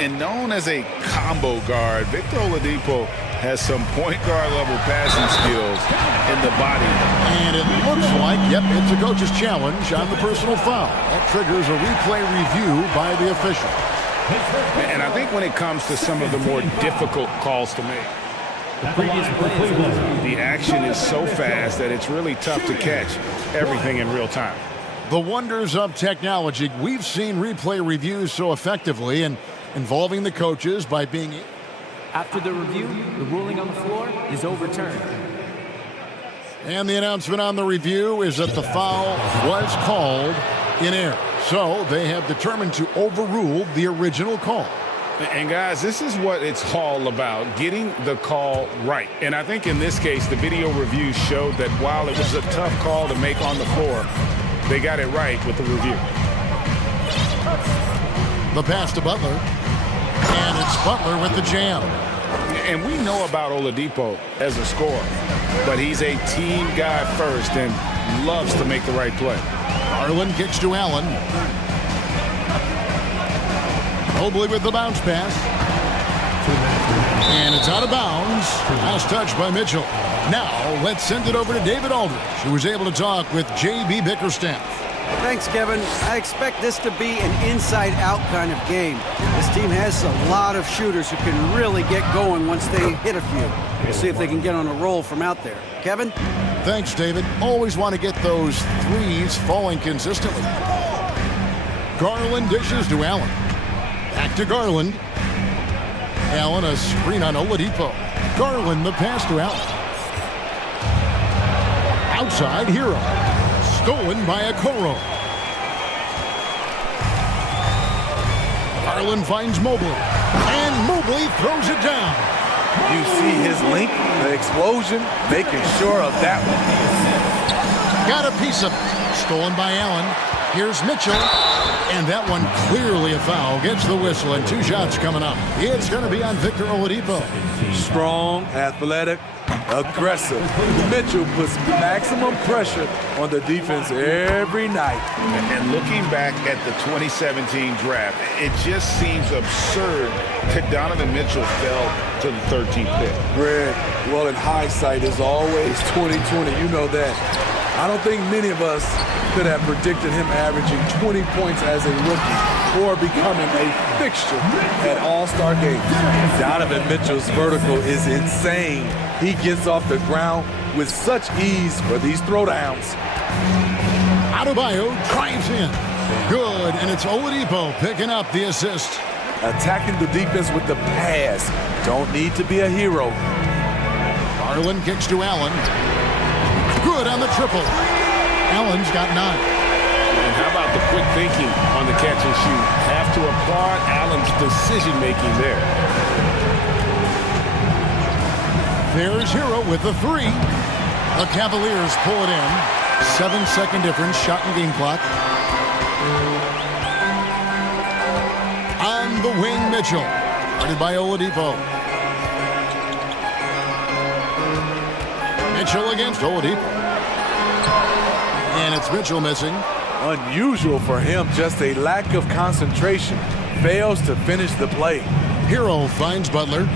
And known as a combo guard, Victor Oladipo has some point guard level passing skills in the body. And it looks like, yep, it's a coach's challenge on the personal foul. That triggers a replay review by the official. And I think when it comes to some of the more difficult calls to make, the action is so fast that it's really tough to catch everything in real time. The wonders of technology. We've seen replay reviews so effectively and involving the coaches by being... After the review, the ruling on the floor is overturned. And the announcement on the review is that the foul was called in error. So they have determined to overrule the original call. And guys, this is what it's all about, getting the call right. And I think in this case, the video review showed that while it was a tough call to make on the floor, they got it right with the review. The pass to Butler. And it's Butler with the jam. And we know about Oladipo as a scorer, but he's a team guy first and loves to make the right play. Garland kicks to Allen. Mobley with the bounce pass. And it's out of bounds. Last touch by Mitchell. Now, let's send it over to David Aldridge, who was able to talk with J.B. Bickerstaff. Thanks, Kevin. I expect this to be an inside-out kind of game. This team has a lot of shooters who can really get going once they hit a few. We'll see if they can get on a roll from out there. Kevin? Thanks, David. Always want to get those threes falling consistently. Garland dishes to Allen. Back to Garland. Allen, a screen on Oladipo. Garland, the pass to Allen. Outside, Hero. Stolen by Okoro. Garland finds Mobley. And Mobley throws it down. You see his link, the explosion, making sure of that one. Got a piece of it. Stolen by Allen. Here's Mitchell. And that one clearly a foul. Gets the whistle and 2 shots coming up. It's going to be on Victor Oladipo. Strong, athletic, aggressive. Mitchell puts maximum pressure on the defense every night. And looking back at the 2017 draft, it just seems absurd that Donovan Mitchell fell to the 13th pick. Greg, well, in hindsight, is always 2020. You know that. I don't think many of us could have predicted him averaging 20 points as a rookie or becoming a fixture at All-Star games. Donovan Mitchell's vertical is insane. He gets off the ground with such ease for these throwdowns. Adebayo drives in. Good, and it's Oladipo picking up the assist. Attacking the defense with the pass. Don't need to be a hero. Garland kicks to Allen. Good on the triple. Allen's got 9. And how about the quick thinking on the catch and shoot? Have to applaud Allen's decision-making there. There's Hero with the 3. The Cavaliers pull it in. 7-second difference, shot and game clock. On the wing, Mitchell. Guarded by Oladipo. Mitchell against Oladipo. And it's Mitchell missing. Unusual for him, just a lack of concentration. Fails to finish the play. Hero finds Butler.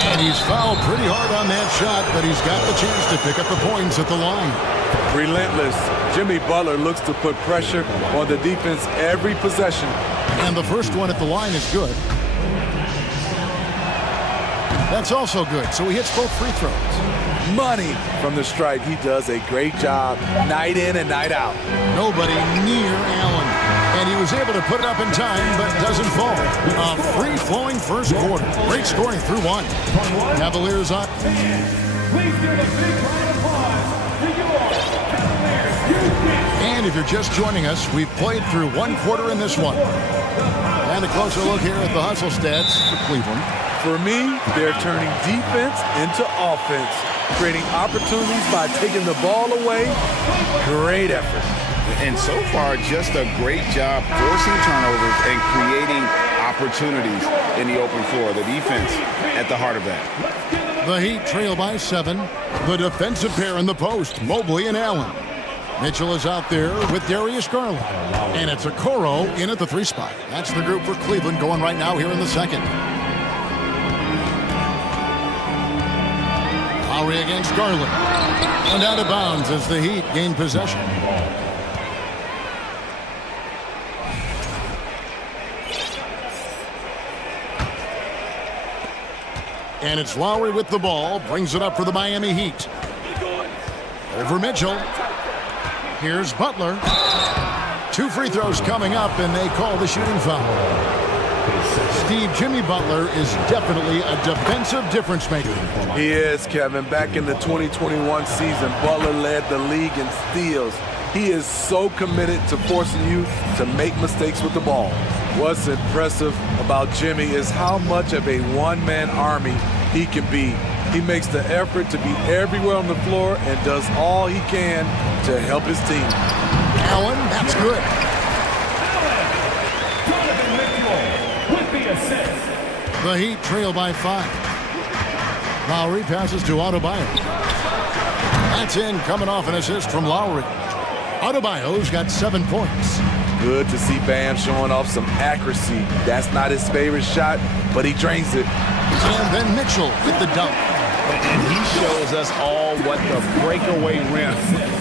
And he's fouled pretty hard on that shot, but he's got the chance to pick up the points at the line. Relentless. Jimmy Butler looks to put pressure on the defense every possession. And the first one at the line is good. That's also good, so he hits both free throws. Money from the stripe. He does a great job night in and night out. Nobody near Allen. And he was able to put it up in time, but doesn't fall. A free-flowing first quarter. Great scoring through 1. Cavaliers on. Please give a big round of applause to your Cavaliers. And if you're just joining us, we've played through 1 quarter in this one. And a closer look here at the hustle stats for Cleveland. For me, they're turning defense into offense, creating opportunities by taking the ball away. Great effort. And so far, just a great job forcing turnovers and creating opportunities in the open floor. The defense at the heart of that. The Heat trail by 7. The defensive pair in the post, Mobley and Allen. Mitchell is out there with Darius Garland. And it's Okoro in at the 3 spot. That's the group for Cleveland going right now here in the second. Lowry against Garland. And out of bounds as the Heat gain possession. And it's Lowry with the ball. Brings it up for the Miami Heat. Over Mitchell. Here's Butler. 2 free throws coming up, and they call the shooting foul. Steve, Jimmy Butler is definitely a defensive difference maker. He is, Kevin. Back in the 2021 season, Butler led the league in steals. He is so committed to forcing you to make mistakes with the ball. What's impressive about Jimmy is how much of a one-man army he can be. He makes the effort to be everywhere on the floor and does all he can to help his team. Allen, that's good. The Heat trail by 5. Lowry passes to Adebayo. That's in, coming off an assist from Lowry. Adebayo's got 7 points. Good to see Bam showing off some accuracy. That's not his favorite shot, but he drains it. And then Mitchell with the dunk. And he shows us all what the breakaway rim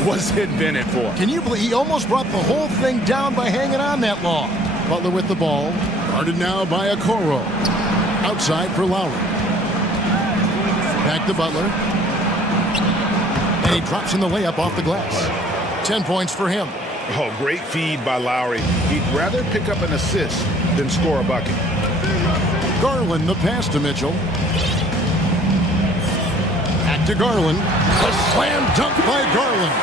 was invented for. Can you believe he almost brought the whole thing down by hanging on that long? Butler with the ball. Guarded now by Okoro. Outside for Lowry. Back to Butler. And he drops in the layup off the glass. 10 points for him. Oh, great feed by Lowry. He'd rather pick up an assist than score a bucket. Garland the pass to Mitchell. Back to Garland. A slam dunk by Garland.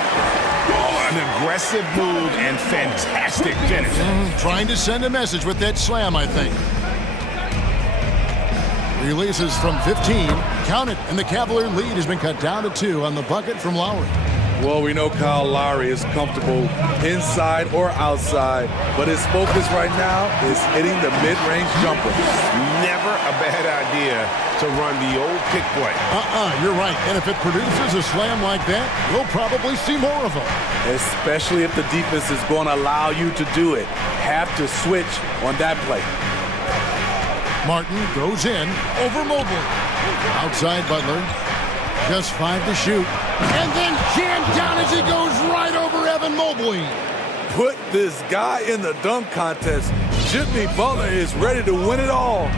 Oh, an aggressive move and fantastic finish. Trying to send a message with that slam, I think. Releases from 15. Count it, and the Cavalier lead has been cut down to 2 on the bucket from Lowry. Well, we know Kyle Lowry is comfortable inside or outside, but his focus right now is hitting the mid-range jumper. Never a bad idea to run the old pick play. You're right. And if it produces a slam like that, we'll probably see more of them. Especially if the defense is going to allow you to do it. Have to switch on that play. Martin goes in over Mobley. Outside Butler. Just 5 to shoot. And then jammed down as he goes right over Evan Mobley. Put this guy in the dunk contest. Jimmy Butler is ready to win it all.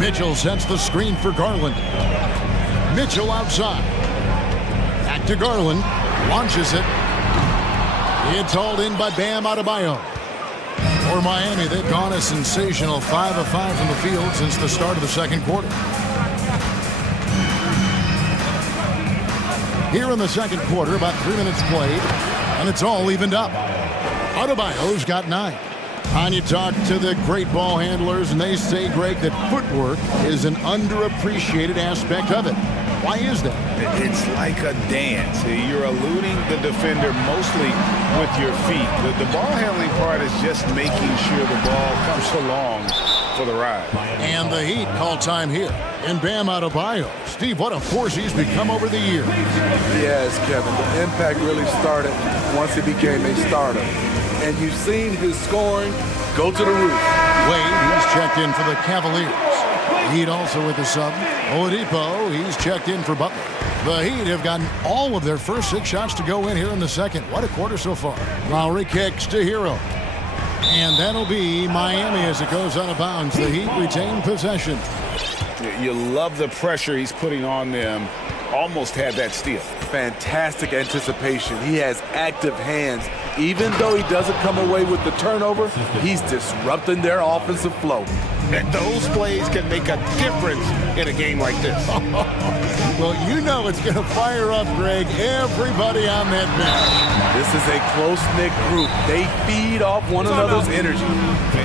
Mitchell sets the screen for Garland. Mitchell outside. Back to Garland. Launches it. It's hauled in by Bam Adebayo. For Miami, they've gone a sensational 5 of 5 from the field since the start of the second quarter. Here in the second quarter, about 3 minutes played, and it's all evened up. Adebayo's got 9. And you talk to the great ball handlers, and they say, Greg, that footwork is an underappreciated aspect of it. Why is that? It's like a dance. You're eluding the defender mostly with your feet. The ball handling part is just making sure the ball comes along for the ride. And the Heat call time here. And Bam Adebayo. Steve, what a force he's become over the years. Yes, Kevin. The impact really started once he became a starter. And you've seen his scoring go to the roof. Wade, he's checked in for the Cavaliers. Heat also with the sub. Oladipo, he's checked in for Butler. The Heat have gotten all of their first 6 shots to go in here in the second. What a quarter so far. Lowry kicks to Hero. And that'll be Miami as it goes out of bounds. The Heat retain possession. You love the pressure he's putting on them. Almost had that steal. Fantastic anticipation. He has active hands. Even though he doesn't come away with the turnover, he's disrupting their offensive flow. And those plays can make a difference in a game like this. Well, you know it's going to fire up, Greg, everybody on that bench. This is a close-knit group. They feed off one another's energy.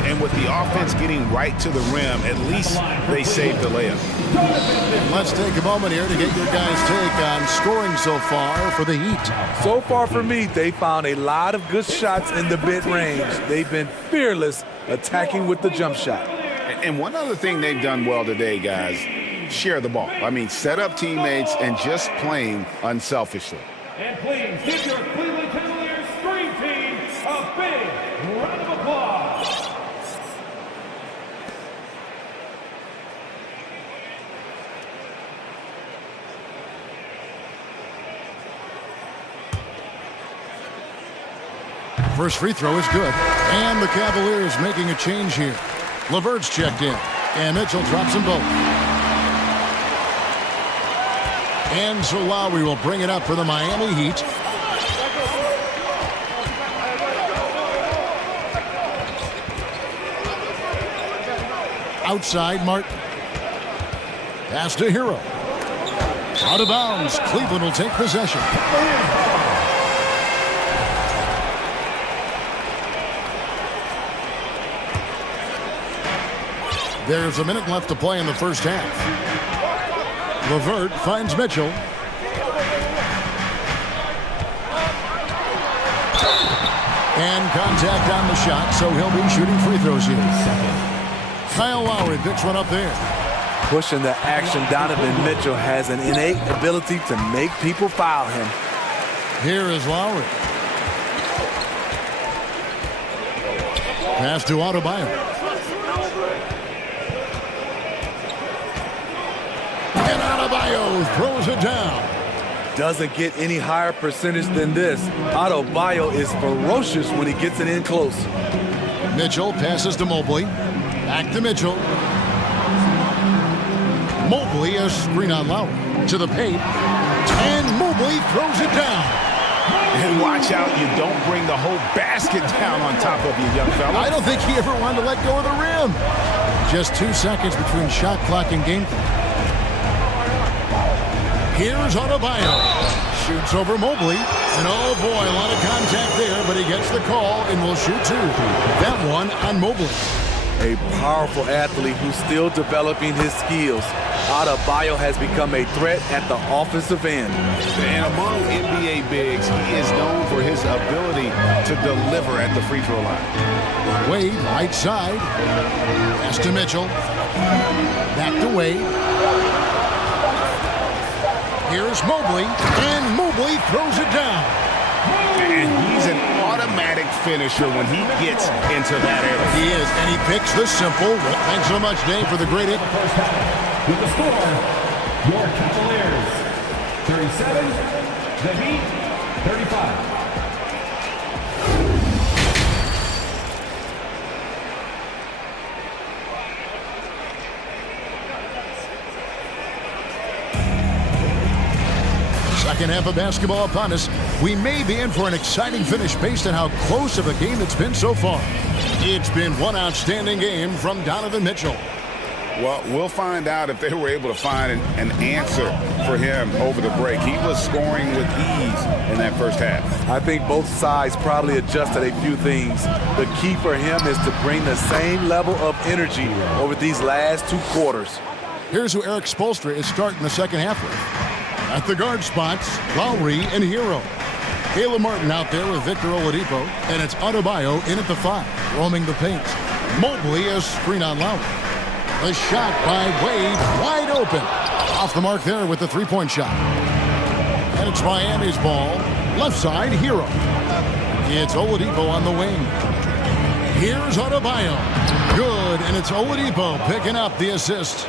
And with the offense getting right to the rim, at least they saved the layup. Let's take a moment here to get your guys' take on scoring so far for the Heat. So far for me, they found a lot of good shots in the mid-range. They've been fearless attacking with the jump shot. And one other thing they've done well today, guys, share the ball. I mean, set up teammates and just playing unselfishly. And please give your Cleveland Cavaliers screen team a big round of applause. First free throw is good. And the Cavaliers making a change here. LeVert's checked in. And Mitchell drops them both. And so Lowry will bring it up for the Miami Heat. Outside Martin. Pass to Hero. Out of bounds. Cleveland will take possession. There's a minute left to play in the first half. LeVert finds Mitchell. And contact on the shot, so he'll be shooting free throws here. Kyle Lowry picks one up there. Pushing the action, Donovan Mitchell has an innate ability to make people foul him. Here is Lowry. Pass to Adebayo. And Adebayo throws it down. Doesn't get any higher percentage than this. Adebayo is ferocious when he gets it in close. Mitchell passes to Mobley. Back to Mitchell. Mobley, a screen on Lowry. To the paint. And Mobley throws it down. And watch out, you don't bring the whole basket down on top of you, young fella. I don't think he ever wanted to let go of the rim. Just 2 seconds between shot clock and game clock. Here's Adebayo. Shoots over Mobley. And oh boy, a lot of contact there, but he gets the call and will shoot 2. That one on Mobley. a powerful athlete who's still developing his skills. Adebayo has become a threat at the offensive end. And among NBA bigs, he is known for his ability to deliver at the free throw line. Wade, right side. Pass to Mitchell. Back to Wade. Here's Mobley, and Mobley throws it down. And he's an automatic finisher when he gets into that area. He is, and he picks the simple. Thanks so much, Dave, for the great hit. With the score, your Cavaliers 37, the Heat 35. Second half of basketball upon us. We may be in for an exciting finish based on how close of a game it's been so far. It's been one outstanding game from Donovan Mitchell. Well, we'll find out if they were able to find an answer for him over the break. He was scoring with ease in that first half. I think both sides probably adjusted a few things. The key for him is to bring the same level of energy over these last 2 quarters. Here's who Eric Spoelstra is starting the second half with. At the guard spots, Lowry and Hero. Caleb Martin out there with Victor Oladipo, and it's Adebayo in at the 5, roaming the paint. Mobley is screen on Lowry. The shot by Wade, wide open. Off the mark there with the three-point shot. And it's Miami's ball, left side, Hero. It's Oladipo on the wing. Here's Adebayo. Good, and it's Oladipo picking up the assist.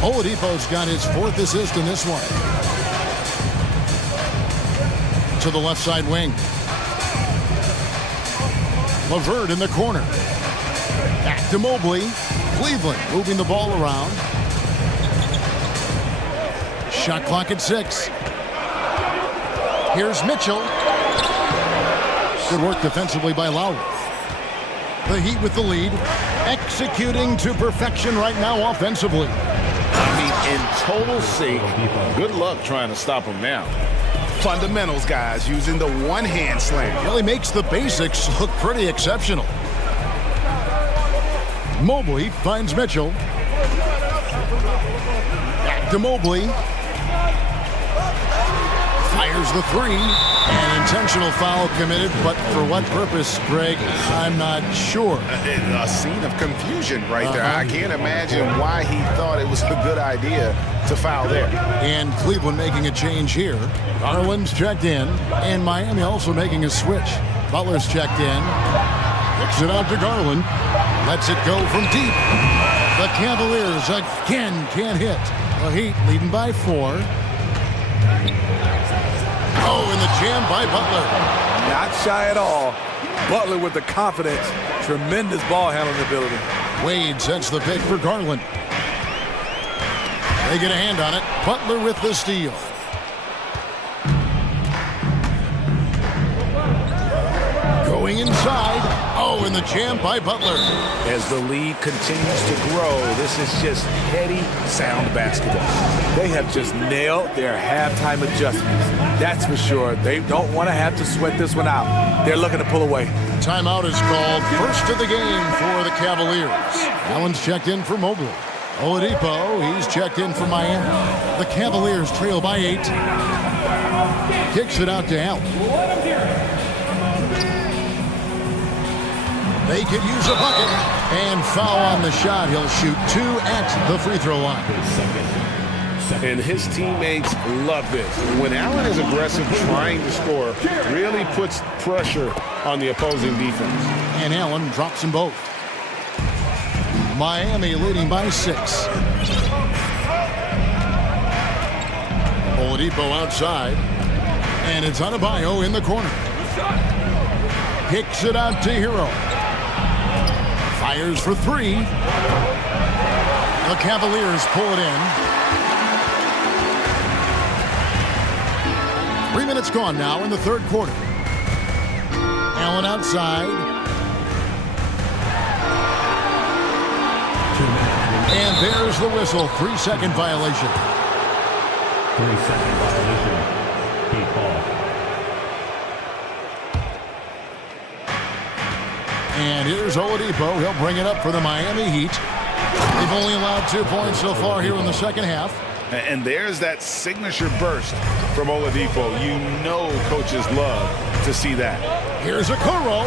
Oladipo's got his 4th assist in this one. To the left side wing. LeVert in the corner. Back to Mobley. Cleveland moving the ball around. Shot clock at 6. Here's Mitchell. Good work defensively by Lowry. The Heat with the lead. Executing to perfection right now offensively. In total sync. Good luck trying to stop him now. Fundamentals, guys, using the one-hand slam. Really makes the basics look pretty exceptional. Mobley finds Mitchell. Back to Mobley. Fires the 3. An intentional foul committed, but for what purpose, Greg, I'm not sure. A scene of confusion right there. I can't imagine why he thought it was a good idea to foul there. And Cleveland making a change here. Garland's checked in, and Miami also making a switch. Butler's checked in. Kicks it out to Garland. Lets it go from deep. The Cavaliers again can't hit. The Heat leading by 4. Oh, and the jam by Butler. Not shy at all. Butler with the confidence. Tremendous ball handling ability. Wade sets the pick for Garland. They get a hand on it. Butler with the steal. Going inside. Oh, and the jam by Butler. As the lead continues to grow, this is just heady, sound basketball. They have just nailed their halftime adjustments. That's for sure. They don't want to have to sweat this one out. They're looking to pull away. Timeout is called. First of the game for the Cavaliers. Allen's checked in for Mobley. Oladipo, he's checked in for Miami. The Cavaliers trail by 8. Kicks it out to Allen. They could use a bucket. And foul on the shot. He'll shoot 2 at the free throw line. And his teammates love this. When Allen is aggressive trying to score, really puts pressure on the opposing defense. And Allen drops them both. Miami leading by 6. Oladipo outside. And it's Adebayo in the corner. Kicks it out to Hero. Fires for 3. The Cavaliers pull it in. 3 minutes gone now in the third quarter. Allen outside. And there's the whistle. 3-second violation. 3-second violation. Heat ball. And here's Oladipo. He'll bring it up for the Miami Heat. They've only allowed 2 points so far here in the second half. And there's that signature burst from Oladipo. You know coaches love to see that. Here's Okoro,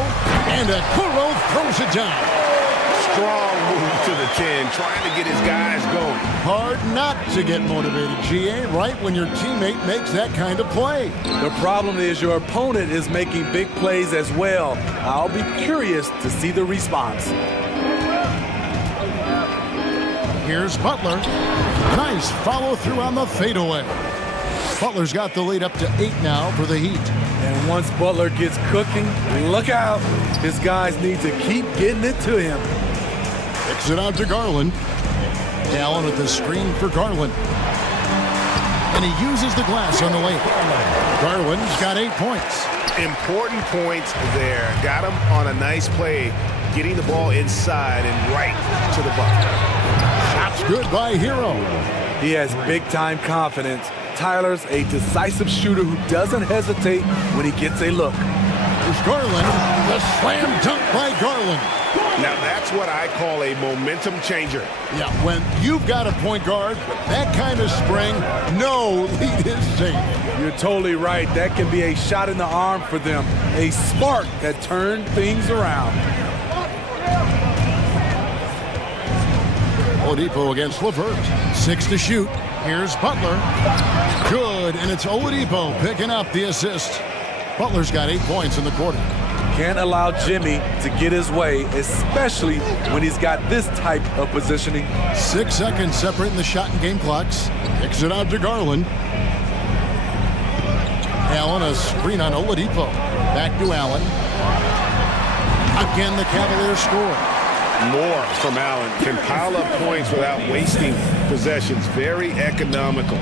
and Okoro throws it down. Strong move to the 10, trying to get his guys going. Hard not to get motivated, GA, right when your teammate makes that kind of play. The problem is your opponent is making big plays as well. I'll be curious to see the response. Here's Butler. Nice follow through on the fadeaway. Butler's got the lead up to 8 now for the Heat. And once Butler gets cooking, look out. His guys need to keep getting it to him. Kicks it out to Garland. Allen with the screen for Garland. And he uses the glass on the way. Garland's got 8 points. Important points there. Got him on a nice play, getting the ball inside and right to the bucket. Shots good by Hero. He has big-time confidence. Tyler's a decisive shooter who doesn't hesitate when he gets a look. There's Garland. The slam dunk by Garland. Now that's what I call a momentum changer. Yeah, when you've got a point guard with that kind of spring, no lead is safe. You're totally right. That can be a shot in the arm for them. A spark that turned things around. Oladipo against LeVert. 6 to shoot. Here's Butler. Good, and it's Oladipo picking up the assist. Butler's got 8 points in the quarter. Can't allow Jimmy to get his way, especially when he's got this type of positioning. 6 seconds separating the shot and game clocks. Kicks it out to Garland. Allen, a screen on Oladipo. Back to Allen. Again, the Cavaliers score. More from Allen. Can pile up points without wasting possessions. Very economical.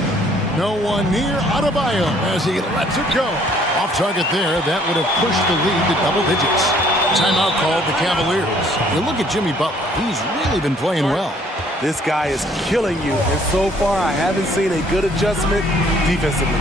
No one near Adebayo as he lets it go. Off target there. That would have pushed the lead to double digits. Timeout called the Cavaliers. You look at Jimmy Butler. He's really been playing well. This guy is killing you, and so far I haven't seen a good adjustment defensively.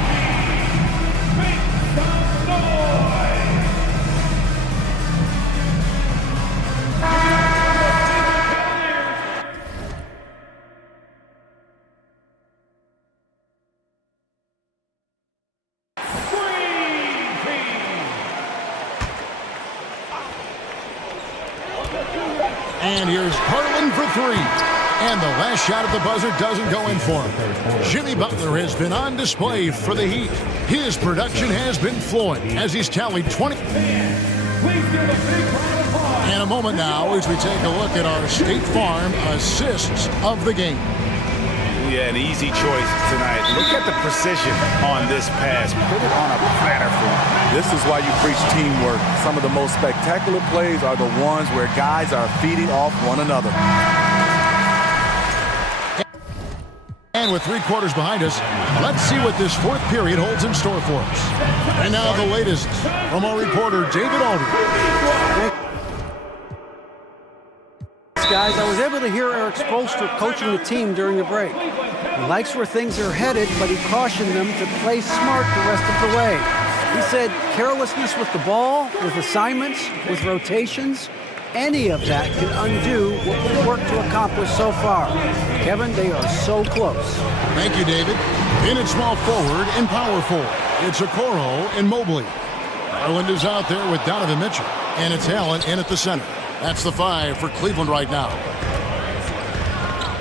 And here's Garland for 3. And the last shot at the buzzer doesn't go in for him. Jimmy Butler has been on display for the Heat. His production has been flowing as he's tallied 20. And a moment now as we take a look at our State Farm assists of the game. Yeah, an easy choice tonight. Look at the precision on this pass. Put it on a platter for him. This is why you preach teamwork. Some of the most spectacular plays are the ones where guys are feeding off one another. And with 3 quarters behind us, let's see what this 4th period holds in store for us. And now the latest from our reporter, David Aldridge. Guys, I was able to hear Eric Spoelstra coaching the team during the break. He likes where things are headed, but he cautioned them to play smart the rest of the way. He said carelessness with the ball, with assignments, with rotations, any of that can undo what we've worked to accomplish so far. Kevin, they are so close. Thank you, David. In at small forward and power forward, it's Okoro and Mobley. Garland is out there with Donovan Mitchell, and it's Allen in at the center. That's the 5 for Cleveland right now.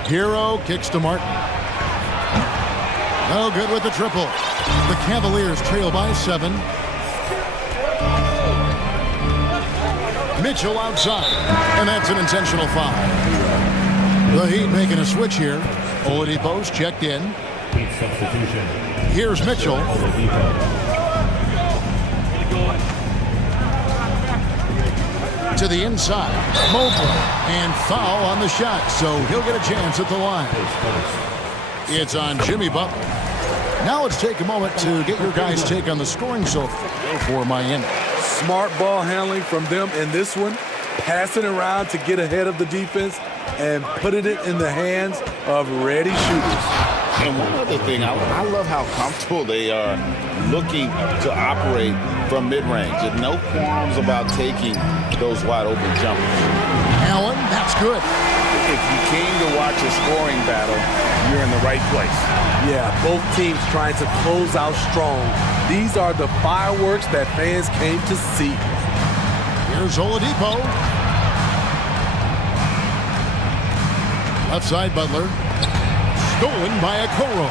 Hero kicks to Martin. No good with the triple. The Cavaliers trail by 7. Mitchell outside, and that's an intentional foul. The Heat making a switch here. Oladipo's checked in. Here's Mitchell. To the inside, Mobley, and foul on the shot, so he'll get a chance at the line. It's on Jimmy Butler. Now let's take a moment to get your guys' take on the scoring so far for Miami. Smart ball handling from them in this one, passing around to get ahead of the defense and putting it in the hands of ready shooters. And one other thing, I love how comfortable they are looking to operate from mid-range. And no qualms about taking those wide-open jumpers. Allen, that's good. If you came to watch a scoring battle, you're in the right place. Yeah, both teams trying to close out strong. These are the fireworks that fans came to see. Here's Oladipo. Left side, Butler. Stolen by Okoro.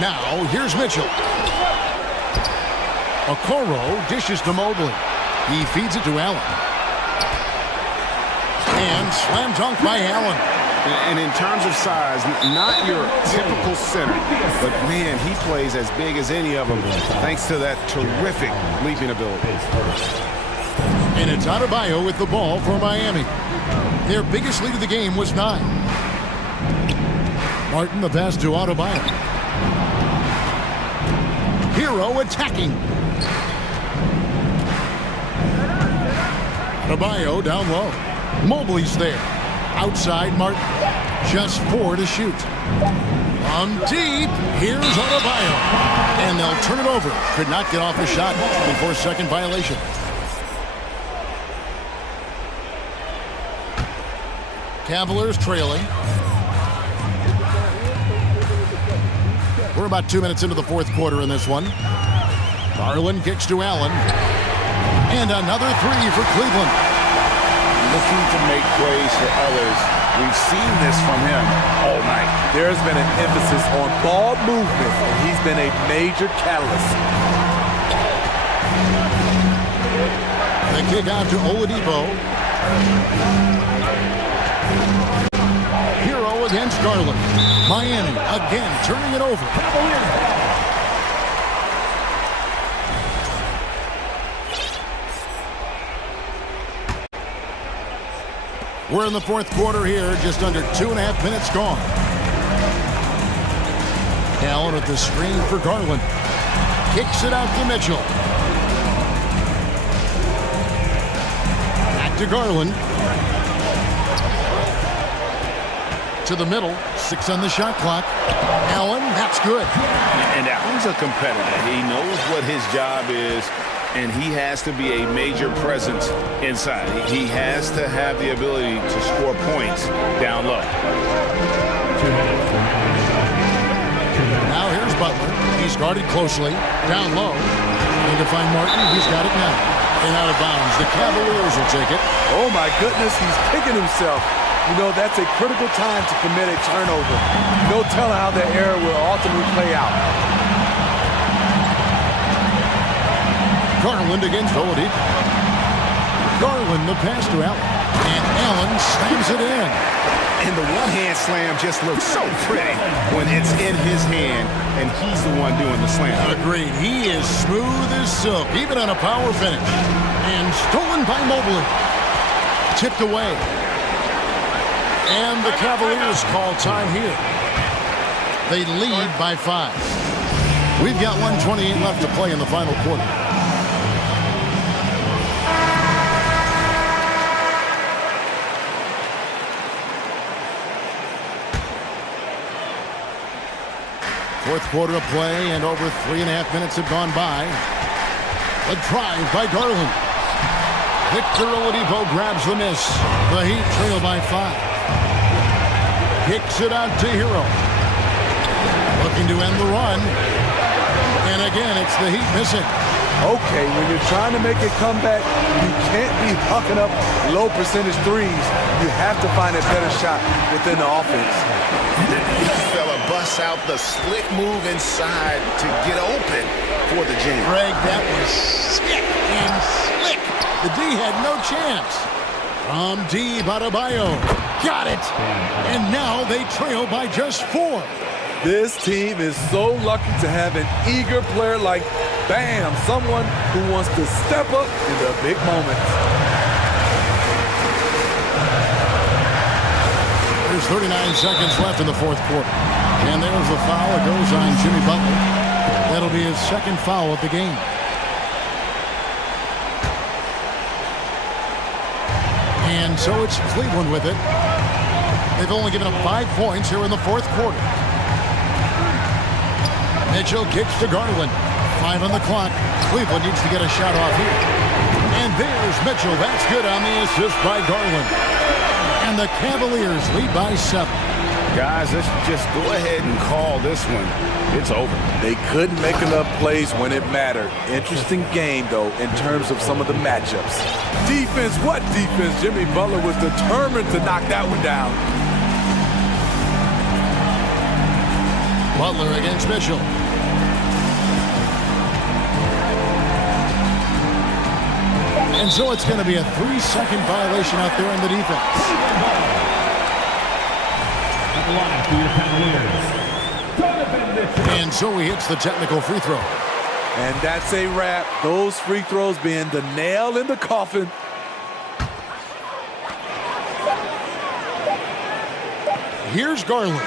Now, here's Mitchell. Okoro dishes to Mobley. He feeds it to Allen. And slam dunk by Allen. And in terms of size, not your typical center, but man, he plays as big as any of them thanks to that terrific leaping ability. And it's Adebayo with the ball for Miami. Their biggest lead of the game was 9. Martin, the pass to Adebayo. Hero attacking. Adebayo down low. Mobley's there. Outside Martin. Just 4 to shoot. On deep. Here's Adebayo. And they'll turn it over. Could not get off the shot before second violation. Cavaliers trailing. We're about 2 minutes into the fourth quarter in this one. Garland kicks to Allen. And another 3 for Cleveland. Looking to make plays for others. We've seen this from him all night. There's been an emphasis on ball movement, and he's been a major catalyst. The kick out to Oladipo. Hero against Garland. Miami again turning it over. We're in the fourth quarter here, just under 2.5 minutes gone. Allen at the screen for Garland. Kicks it out to Mitchell. Back to Garland. To the middle. 6 on the shot clock. Allen, that's good. And Allen's a competitor. He knows what his job is, and he has to be a major presence inside. He has to have the ability to score points down low. Now here's Butler. He's guarded closely. Down low. Going to find Martin. He's got it now. And out of bounds. The Cavaliers will take it. Oh, my goodness. He's kicking himself. You know, that's a critical time to commit a turnover. No telling how the error will ultimately play out. Garland against Oladipo. Garland, the pass to Allen. And Allen slams it in. And the one-hand slam just looks so pretty when it's in his hand, and he's the one doing the slam. Agreed. He is smooth as silk, even on a power finish. And stolen by Mobley. Tipped away. And the Cavaliers call time here. They lead by 5. We've got 1:28 left to play in the final quarter. Fourth quarter of play, and over 3.5 minutes have gone by. A drive by Garland. Victor Oladipo grabs the miss. The Heat trail by 5. Kicks it out to Hero. Looking to end the run. And again, it's the Heat missing. Okay, when you're trying to make a comeback, you can't be hucking up low percentage threes. You have to find a better shot within the offense. This fella busts out the slick move inside to get open for the jam. Greg, that was sick and slick. The D had no chance. From deep, Adebayo. Got it. And now they trail by just 4. This team is so lucky to have an eager player like Bam, someone who wants to step up in the big moments. There's 39 seconds left in the fourth quarter. And there's the foul. It goes on Jimmy Butler. That'll be his second foul of the game. And so it's Cleveland with it. They've only given up 5 points here in the fourth quarter. Mitchell kicks to Garland. 5 on the clock. Cleveland needs to get a shot off here. And there's Mitchell. That's good on the assist by Garland. And the Cavaliers lead by 7. Guys, let's just go ahead and call this one. It's over. They couldn't make enough plays when it mattered. Interesting game, though, in terms of some of the matchups. Defense, what defense? Jimmy Butler was determined to knock that one down. Butler against Mitchell. And so it's going to be a 3-second violation out there in the defense. At the line for your Cavaliers, and so he hits the technical free throw. And that's a wrap. Those free throws being the nail in the coffin. Here's Garland.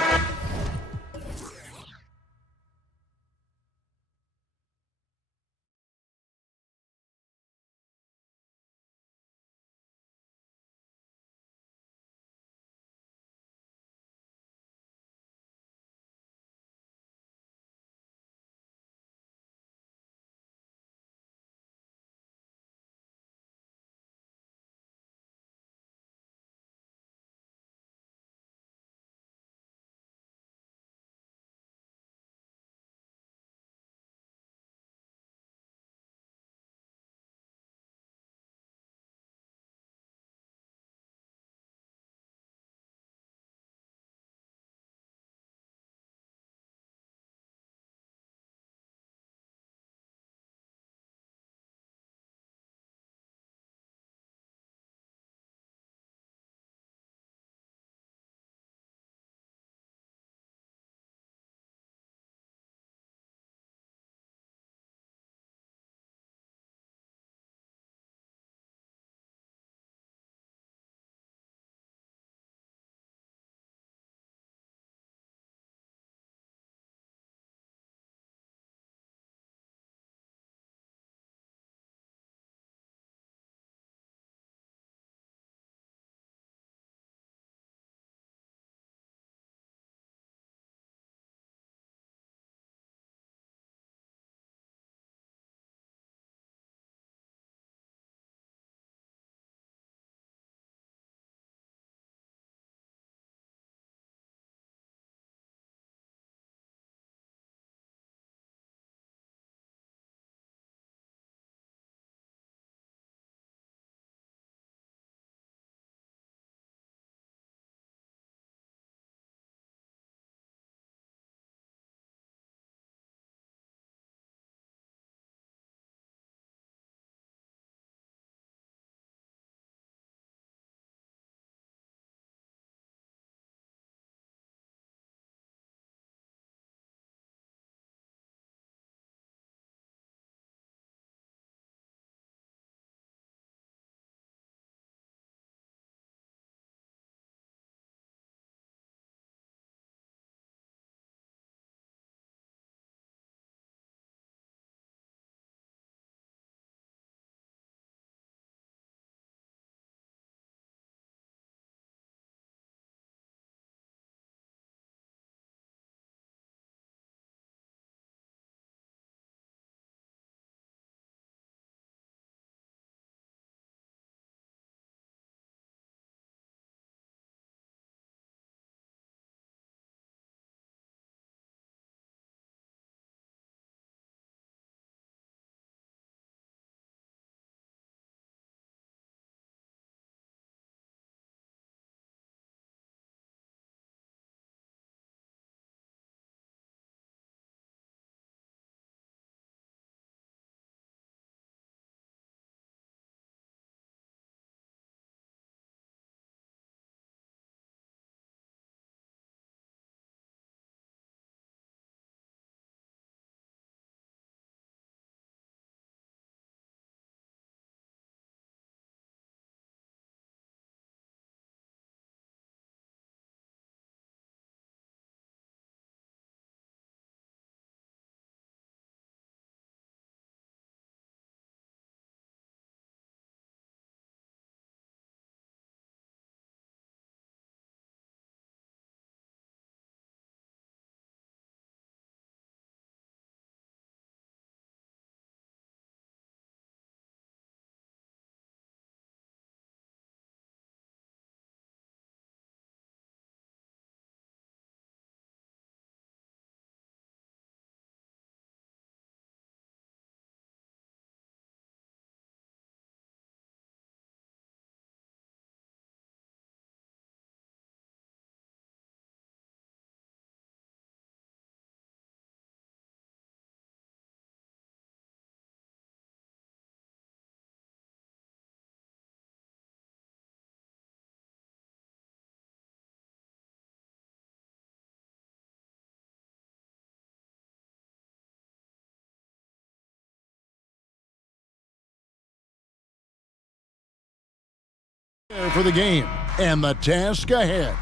For the game and the task ahead.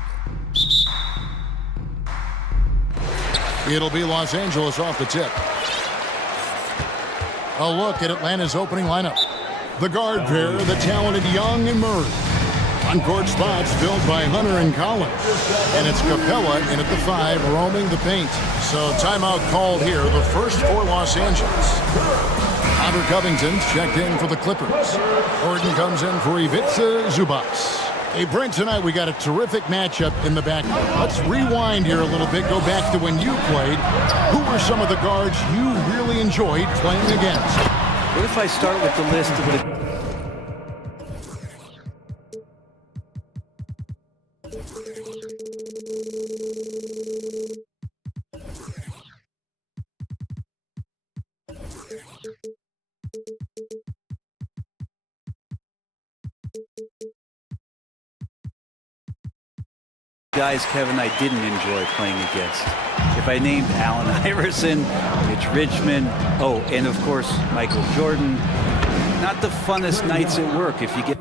It'll be Los Angeles off the tip. A look at Atlanta's opening lineup. The guard pair, the talented Young and Murray. On-court spots filled by Hunter and Collins. And it's Capella in at the 5, roaming the paint. So timeout called here, the first for Los Angeles. Hunter Covington's checked in for the Clippers. Gordon comes in for Ivica Zubats. Hey, Brent, tonight we got a terrific matchup in the backcourt. Let's rewind here a little bit, go back to when you played. Who were some of the guards you really enjoyed playing against? What if I start with the list of the... guys, Kevin, I didn't enjoy playing against. If I named Allen Iverson, Mitch Richmond, oh, and of course, Michael Jordan, not the funnest nights at work if you get...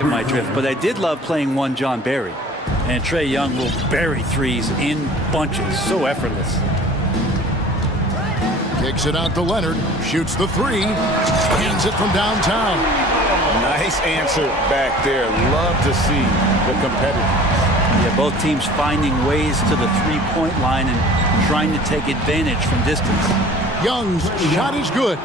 my drift, but I did love playing one John Barry, and Trae Young will bury threes in bunches, so effortless. Kicks it out to Leonard, shoots the 3, hands it from downtown. Nice answer back there. Love to see the competitiveness. Yeah, both teams finding ways to the three-point line and trying to take advantage from distance. Young's shot is good.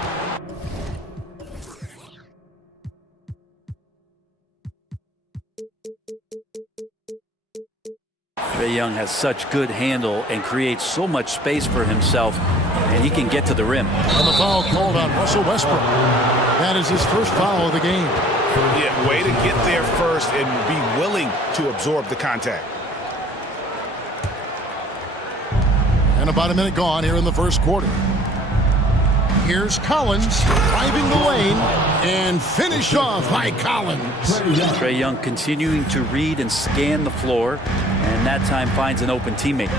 Trae Young has such good handle and creates so much space for himself, and he can get to the rim. And the foul called on Russell Westbrook. That is his first foul of the game. Yeah, way to get there first and be willing to absorb the contact. And about a minute gone here in the first quarter. Here's Collins driving the lane and finished off by Collins. Trae Young continuing to read and scan the floor, and that time finds an open teammate.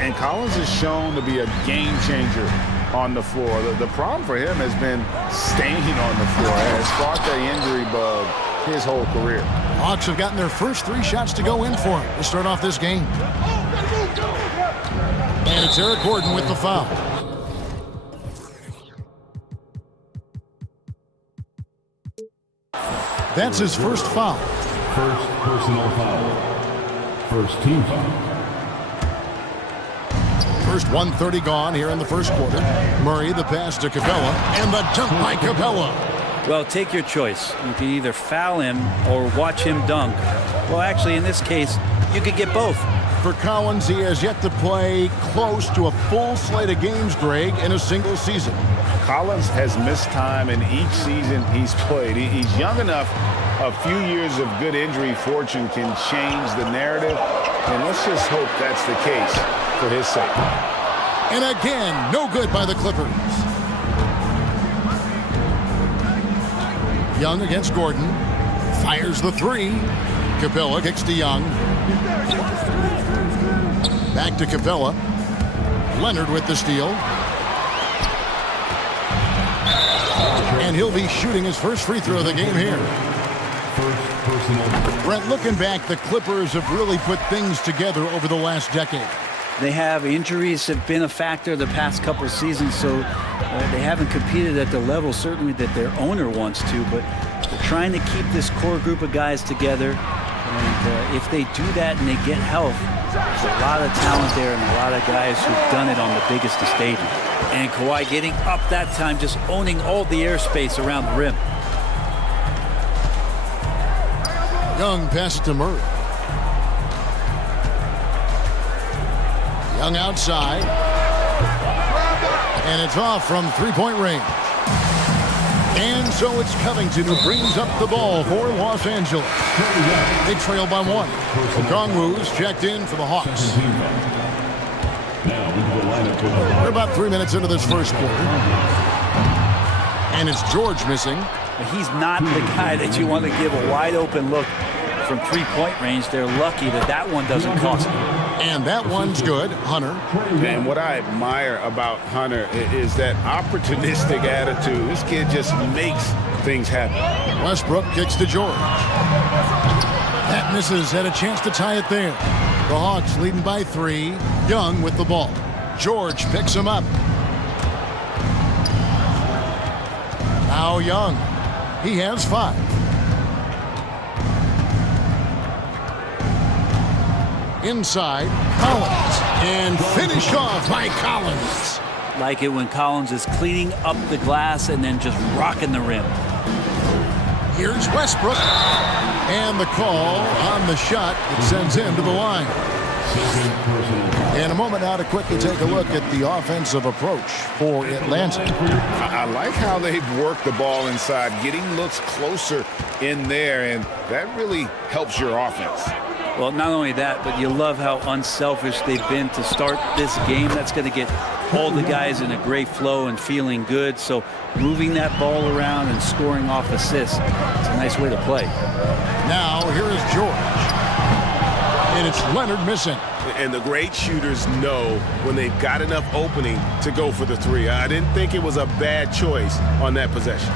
And Collins is shown to be a game changer on the floor. The problem for him has been staying on the floor. Has fought the injury bug his whole career. Hawks have gotten their first 3 shots to go in for him to start off this game. And it's Eric Gordon with the foul. That's his first foul. First personal foul. First team foul. First 1:30 gone here in the first quarter. Murray the pass to Capella and the dunk by Capella. Well, take your choice. You can either foul him or watch him dunk. Well, actually, in this case, you could get both. For Collins, he has yet to play close to a full slate of games, Greg, in a single season. Collins has missed time in each season he's played. He's young enough. A few years of good injury fortune can change the narrative, and let's just hope that's the case for his sake. And again, no good by the Clippers. Young against Gordon. Fires the 3. Capella kicks to Young. Back to Capella. Leonard with the steal. And he'll be shooting his first free throw of the game here. Brent, looking back, the Clippers have really put things together over the last decade. They have injuries have been a factor the past couple of seasons, so they haven't competed at the level certainly that their owner wants to, but they're trying to keep this core group of guys together. And if they do that and they get health, there's a lot of talent there and a lot of guys who've done it on the biggest of stages. And Kawhi getting up that time, just owning all the airspace around the rim. Young passes to Murray. Young outside. And it's off from three-point range. And so it's Covington who brings up the ball for Los Angeles. They trail by 1. Okongwu's checked in for the Hawks. We're about 3 minutes into this first quarter. And it's George missing. He's not the guy that you want to give a wide open look from three-point range. They're lucky that that one doesn't cost them. And that one's good. Hunter. And what I admire about Hunter is that opportunistic attitude. This kid just makes things happen. Westbrook kicks to George. That misses. Had a chance to tie it there. The Hawks leading by 3. Young with the ball. George picks him up. Now Young. He has 5. Inside, Collins. And finished off by Collins. Like it when Collins is cleaning up the glass and then just rocking the rim. Here's Westbrook. And the call on the shot that sends him to the line. In a moment now to quickly take a look at the offensive approach for Atlanta. I like how they've worked the ball inside, getting looks closer in there, and that really helps your offense. Well, not only that, but you love how unselfish they've been to start this game. That's going to get all the guys in a great flow and feeling good. So moving that ball around and scoring off assists, it's a nice way to play. Now here is George. And it's Leonard missing. And the great shooters know when they've got enough opening to go for the 3. I didn't think it was a bad choice on that possession.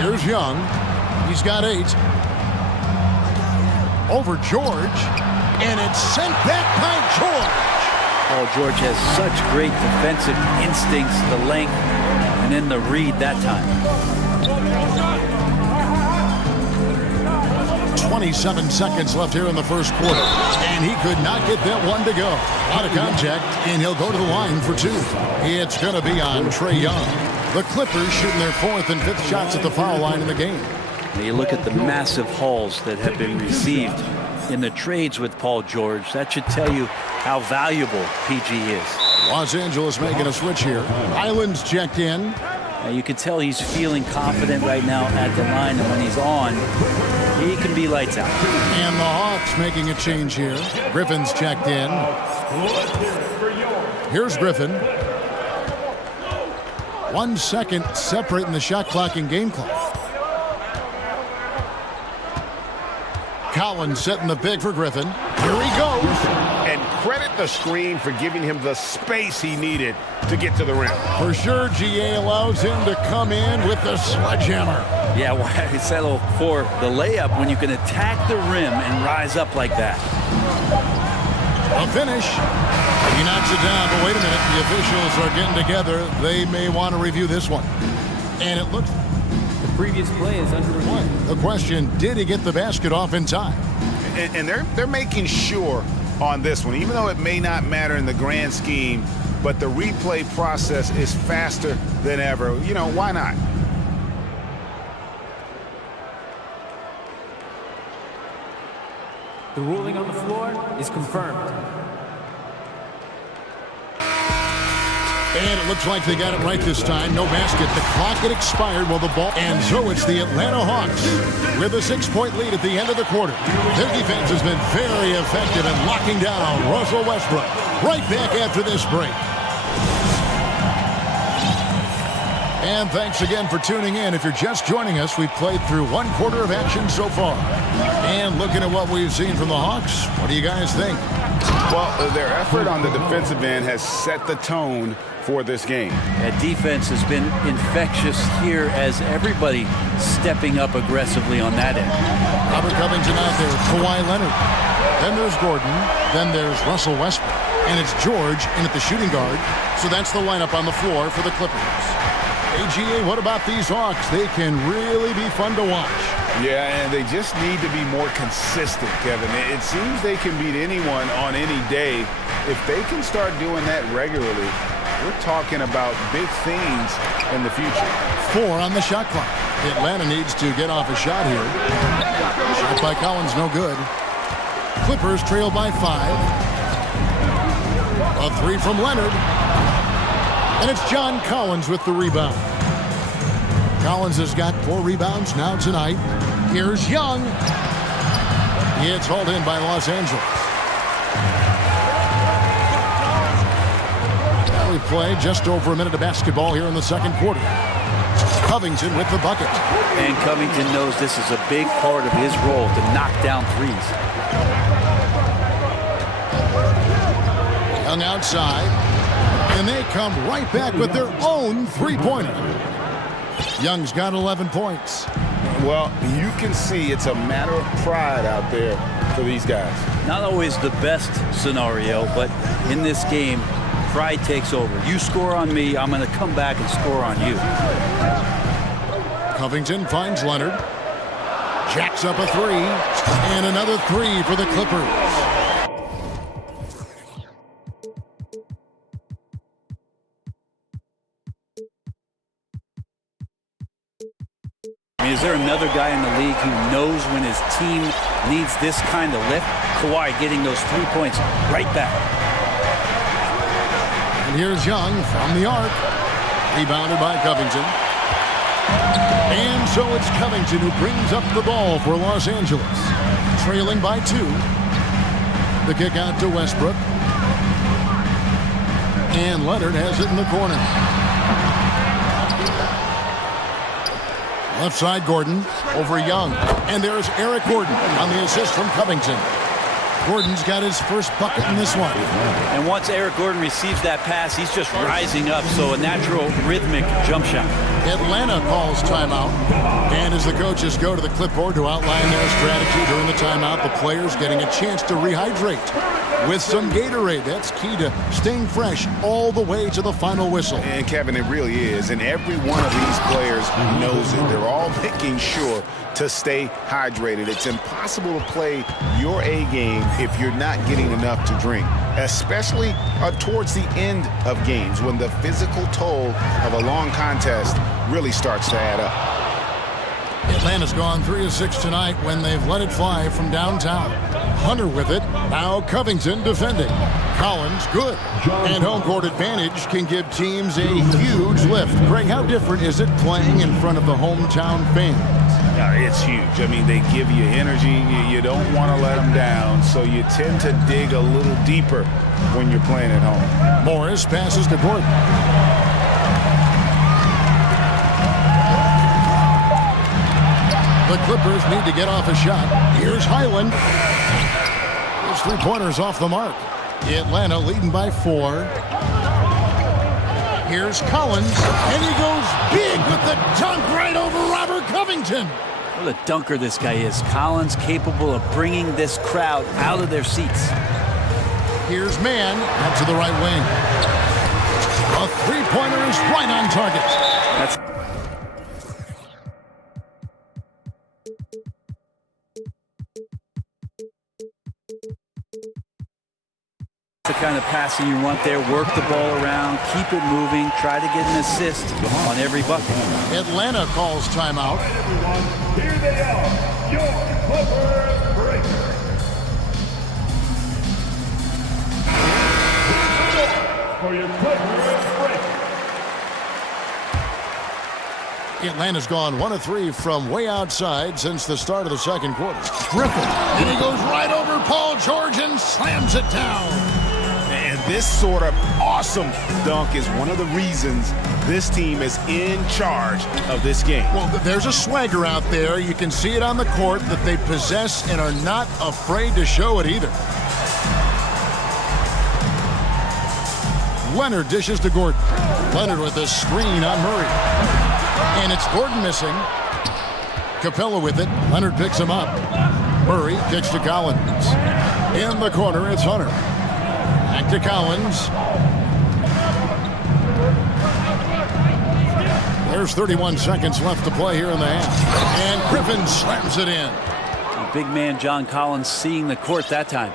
Here's Young. He's got 8. Over George. And it's sent back by George. Oh, George has such great defensive instincts, the length, and then the read that time. 27 seconds left here in the first quarter. And he could not get that one to go. Out of contact, and he'll go to the line for 2. It's going to be on Trae Young. The Clippers shooting their 4th and 5th shots at the foul line in the game. Now you look at the massive hauls that have been received in the trades with Paul George. That should tell you how valuable PG is. Los Angeles making a switch here. Island's checked in. Now you can tell he's feeling confident right now at the line, and when he's on, he can be lights out. And the Hawks making a change here. Griffin's checked in. Here's Griffin. 1 second separating the shot clock and game clock. Collins setting the big for Griffin. Here he goes. And credit the screen for giving him the space he needed to get to the rim. For sure, GA allows him to come in with the sledgehammer. Yeah, why settle for the layup when you can attack the rim and rise up like that? A finish. He knocks it down, but wait a minute. The officials are getting together. They may want to review this one. And it looks... The previous play is under review. The question, did he get the basket off in time? And they're making sure on this one, even though it may not matter in the grand scheme, but the replay process is faster than ever. You know, why not? The ruling on the floor is confirmed. And it looks like they got it right this time. No basket. The clock had expired while the ball... And so it's the Atlanta Hawks with a 6-point lead at the end of the quarter. Their defense has been very effective in locking down Russell Westbrook. Right back after this break. And thanks again for tuning in. If you're just joining us, we've played through 1 quarter of action so far. And looking at what we've seen from the Hawks, what do you guys think? Well, their effort on the defensive end has set the tone for this game. That defense has been infectious here as everybody stepping up aggressively on that end. Robert Covington out there, Kawhi Leonard. Then there's Gordon. Then there's Russell Westbrook. And it's George in at the shooting guard. So that's the lineup on the floor for the Clippers. AGA, what about these Hawks? They can really be fun to watch. Yeah, and they just need to be more consistent, Kevin. It seems they can beat anyone on any day. If they can start doing that regularly, we're talking about big things in the future. 4 on the shot clock. Atlanta needs to get off a shot here. Shot by Collins, no good. Clippers trail by 5. A 3 from Leonard. And it's John Collins with the rebound. Collins has got 4 rebounds now tonight. Here's Young. It's hauled in by Los Angeles. Now we play just over a minute of basketball here in the second quarter. Covington with the bucket. And Covington knows this is a big part of his role to knock down threes. Young outside. And they come right back with their own three-pointer. Young's got 11 points. Well, you can see it's a matter of pride out there for these guys. Not always the best scenario, but in this game, pride takes over. You score on me, I'm going to come back and score on you. Covington finds Leonard. Jacks up a 3. And another 3 for the Clippers. I mean, is there another guy in the league who knows when his team needs this kind of lift? Kawhi getting those 3 points right back. And here's Young from the arc. Rebounded by Covington. And so it's Covington who brings up the ball for Los Angeles. Trailing by 2. The kick out to Westbrook. And Leonard has it in the corner. Left side, Gordon over Young. And there's Eric Gordon on the assist from Covington. Gordon's got his first bucket in this one. And once Eric Gordon receives that pass, he's just rising up, so a natural rhythmic jump shot. Atlanta calls timeout. And as the coaches go to the clipboard to outline their strategy during the timeout, the players getting a chance to rehydrate with some Gatorade. That's key to staying fresh all the way to the final whistle. And Kevin, it really is. And every one of these players knows it. They're all making sure to stay hydrated. It's impossible to play your A game if you're not getting enough to drink, especially towards the end of games when the physical toll of a long contest really starts to add up. Atlanta's gone 3 of 6 tonight when they've let it fly from downtown. Hunter with it. Now Covington defending. Collins good. And home court advantage can give teams a huge lift. Greg, how different is it playing in front of the hometown fans? It's huge. I mean, they give you energy. You don't want to let them down, so you tend to dig a little deeper when you're playing at home. Morris passes to Gordon. The Clippers need to get off a shot. Here's Highland. His three-pointer's off the mark. Atlanta leading by 4. Here's Collins, and he goes big with the dunk right over Robert Covington. What a dunker this guy is. Collins capable of bringing this crowd out of their seats. Here's Mann out to the right wing. A three-pointer is right on target. That's the kind of passing you want there. Work the ball around, keep it moving, try to get an assist on every bucket. Atlanta calls timeout. Here they are, your Clippers breakers. For your Clippers breakers. Atlanta's gone 1 of 3 from way outside since the start of the second quarter. Griffin, and he goes right over Paul George and slams it down. And this sort of awesome dunk is one of the reasons this team is in charge of this game. Well, there's a swagger out there. You can see it on the court that they possess and are not afraid to show it either. Leonard dishes to Gordon. Leonard with a screen on Murray. And it's Gordon missing. Capella with it. Leonard picks him up. Murray kicks to Collins. In the corner, it's Hunter. Back to Collins. There's 31 seconds left to play here in the half. And Griffin slams it in. Big man John Collins seeing the court that time.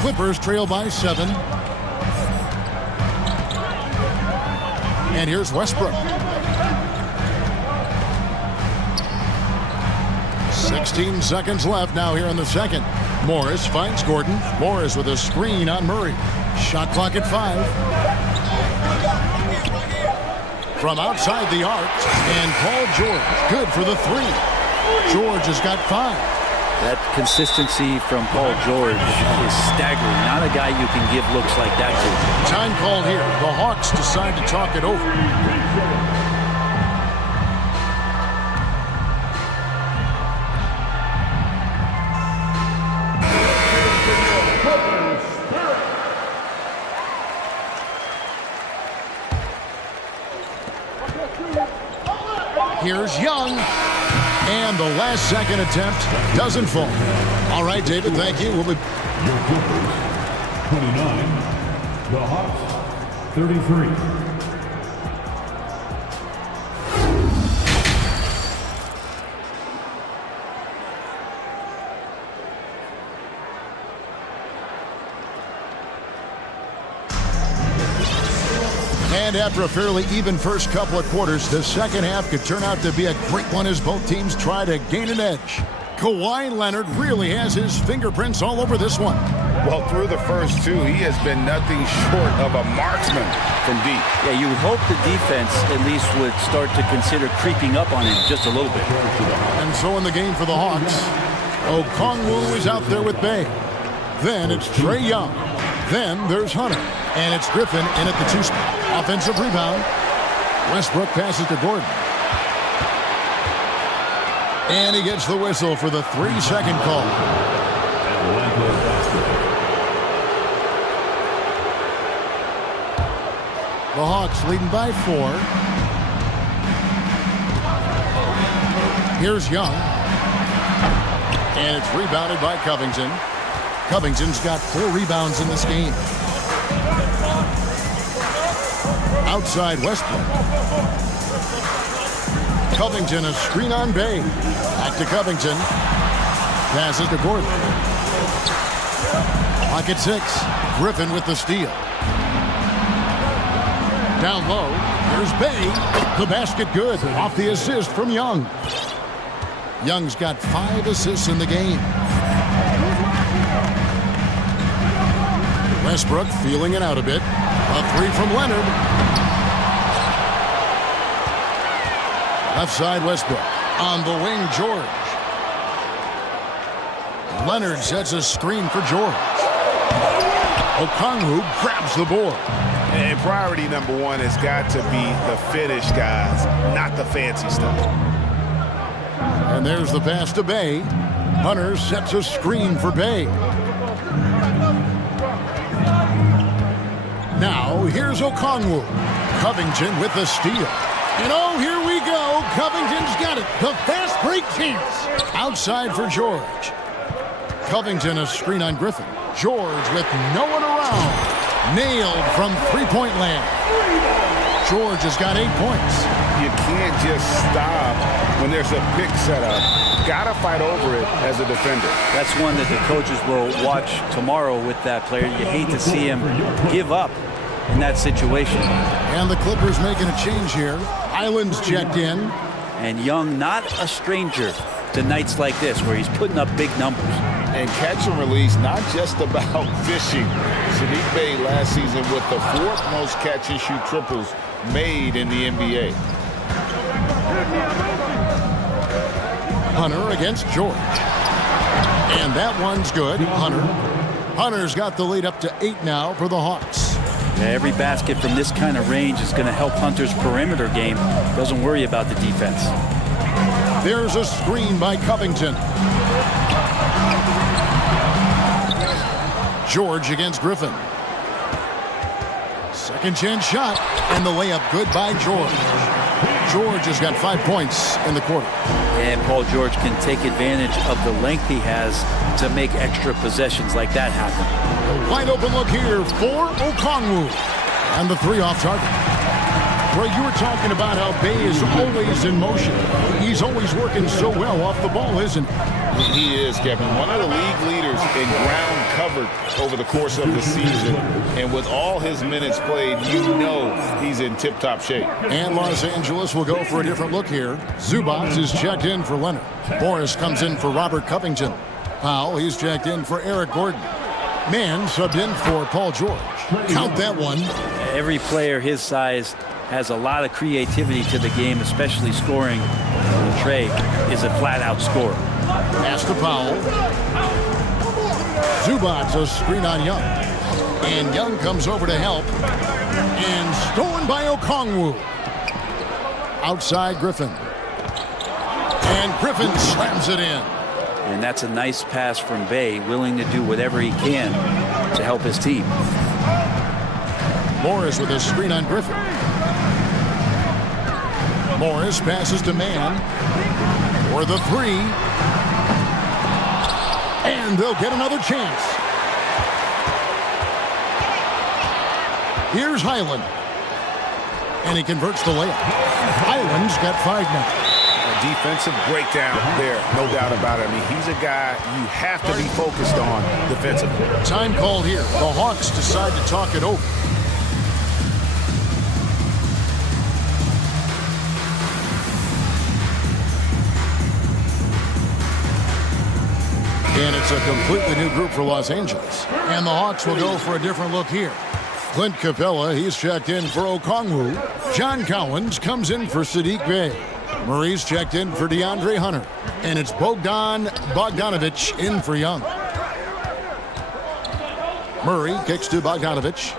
Clippers trail by 7. And here's Westbrook. 16 seconds left now here in the second. Morris finds Gordon. Morris with a screen on Murray. Shot clock at 5. from outside the arc. And Paul George, good for the three. George has got 5. That consistency from Paul George is staggering. Not a guy you can give looks like that to. Time called here. The Hawks decide to talk it over. Here's Young. And the last second attempt doesn't fall. All right, David, thank you. We'll be 29, the Hawks, 33. And after a fairly even first couple of quarters, the second half could turn out to be a great one as both teams try to gain an edge. Kawhi Leonard really has his fingerprints all over this one. Well, through the first two, he has been nothing short of a marksman from deep. Yeah, you would hope the defense at least would start to consider creeping up on him just a little bit. And so in the game for the Hawks, Okongwu is out there with Bay. Then it's Trae Young. Then there's Hunter. And it's Griffin in at the 2 spot. Offensive rebound. Westbrook passes to Gordon. And he gets the whistle for the 3-second call. The Hawks leading by 4. Here's Young. And it's rebounded by Covington. Covington's got 4 rebounds in this game. Outside Westbrook. Covington, a screen on Bay. Back to Covington. Passes to Gordon. Pocket 6. Griffin with the steal. Down low. Here's Bay. The basket good. Off the assist from Young. Young's got 5 assists in the game. Westbrook feeling it out a bit. A 3 from Leonard. Left side Westbrook. On the wing, George. Leonard sets a screen for George. Okongwu grabs the board. And priority number 1 has got to be the finish, guys, not the fancy stuff. And there's the pass to Bay. Hunter sets a screen for Bay. Now, here's Okongwu. Covington with the steal. And oh, here we go. Covington's got it. The fast break chance. Outside for George. Covington a screen on Griffin. George with no one around. Nailed from 3-point land. George has got 8 points. You can't just stop when there's a pick set up. Gotta fight over it as a defender. That's one that the coaches will watch tomorrow with that player. You hate to see him give up in that situation. And the Clippers making a change here. Island's checked in. And Young, not a stranger to nights like this where he's putting up big numbers. And catch and release, not just about fishing. Sadiq Bey last season with the 4th most catch and shoot triples made in the NBA. Hunter against George. And that one's good. Hunter's got the lead up to 8 now for the Hawks. Yeah, every basket from this kind of range is going to help Hunter's perimeter game. Doesn't worry about the defense. There's a screen by Covington. George against Griffin. Second chance shot. And the layup good by George. George has got 5 points in the quarter. And Paul George can take advantage of the length he has to make extra possessions like that happen. A wide open look here for Okongwu. And the 3 off target. Greg, you were talking about how Bay is always in motion. He's always working so well off the ball, isn't he? He is, Kevin. One of the league leaders in ground covered over the course of the season. And with all his minutes played, you know he's in tip-top shape. And Los Angeles will go for a different look here. Zubac is checked in for Leonard. Morris comes in for Robert Covington. Powell, he's checked in for Eric Gordon. Mann subbed in for Paul George. Count that one. Every player his size has a lot of creativity to the game, especially scoring. Trey is a flat-out scorer. Pass to Powell. Zubac's a screen on Young. And Young comes over to help. And stolen by Okongwu. Outside Griffin. And Griffin slams it in. And that's a nice pass from Bay, willing to do whatever he can to help his team. Morris with a screen on Griffin. Morris passes to Mann for the three. And they'll get another chance. Here's Highland. And he converts the layup. Highland's got 5 now. A defensive breakdown there, no doubt about it. I mean, he's a guy you have to be focused on defensively. Time called here. The Hawks decide to talk it over. And it's a completely new group for Los Angeles. And the Hawks will go for a different look here. Clint Capella, he's checked in for Okongwu. John Collins comes in for Sadiq Bey. Murray's checked in for DeAndre Hunter. And it's Bogdan Bogdanovic in for Young. Murray kicks to Bogdanovic.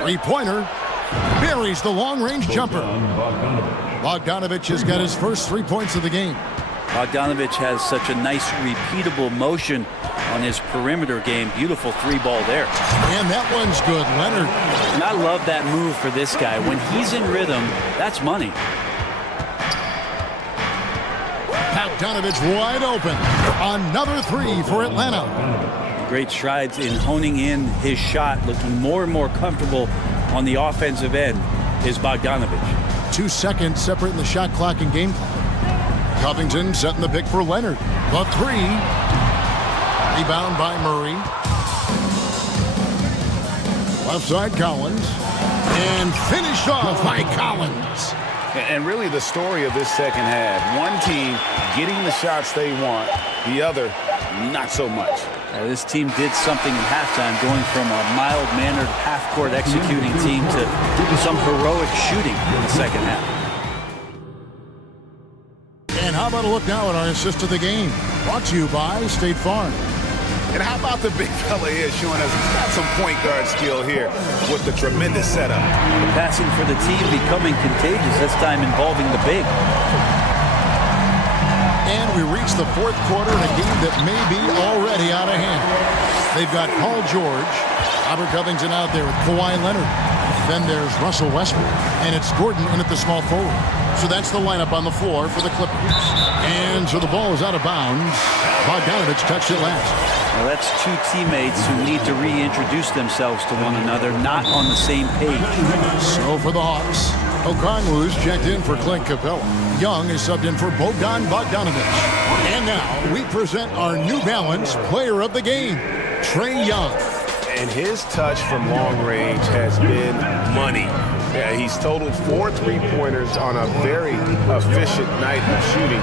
Three-pointer. Buries the long-range jumper. Bogdanovic has got his first 3 points of the game. Bogdanovic has such a nice repeatable motion on his perimeter game. Beautiful 3-ball there. And that one's good, Leonard. And I love that move for this guy. When he's in rhythm, that's money. Bogdanovic wide open. Another 3 for Atlanta. Great strides in honing in his shot, looking more and more comfortable on the offensive end is Bogdanovic. 2 seconds separating the shot clock and game clock. Covington setting the pick for Leonard. The 3. Rebound by Murray. Left side Collins. And finished off by Collins. And really the story of this second half. One team getting the shots they want. The other, not so much. This team did something in halftime, going from a mild-mannered half-court executing team to some heroic shooting in the second half. And how about a look now at our assist of the game? Brought to you by State Farm. And how about the big fella here showing us he's got some point guard skill here with the tremendous setup. The passing for the team becoming contagious, this time involving the big. And we reach the fourth quarter in a game that may be already out of hand. They've got Paul George, Robert Covington out there with Kawhi Leonard. Then there's Russell Westbrook, and it's Gordon in at the small forward. So that's the lineup on the floor for the Clippers. And so the ball is out of bounds. Bogdanovic touched it last. Well, that's two teammates who need to reintroduce themselves to one another, not on the same page. So for the Hawks, Okongwu's checked in for Clint Capella. Young is subbed in for Bogdan Bogdanovic. And now we present our New Balance player of the game, Trae Young. And his touch from long range has been money. Yeah, he's totaled 4 3-pointers on a very efficient night of shooting.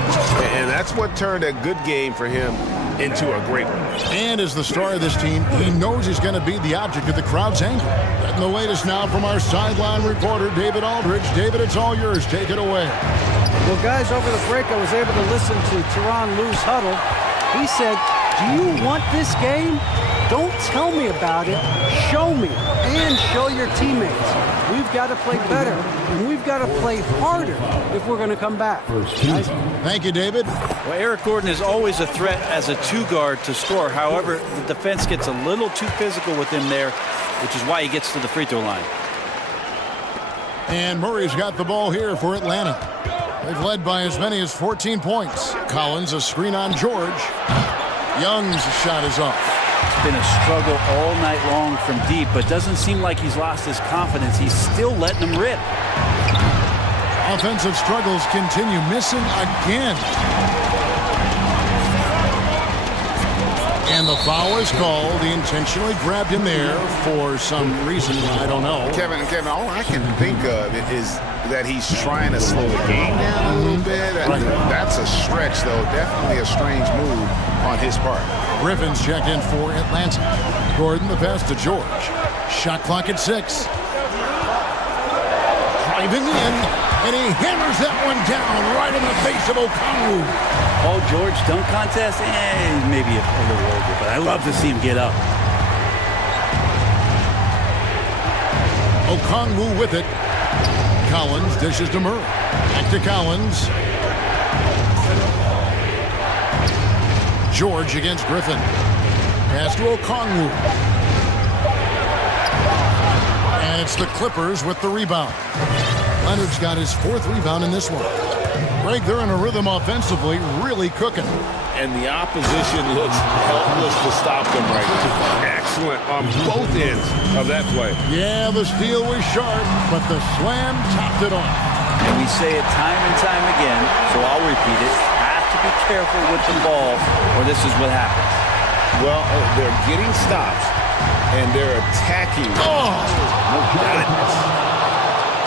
And that's what turned a good game for him into a great one. And as the star of this team, he knows he's going to be the object of the crowd's anger. Getting the latest now from our sideline reporter, David Aldridge. David, it's all yours. Take it away. Well, guys, over the break, I was able to listen to Tyronn Lue's huddle. He said, do you want this game? Don't tell me about it. Show me and show your teammates. We've got to play better, and we've got to play harder if we're going to come back. Guys? Thank you, David. Well, Eric Gordon is always a threat as a two-guard to score. However, the defense gets a little too physical with him there, which is why he gets to the free throw line. And Murray's got the ball here for Atlanta. They've led by as many as 14 points. Collins, a screen on George. Young's shot is off. It's been a struggle all night long from deep, but doesn't seem like he's lost his confidence. He's still letting them rip. Offensive struggles continue, missing again. And the foul is called. He intentionally grabbed him there for some reason, I don't know. Kevin, all I can think of is that he's trying to slow the game down a little bit. That's a stretch, though. Definitely a strange move on his part. Griffin's checked in for Atlanta. Gordon, the pass to George. Shot clock at 6. driving in, and he hammers that one down right in the face of Okongwu. Paul George dunk contest, maybe a little over, but I love to see him get up. Okongwu with it. Collins dishes to Murray. Back to Collins. George against Griffin. Pass to Okongwu. And it's the Clippers with the rebound. Leonard's got his 4th rebound in this one. Greg, they're in a rhythm offensively, really cooking. And the opposition looks helpless to stop them right now. Excellent on both ends of that play. Yeah, the steal was sharp, but the slam topped it off. And we say it time and time again, so I'll repeat it. Have to be careful with the ball, or this is what happens. Well, they're getting stops, and they're attacking. Oh!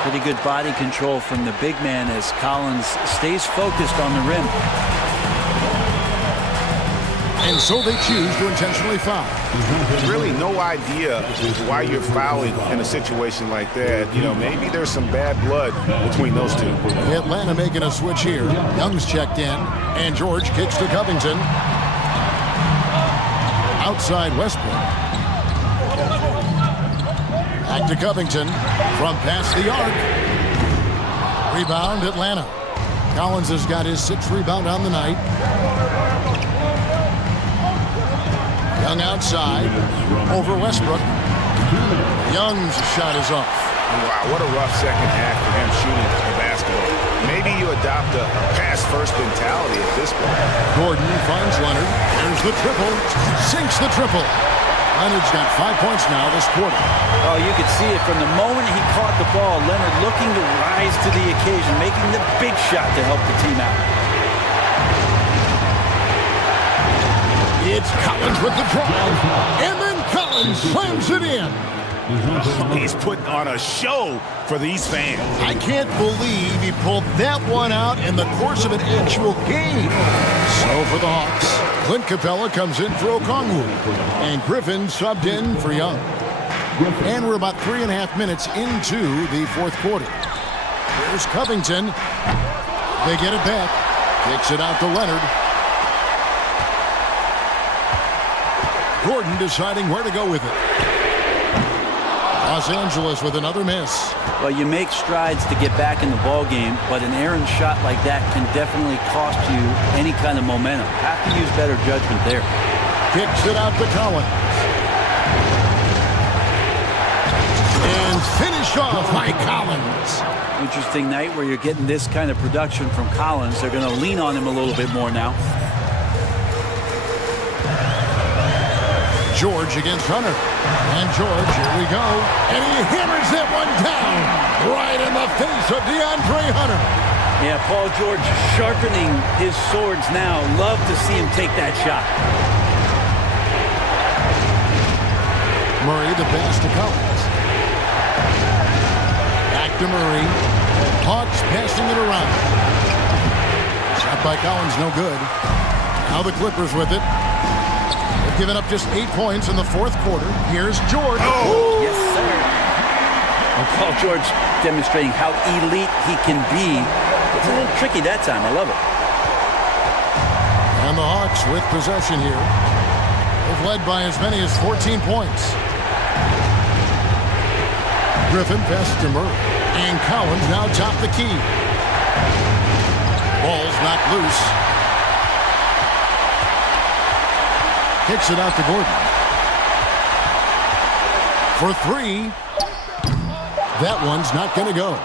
Pretty good body control from the big man as Collins stays focused on the rim. And so they choose to intentionally foul. There's really no idea why you're fouling in a situation like that. You know, maybe there's some bad blood between those two. Atlanta making a switch here. Young's checked in, and George kicks to Covington. Outside Westbrook. Back to Covington from past the arc. Rebound, Atlanta. Collins has got his 6th rebound on the night. Young outside, over Westbrook. Young's shot is off. Wow, what a rough second half for him shooting the basketball. Maybe you adopt a pass-first mentality at this point. Gordon finds Leonard. There's the triple. Sinks the triple. Leonard's got 5 points now this quarter. Oh, you could see it from the moment he caught the ball. Leonard looking to rise to the occasion, making the big shot to help the team out. It's Collins with the drive, and then Collins slams it in. He's putting on a show for these fans. I can't believe he pulled that one out in the course of an actual game. So for the Hawks, Clint Capella comes in for Okongwu, and Griffin subbed in for Young. And we're about 3.5 minutes into the 4th quarter. Here's Covington. They get it back. Kicks it out to Leonard. Gordon deciding where to go with it. Los Angeles with another miss. Well, you make strides to get back in the ball game, but an errant shot like that can definitely cost you any kind of momentum. Have to use better judgment there. Kicks it out to Collins. And finished off by Collins. Interesting night where you're getting this kind of production from Collins. They're going to lean on him a little bit more now. George against Hunter. And George, here we go. And he hammers that one down right in the face of DeAndre Hunter. Yeah, Paul George sharpening his swords now. Love to see him take that shot. Murray, the pass to Collins. Back to Murray. Hawks passing it around. Shot by Collins, no good. Now the Clippers with it. Giving up just 8 points in the 4th quarter. Here's George. Oh, yes, sir. And Paul George demonstrating how elite he can be. It's a little tricky that time. I love it. And the Hawks with possession here. They've led by as many as 14 points. Griffin passes to Murray. And Collins now top the key. Ball's knocked loose. Kicks it out to Gordon. For 3. That one's not going to go.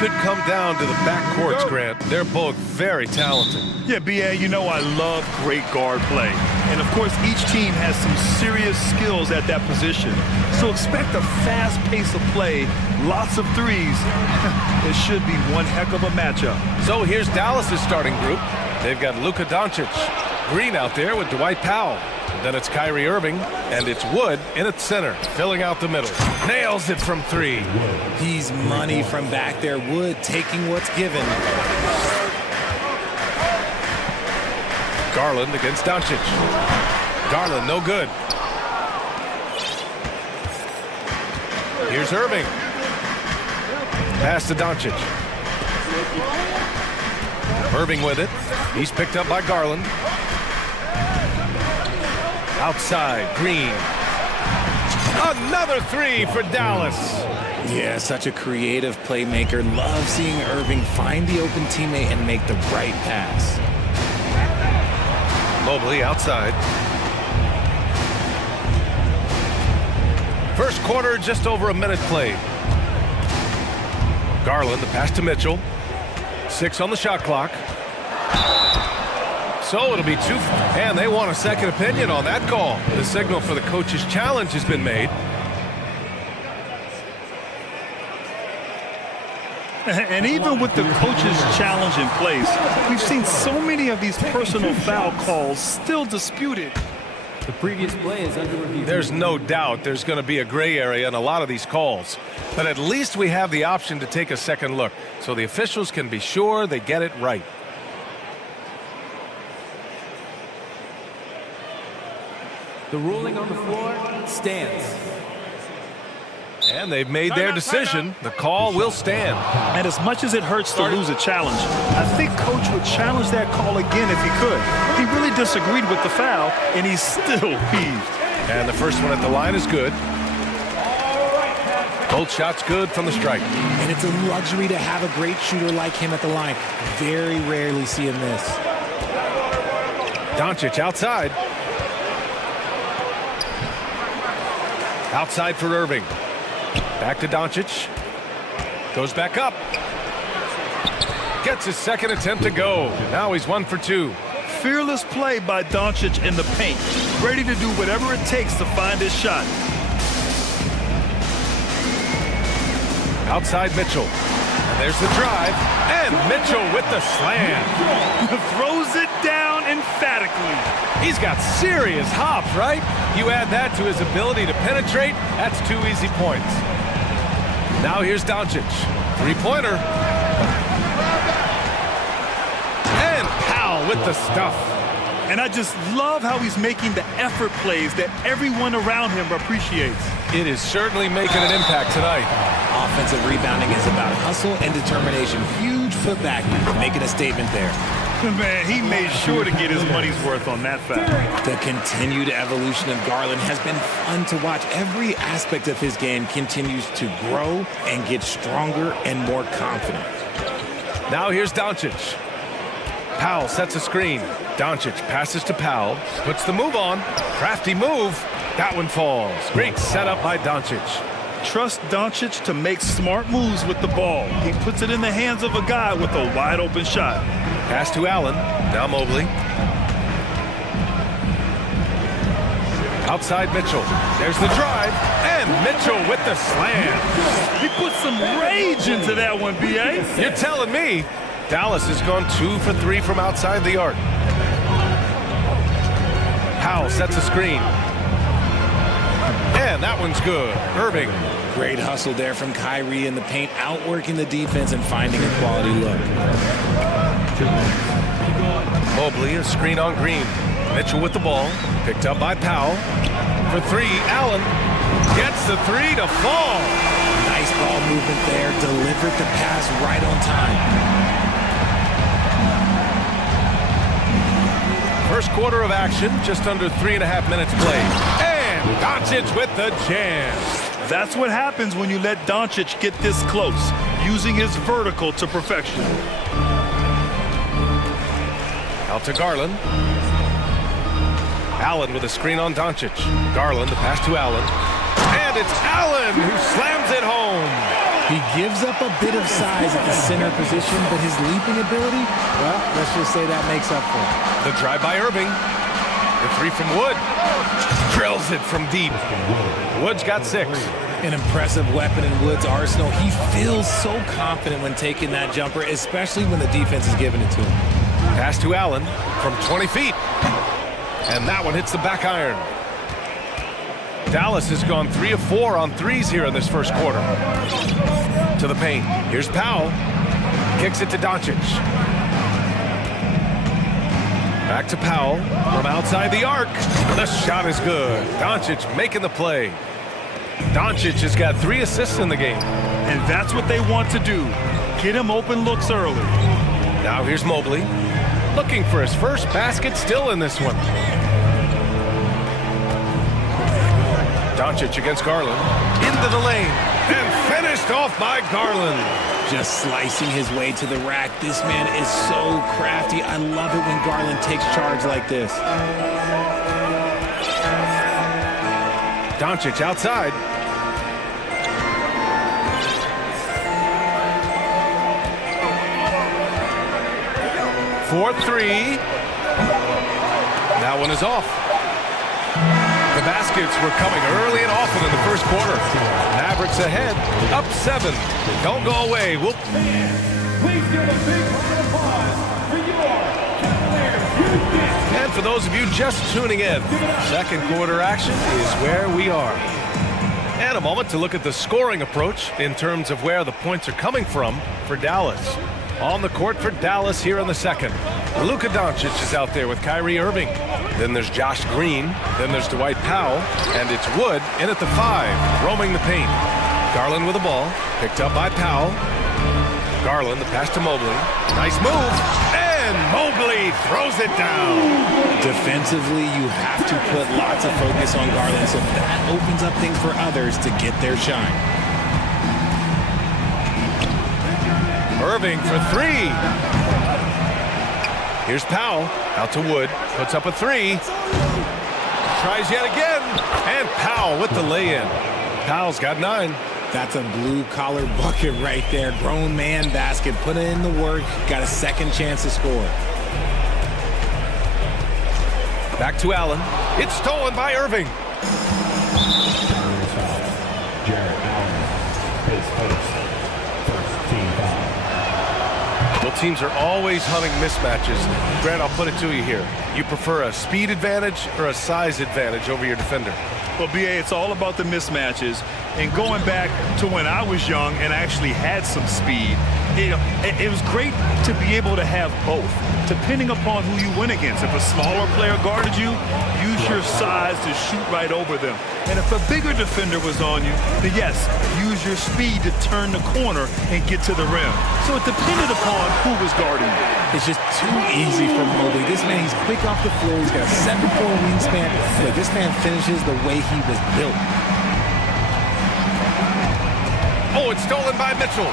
could come down to the backcourts, Grant. They're both very talented. Yeah, B.A., you know I love great guard play. And, of course, each team has some serious skills at that position. So expect a fast pace of play, lots of threes. It should be one heck of a matchup. So here's Dallas's starting group. They've got Luka Doncic, Green out there with Dwight Powell. Then it's Kyrie Irving, and it's Wood in at center, filling out the middle. Nails it from three. He's money from back there. Wood taking what's given. Garland against Doncic. Garland, no good. Here's Irving. Pass to Doncic. Irving with it. He's picked up by Garland. Outside, Green. Another three for Dallas. Yeah, such a creative playmaker. Love seeing Irving find the open teammate and make the right pass. Mobley outside. First quarter, just over a minute played. Garland, the pass to Mitchell. 6 on the shot clock. So it'll be 2, and they want a second opinion on that call. The signal for the coach's challenge has been made. And even with the coach's challenge in place, we've seen so many of these personal foul calls still disputed. The previous play is under review. There's no doubt there's going to be a gray area in a lot of these calls. But at least we have the option to take a second look, so the officials can be sure they get it right. The ruling on the floor stands. And they've made their decision. The call will stand. And as much as it hurts to lose a challenge, I think Coach would challenge that call again if he could. He really disagreed with the foul, and he's still peeved. And the first one at the line is good. Both shots good from the stripe. And it's a luxury to have a great shooter like him at the line. Very rarely see him miss. Doncic outside. Outside for Irving. Back to Doncic. Goes back up. Gets his second attempt to go. Now he's 1 for 2. Fearless play by Doncic in the paint. Ready to do whatever it takes to find his shot. Outside Mitchell. And there's the drive. And Mitchell with the slam. Throws it down emphatically. He's got serious hops, right? You add that to his ability to penetrate, that's 2 easy points. Now here's Doncic. Three-pointer. And Powell with the stuff. And I just love how he's making the effort plays that everyone around him appreciates. It is certainly making an impact tonight. Offensive rebounding is about hustle and determination. Huge putback, making a statement there. Man, he made sure to get his money's worth on that foul. The continued evolution of Garland has been fun to watch. Every aspect of his game continues to grow and get stronger and more confident. Now here's Doncic. Powell sets a screen. Doncic passes to Powell. Puts the move on. Crafty move. That one falls. Great setup by Doncic. Trust Doncic to make smart moves with the ball. He puts it in the hands of a guy with a wide open shot. Pass to Allen. Now Mobley. Outside Mitchell. There's the drive. And Mitchell with the slam. He put some rage into that one, B.A. You're telling me. Dallas has gone 2 for 3 from outside the arc. Powell sets a screen. And that one's good. Irving. Great hustle there from Kyrie in the paint, outworking the defense and finding a quality look. Mobley, a screen on Green. Mitchell with the ball. Picked up by Powell. For 3, Allen gets the 3 to fall. Nice ball movement there. Delivered the pass right on time. First quarter of action, just under 3.5 minutes played. And Doncic with the jam. That's what happens when you let Doncic get this close, using his vertical to perfection. Out to Garland. Allen with a screen on Doncic. Garland, the pass to Allen. And it's Allen who slams it home. He gives up a bit of size at the center position, but his leaping ability, well, let's just say that makes up for it. The drive by Irving. The three from Wood. Drills it from deep. Wood's got 6. An impressive weapon in Wood's arsenal. He feels so confident when taking that jumper, especially when the defense is giving it to him. Pass to Allen from 20 feet. And that one hits the back iron. Dallas has gone 3 of 4 on threes here in this first quarter. To the paint. Here's Powell. Kicks it to Doncic. Back to Powell from outside the arc. The shot is good. Doncic making the play. Doncic has got 3 assists in the game. And that's what they want to do. Get him open looks early. Now here's Mobley. Looking for his first basket still in this one. Doncic against Garland. Into the lane. And finished off by Garland. Just slicing his way to the rack. This man is so crafty. I love it when Garland takes charge like this. Doncic outside. For 3. That one is off. The baskets were coming early and often in the first quarter. Mavericks ahead, up 7. Don't go away. Please give a big round of applause for your Cavaliers. And for those of you just tuning in, second quarter action is where we are. And a moment to look at the scoring approach in terms of where the points are coming from for Dallas. On the court for Dallas here in the second. Luka Doncic is out there with Kyrie Irving. Then there's Josh Green. Then there's Dwight Powell. And it's Wood in at the 5, roaming the paint. Garland with the ball. Picked up by Powell. Garland, the pass to Mobley. Nice move. And Mobley throws it down. Defensively, you have to put lots of focus on Garland, so that opens up things for others to get their shine. Irving for 3. Here's Powell, out to Wood, puts up a 3. Tries yet again, and Powell with the lay-in. Powell's got 9. That's a blue-collar bucket right there. Grown man basket, put in the work, got a second chance to score. Back to Allen. It's stolen by Irving. Well, teams are always hunting mismatches. Grant, I'll put it to you here. You prefer a speed advantage or a size advantage over your defender? Well, BA, it's all about the mismatches. And going back to when I was young and actually had some speed, it was great to be able to have both, depending upon who you went against. If a smaller player guarded you, use your size to shoot right over them. And if a bigger defender was on you, then yes, use your speed to turn the corner and get to the rim. So it depended upon who was guarding you. It's just too easy for Mobley. This man, he's quick off the floor. He's got a 7'4" wingspan. But this man finishes the way he was built. Oh, it's stolen by Mitchell.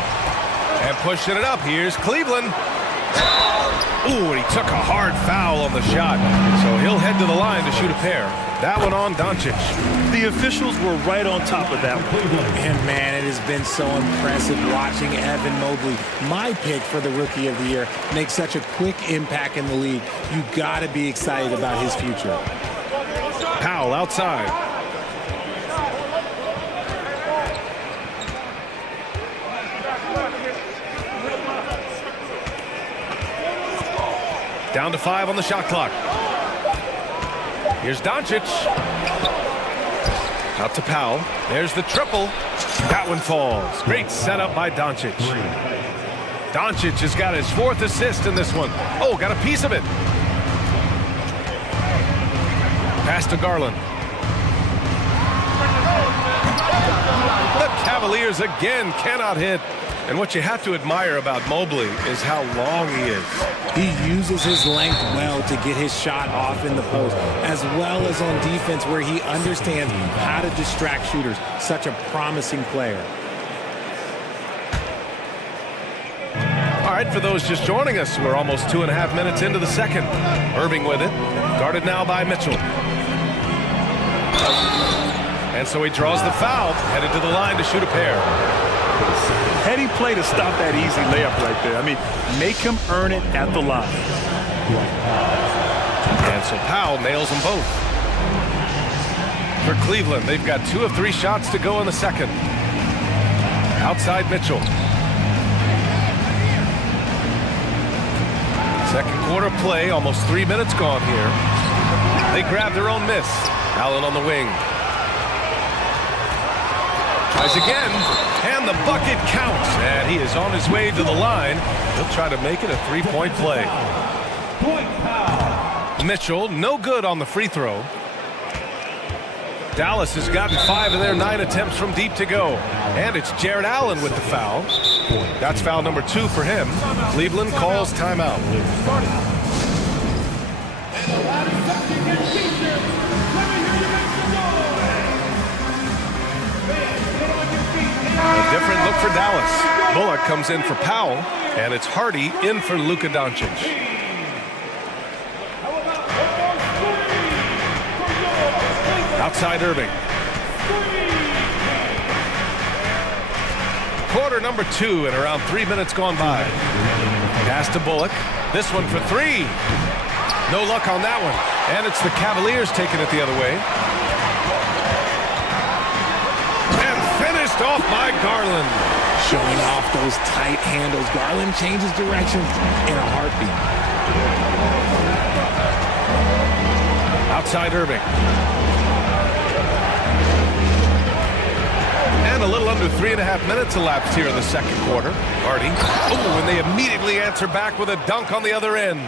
And pushing it up, here's Cleveland. Ooh, and he took a hard foul on the shot. So he'll head to the line to shoot a pair. That one on Doncic. The officials were right on top of that one. And man, it has been so impressive watching Evan Mobley, my pick for the Rookie of the Year, make such a quick impact in the league. You got to be excited about his future. Powell outside. Down to 5 on the shot clock. Here's Doncic. Out to Powell. There's the triple. That one falls. Great setup by Doncic. Doncic has got his 4th assist in this one. Oh, got a piece of it. Pass to Garland. The Cavaliers again cannot hit. And what you have to admire about Mobley is how long he is. He uses his length well to get his shot off in the post, as well as on defense where he understands how to distract shooters. Such a promising player. All right, for those just joining us, we're almost 2.5 minutes into the second. Irving with it, guarded now by Mitchell. And so he draws the foul, headed to the line to shoot a pair. steady play to stop that easy layup right there. I mean, make him earn it at the line. And so Powell nails them both. For Cleveland, they've got 2 of 3 shots to go in the second. Outside Mitchell. Second quarter play, almost 3 minutes gone here. They grab their own miss. Allen on the wing. Tries again, and the bucket counts. And he is on his way to the line. He'll try to make it a 3-point play. Mitchell, no good on the free throw. Dallas has gotten 5 of their 9 attempts from deep to go. And it's Jared Allen with the foul. That's foul number 2 for him. Cleveland calls timeout. A different look for Dallas. Bullock comes in for Powell, and it's Hardy in for Luka Doncic. Outside Irving. Quarter number 2 and around 3 minutes gone by. Pass to Bullock. This one for 3. No luck on that one. And it's the Cavaliers taking it the other way. And finished off by Garland. Showing off those tight handles. Garland changes direction in a heartbeat. Outside Irving. And a little under 3.5 minutes elapsed here in the second quarter. Hardy. Oh, and they immediately answer back with a dunk on the other end.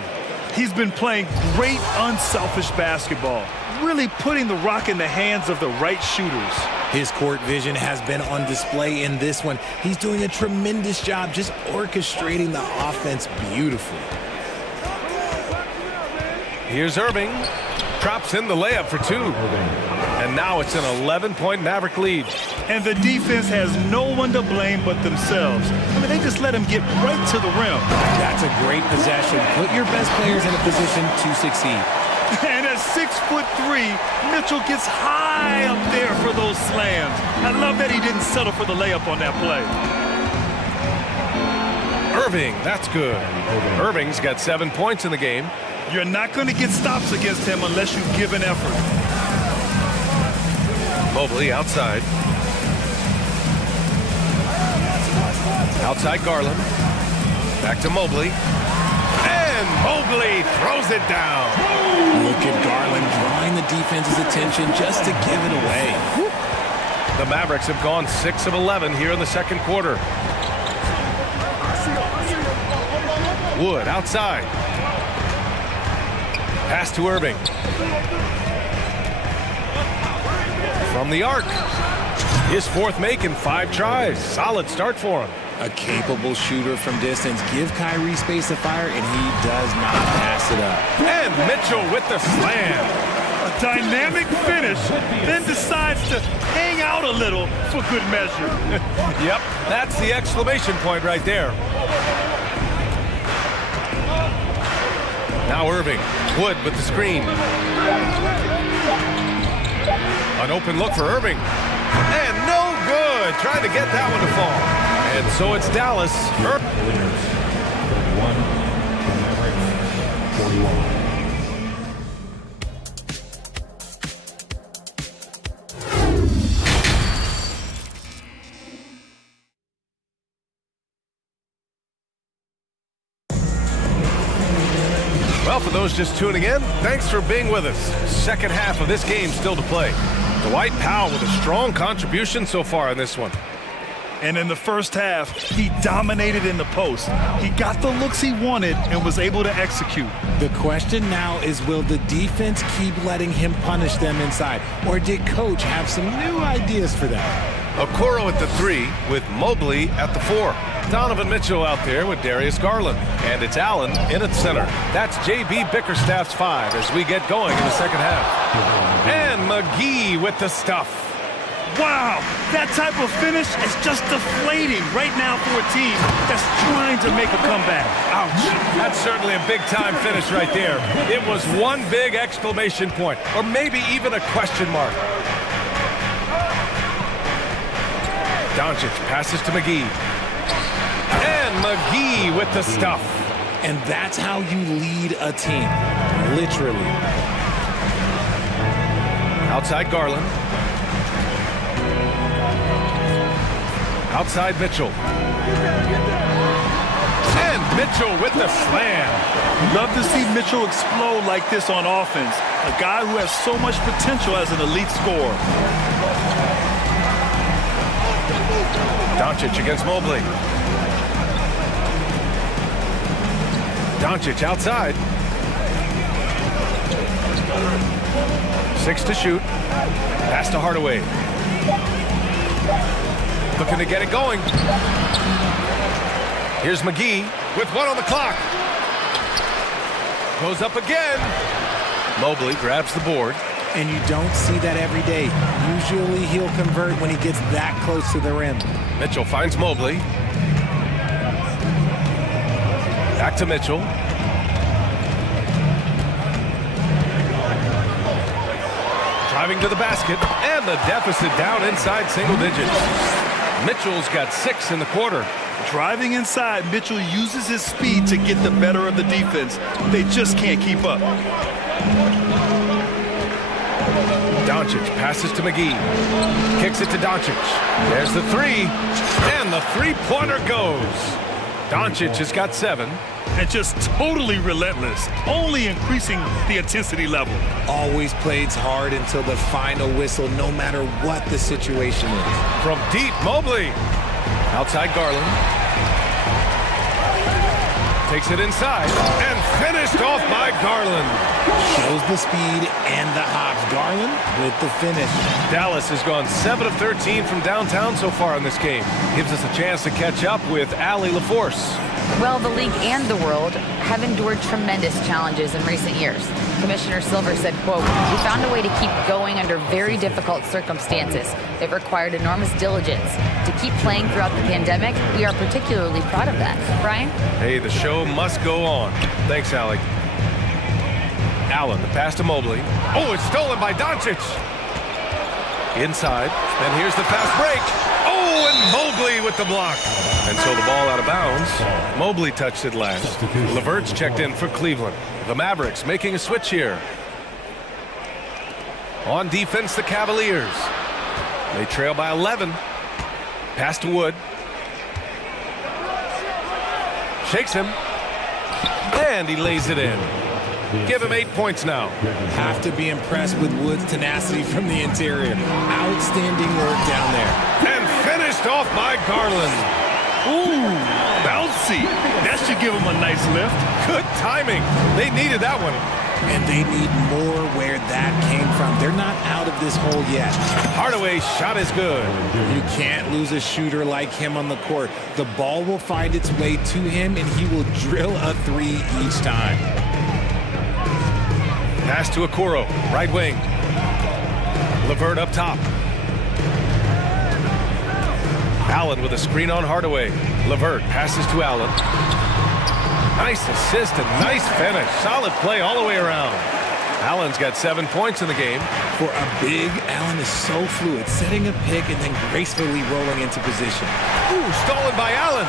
He's been playing great unselfish basketball, really putting the rock in the hands of the right shooters. His court vision has been on display in this one. He's doing a tremendous job just orchestrating the offense beautifully. Here's Irving. Drops in the layup for 2. And now it's an 11-point Maverick lead. And the defense has no one to blame but themselves. I mean, they just let him get right to the rim. That's a great possession. Put your best players in a position to succeed. And at 6'3", Mitchell gets high up there for those slams. I love that he didn't settle for the layup on that play. Irving, that's good. Irving's got 7 points in the game. You're not going to get stops against him unless you give an effort. Mobley outside. Outside Garland. Back to Mobley. And Mobley throws it down. Look at Garland drawing the defense's attention just to give it away. The Mavericks have gone 6 of 11 here in the second quarter. Wood outside. Pass to Irving. From the arc. His 4th make in 5 tries. Solid start for him. A capable shooter from distance. Give Kyrie space to fire, and he does not pass it up. And Mitchell with the slam. A dynamic finish, then decides to hang out a little for good measure. Yep, that's the exclamation point right there. Now Irving. Wood with the screen. An open look for Irving. And no good. Trying to get that one to fall. And so it's Dallas. Well, for those just tuning in, thanks for being with us. Second half of this game still to play. Dwight Powell with a strong contribution so far in this one. And in the first half, he dominated in the post. He got the looks he wanted and was able to execute. The question now is, will the defense keep letting him punish them inside? Or did Coach have some new ideas for them? Okoro at the 3 with Mobley at the 4. Donovan Mitchell out there with Darius Garland. And it's Allen in at center. That's J.B. Bickerstaff's 5 as we get going in the second half. And McGee with the stuff. Wow, that type of finish is just deflating right now for a team that's trying to make a comeback. Ouch. That's certainly a big-time finish right there. It was one big exclamation point, or maybe even a question mark. Doncic passes to McGee. McGee with the stuff. And that's how you lead a team, literally. Outside Garland. Outside Mitchell. And Mitchell with the slam. Love to see Mitchell explode like this on offense. A guy who has so much potential as an elite scorer. Doncic against Mobley. Doncic outside. 6 to shoot. Pass to Hardaway. Looking to get it going. Here's McGee with 1 on the clock. Goes up again. Mobley grabs the board. And you don't see that every day. Usually he'll convert when he gets that close to the rim. Mitchell finds Mobley. Back to Mitchell. Driving to the basket, and the deficit down inside single digits. Mitchell's got 6 in the quarter. Driving inside, Mitchell uses his speed to get the better of the defense. They just can't keep up. Doncic passes to McGee. Kicks it to Doncic. There's the 3, and the three-pointer goes. Doncic has got 7. And just totally relentless, only increasing the intensity level. Always plays hard until the final whistle, no matter what the situation is. From deep, Mobley. Outside Garland. Takes it inside, and finished off by Garland. Shows the speed and the hops. Garland with the finish. Dallas has gone 7 of 13 from downtown so far in this game. Gives us a chance to catch up with Allie LaForce. Well, the league and the world have endured tremendous challenges in recent years. Commissioner Silver said, quote, "We found a way to keep going under very difficult circumstances. It required enormous diligence. To keep playing throughout the pandemic, we are particularly proud of that." Brian? Hey, the show must go on. Thanks, Allie. Allen, the pass to Mobley. Oh, it's stolen by Doncic. Inside, and here's the fast break. Oh, and Mobley with the block. And so the ball out of bounds. Mobley touched it last. LeVert's checked in for Cleveland. The Mavericks making a switch here. On defense, the Cavaliers. They trail by 11. Pass to Wood. Shakes him. And he lays it in. Give him 8 points now. Have to be impressed with Wood's tenacity from the interior. Outstanding work down there. And finished off by Garland. Ooh, bouncy. That should give him a nice lift. Good timing. They needed that one. And they need more where that came from. They're not out of this hole yet. Hardaway's shot is good. You can't lose a shooter like him on the court. The ball will find its way to him, and he will drill a 3 each time. Pass to Okoro, right wing. LeVert up top. Allen with a screen on Hardaway. LeVert passes to Allen. Nice assist and nice finish. Solid play all the way around. Allen's got 7 points in the game. For a big, Allen is so fluid, setting a pick and then gracefully rolling into position. Ooh, stolen by Allen.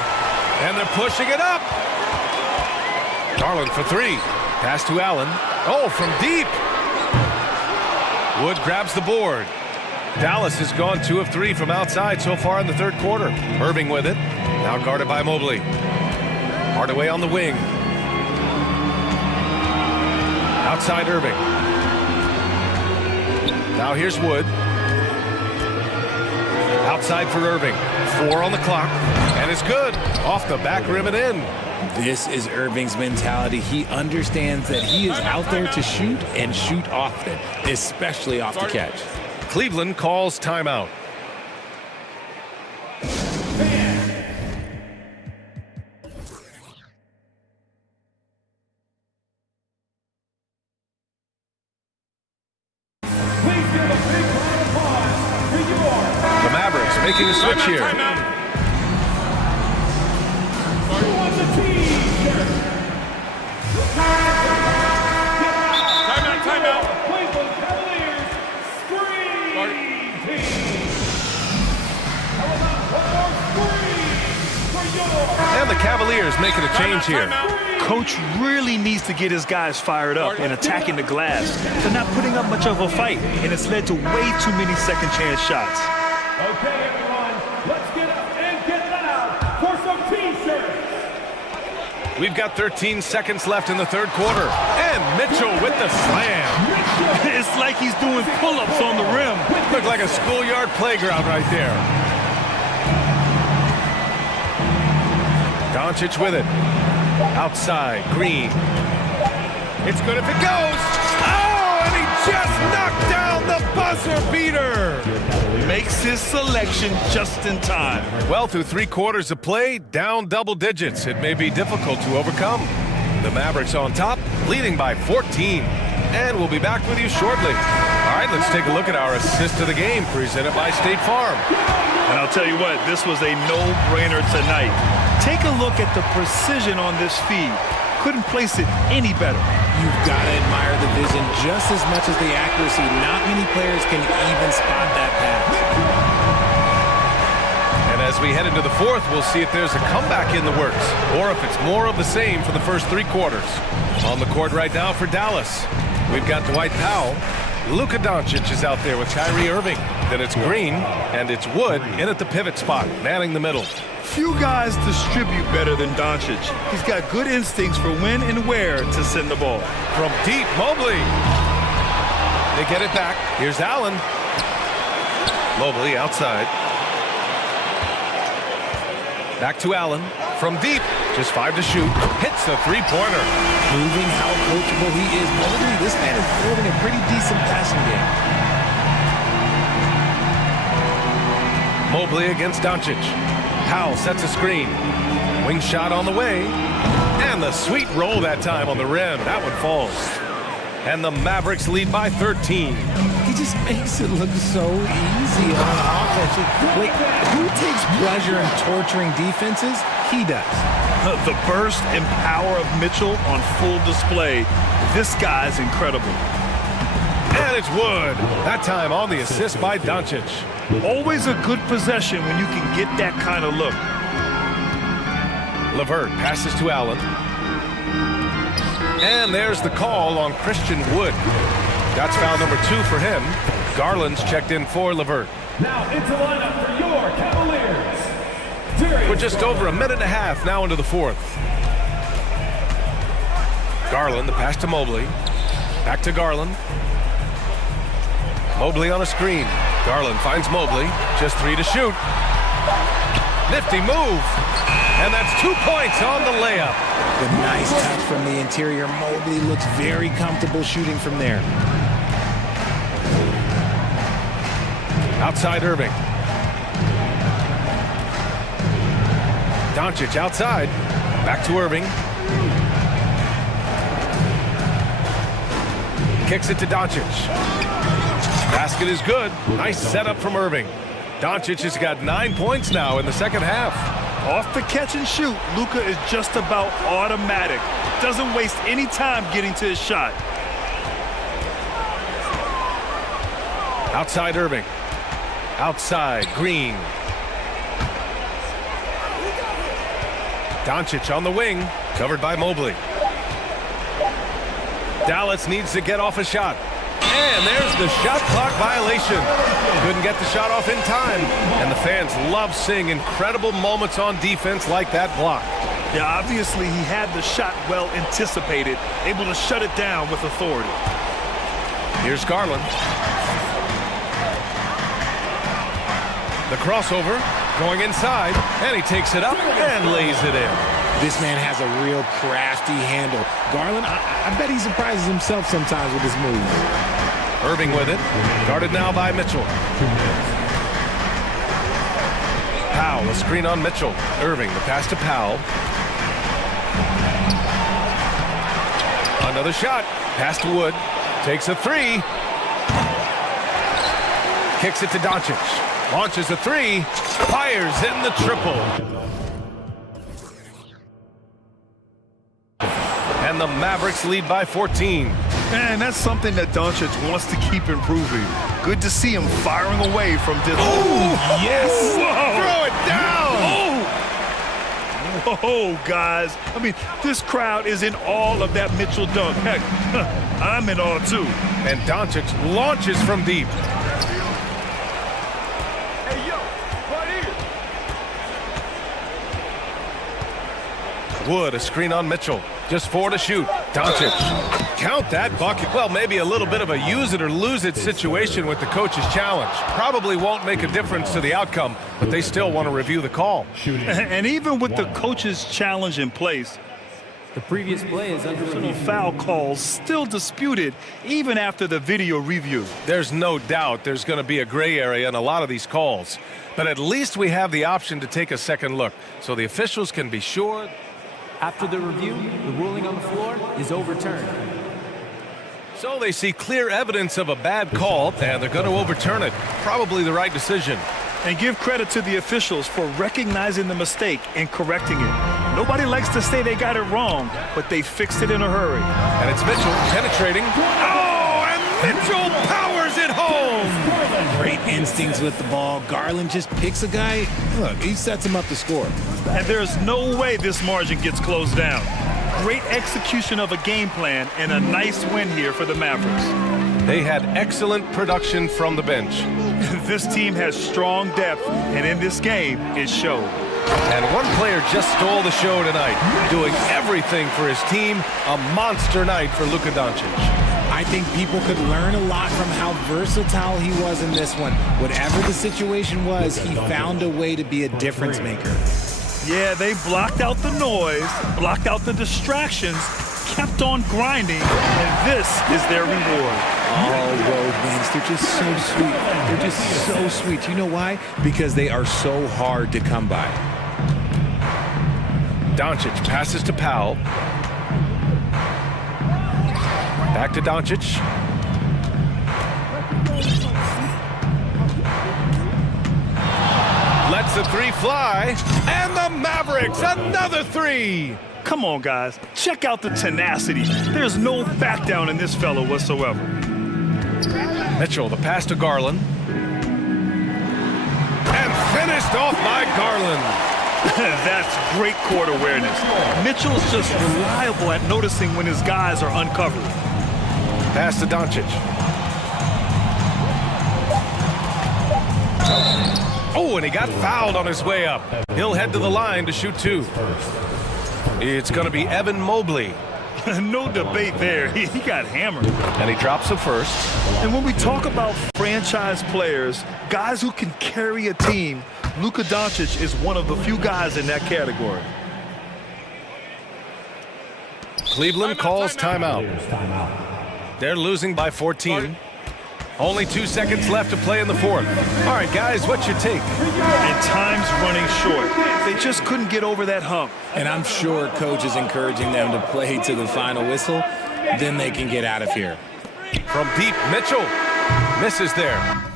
And they're pushing it up. Garland for 3. Pass to Allen. Oh, from deep. Wood grabs the board. Dallas has gone 2 of 3 from outside so far in the third quarter. Irving with it. Now guarded by Mobley. Hardaway on the wing. Outside Irving. Now here's Wood. Outside for Irving. 4 on the clock. And it's good. Off the back rim and in. This is Irving's mentality. He understands that he is out there to shoot and shoot often, especially off the catch. Cleveland calls timeout. The Mavericks making a switch here. Timeout. Cleveland Cavaliers screen team. How about one more screen for And the Cavaliers making a change here. Coach really needs to get his guys fired up and attacking the glass. They're not putting up much of a fight, and it's led to way too many second chance shots. Okay, everyone, let's get up and get loud for some T-shirts. We've got 13 seconds left in the third quarter. And Mitchell with the slam. It's like he's doing pull-ups on the rim. Looked like a schoolyard playground right there. Doncic with it. Outside, Green. It's good if it goes. Oh, and he just knocked down the buzzer beater. Makes his selection just in time. Well, through 3 quarters of play, down double digits. It may be difficult to overcome. The Mavericks on top, leading by 14. And we'll be back with you shortly. All right, let's take a look at our assist of the game presented by State Farm. And I'll tell you what, this was a no-brainer tonight. Take a look at the precision on this feed. Couldn't place it any better. You've got to admire the vision just as much as the accuracy. Not many players can even spot that pass. And as we head into the fourth, we'll see if there's a comeback in the works or if it's more of the same for the first 3 quarters. On the court right now for Dallas, we've got Dwight Powell. Luka Doncic is out there with Kyrie Irving. Then it's Green, and it's Wood in at the pivot spot, manning the middle. Few guys distribute better than Doncic. He's got good instincts for when and where to send the ball. From deep, Mobley. They get it back. Here's Allen. Mobley outside. Back to Allen. From deep, just 5 to shoot. Hits a 3-pointer. Proving how coachable he is. Mobley, this man is building a pretty decent passing game. Mobley against Doncic. Powell sets a screen. Wing shot on the way. And the sweet roll that time on the rim. That one falls. And the Mavericks lead by 13. He just makes it look so easy on offense. Like, who takes pleasure in torturing defenses? He does. The burst and power of Mitchell on full display. This guy's incredible. And it's Wood. That time on the assist by Doncic. Always a good possession when you can get that kind of look. LeVert passes to Allen. And there's the call on Christian Wood. That's foul number 2 for him. Garland's checked in for LeVert. Now into lineup for your Cavaliers. We're just over a minute and a half now into the fourth. Garland, the pass to Mobley. Back to Garland. Mobley on a screen. Garland finds Mobley. Just 3 to shoot. Nifty move. And that's 2 points on the layup. The nice touch from the interior. Mobley looks very comfortable shooting from there. Outside Irving. Doncic outside. Back to Irving. Kicks it to Doncic. Basket is good. Nice setup from Irving. Doncic has got 9 points now in the second half. Off the catch and shoot, Luka is just about automatic. Doesn't waste any time getting to his shot. Outside Irving. Outside Green. Doncic on the wing, covered by Mobley. Dallas needs to get off a shot. And there's the shot clock violation. Couldn't get the shot off in time. And the fans love seeing incredible moments on defense like that block. Yeah, obviously he had the shot well anticipated, able to shut it down with authority. Here's Garland. The crossover, going inside, and he takes it up and lays it in. This man has a real crafty handle. Garland, I bet he surprises himself sometimes with his moves. Irving with it, guarded now by Mitchell. Powell, a screen on Mitchell. Irving, the pass to Powell. Another shot, pass to Wood, takes a 3. Kicks it to Doncic. Launches a 3, fires in the triple. And the Mavericks lead by 14. And that's something that Doncic wants to keep improving. Good to see him firing away from distance. Oh, yes! Whoa. Throw it down! Oh. Whoa, guys. I mean, this crowd is in awe of that Mitchell dunk. Heck, I'm in awe, too. And Doncic launches from deep. Hey, yo, right here. Wood, a screen on Mitchell. Just 4 to shoot. Doncic. Count that bucket. Well, maybe a little bit of a use it or lose it situation with the coach's challenge. Probably won't make a difference to the outcome, but they still want to review the call. And even with the coach's challenge in place, The previous play is under review. foul calls still disputed even after the video review. There's no doubt there's going to be a gray area in a lot of these calls, but at least we have the option to take a second look so the officials can be sure. After the review, the ruling on the floor is overturned. So they see clear evidence of a bad call, and they're going to overturn it. Probably the right decision. And give credit to the officials for recognizing the mistake and correcting it. Nobody likes to say they got it wrong, but they fixed it in a hurry. And it's Mitchell penetrating. Oh, and Mitchell powers it home! Great instincts with the ball. Garland just picks a guy. Look, he sets him up to score. And there's no way this margin gets closed down. Great execution of a game plan and a nice win here for the Mavericks. They had excellent production from the bench. This team has strong depth, and in this game, it showed. And one player just stole the show tonight, doing everything for his team. A monster night for Luka Doncic. I think people could learn a lot from how versatile he was in this one. Whatever the situation was, he found a way to be a difference maker. Yeah, they blocked out the noise, blocked out the distractions, kept on grinding, and this is their reward. All road wins. They're just so sweet. They're just so sweet. You know why? Because they are so hard to come by. Doncic passes to Powell. Back to Doncic. Lets the three fly. And the Mavericks, another three. Come on, guys. Check out the tenacity. There's no back down in this fellow whatsoever. Mitchell, the pass to Garland. And finished off by Garland. That's great court awareness. Mitchell's just reliable at noticing when his guys are uncovered. Pass to Doncic. Oh, and he got fouled on his way up. He'll head to the line to shoot 2. It's going to be Evan Mobley. No debate there. He got hammered. And he drops the first. And when we talk about franchise players, guys who can carry a team, Luka Doncic is one of the few guys in that category. Cleveland calls timeout. They're losing by 14. Only 2 seconds left to play in the fourth. All right, guys, what's your take? And time's running short. They just couldn't get over that hump. And I'm sure coach is encouraging them to play to the final whistle. Then they can get out of here. From deep, Mitchell misses there.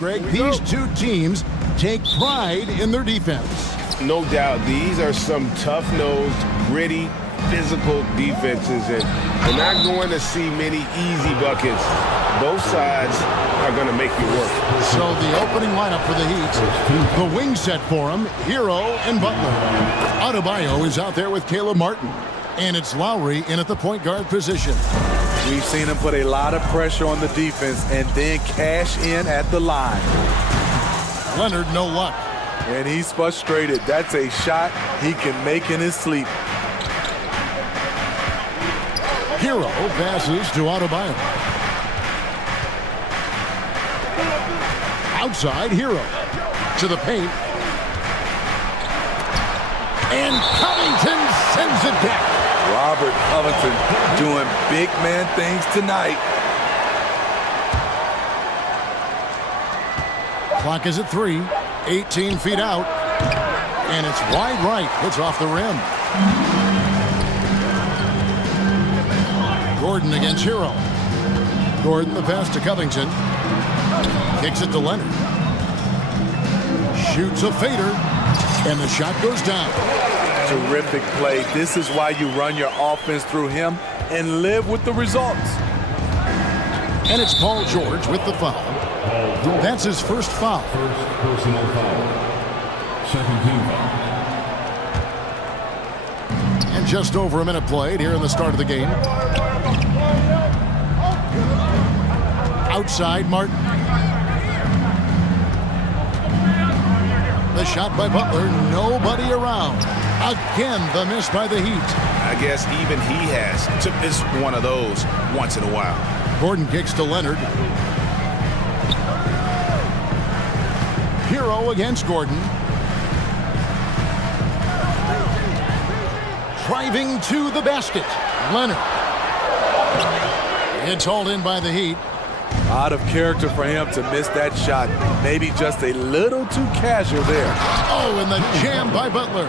Greg, these two teams take pride in their defense. No doubt, these are some tough-nosed, gritty, physical defenses, and we're not going to see many easy buckets. Both sides are going to make you work. So the opening lineup for the Heat, the wing set for them, Hero and Butler. Adebayo is out there with Caleb Martin, and it's Lowry in at the point guard position. We've seen him put a lot of pressure on the defense and then cash in at the line. Leonard, no luck. And he's frustrated. That's a shot he can make in his sleep. Hero passes to Adebayo. Outside, Hero to the paint. And Covington sends it back. Robert Covington doing big man things tonight. Clock is at 3, 18 feet out, and it's wide right. It's off the rim. Gordon against Hero. Gordon the pass to Covington. Kicks it to Leonard. Shoots a fader, and the shot goes down. Terrific play. This is why you run your offense through him and live with the results. And it's Paul George with the foul. That's his first foul. First personal foul. Second team foul. And just over a minute played here in the start of the game. Outside, Martin. The shot by Butler, nobody around. Again, the miss by the Heat. I guess even he has to miss one of those once in a while. Gordon kicks to Leonard. Hero against Gordon. Driving to the basket. Leonard. It's hauled in by the Heat. Out of character for him to miss that shot. Maybe just a little too casual there. Oh, and the jam by Butler.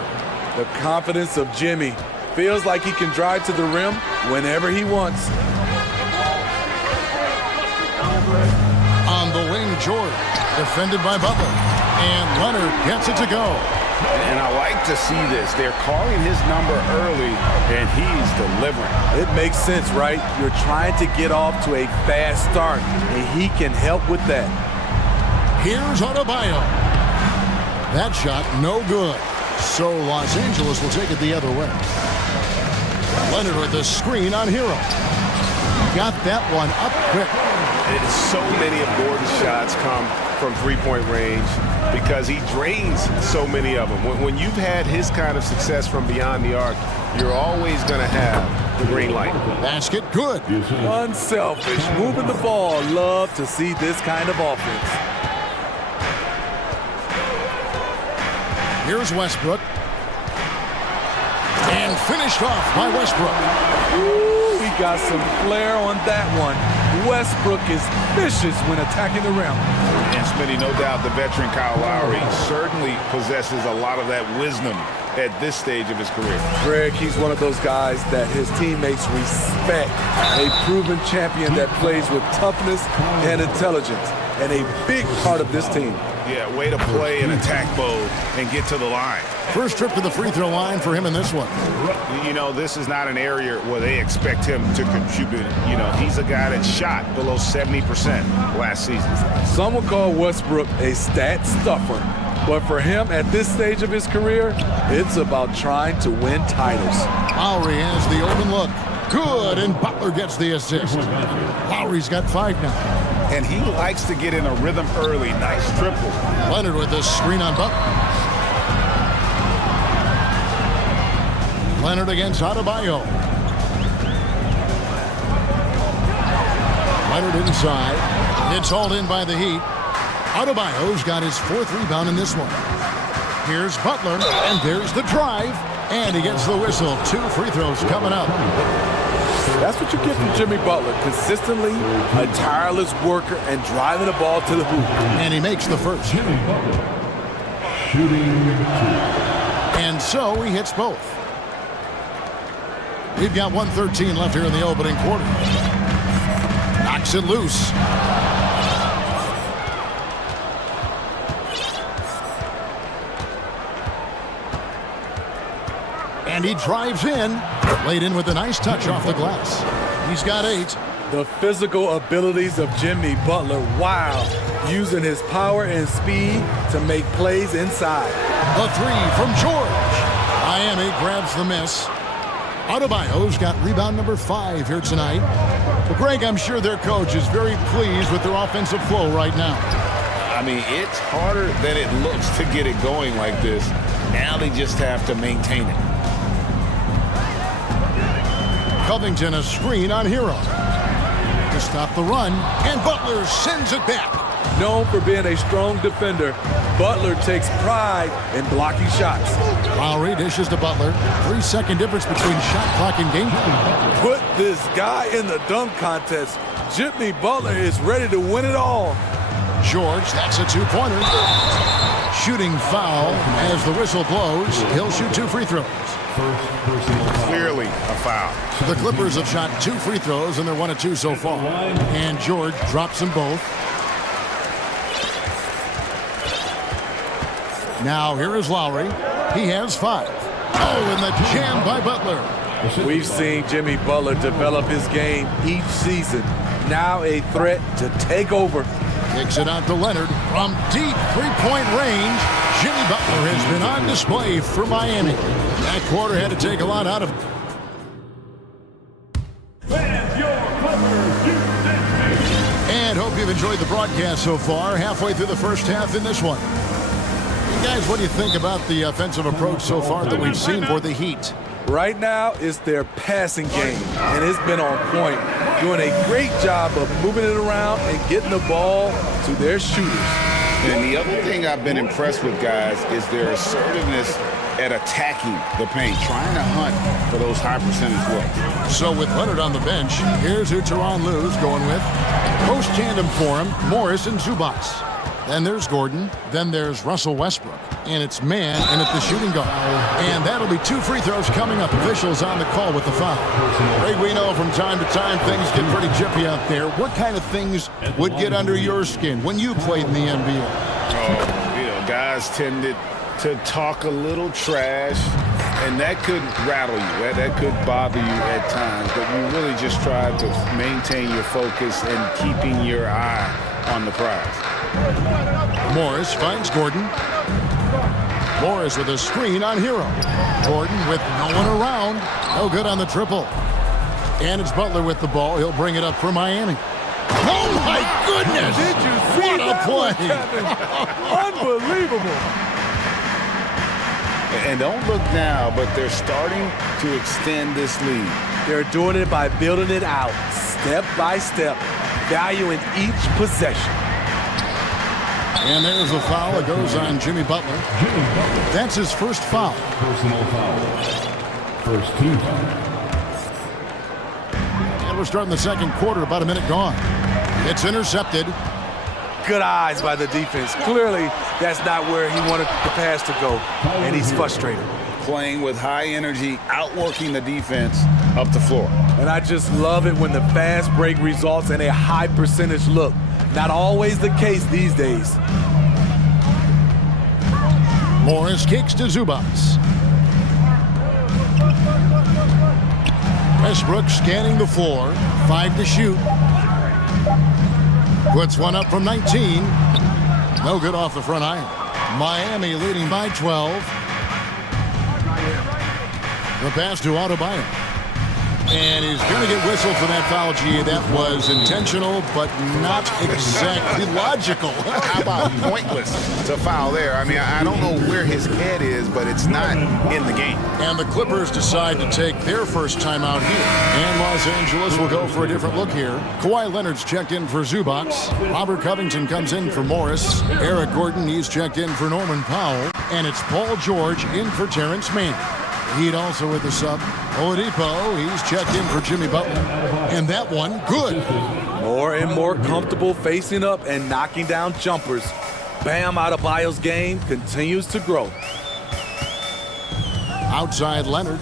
The confidence of Jimmy. Feels like he can drive to the rim whenever he wants. On the wing, George. Defended by Butler. And Leonard gets it to go. And I like to see this. They're calling his number early, and he's delivering. It makes sense, right? You're trying to get off to a fast start, and he can help with that. Here's Adebayo. That shot, no good. So Los Angeles will take it the other way. Leonard with the screen on Hero. Got that one up quick. And so many of Gordon's shots come from three-point range because he drains so many of them. When you've had his kind of success from beyond the arc, you're always going to have the green light. Basket, good. Unselfish, moving the ball. Love to see this kind of offense. Here's Westbrook. And finished off by Westbrook. Ooh, he got some flair on that one. Westbrook is vicious when attacking the rim. And Smitty, no doubt the veteran Kyle Lowry certainly possesses a lot of that wisdom at this stage of his career. Greg, he's one of those guys that his teammates respect. A proven champion that plays with toughness and intelligence. And a big part of this team. Yeah, way to play in attack mode and get to the line. First trip to the free throw line for him in this one. You know, this is not an area where they expect him to contribute. You know, he's a guy that shot below 70% last season. Some would call Westbrook a stat stuffer. But for him at this stage of his career, it's about trying to win titles. Lowry has the open look. Good, and Butler gets the assist. Lowry's got 5 now. And he likes to get in a rhythm early. Nice triple. Leonard with the screen on Butler. Leonard against Adebayo. Leonard inside. It's hauled in by the Heat. Adebayo's got his 4th rebound in this one. Here's Butler, and there's the drive. And he gets the whistle. 2 free throws coming up. That's what you get from Jimmy Butler. Consistently a tireless worker and driving the ball to the hoop. And he makes the first. Jimmy Butler. Shooting 2. And so he hits both. We've got 1:13 left here in the opening quarter. Knocks it loose. And he drives in. Laid in with a nice touch off the glass. He's got 8. The physical abilities of Jimmy Butler, wow. Using his power and speed to make plays inside. A 3 from George. Miami grabs the miss. Adebayo's got rebound number 5 here tonight. But Greg, I'm sure their coach is very pleased with their offensive flow right now. I mean, it's harder than it looks to get it going like this. Now they just have to maintain it. Covington a screen on Hero. To stop the run, and Butler sends it back. Known for being a strong defender, Butler takes pride in blocking shots. Lowry dishes to Butler. 3-second difference between shot clock and game time. Put this guy in the dunk contest. Jimmy Butler is ready to win it all. George, that's a 2-pointer. Shooting foul as the whistle blows. He'll shoot 2 free throws. Clearly a foul. The Clippers have shot 2 free throws, and they're 1 of 2 so far. And George drops them both. Now here is Lowry. He has 5. Oh, and the jam by Butler. We've seen Jimmy Butler develop his game each season. Now a threat to take over. Kicks it out to Leonard from deep 3-point range. Jimmy Butler has been on display for Miami. That quarter had to take a lot out of him. And hope you've enjoyed the broadcast so far. Halfway through the first half in this one. Guys, what do you think about the offensive approach so far that we've seen for the Heat? Right now, it's their passing game, and it's been on point. Doing a great job of moving it around and getting the ball to their shooters. And the other thing I've been impressed with, guys, is their assertiveness at attacking the paint, trying to hunt for those high percentage looks. So with Leonard on the bench, here's who Tyronn Lue's going with. Post tandem for him, Morris and Zubac. Then there's Gordon. Then there's Russell Westbrook. And it's man in at the shooting guard. And that'll be 2 free throws coming up. Officials on the call with the foul. Greg, we know from time to time things get pretty jippy out there. What kind of things would get under your skin when you played in the NBA? Oh, guys tended to talk a little trash, and that could rattle you. That could bother you at times. But you really just try to maintain your focus and keeping your eye on the prize. Morris finds Gordon. Morris with a screen on Hero. Gordon with no one around. No good on the triple. And it's Butler with the ball. He'll bring it up for Miami. Oh, my goodness! Did you see what a play? Unbelievable. And don't look now, but they're starting to extend this lead. They're doing it by building it out, step by step, valuing each possession. And there's a foul. It goes on Jimmy Butler. That's his first foul. Personal foul. First team. And we're starting the second quarter, about a minute gone. It's intercepted. Good eyes by the defense. Clearly, that's not where he wanted the pass to go, and he's frustrated. Playing with high energy, outworking the defense up the floor. And I just love it when the fast break results in a high percentage look. Not always the case these days. Morris kicks to Zubac. Westbrook scanning the floor. 5 to shoot. Puts one up from 19. No good off the front iron. Miami leading by 12. The pass to Adebayo. And he's going to get whistled for that foul, G. That was intentional, but not exactly logical. How about pointless to foul there? I mean, I don't know where his head is, but it's not in the game. And the Clippers decide to take their first timeout here. And Los Angeles will go for a different look here. Kawhi Leonard's checked in for Zubac. Robert Covington comes in for Morris. Eric Gordon, he's checked in for Norman Powell. And it's Paul George in for Terrence Mann. Heat also with the sub. Oladipo, he's checked in for Jimmy Butler. And that one, good. More and more comfortable facing up and knocking down jumpers. Bam Adebayo's game continues to grow. Outside Leonard.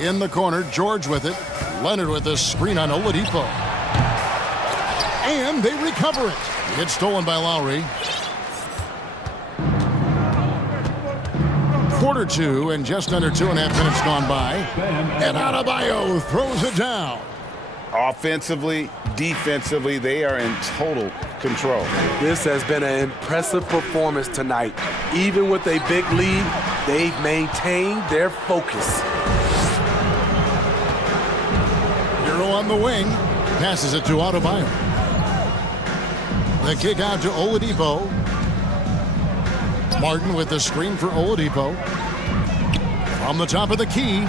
In the corner, George with it. Leonard with a screen on Oladipo. And they recover it. It's stolen by Lowry. Quarter two and just under 2.5 minutes gone by. And Adebayo throws it down. Offensively, defensively, they are in total control. This has been an impressive performance tonight. Even with a big lead, they've maintained their focus. Hero on the wing. Passes it to Adebayo. The kick out to Oladipo. Martin with the screen for Oladipo. From the top of the key,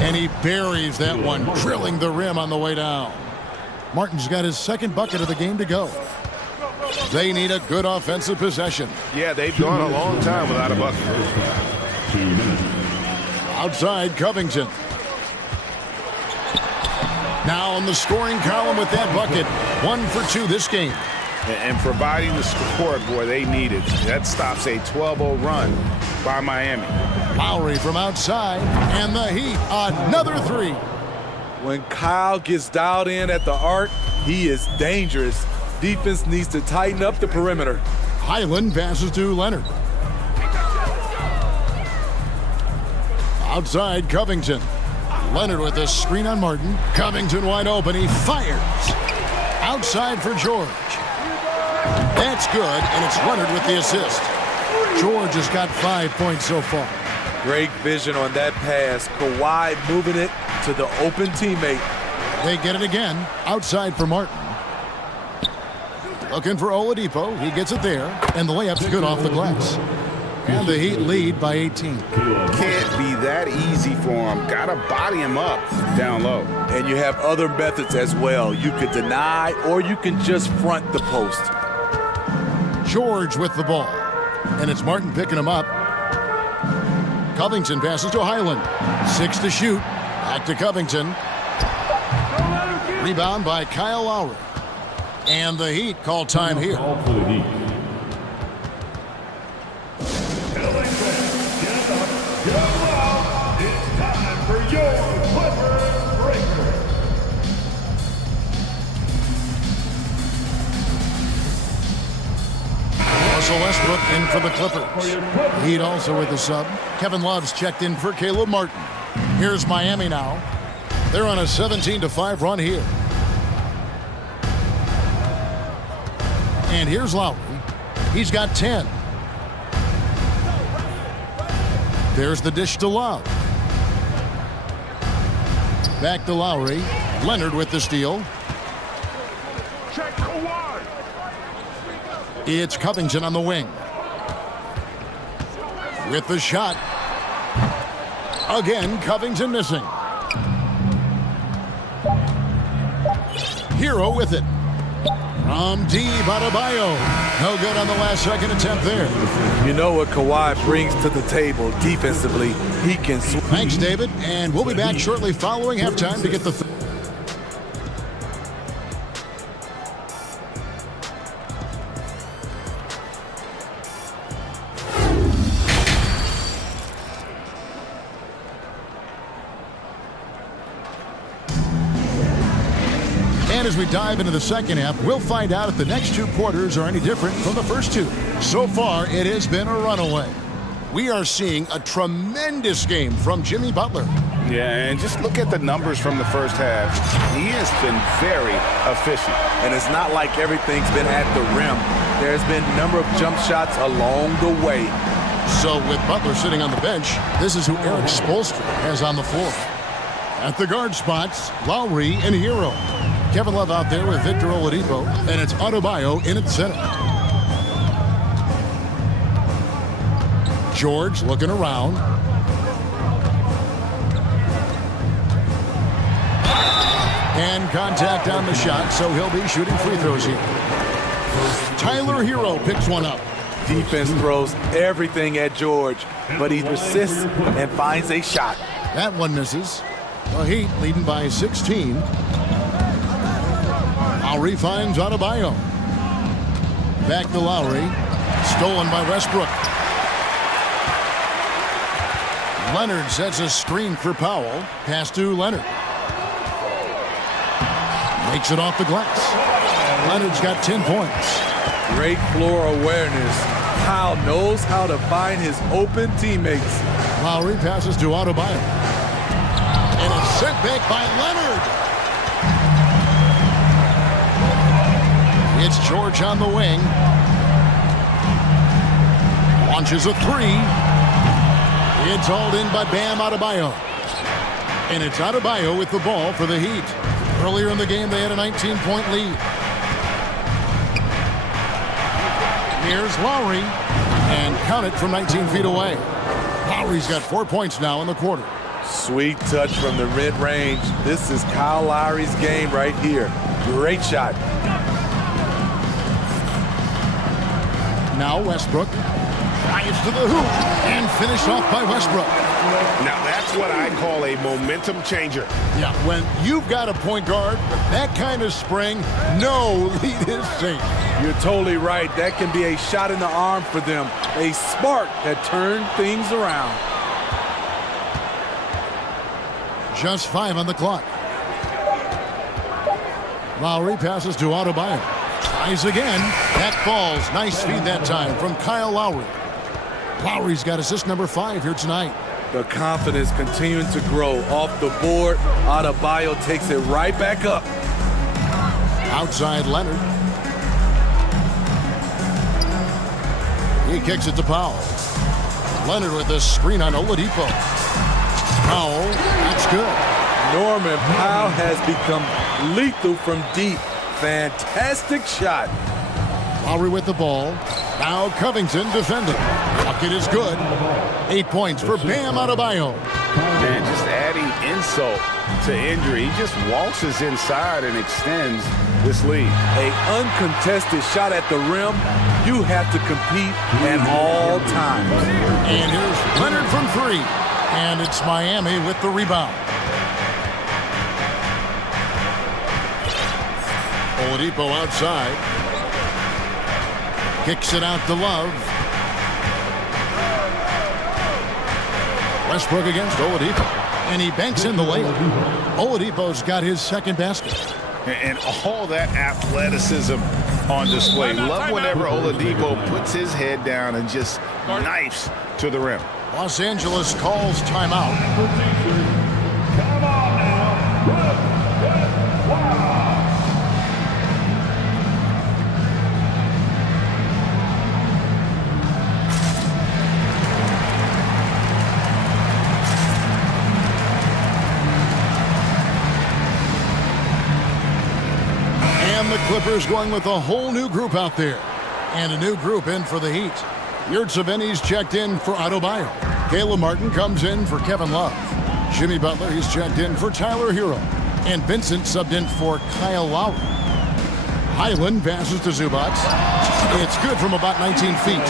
and he buries that one, drilling the rim on the way down. Martin's got his second bucket of the game to go. They need a good offensive possession. Yeah, they've gone a long time without a bucket. Outside Covington. Now on the scoring column with that bucket. 1 for 2 this game. And providing the support, boy, they needed. That stops a 12-0 run by Miami. Lowry from outside, and the Heat, another three. When Kyle gets dialed in at the arc, he is dangerous. Defense needs to tighten up the perimeter. Highland passes to Leonard. Outside Covington. Leonard with a screen on Martin. Covington wide open, he fires. Outside for George. That's good, and it's Leonard with the assist. George has got 5 points so far. Great vision on that pass. Kawhi moving it to the open teammate. They get it again. Outside for Martin. Looking for Oladipo. He gets it there, and the layup's good off the glass. And the Heat lead by 18. Can't be that easy for him. Gotta body him up down low. And you have other methods as well. You could deny, or you can just front the post. George with the ball. And it's Martin picking him up. Covington passes to Highland. 6 to shoot. Back to Covington. Rebound by Kyle Lowry. And the Heat call time here. Russell Westbrook in for the Clippers. Heat also with the sub. Kevin Love's checked in for Caleb Martin. Here's Miami now. They're on a 17-5 run here. And here's Lowry. He's got 10. There's the dish to Love. Back to Lowry. Leonard with the steal. Check Kawhi. It's Covington on the wing. With the shot. Again, Covington missing. Hero with it. From deep, Adebayo. No good on the last second attempt there. You know what Kawhi brings to the table defensively. He can swing. Thanks, David. And we'll be back shortly following halftime to get the... And as we dive into the second half, we'll find out if the next 2 quarters are any different from the first 2. So far, it has been a runaway. We are seeing a tremendous game from Jimmy Butler. Yeah, and just look at the numbers from the first half. He has been very efficient. And it's not like everything's been at the rim. There's been a number of jump shots along the way. So with Butler sitting on the bench, this is who Eric Spoelstra has on the floor. At the guard spots, Lowry and Hero. Kevin Love out there with Victor Oladipo, and it's Adebayo in at center. George looking around. And contact on the shot, so he'll be shooting free throws here. Tyler Hero picks one up. Defense throws everything at George, but he persists and finds a shot. That one misses. The Heat leading by 16. Lowry finds Adebayo. Back to Lowry. Stolen by Westbrook. Leonard sets a screen for Powell. Pass to Leonard. Makes it off the glass. Leonard's got 10 points. Great floor awareness. Kyle knows how to find his open teammates. Lowry passes to Adebayo. And it's sent back by Leonard. It's George on the wing. Launches a three. It's hauled in by Bam Adebayo. And it's Adebayo with the ball for the Heat. Earlier in the game, they had a 19-point lead. Here's Lowry. And count it from 19 feet away. Lowry's got 4 points now in the quarter. Sweet touch from the mid-range. This is Kyle Lowry's game right here. Great shot. Now Westbrook drives to the hoop and finished off by Westbrook. Now that's what I call a momentum changer. Yeah, when you've got a point guard with that kind of spring, no lead is safe. You're totally right. That can be a shot in the arm for them. A spark that turned things around. Just 5 on the clock. Lowry passes to Adebayo. Tries again. That falls. Nice feed that time from Kyle Lowry. Lowry's got assist number 5 here tonight. The confidence continuing to grow off the board. Adebayo takes it right back up. Outside Leonard. He kicks it to Powell. Leonard with the screen on Oladipo. Powell, that's good. Norman Powell has become lethal from deep. Fantastic shot. Lowry with the ball. Now Covington defending. Bucket is good. 8 points for Bam Adebayo. Man, just adding insult to injury. He just waltzes inside and extends this lead. An uncontested shot at the rim. You have to compete at all times. And here's Leonard from 3. And it's Miami with the rebound. Oladipo outside. Kicks it out to Love. Westbrook against Oladipo. And he banks in the layup. Oladipo's got his second basket. And all that athleticism on display. Love whenever Oladipo puts his head down and just knifes to the rim. Los Angeles calls timeout. Come on now. And the Clippers going with a whole new group out there. And a new group in for the Heat. Yurtseveni's checked in for Adebayo. Caleb Martin comes in for Kevin Love. Jimmy Butler, he's checked in for Tyler Hero. And Vincent subbed in for Kyle Lowry. Highland passes to Zubats. It's good from about 19 feet.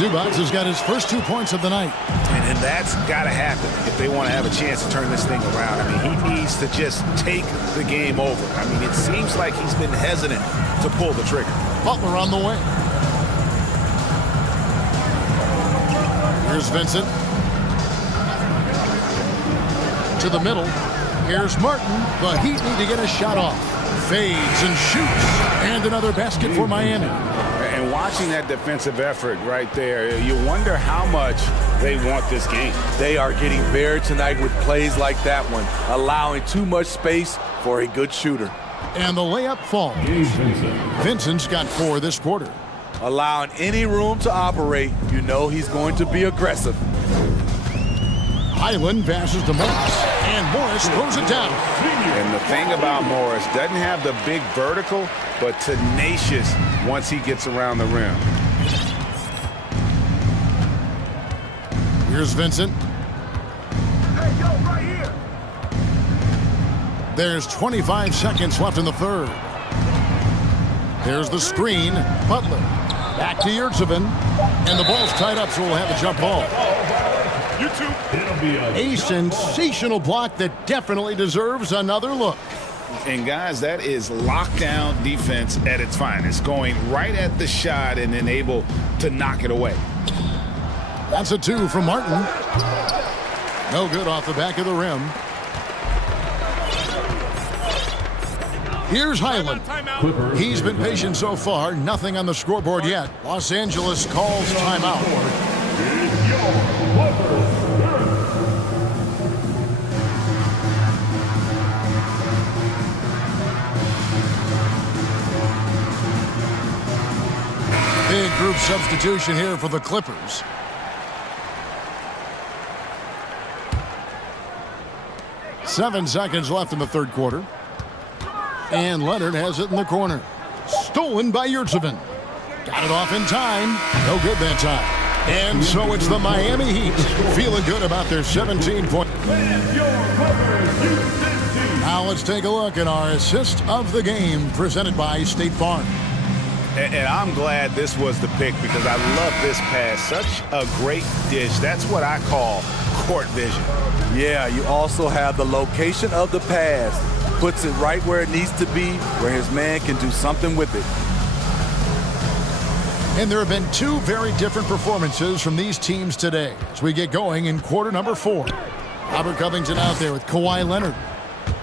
Zubats has got his first 2 points of the night. And that's got to happen if they want to have a chance to turn this thing around. I mean, he needs to just take the game over. I mean, it seems like he's been hesitant to pull the trigger. Butler on the wing. Here's Vincent. To the middle. Here's Martin. The Heat need to get a shot off. Fades and shoots. And another basket for Miami. And watching that defensive effort right there, you wonder how much they want this game. They are getting buried tonight with plays like that one, allowing too much space for a good shooter. And the layup falls. Vincent's got 4 this quarter. Allowing any room to operate, you know he's going to be aggressive. Highland passes to Morris, and Morris throws it down. And the thing about Morris, doesn't have the big vertical, but tenacious once he gets around the rim. Here's Vincent. Hey, yo, right here. There's 25 seconds left in the third. There's the screen. Butler. Back to Yurtseven. And the ball's tied up, so we'll have a jump ball. A sensational block that definitely deserves another look. And guys, that is lockdown defense at its finest. Going right at the shot and then able to knock it away. That's a 2 from Martin. No good off the back of the rim. Here's Highland. He's been patient so far. Nothing on the scoreboard yet. Los Angeles calls timeout. group substitution here for the Clippers. Seven seconds left in the third quarter. And Leonard has it in the corner. Stolen by Yurtsevin. Got it off in time. No good that time. And so it's the Miami Heat feeling good about their 17-point. Now let's take a look at our assist of the game presented by State Farm. And I'm glad this was the pick because I love this pass. Such a great dish. That's what I call court vision. Yeah, you also have the location of the pass. Puts it right where it needs to be, where his man can do something with it. And there have been two very different performances from these teams today as we get going in quarter number 4. Robert Covington out there with Kawhi Leonard.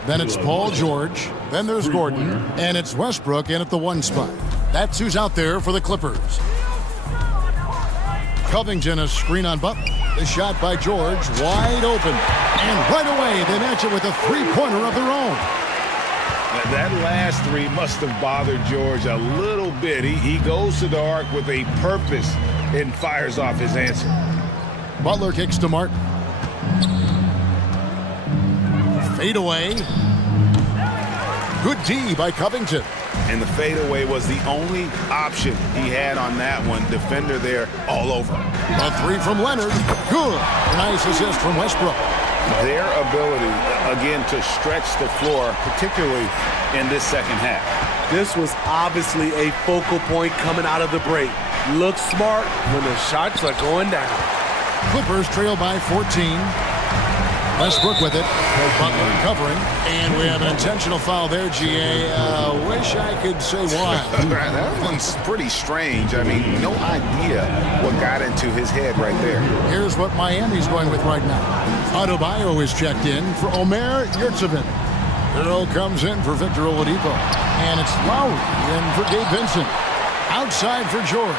Then it's Paul George. Then there's Gordon. And it's Westbrook in at the 1 spot. That's who's out there for the Clippers. Covington, a screen on Butler. The shot by George, wide open. And right away, they match it with a three-pointer of their own. That last three must have bothered George a little bit. He goes to the arc with a purpose and fires off his answer. Butler kicks to Martin. Fade away. Good D by Covington. And the fadeaway was the only option he had on that one. Defender there all over. A three from Leonard. Good. Nice assist from Westbrook. Their ability, again, to stretch the floor, particularly in this second half. This was obviously a focal point coming out of the break. Look smart when the shots are going down. Clippers trail by 14. Westbrook with it. Butler covering. And we have an intentional foul there, GA. Wish I could say why. That one's pretty strange. I mean, no idea what got into his head right there. Here's what Miami's going with right now. Adebayo is checked in for Omer Yurtsevin. Hero comes in for Victor Oladipo. And it's Lowry in for Gabe Vincent. Outside for George.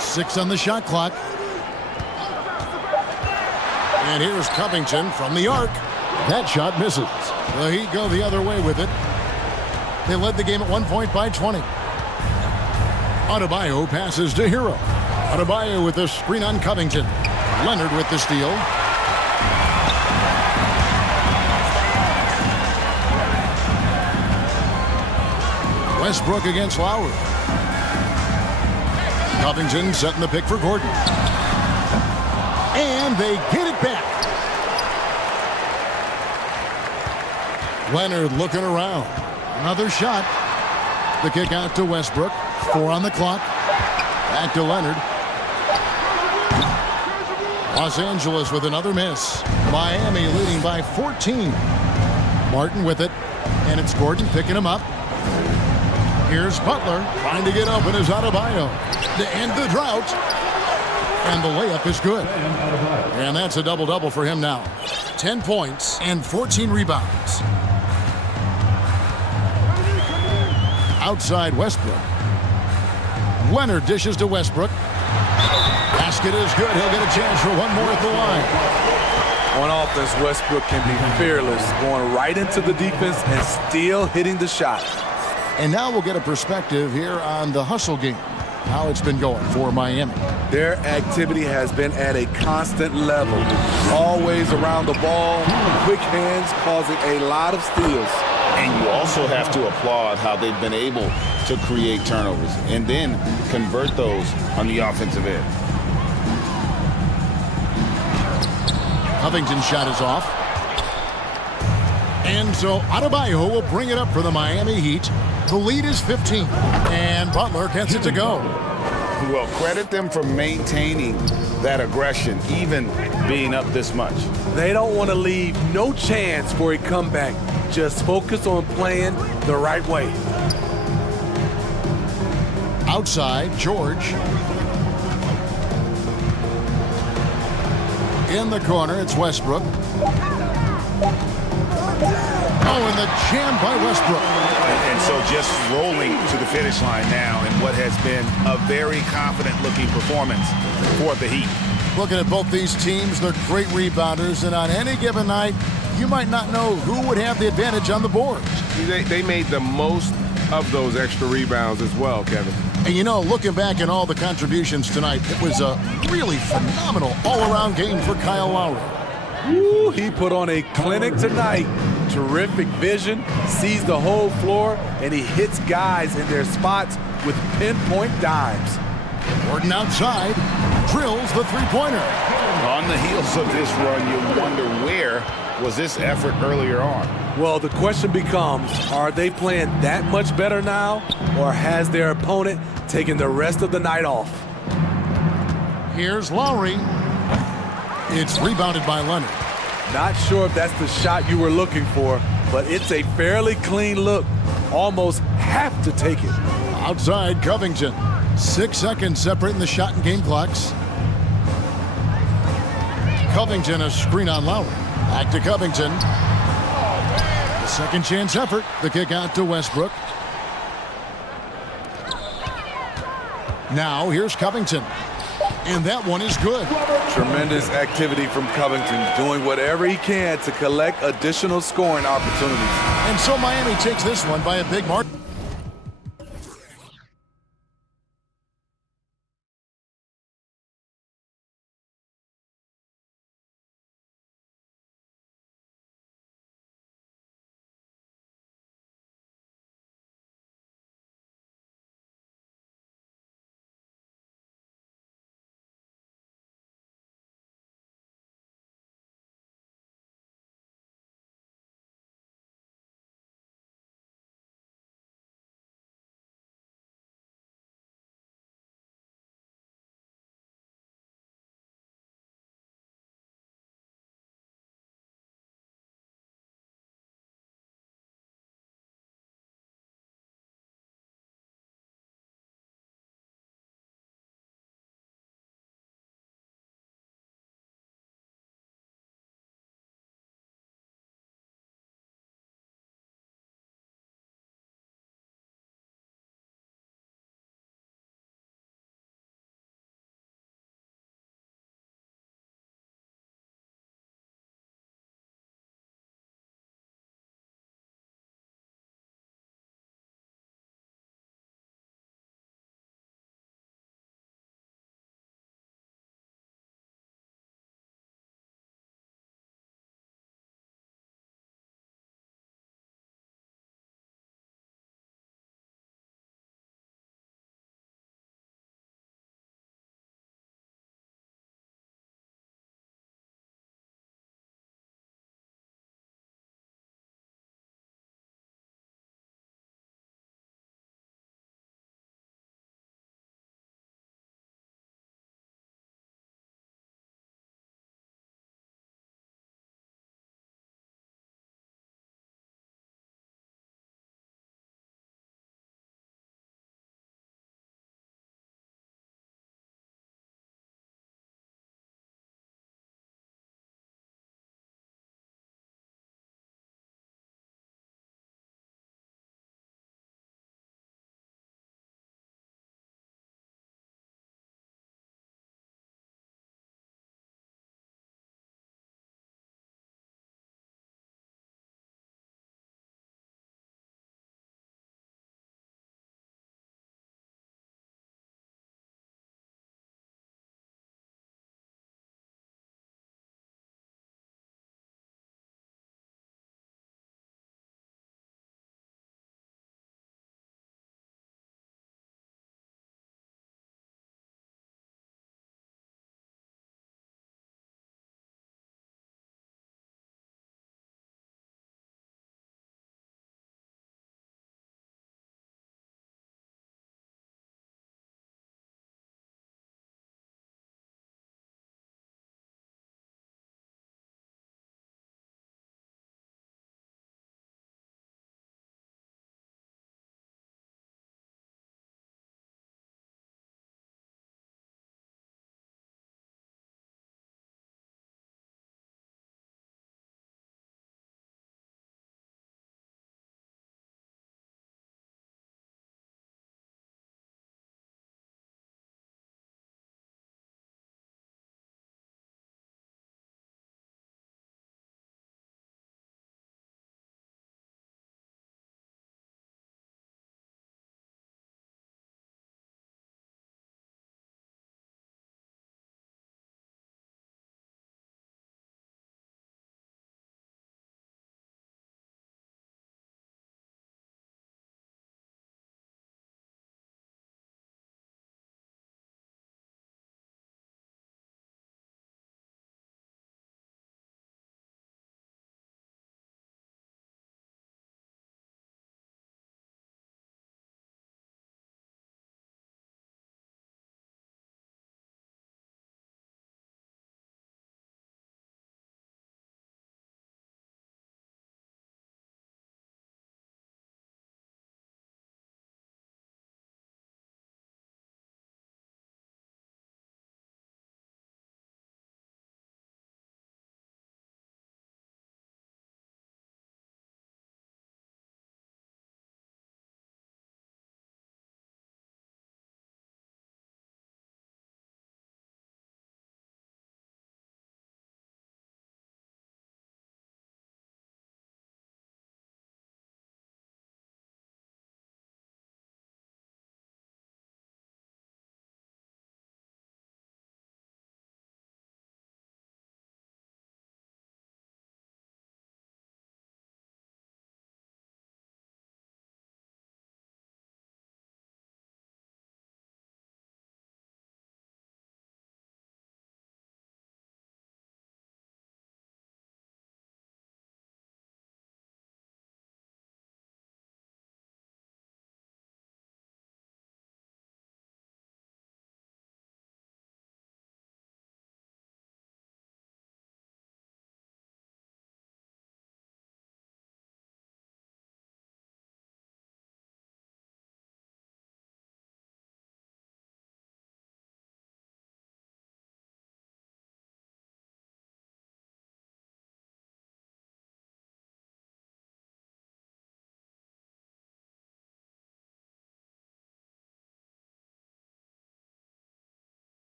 6 on the shot clock. And here's Covington from the arc. That shot misses. The Heat go the other way with it. They led the game at 1 point by 20. Adebayo passes to Hero. Adebayo with the screen on Covington. Leonard with the steal. Westbrook against Lowry. Covington setting the pick for Gordon. And they get it back. Leonard looking around. Another shot. The kick out to Westbrook. 4 on the clock. Back to Leonard. Los Angeles with another miss. Miami leading by 14. Martin with it. And it's Gordon picking him up. Here's Butler trying to get open as Adebayo to end the drought. And the layup is good. And that's a double-double for him now. 10 points and 14 rebounds. Outside Westbrook. Leonard dishes to Westbrook. Basket is good. He'll get a chance for one more at the line. On offense, Westbrook can be fearless, going right into the defense and still hitting the shot. And now we'll get a perspective here on the hustle game. How it's been going for Miami. Their activity has been at a constant level. Always around the ball, quick hands causing a lot of steals. And you also have to applaud how they've been able to create turnovers and then convert those on the offensive end. Covington's shot is off. And so Adebayo will bring it up for the Miami Heat. The lead is 15. And Butler gets it to go. Well, credit them for maintaining that aggression, even being up this much. They don't want to leave no chance for a comeback. Just focus on playing the right way. Outside, George. In the corner, it's Westbrook. Oh, and the jam by Westbrook. And so just rolling to the finish line now in what has been a very confident-looking performance for the Heat. Looking at both these teams, they're great rebounders, and on any given night, you might not know who would have the advantage on the boards. They made the most of those extra rebounds as well, Kevin. And you know, looking back at all the contributions tonight, it was a really phenomenal all-around game for Kyle Lowry. Woo, he put on a clinic tonight. Terrific vision, sees the whole floor, and he hits guys in their spots with pinpoint dimes. Gordon outside, drills the three-pointer. On the heels of this run, you wonder where was this effort earlier on? Well, the question becomes, are they playing that much better now, or has their opponent taken the rest of the night off? Here's Lowry. It's rebounded by Leonard. Not sure if that's the shot you were looking for, but it's a fairly clean look. Almost have to take it. Outside, Covington. 6 seconds separating the shot and game clocks. Covington, a screen on Lowry. Back to Covington. The second chance effort. The kick out to Westbrook. Now here's Covington. And that one is good. Tremendous activity from Covington, doing whatever he can to collect additional scoring opportunities. And so Miami takes this one by a big mark.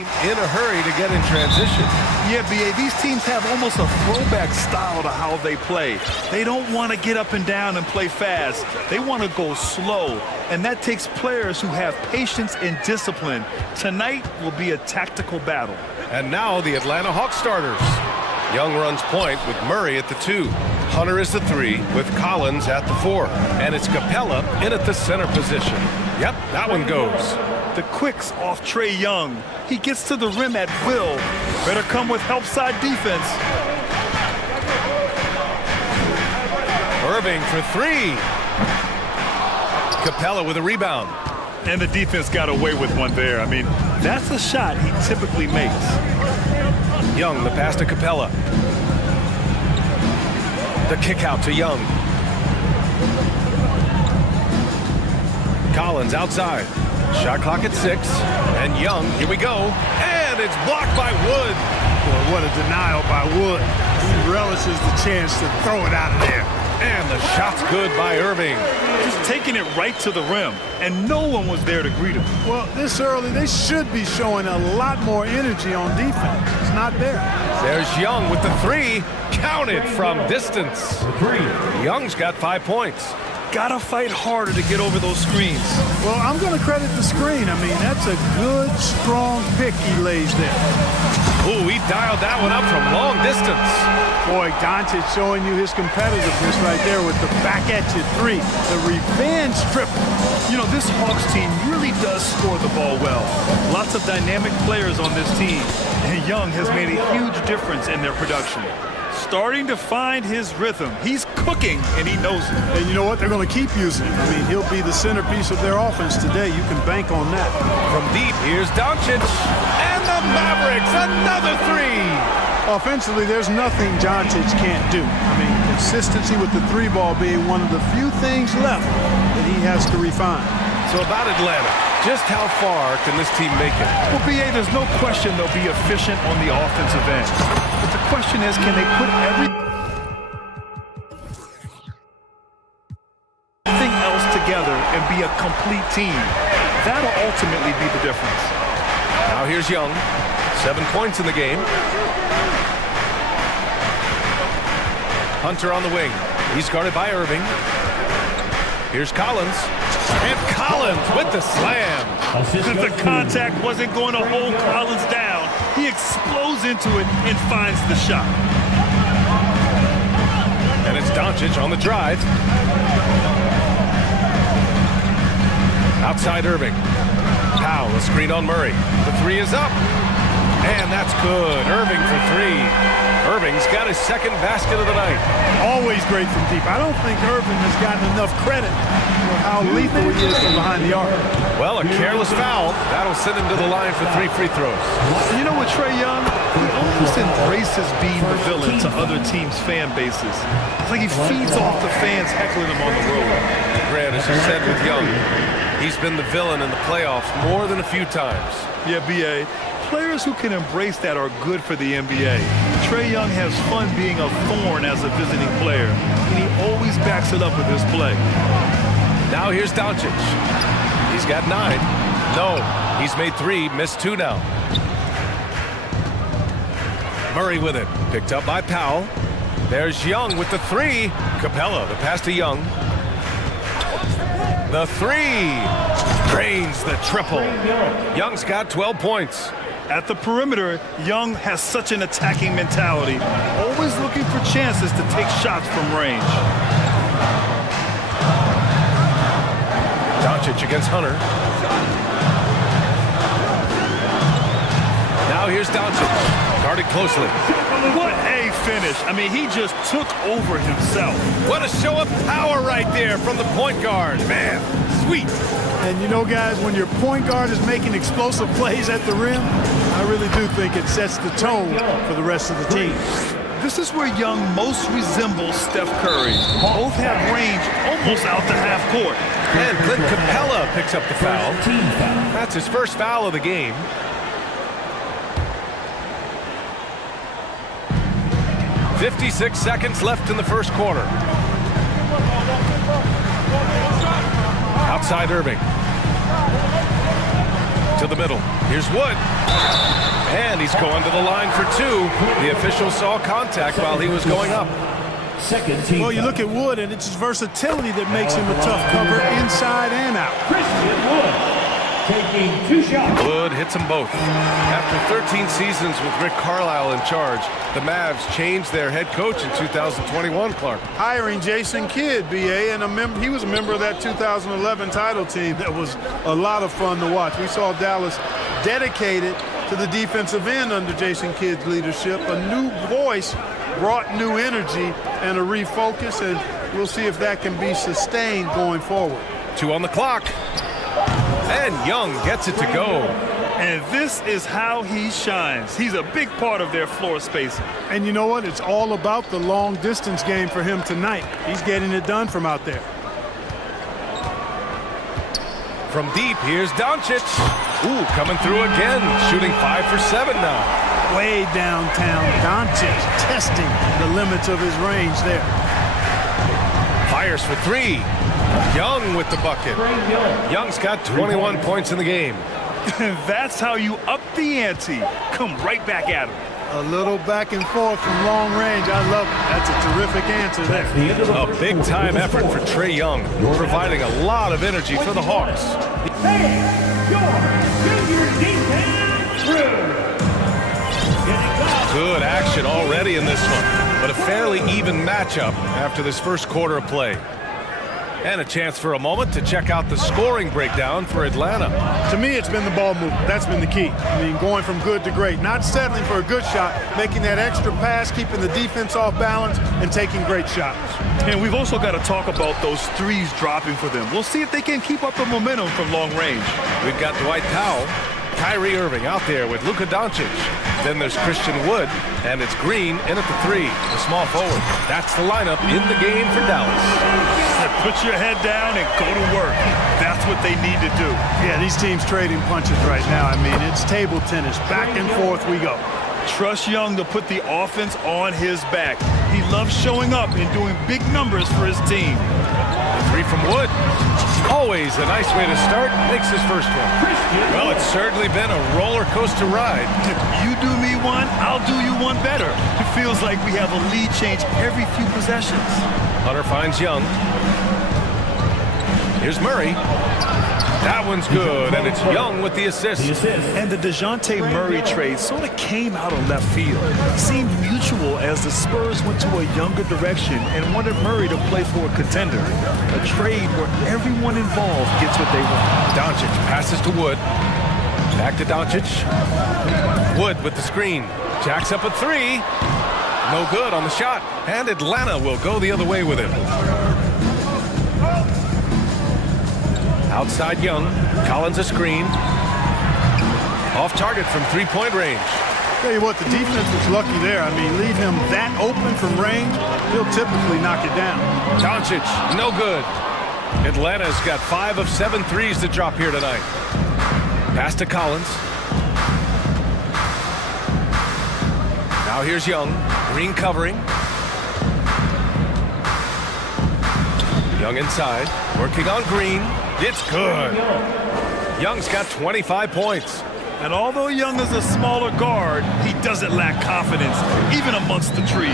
in a hurry to get in transition. Yeah, BA, these teams have almost a throwback style to how they play. They don't want to get up and down and play fast. They want to go slow, and that takes players who have patience and discipline. Tonight will be a tactical battle. And now the Atlanta Hawks starters. Young runs point with Murray at the 2. Hunter is the 3 with Collins at the 4. And it's Capella in at the center position. Yep, that one goes. The quicks off Trae Young. He gets to the rim at will. Better come with help side defense. Irving for 3. Capella with a rebound. And the defense got away with one there. I mean, that's a shot he typically makes. Young, the pass to Capella. The kick out to Young. Collins outside. Shot clock at 6. And Young, here we go. And it's blocked by Wood. Boy, what a denial by Wood. He relishes the chance to throw it out of there. And the shot's good by Irving. Just taking it right to the rim, and no one was there to greet him. Well, this early, they should be showing a lot more energy on defense. It's not there. There's Young with the 3. Counted from distance. Young's got 5 points. Gotta fight harder to get over those screens. Well, I'm going to credit the screen. I mean, that's a good, strong pick he lays there. Ooh, he dialed that one up from long distance. Boy, Doncic showing you his competitiveness right there with the back at you 3. The revenge triple. You know, this Hawks team really does score the ball well. Lots of dynamic players on this team. And Young has made a huge difference in their production. Starting to find his rhythm. He's cooking, and he knows it. And you know what? They're going to keep using him. I mean, he'll be the centerpiece of their offense today. You can bank on that. From deep, here's Doncic. And the Mavericks, another 3. Offensively, there's nothing Doncic can't do. I mean, consistency with the 3 ball being one of the few things left that he has to refine. So about Atlanta, just how far can this team make it? Well, BA, there's no question they'll be efficient on the offensive end. But the question is, can they put everything else together and be a complete team? That'll ultimately be the difference. Now here's Young. 7 points in the game. Hunter on the wing. He's guarded by Irving. Here's Collins. And Collins with the slam. The contact wasn't going to hold Collins down. He explodes into it and finds the shot. And it's Doncic on the drive. Outside Irving. Powell, a screen on Murray. The 3 is up. And that's good. Irving for 3. Irving's got his second basket of the night. Always great from deep. I don't think Irving has gotten enough credit for how lethal he is from behind the arc. Well, a careless foul. That'll send him to the line for 3 free throws. You know what, Trae Young? He almost embraces being the villain to other teams' fan bases. It's like he feeds off the fans heckling him on the road. Grant, as you said with Young, he's been the villain in the playoffs more than a few times. Yeah, B.A. Players who can embrace that are good for the NBA. Trae Young has fun being a thorn as a visiting player, and he always backs it up with his play. Now here's Doncic. He's got 9. No, he's made 3, missed 2 now. Murray with it, picked up by Powell. There's Young with the 3. Capella, the pass to Young. The 3. Drains the triple. Young's got 12 points. At the perimeter, Young has such an attacking mentality, always looking for chances to take shots from range. Doncic against Hunter. Now here's Doncic, guarded closely. What a finish. I mean, he just took over himself. What a show of power right there from the point guard. Man, sweet. And you know, guys, when your point guard is making explosive plays at the rim, I really do think it sets the tone for the rest of the team. This is where Young most resembles Steph Curry. Both have range almost out to half court. And Clint Capella picks up the foul. That's his first foul of the game. .56 seconds left in the first quarter. Outside Irving. To the middle. Here's Wood. And he's going to the line for two. The official saw contact while he was going up. Second team. Well, you look at Wood, and it's his versatility that makes him a tough cover inside and out. Christian Wood taking 2 shots. Wood hits them both. After 13 seasons with Rick Carlisle in charge, the Mavs changed their head coach in 2021, Clark. Hiring Jason Kidd, BA, and he was a member of that 2011 title team. That was a lot of fun to watch. We saw Dallas dedicated to the defensive end under Jason Kidd's leadership. A new voice brought new energy and a refocus, and we'll see if that can be sustained going forward. 2 on the clock. And Young gets it to go. And this is how he shines. He's a big part of their floor space. And you know what? It's all about the long distance game for him tonight. He's getting it done from out there. From deep, here's Doncic. Ooh, coming through again, shooting 5 for 7 now. Way downtown, Doncic testing the limits of his range there. Fires for 3. Young with the bucket. Young's got 21 points in the game. That's how you up the ante. Come right back at him. A little back and forth from long range. I love it. That's a terrific answer there. A big-time effort for Trae Young, providing a lot of energy for the Hawks. Good action already in this one, but a fairly even matchup after this first quarter of play. And a chance for a moment to check out the scoring breakdown for Atlanta. To me, it's been the ball movement. That's been the key. I mean, going from good to great. Not settling for a good shot, making that extra pass, keeping the defense off balance, and taking great shots. And we've also got to talk about those threes dropping for them. We'll see if they can keep up the momentum from long range. We've got Dwight Powell, Kyrie Irving out there with Luka Doncic. Then there's Christian Wood, and it's Green in at the 3, the small forward. That's the lineup in the game for Dallas. Put your head down and go to work. That's what they need to do. Yeah, these teams trading punches right now. I mean, it's table tennis. Back and forth we go. Trust Young to put the offense on his back. He loves showing up and doing big numbers for his team. The 3 from Wood. Always a nice way to start. Makes his first one. Well, it's certainly been a roller coaster ride. You do me one, I'll do you one better. It feels like we have a lead change every few possessions. Hunter finds Young. Here's Murray. That one's good, and it's Young with the assist. And the DeJounte Murray trade sort of came out of left field. It seemed mutual as the Spurs went to a younger direction and wanted Murray to play for a contender. A trade where everyone involved gets what they want. Doncic passes to Wood. Back to Doncic. Wood with the screen. Jacks up a 3. No good on the shot. And Atlanta will go the other way with him. Outside Young. Collins a screen. Off target from 3-point range. Tell you what, the defense was lucky there. I mean, leave him that open from range, he'll typically knock it down. Doncic, no good. Atlanta's got 5 of 7 threes to drop here tonight. Pass to Collins. Now here's Young. Green covering. Young inside. Working on Green. It's good. Young's got 25 points. And although Young is a smaller guard, he doesn't lack confidence, even amongst the trees.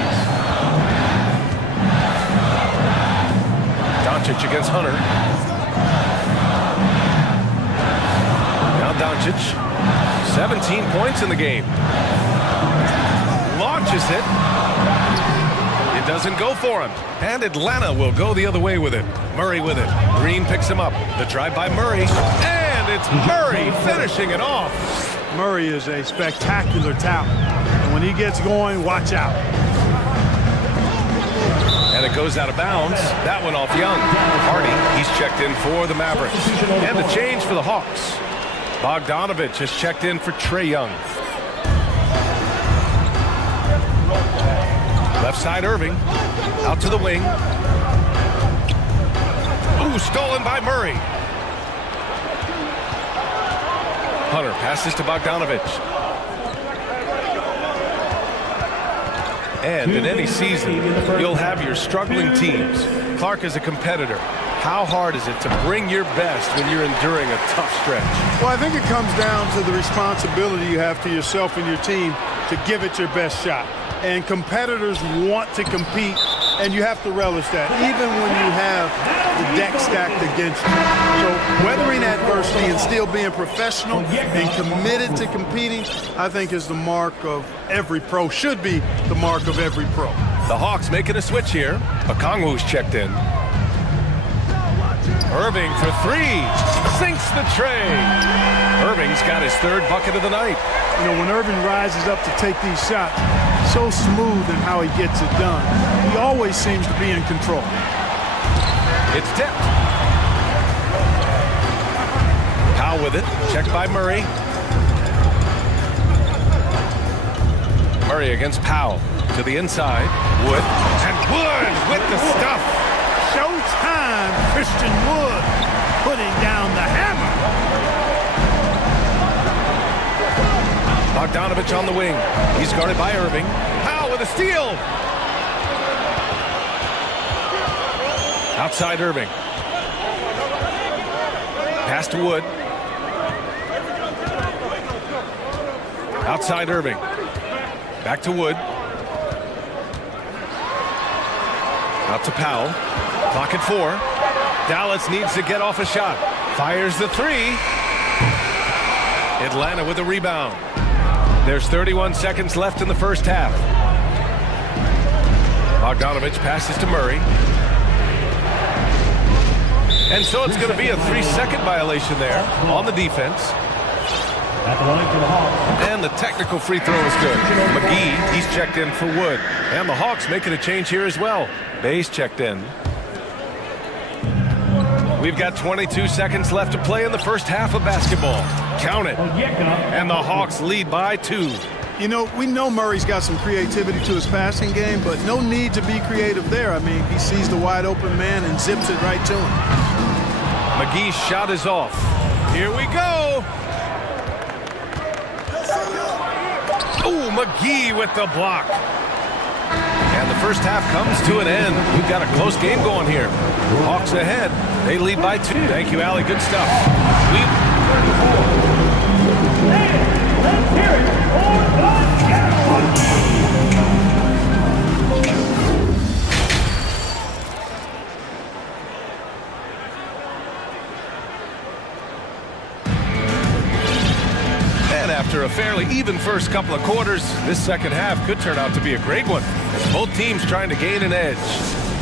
Doncic against Hunter. Now Doncic. 17 points in the game. Launches it. It doesn't go for him. And Atlanta will go the other way with it. Murray with it. Green picks him up. The drive by Murray. And it's Murray finishing it off. Murray is a spectacular talent. And when he gets going, watch out. And it goes out of bounds. That one off Young. Hardy, he's checked in for the Mavericks. And the change for the Hawks. Bogdanovich has checked in for Trae Young. Left side Irving. Out to the wing. Ooh, stolen by Murray. Hunter passes to Bogdanovich. And in any season, you'll have your struggling teams. Clark is a competitor. how hard is it to bring your best when you're enduring a tough stretch? Well, I think it comes down to the responsibility you have to yourself and your team to give it your best shot. And competitors want to compete, and you have to relish that, even when you have the deck stacked against you. So weathering adversity and still being professional and committed to competing, I think is the mark of every pro, should be the mark of every pro. The Hawks making a switch here. Okongwu's checked in. Irving for three. Sinks the tray. Irving's got his third bucket of the night. You know, when Irving rises up to take these shots, so smooth in how he gets it done. He always seems to be in control. It's tipped. Powell with it. Checked by Murray. Murray against Powell. To the inside. Wood. And Wood with the stuff. Showtime, Christian Wood putting down the hammer. Bogdanovich on the wing. He's guarded by Irving. Powell with a steal. Outside Irving. Pass to Wood. Outside Irving. Back to Wood. Out to Powell. Clock at 4. Dallas needs to get off a shot. Fires the three. Atlanta with a rebound. There's 31 seconds left in the first half. Bogdanovich passes to Murray. And so it's going to be a 3-second violation there on the defense. And the technical free throw is good. McGee, he's checked in for Wood. And the Hawks making a change here as well. Bay's checked in. We've got 22 seconds left to play in the first half of basketball. Count it. And the Hawks lead by 2. You know, we know Murray's got some creativity to his passing game, but no need to be creative there. I mean, he sees the wide open man and zips it right to him. McGee's shot is off. Here we go. Oh, McGee with the block. And the first half comes to an end. We've got a close game going here. Hawks ahead. They lead by 2. Thank you, Allie. Good stuff. Let's hear it for the Cowboys. And after a fairly even first couple of quarters, this second half could turn out to be a great one, as both teams trying to gain an edge.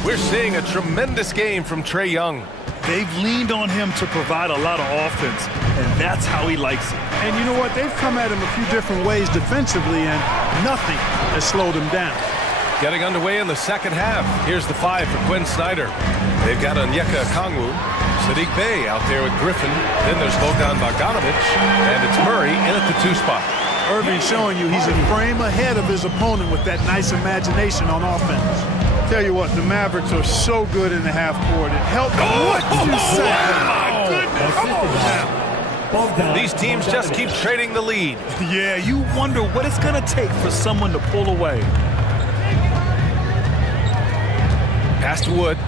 We're seeing a tremendous game from Trae Young. They've leaned on him to provide a lot of offense, and that's how he likes it. And you know what? They've come at him a few different ways defensively, and nothing has slowed him down. Getting underway in the second half. Here's the 5 for Quinn Snyder. They've got Onyeka Okongwu, Sadiq Bey out there with Griffin. Then there's Bogdan Bogdanovich, and it's Murray in at the 2 spot. Irving showing you he's a frame ahead of his opponent with that nice imagination on offense. Tell you what, the Mavericks are so good in the half court. It helped. What you say? My goodness. Come on now. These teams just keep trading the lead. Yeah, you wonder what it's going to take for someone to pull away. Pass to Wood.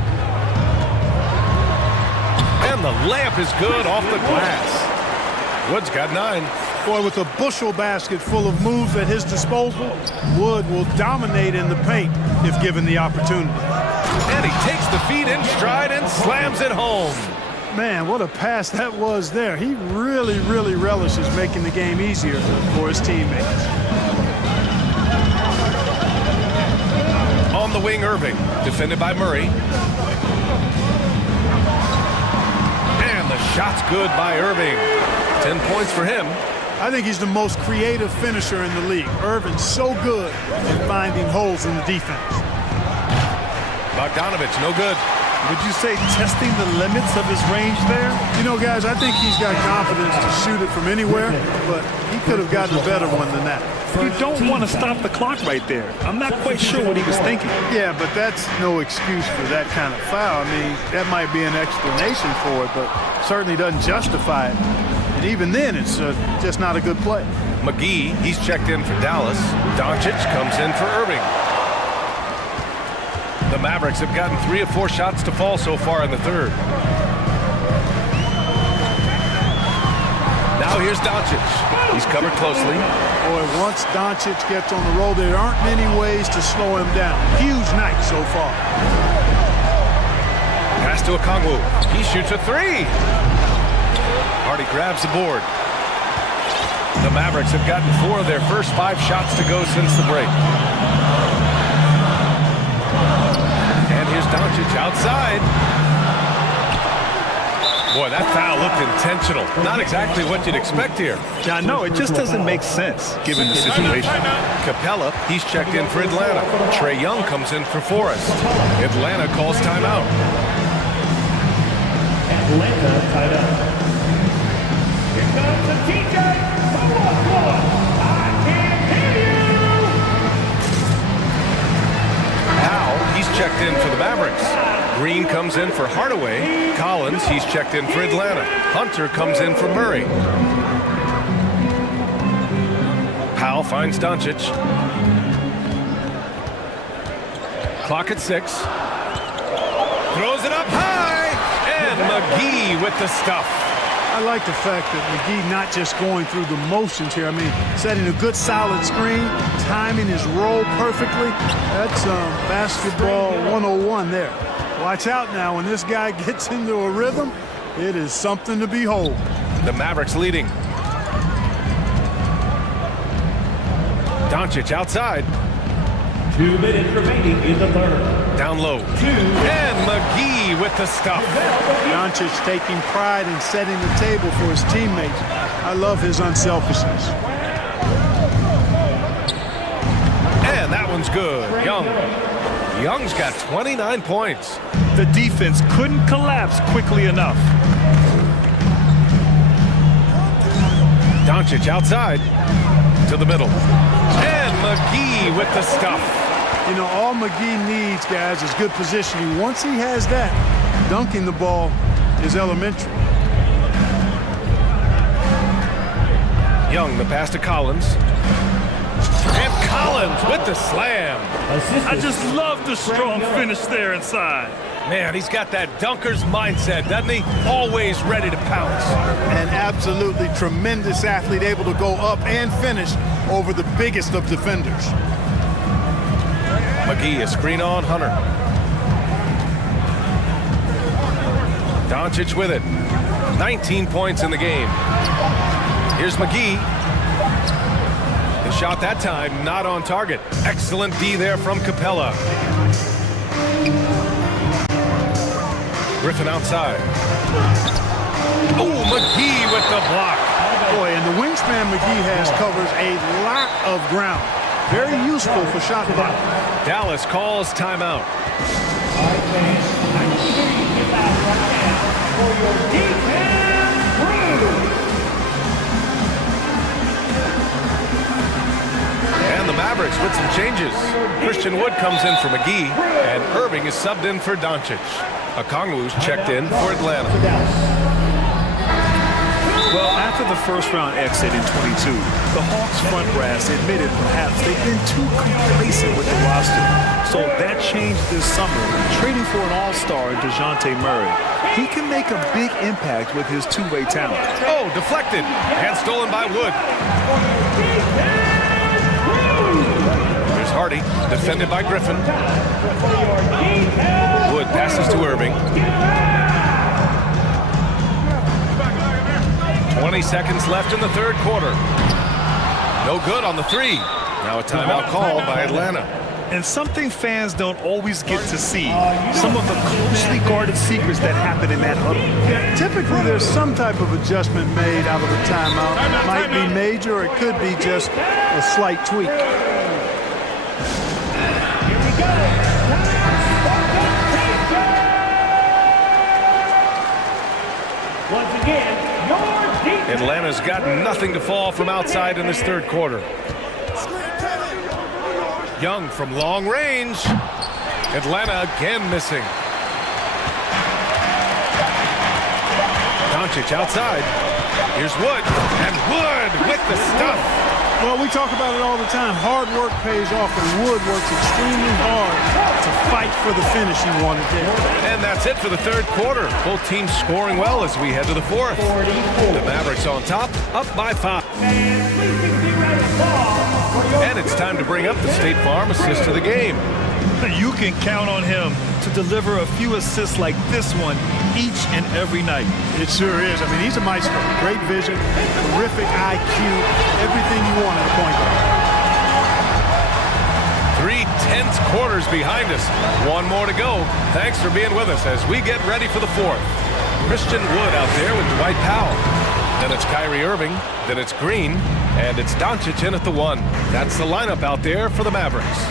And the layup is good off the glass. Wood's got 9. Boy, with a bushel basket full of moves at his disposal, Wood will dominate in the paint if given the opportunity. And he takes the feed in stride and slams it home. Man, what a pass that was there. He really, really relishes making the game easier for his teammates. On the wing, Irving, defended by Murray. And the shot's good by Irving. 10 points for him. I think he's the most creative finisher in the league. Irving's so good at finding holes in the defense. Bogdanovich, no good. Would you say testing the limits of his range there? You know, guys, I think he's got confidence to shoot it from anywhere, but he could have gotten a better one than that. You don't want to stop the clock right there. I'm not quite sure what he was thinking. Yeah, but that's no excuse for that kind of foul. I mean, that might be an explanation for it, but certainly doesn't justify it. And even then, it's just not a good play. McGee, he's checked in for Dallas. Doncic comes in for Irving. The Mavericks have gotten 3 of 4 shots to fall so far in the third. Oh, here's Doncic. He's covered closely. Boy, once Doncic gets on the roll, there aren't many ways to slow him down. Huge night so far. Pass to Okongwu. He shoots a three. Hardy grabs the board. The Mavericks have gotten 4 of their first 5 shots to go since the break. And here's Doncic outside. Boy, that foul looked intentional. Not exactly what you'd expect here. Yeah, no, it just doesn't make sense given the situation. Capella, he's checked in for Atlanta. Trae Young comes in for Forrest. Atlanta calls timeout. Atlanta tied up. Here comes the TJ. I can't hear you. Powell, he's checked in for the Mavericks. Green comes in for Hardaway. Collins, he's checked in for Atlanta. Hunter comes in for Murray. Powell finds Doncic. Clock at 6. Throws it up high. And McGee with the stuff. I like the fact that McGee not just going through the motions here. I mean, setting a good solid screen, timing his roll perfectly. That's basketball 101 there. Watch out now. When this guy gets into a rhythm, it is something to behold. The Mavericks leading. Doncic outside. 2 minutes remaining in the third. Down low. And McGee with the stuff. Doncic taking pride in setting the table for his teammates. I love his unselfishness. And that one's good. Young's got 29 points. The defense couldn't collapse quickly enough. Doncic outside to the middle. And McGee with the stuff. You know, all McGee needs, guys, is good positioning. Once he has that, dunking the ball is elementary. Young, the pass to Collins. And Collins with the slam. I just love the strong finish there inside. Man, he's got that dunker's mindset, doesn't he? Always ready to pounce. An absolutely tremendous athlete, able to go up and finish over the biggest of defenders. McGee, a screen on Hunter. Doncic with it. 19 points in the game. Here's McGee. The shot that time not on target. Excellent D there from Capella. Griffin outside. Oh, McGee with the block. Boy, and the wingspan McGee has covers a lot of ground. Very useful for shot block. Dallas calls timeout. And the Mavericks with some changes. Christian Wood comes in for McGee, and Irving is subbed in for Doncic. Okongwu's checked in for Atlanta. Well, after the first round exit in 22, the Hawks front brass admitted perhaps they've been too complacent with the roster. So that changed this summer, trading for an all-star in DeJounte Murray. He can make a big impact with his two-way talent. Oh, deflected and stolen by Wood. Here's Hardy, defended by Griffin. Wood passes to Irving. 20 seconds left in the third quarter. No good on the three. Now a timeout called by Atlanta. And something fans don't always get to see, some of the closely guarded secrets that happen in that huddle. Typically, there's some type of adjustment made out of the timeout. It might be major, or it could be just a slight tweak. Here we go. Once again, Atlanta's got nothing to fall from outside in this third quarter. Young from long range. Atlanta again missing. Doncic outside. Here's Wood, and Wood with the stuff. Well, we talk about it all the time. Hard work pays off, and Wood works extremely hard to fight for the finish he wanted there. And that's it for the third quarter. Both teams scoring well as we head to the fourth. The Mavericks on top, up by 5. And it's time to bring up the State Farm assist of the game. You can count on him to deliver a few assists like this one each and every night. It sure is. I mean, he's a maestro. Great vision, terrific IQ, everything you want in a point guard. 3 tense quarters behind us. One more to go. Thanks for being with us as we get ready for the 4th. Christian Wood out there with Dwight Powell. Then it's Kyrie Irving. Then it's Green. And it's Doncic in at the 1. That's the lineup out there for the Mavericks.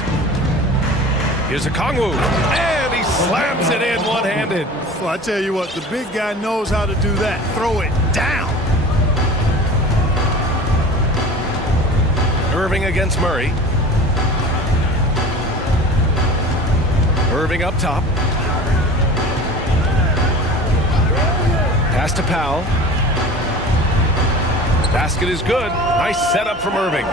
Here's a Kongwu. And he slams it in one-handed. Well, I tell you what, the big guy knows how to do that. Throw it down. Irving against Murray. Irving up top. Pass to Powell. Basket is good. Nice setup from Irving.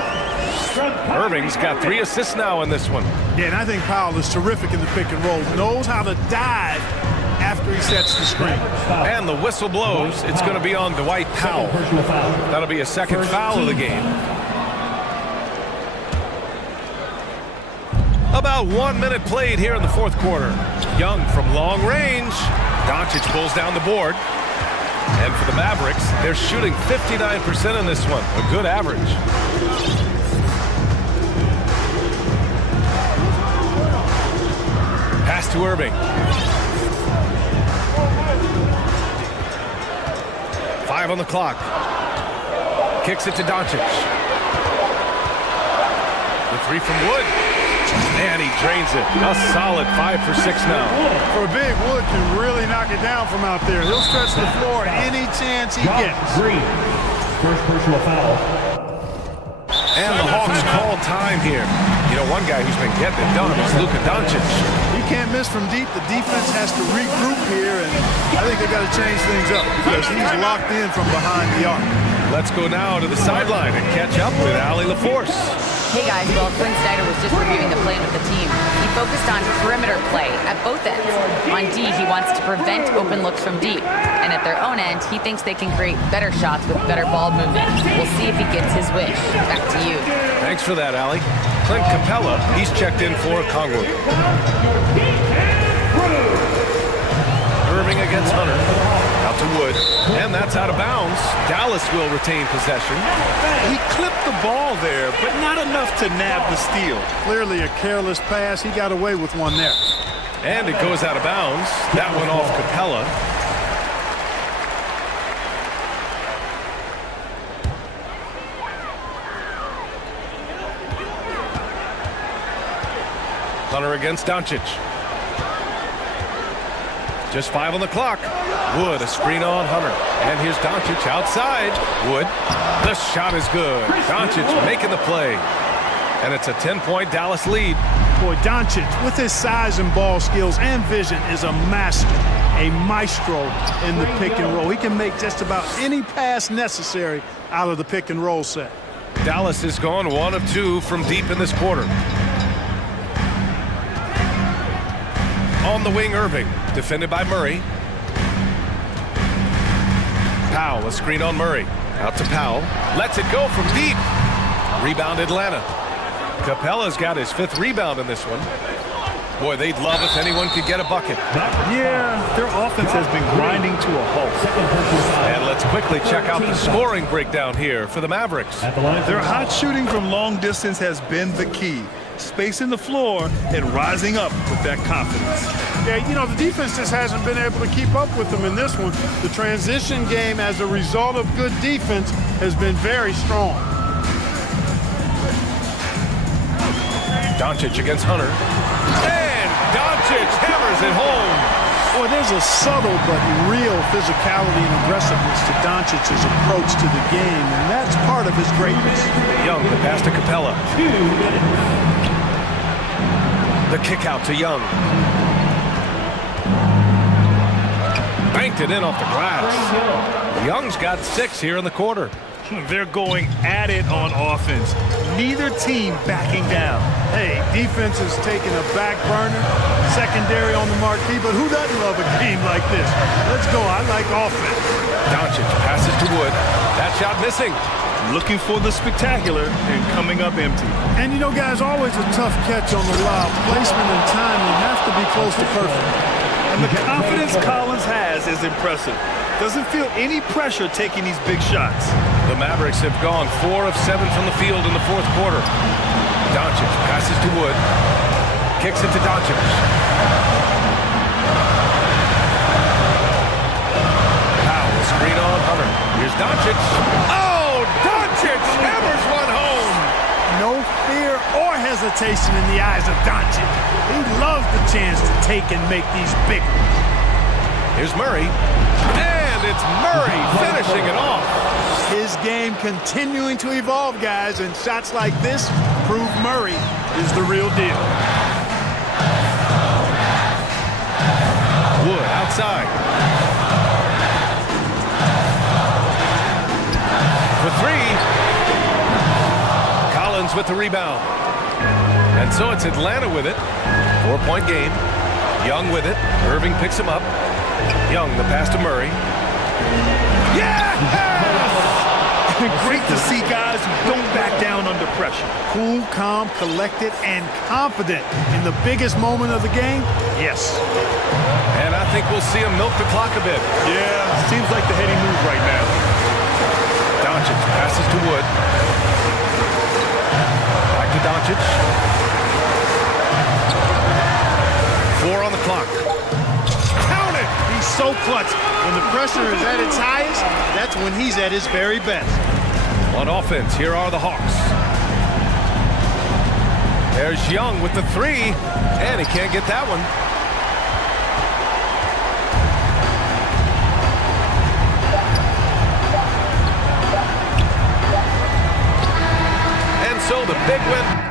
Irving's got 3 assists now in this one. Yeah, and I think Powell is terrific in the pick and roll. Knows how to dive after he sets the screen. And the whistle blows. It's going to be on Dwight Powell. That'll be a second foul of the game. About 1 minute played here in the 4th quarter. Young from long range. Doncic pulls down the board. And for the Mavericks, they're shooting 59% in this one. A good average. Pass to Irving. 5 on the clock. Kicks it to Doncic. The 3 from Wood. And he drains it. A solid 5 for 6 now. For a big, Wood can really knock it down from out there. He'll stretch the floor any chance he gets. Green. First personal foul. And the Hawks call time here. You know, one guy who's been getting it done is Luka Doncic. He can't miss from deep. The defense has to regroup here, and I think they've got to change things up because he's locked in from behind the arc. Let's go now to the sideline and catch up with Allie LaForce. Hey guys, well, Quinn Snyder was just reviewing the plan with the team. He focused on perimeter play at both ends. On D, he wants to prevent open looks from deep. And at their own end, he thinks they can create better shots with better ball movement. We'll see if he gets his wish. Back to you. Thanks for that, Allie. Clint Capella, he's checked in for Kongwu. Irving against Hunter. Out to Wood. And that's out of bounds. Dallas will retain possession. He clipped the ball there, but not enough to nab the steal. Clearly a careless pass. He got away with one there. And it goes out of bounds. That went off Capella. Hunter against Doncic. Just 5 on the clock. Wood, a screen on Hunter. And here's Doncic outside. Wood, the shot is good. Doncic making the play. And it's a 10-point Dallas lead. Boy, Doncic, with his size and ball skills and vision, is a master, a maestro in the pick and roll. He can make just about any pass necessary out of the pick and roll set. Dallas has gone 1 of 2 from deep in this quarter. On the wing, Irving, defended by Murray. Powell, a screen on Murray. Out to Powell. Lets it go from deep. Rebound Atlanta. Capella's got his 5th rebound in this one. Boy, they'd love if anyone could get a bucket. Yeah, their offense has been grinding to a halt. And let's quickly check out the scoring breakdown here for the Mavericks. Their hot shooting from long distance has been the key. Spacing the floor and rising up with that confidence. Yeah, you know, the defense just hasn't been able to keep up with them in this one. The transition game, as a result of good defense, has been very strong. Doncic against Hunter. And Doncic hammers it home. Boy, there's a subtle but real physicality and aggressiveness to Doncic's approach to the game, and that's part of his greatness. Young, the pass to Capella. The kick out to Young. Banked it in off the glass. Young's got 6 here in the quarter. They're going at it on offense. Neither team backing down. Hey, defense is taking a back burner, secondary on the marquee, but who doesn't love a game like this? Let's go. I like offense. Doncic passes to Wood. That shot missing. Looking for the spectacular and coming up empty. And you know, guys, always a tough catch on the lob. Placement and timing have to be close to perfect. And the confidence Collins has is impressive. Doesn't feel any pressure taking these big shots. The Mavericks have gone 4 of 7 from the field in the fourth quarter. Doncic passes to Wood. Kicks it to Doncic. Powell, screen on Hunter. Here's Doncic. Oh, Doncic hammers one home. No fear or hesitation in the eyes of Doncic. He loves the chance to take and make these big ones. Here's Murray. And it's Murray finishing it off. His game continuing to evolve, guys, and shots like this prove Murray is the real deal. Wood outside. For 3. Collins with the rebound. And so it's Atlanta with it. 4-point game. Young with it. Irving picks him up. Young, the pass to Murray. Yes! Great to see guys who don't back down under pressure. Cool, calm, collected, and confident in the biggest moment of the game. Yes. And I think we'll see him milk the clock a bit. Yeah, seems like the heady move right now. Doncic passes to Wood. Back to Doncic. 4 on the clock. Count it! He's so clutch. When the pressure is at its highest, that's when he's at his very best. On offense, here are the Hawks. There's Young with the 3, and he can't get that one. And so the big win.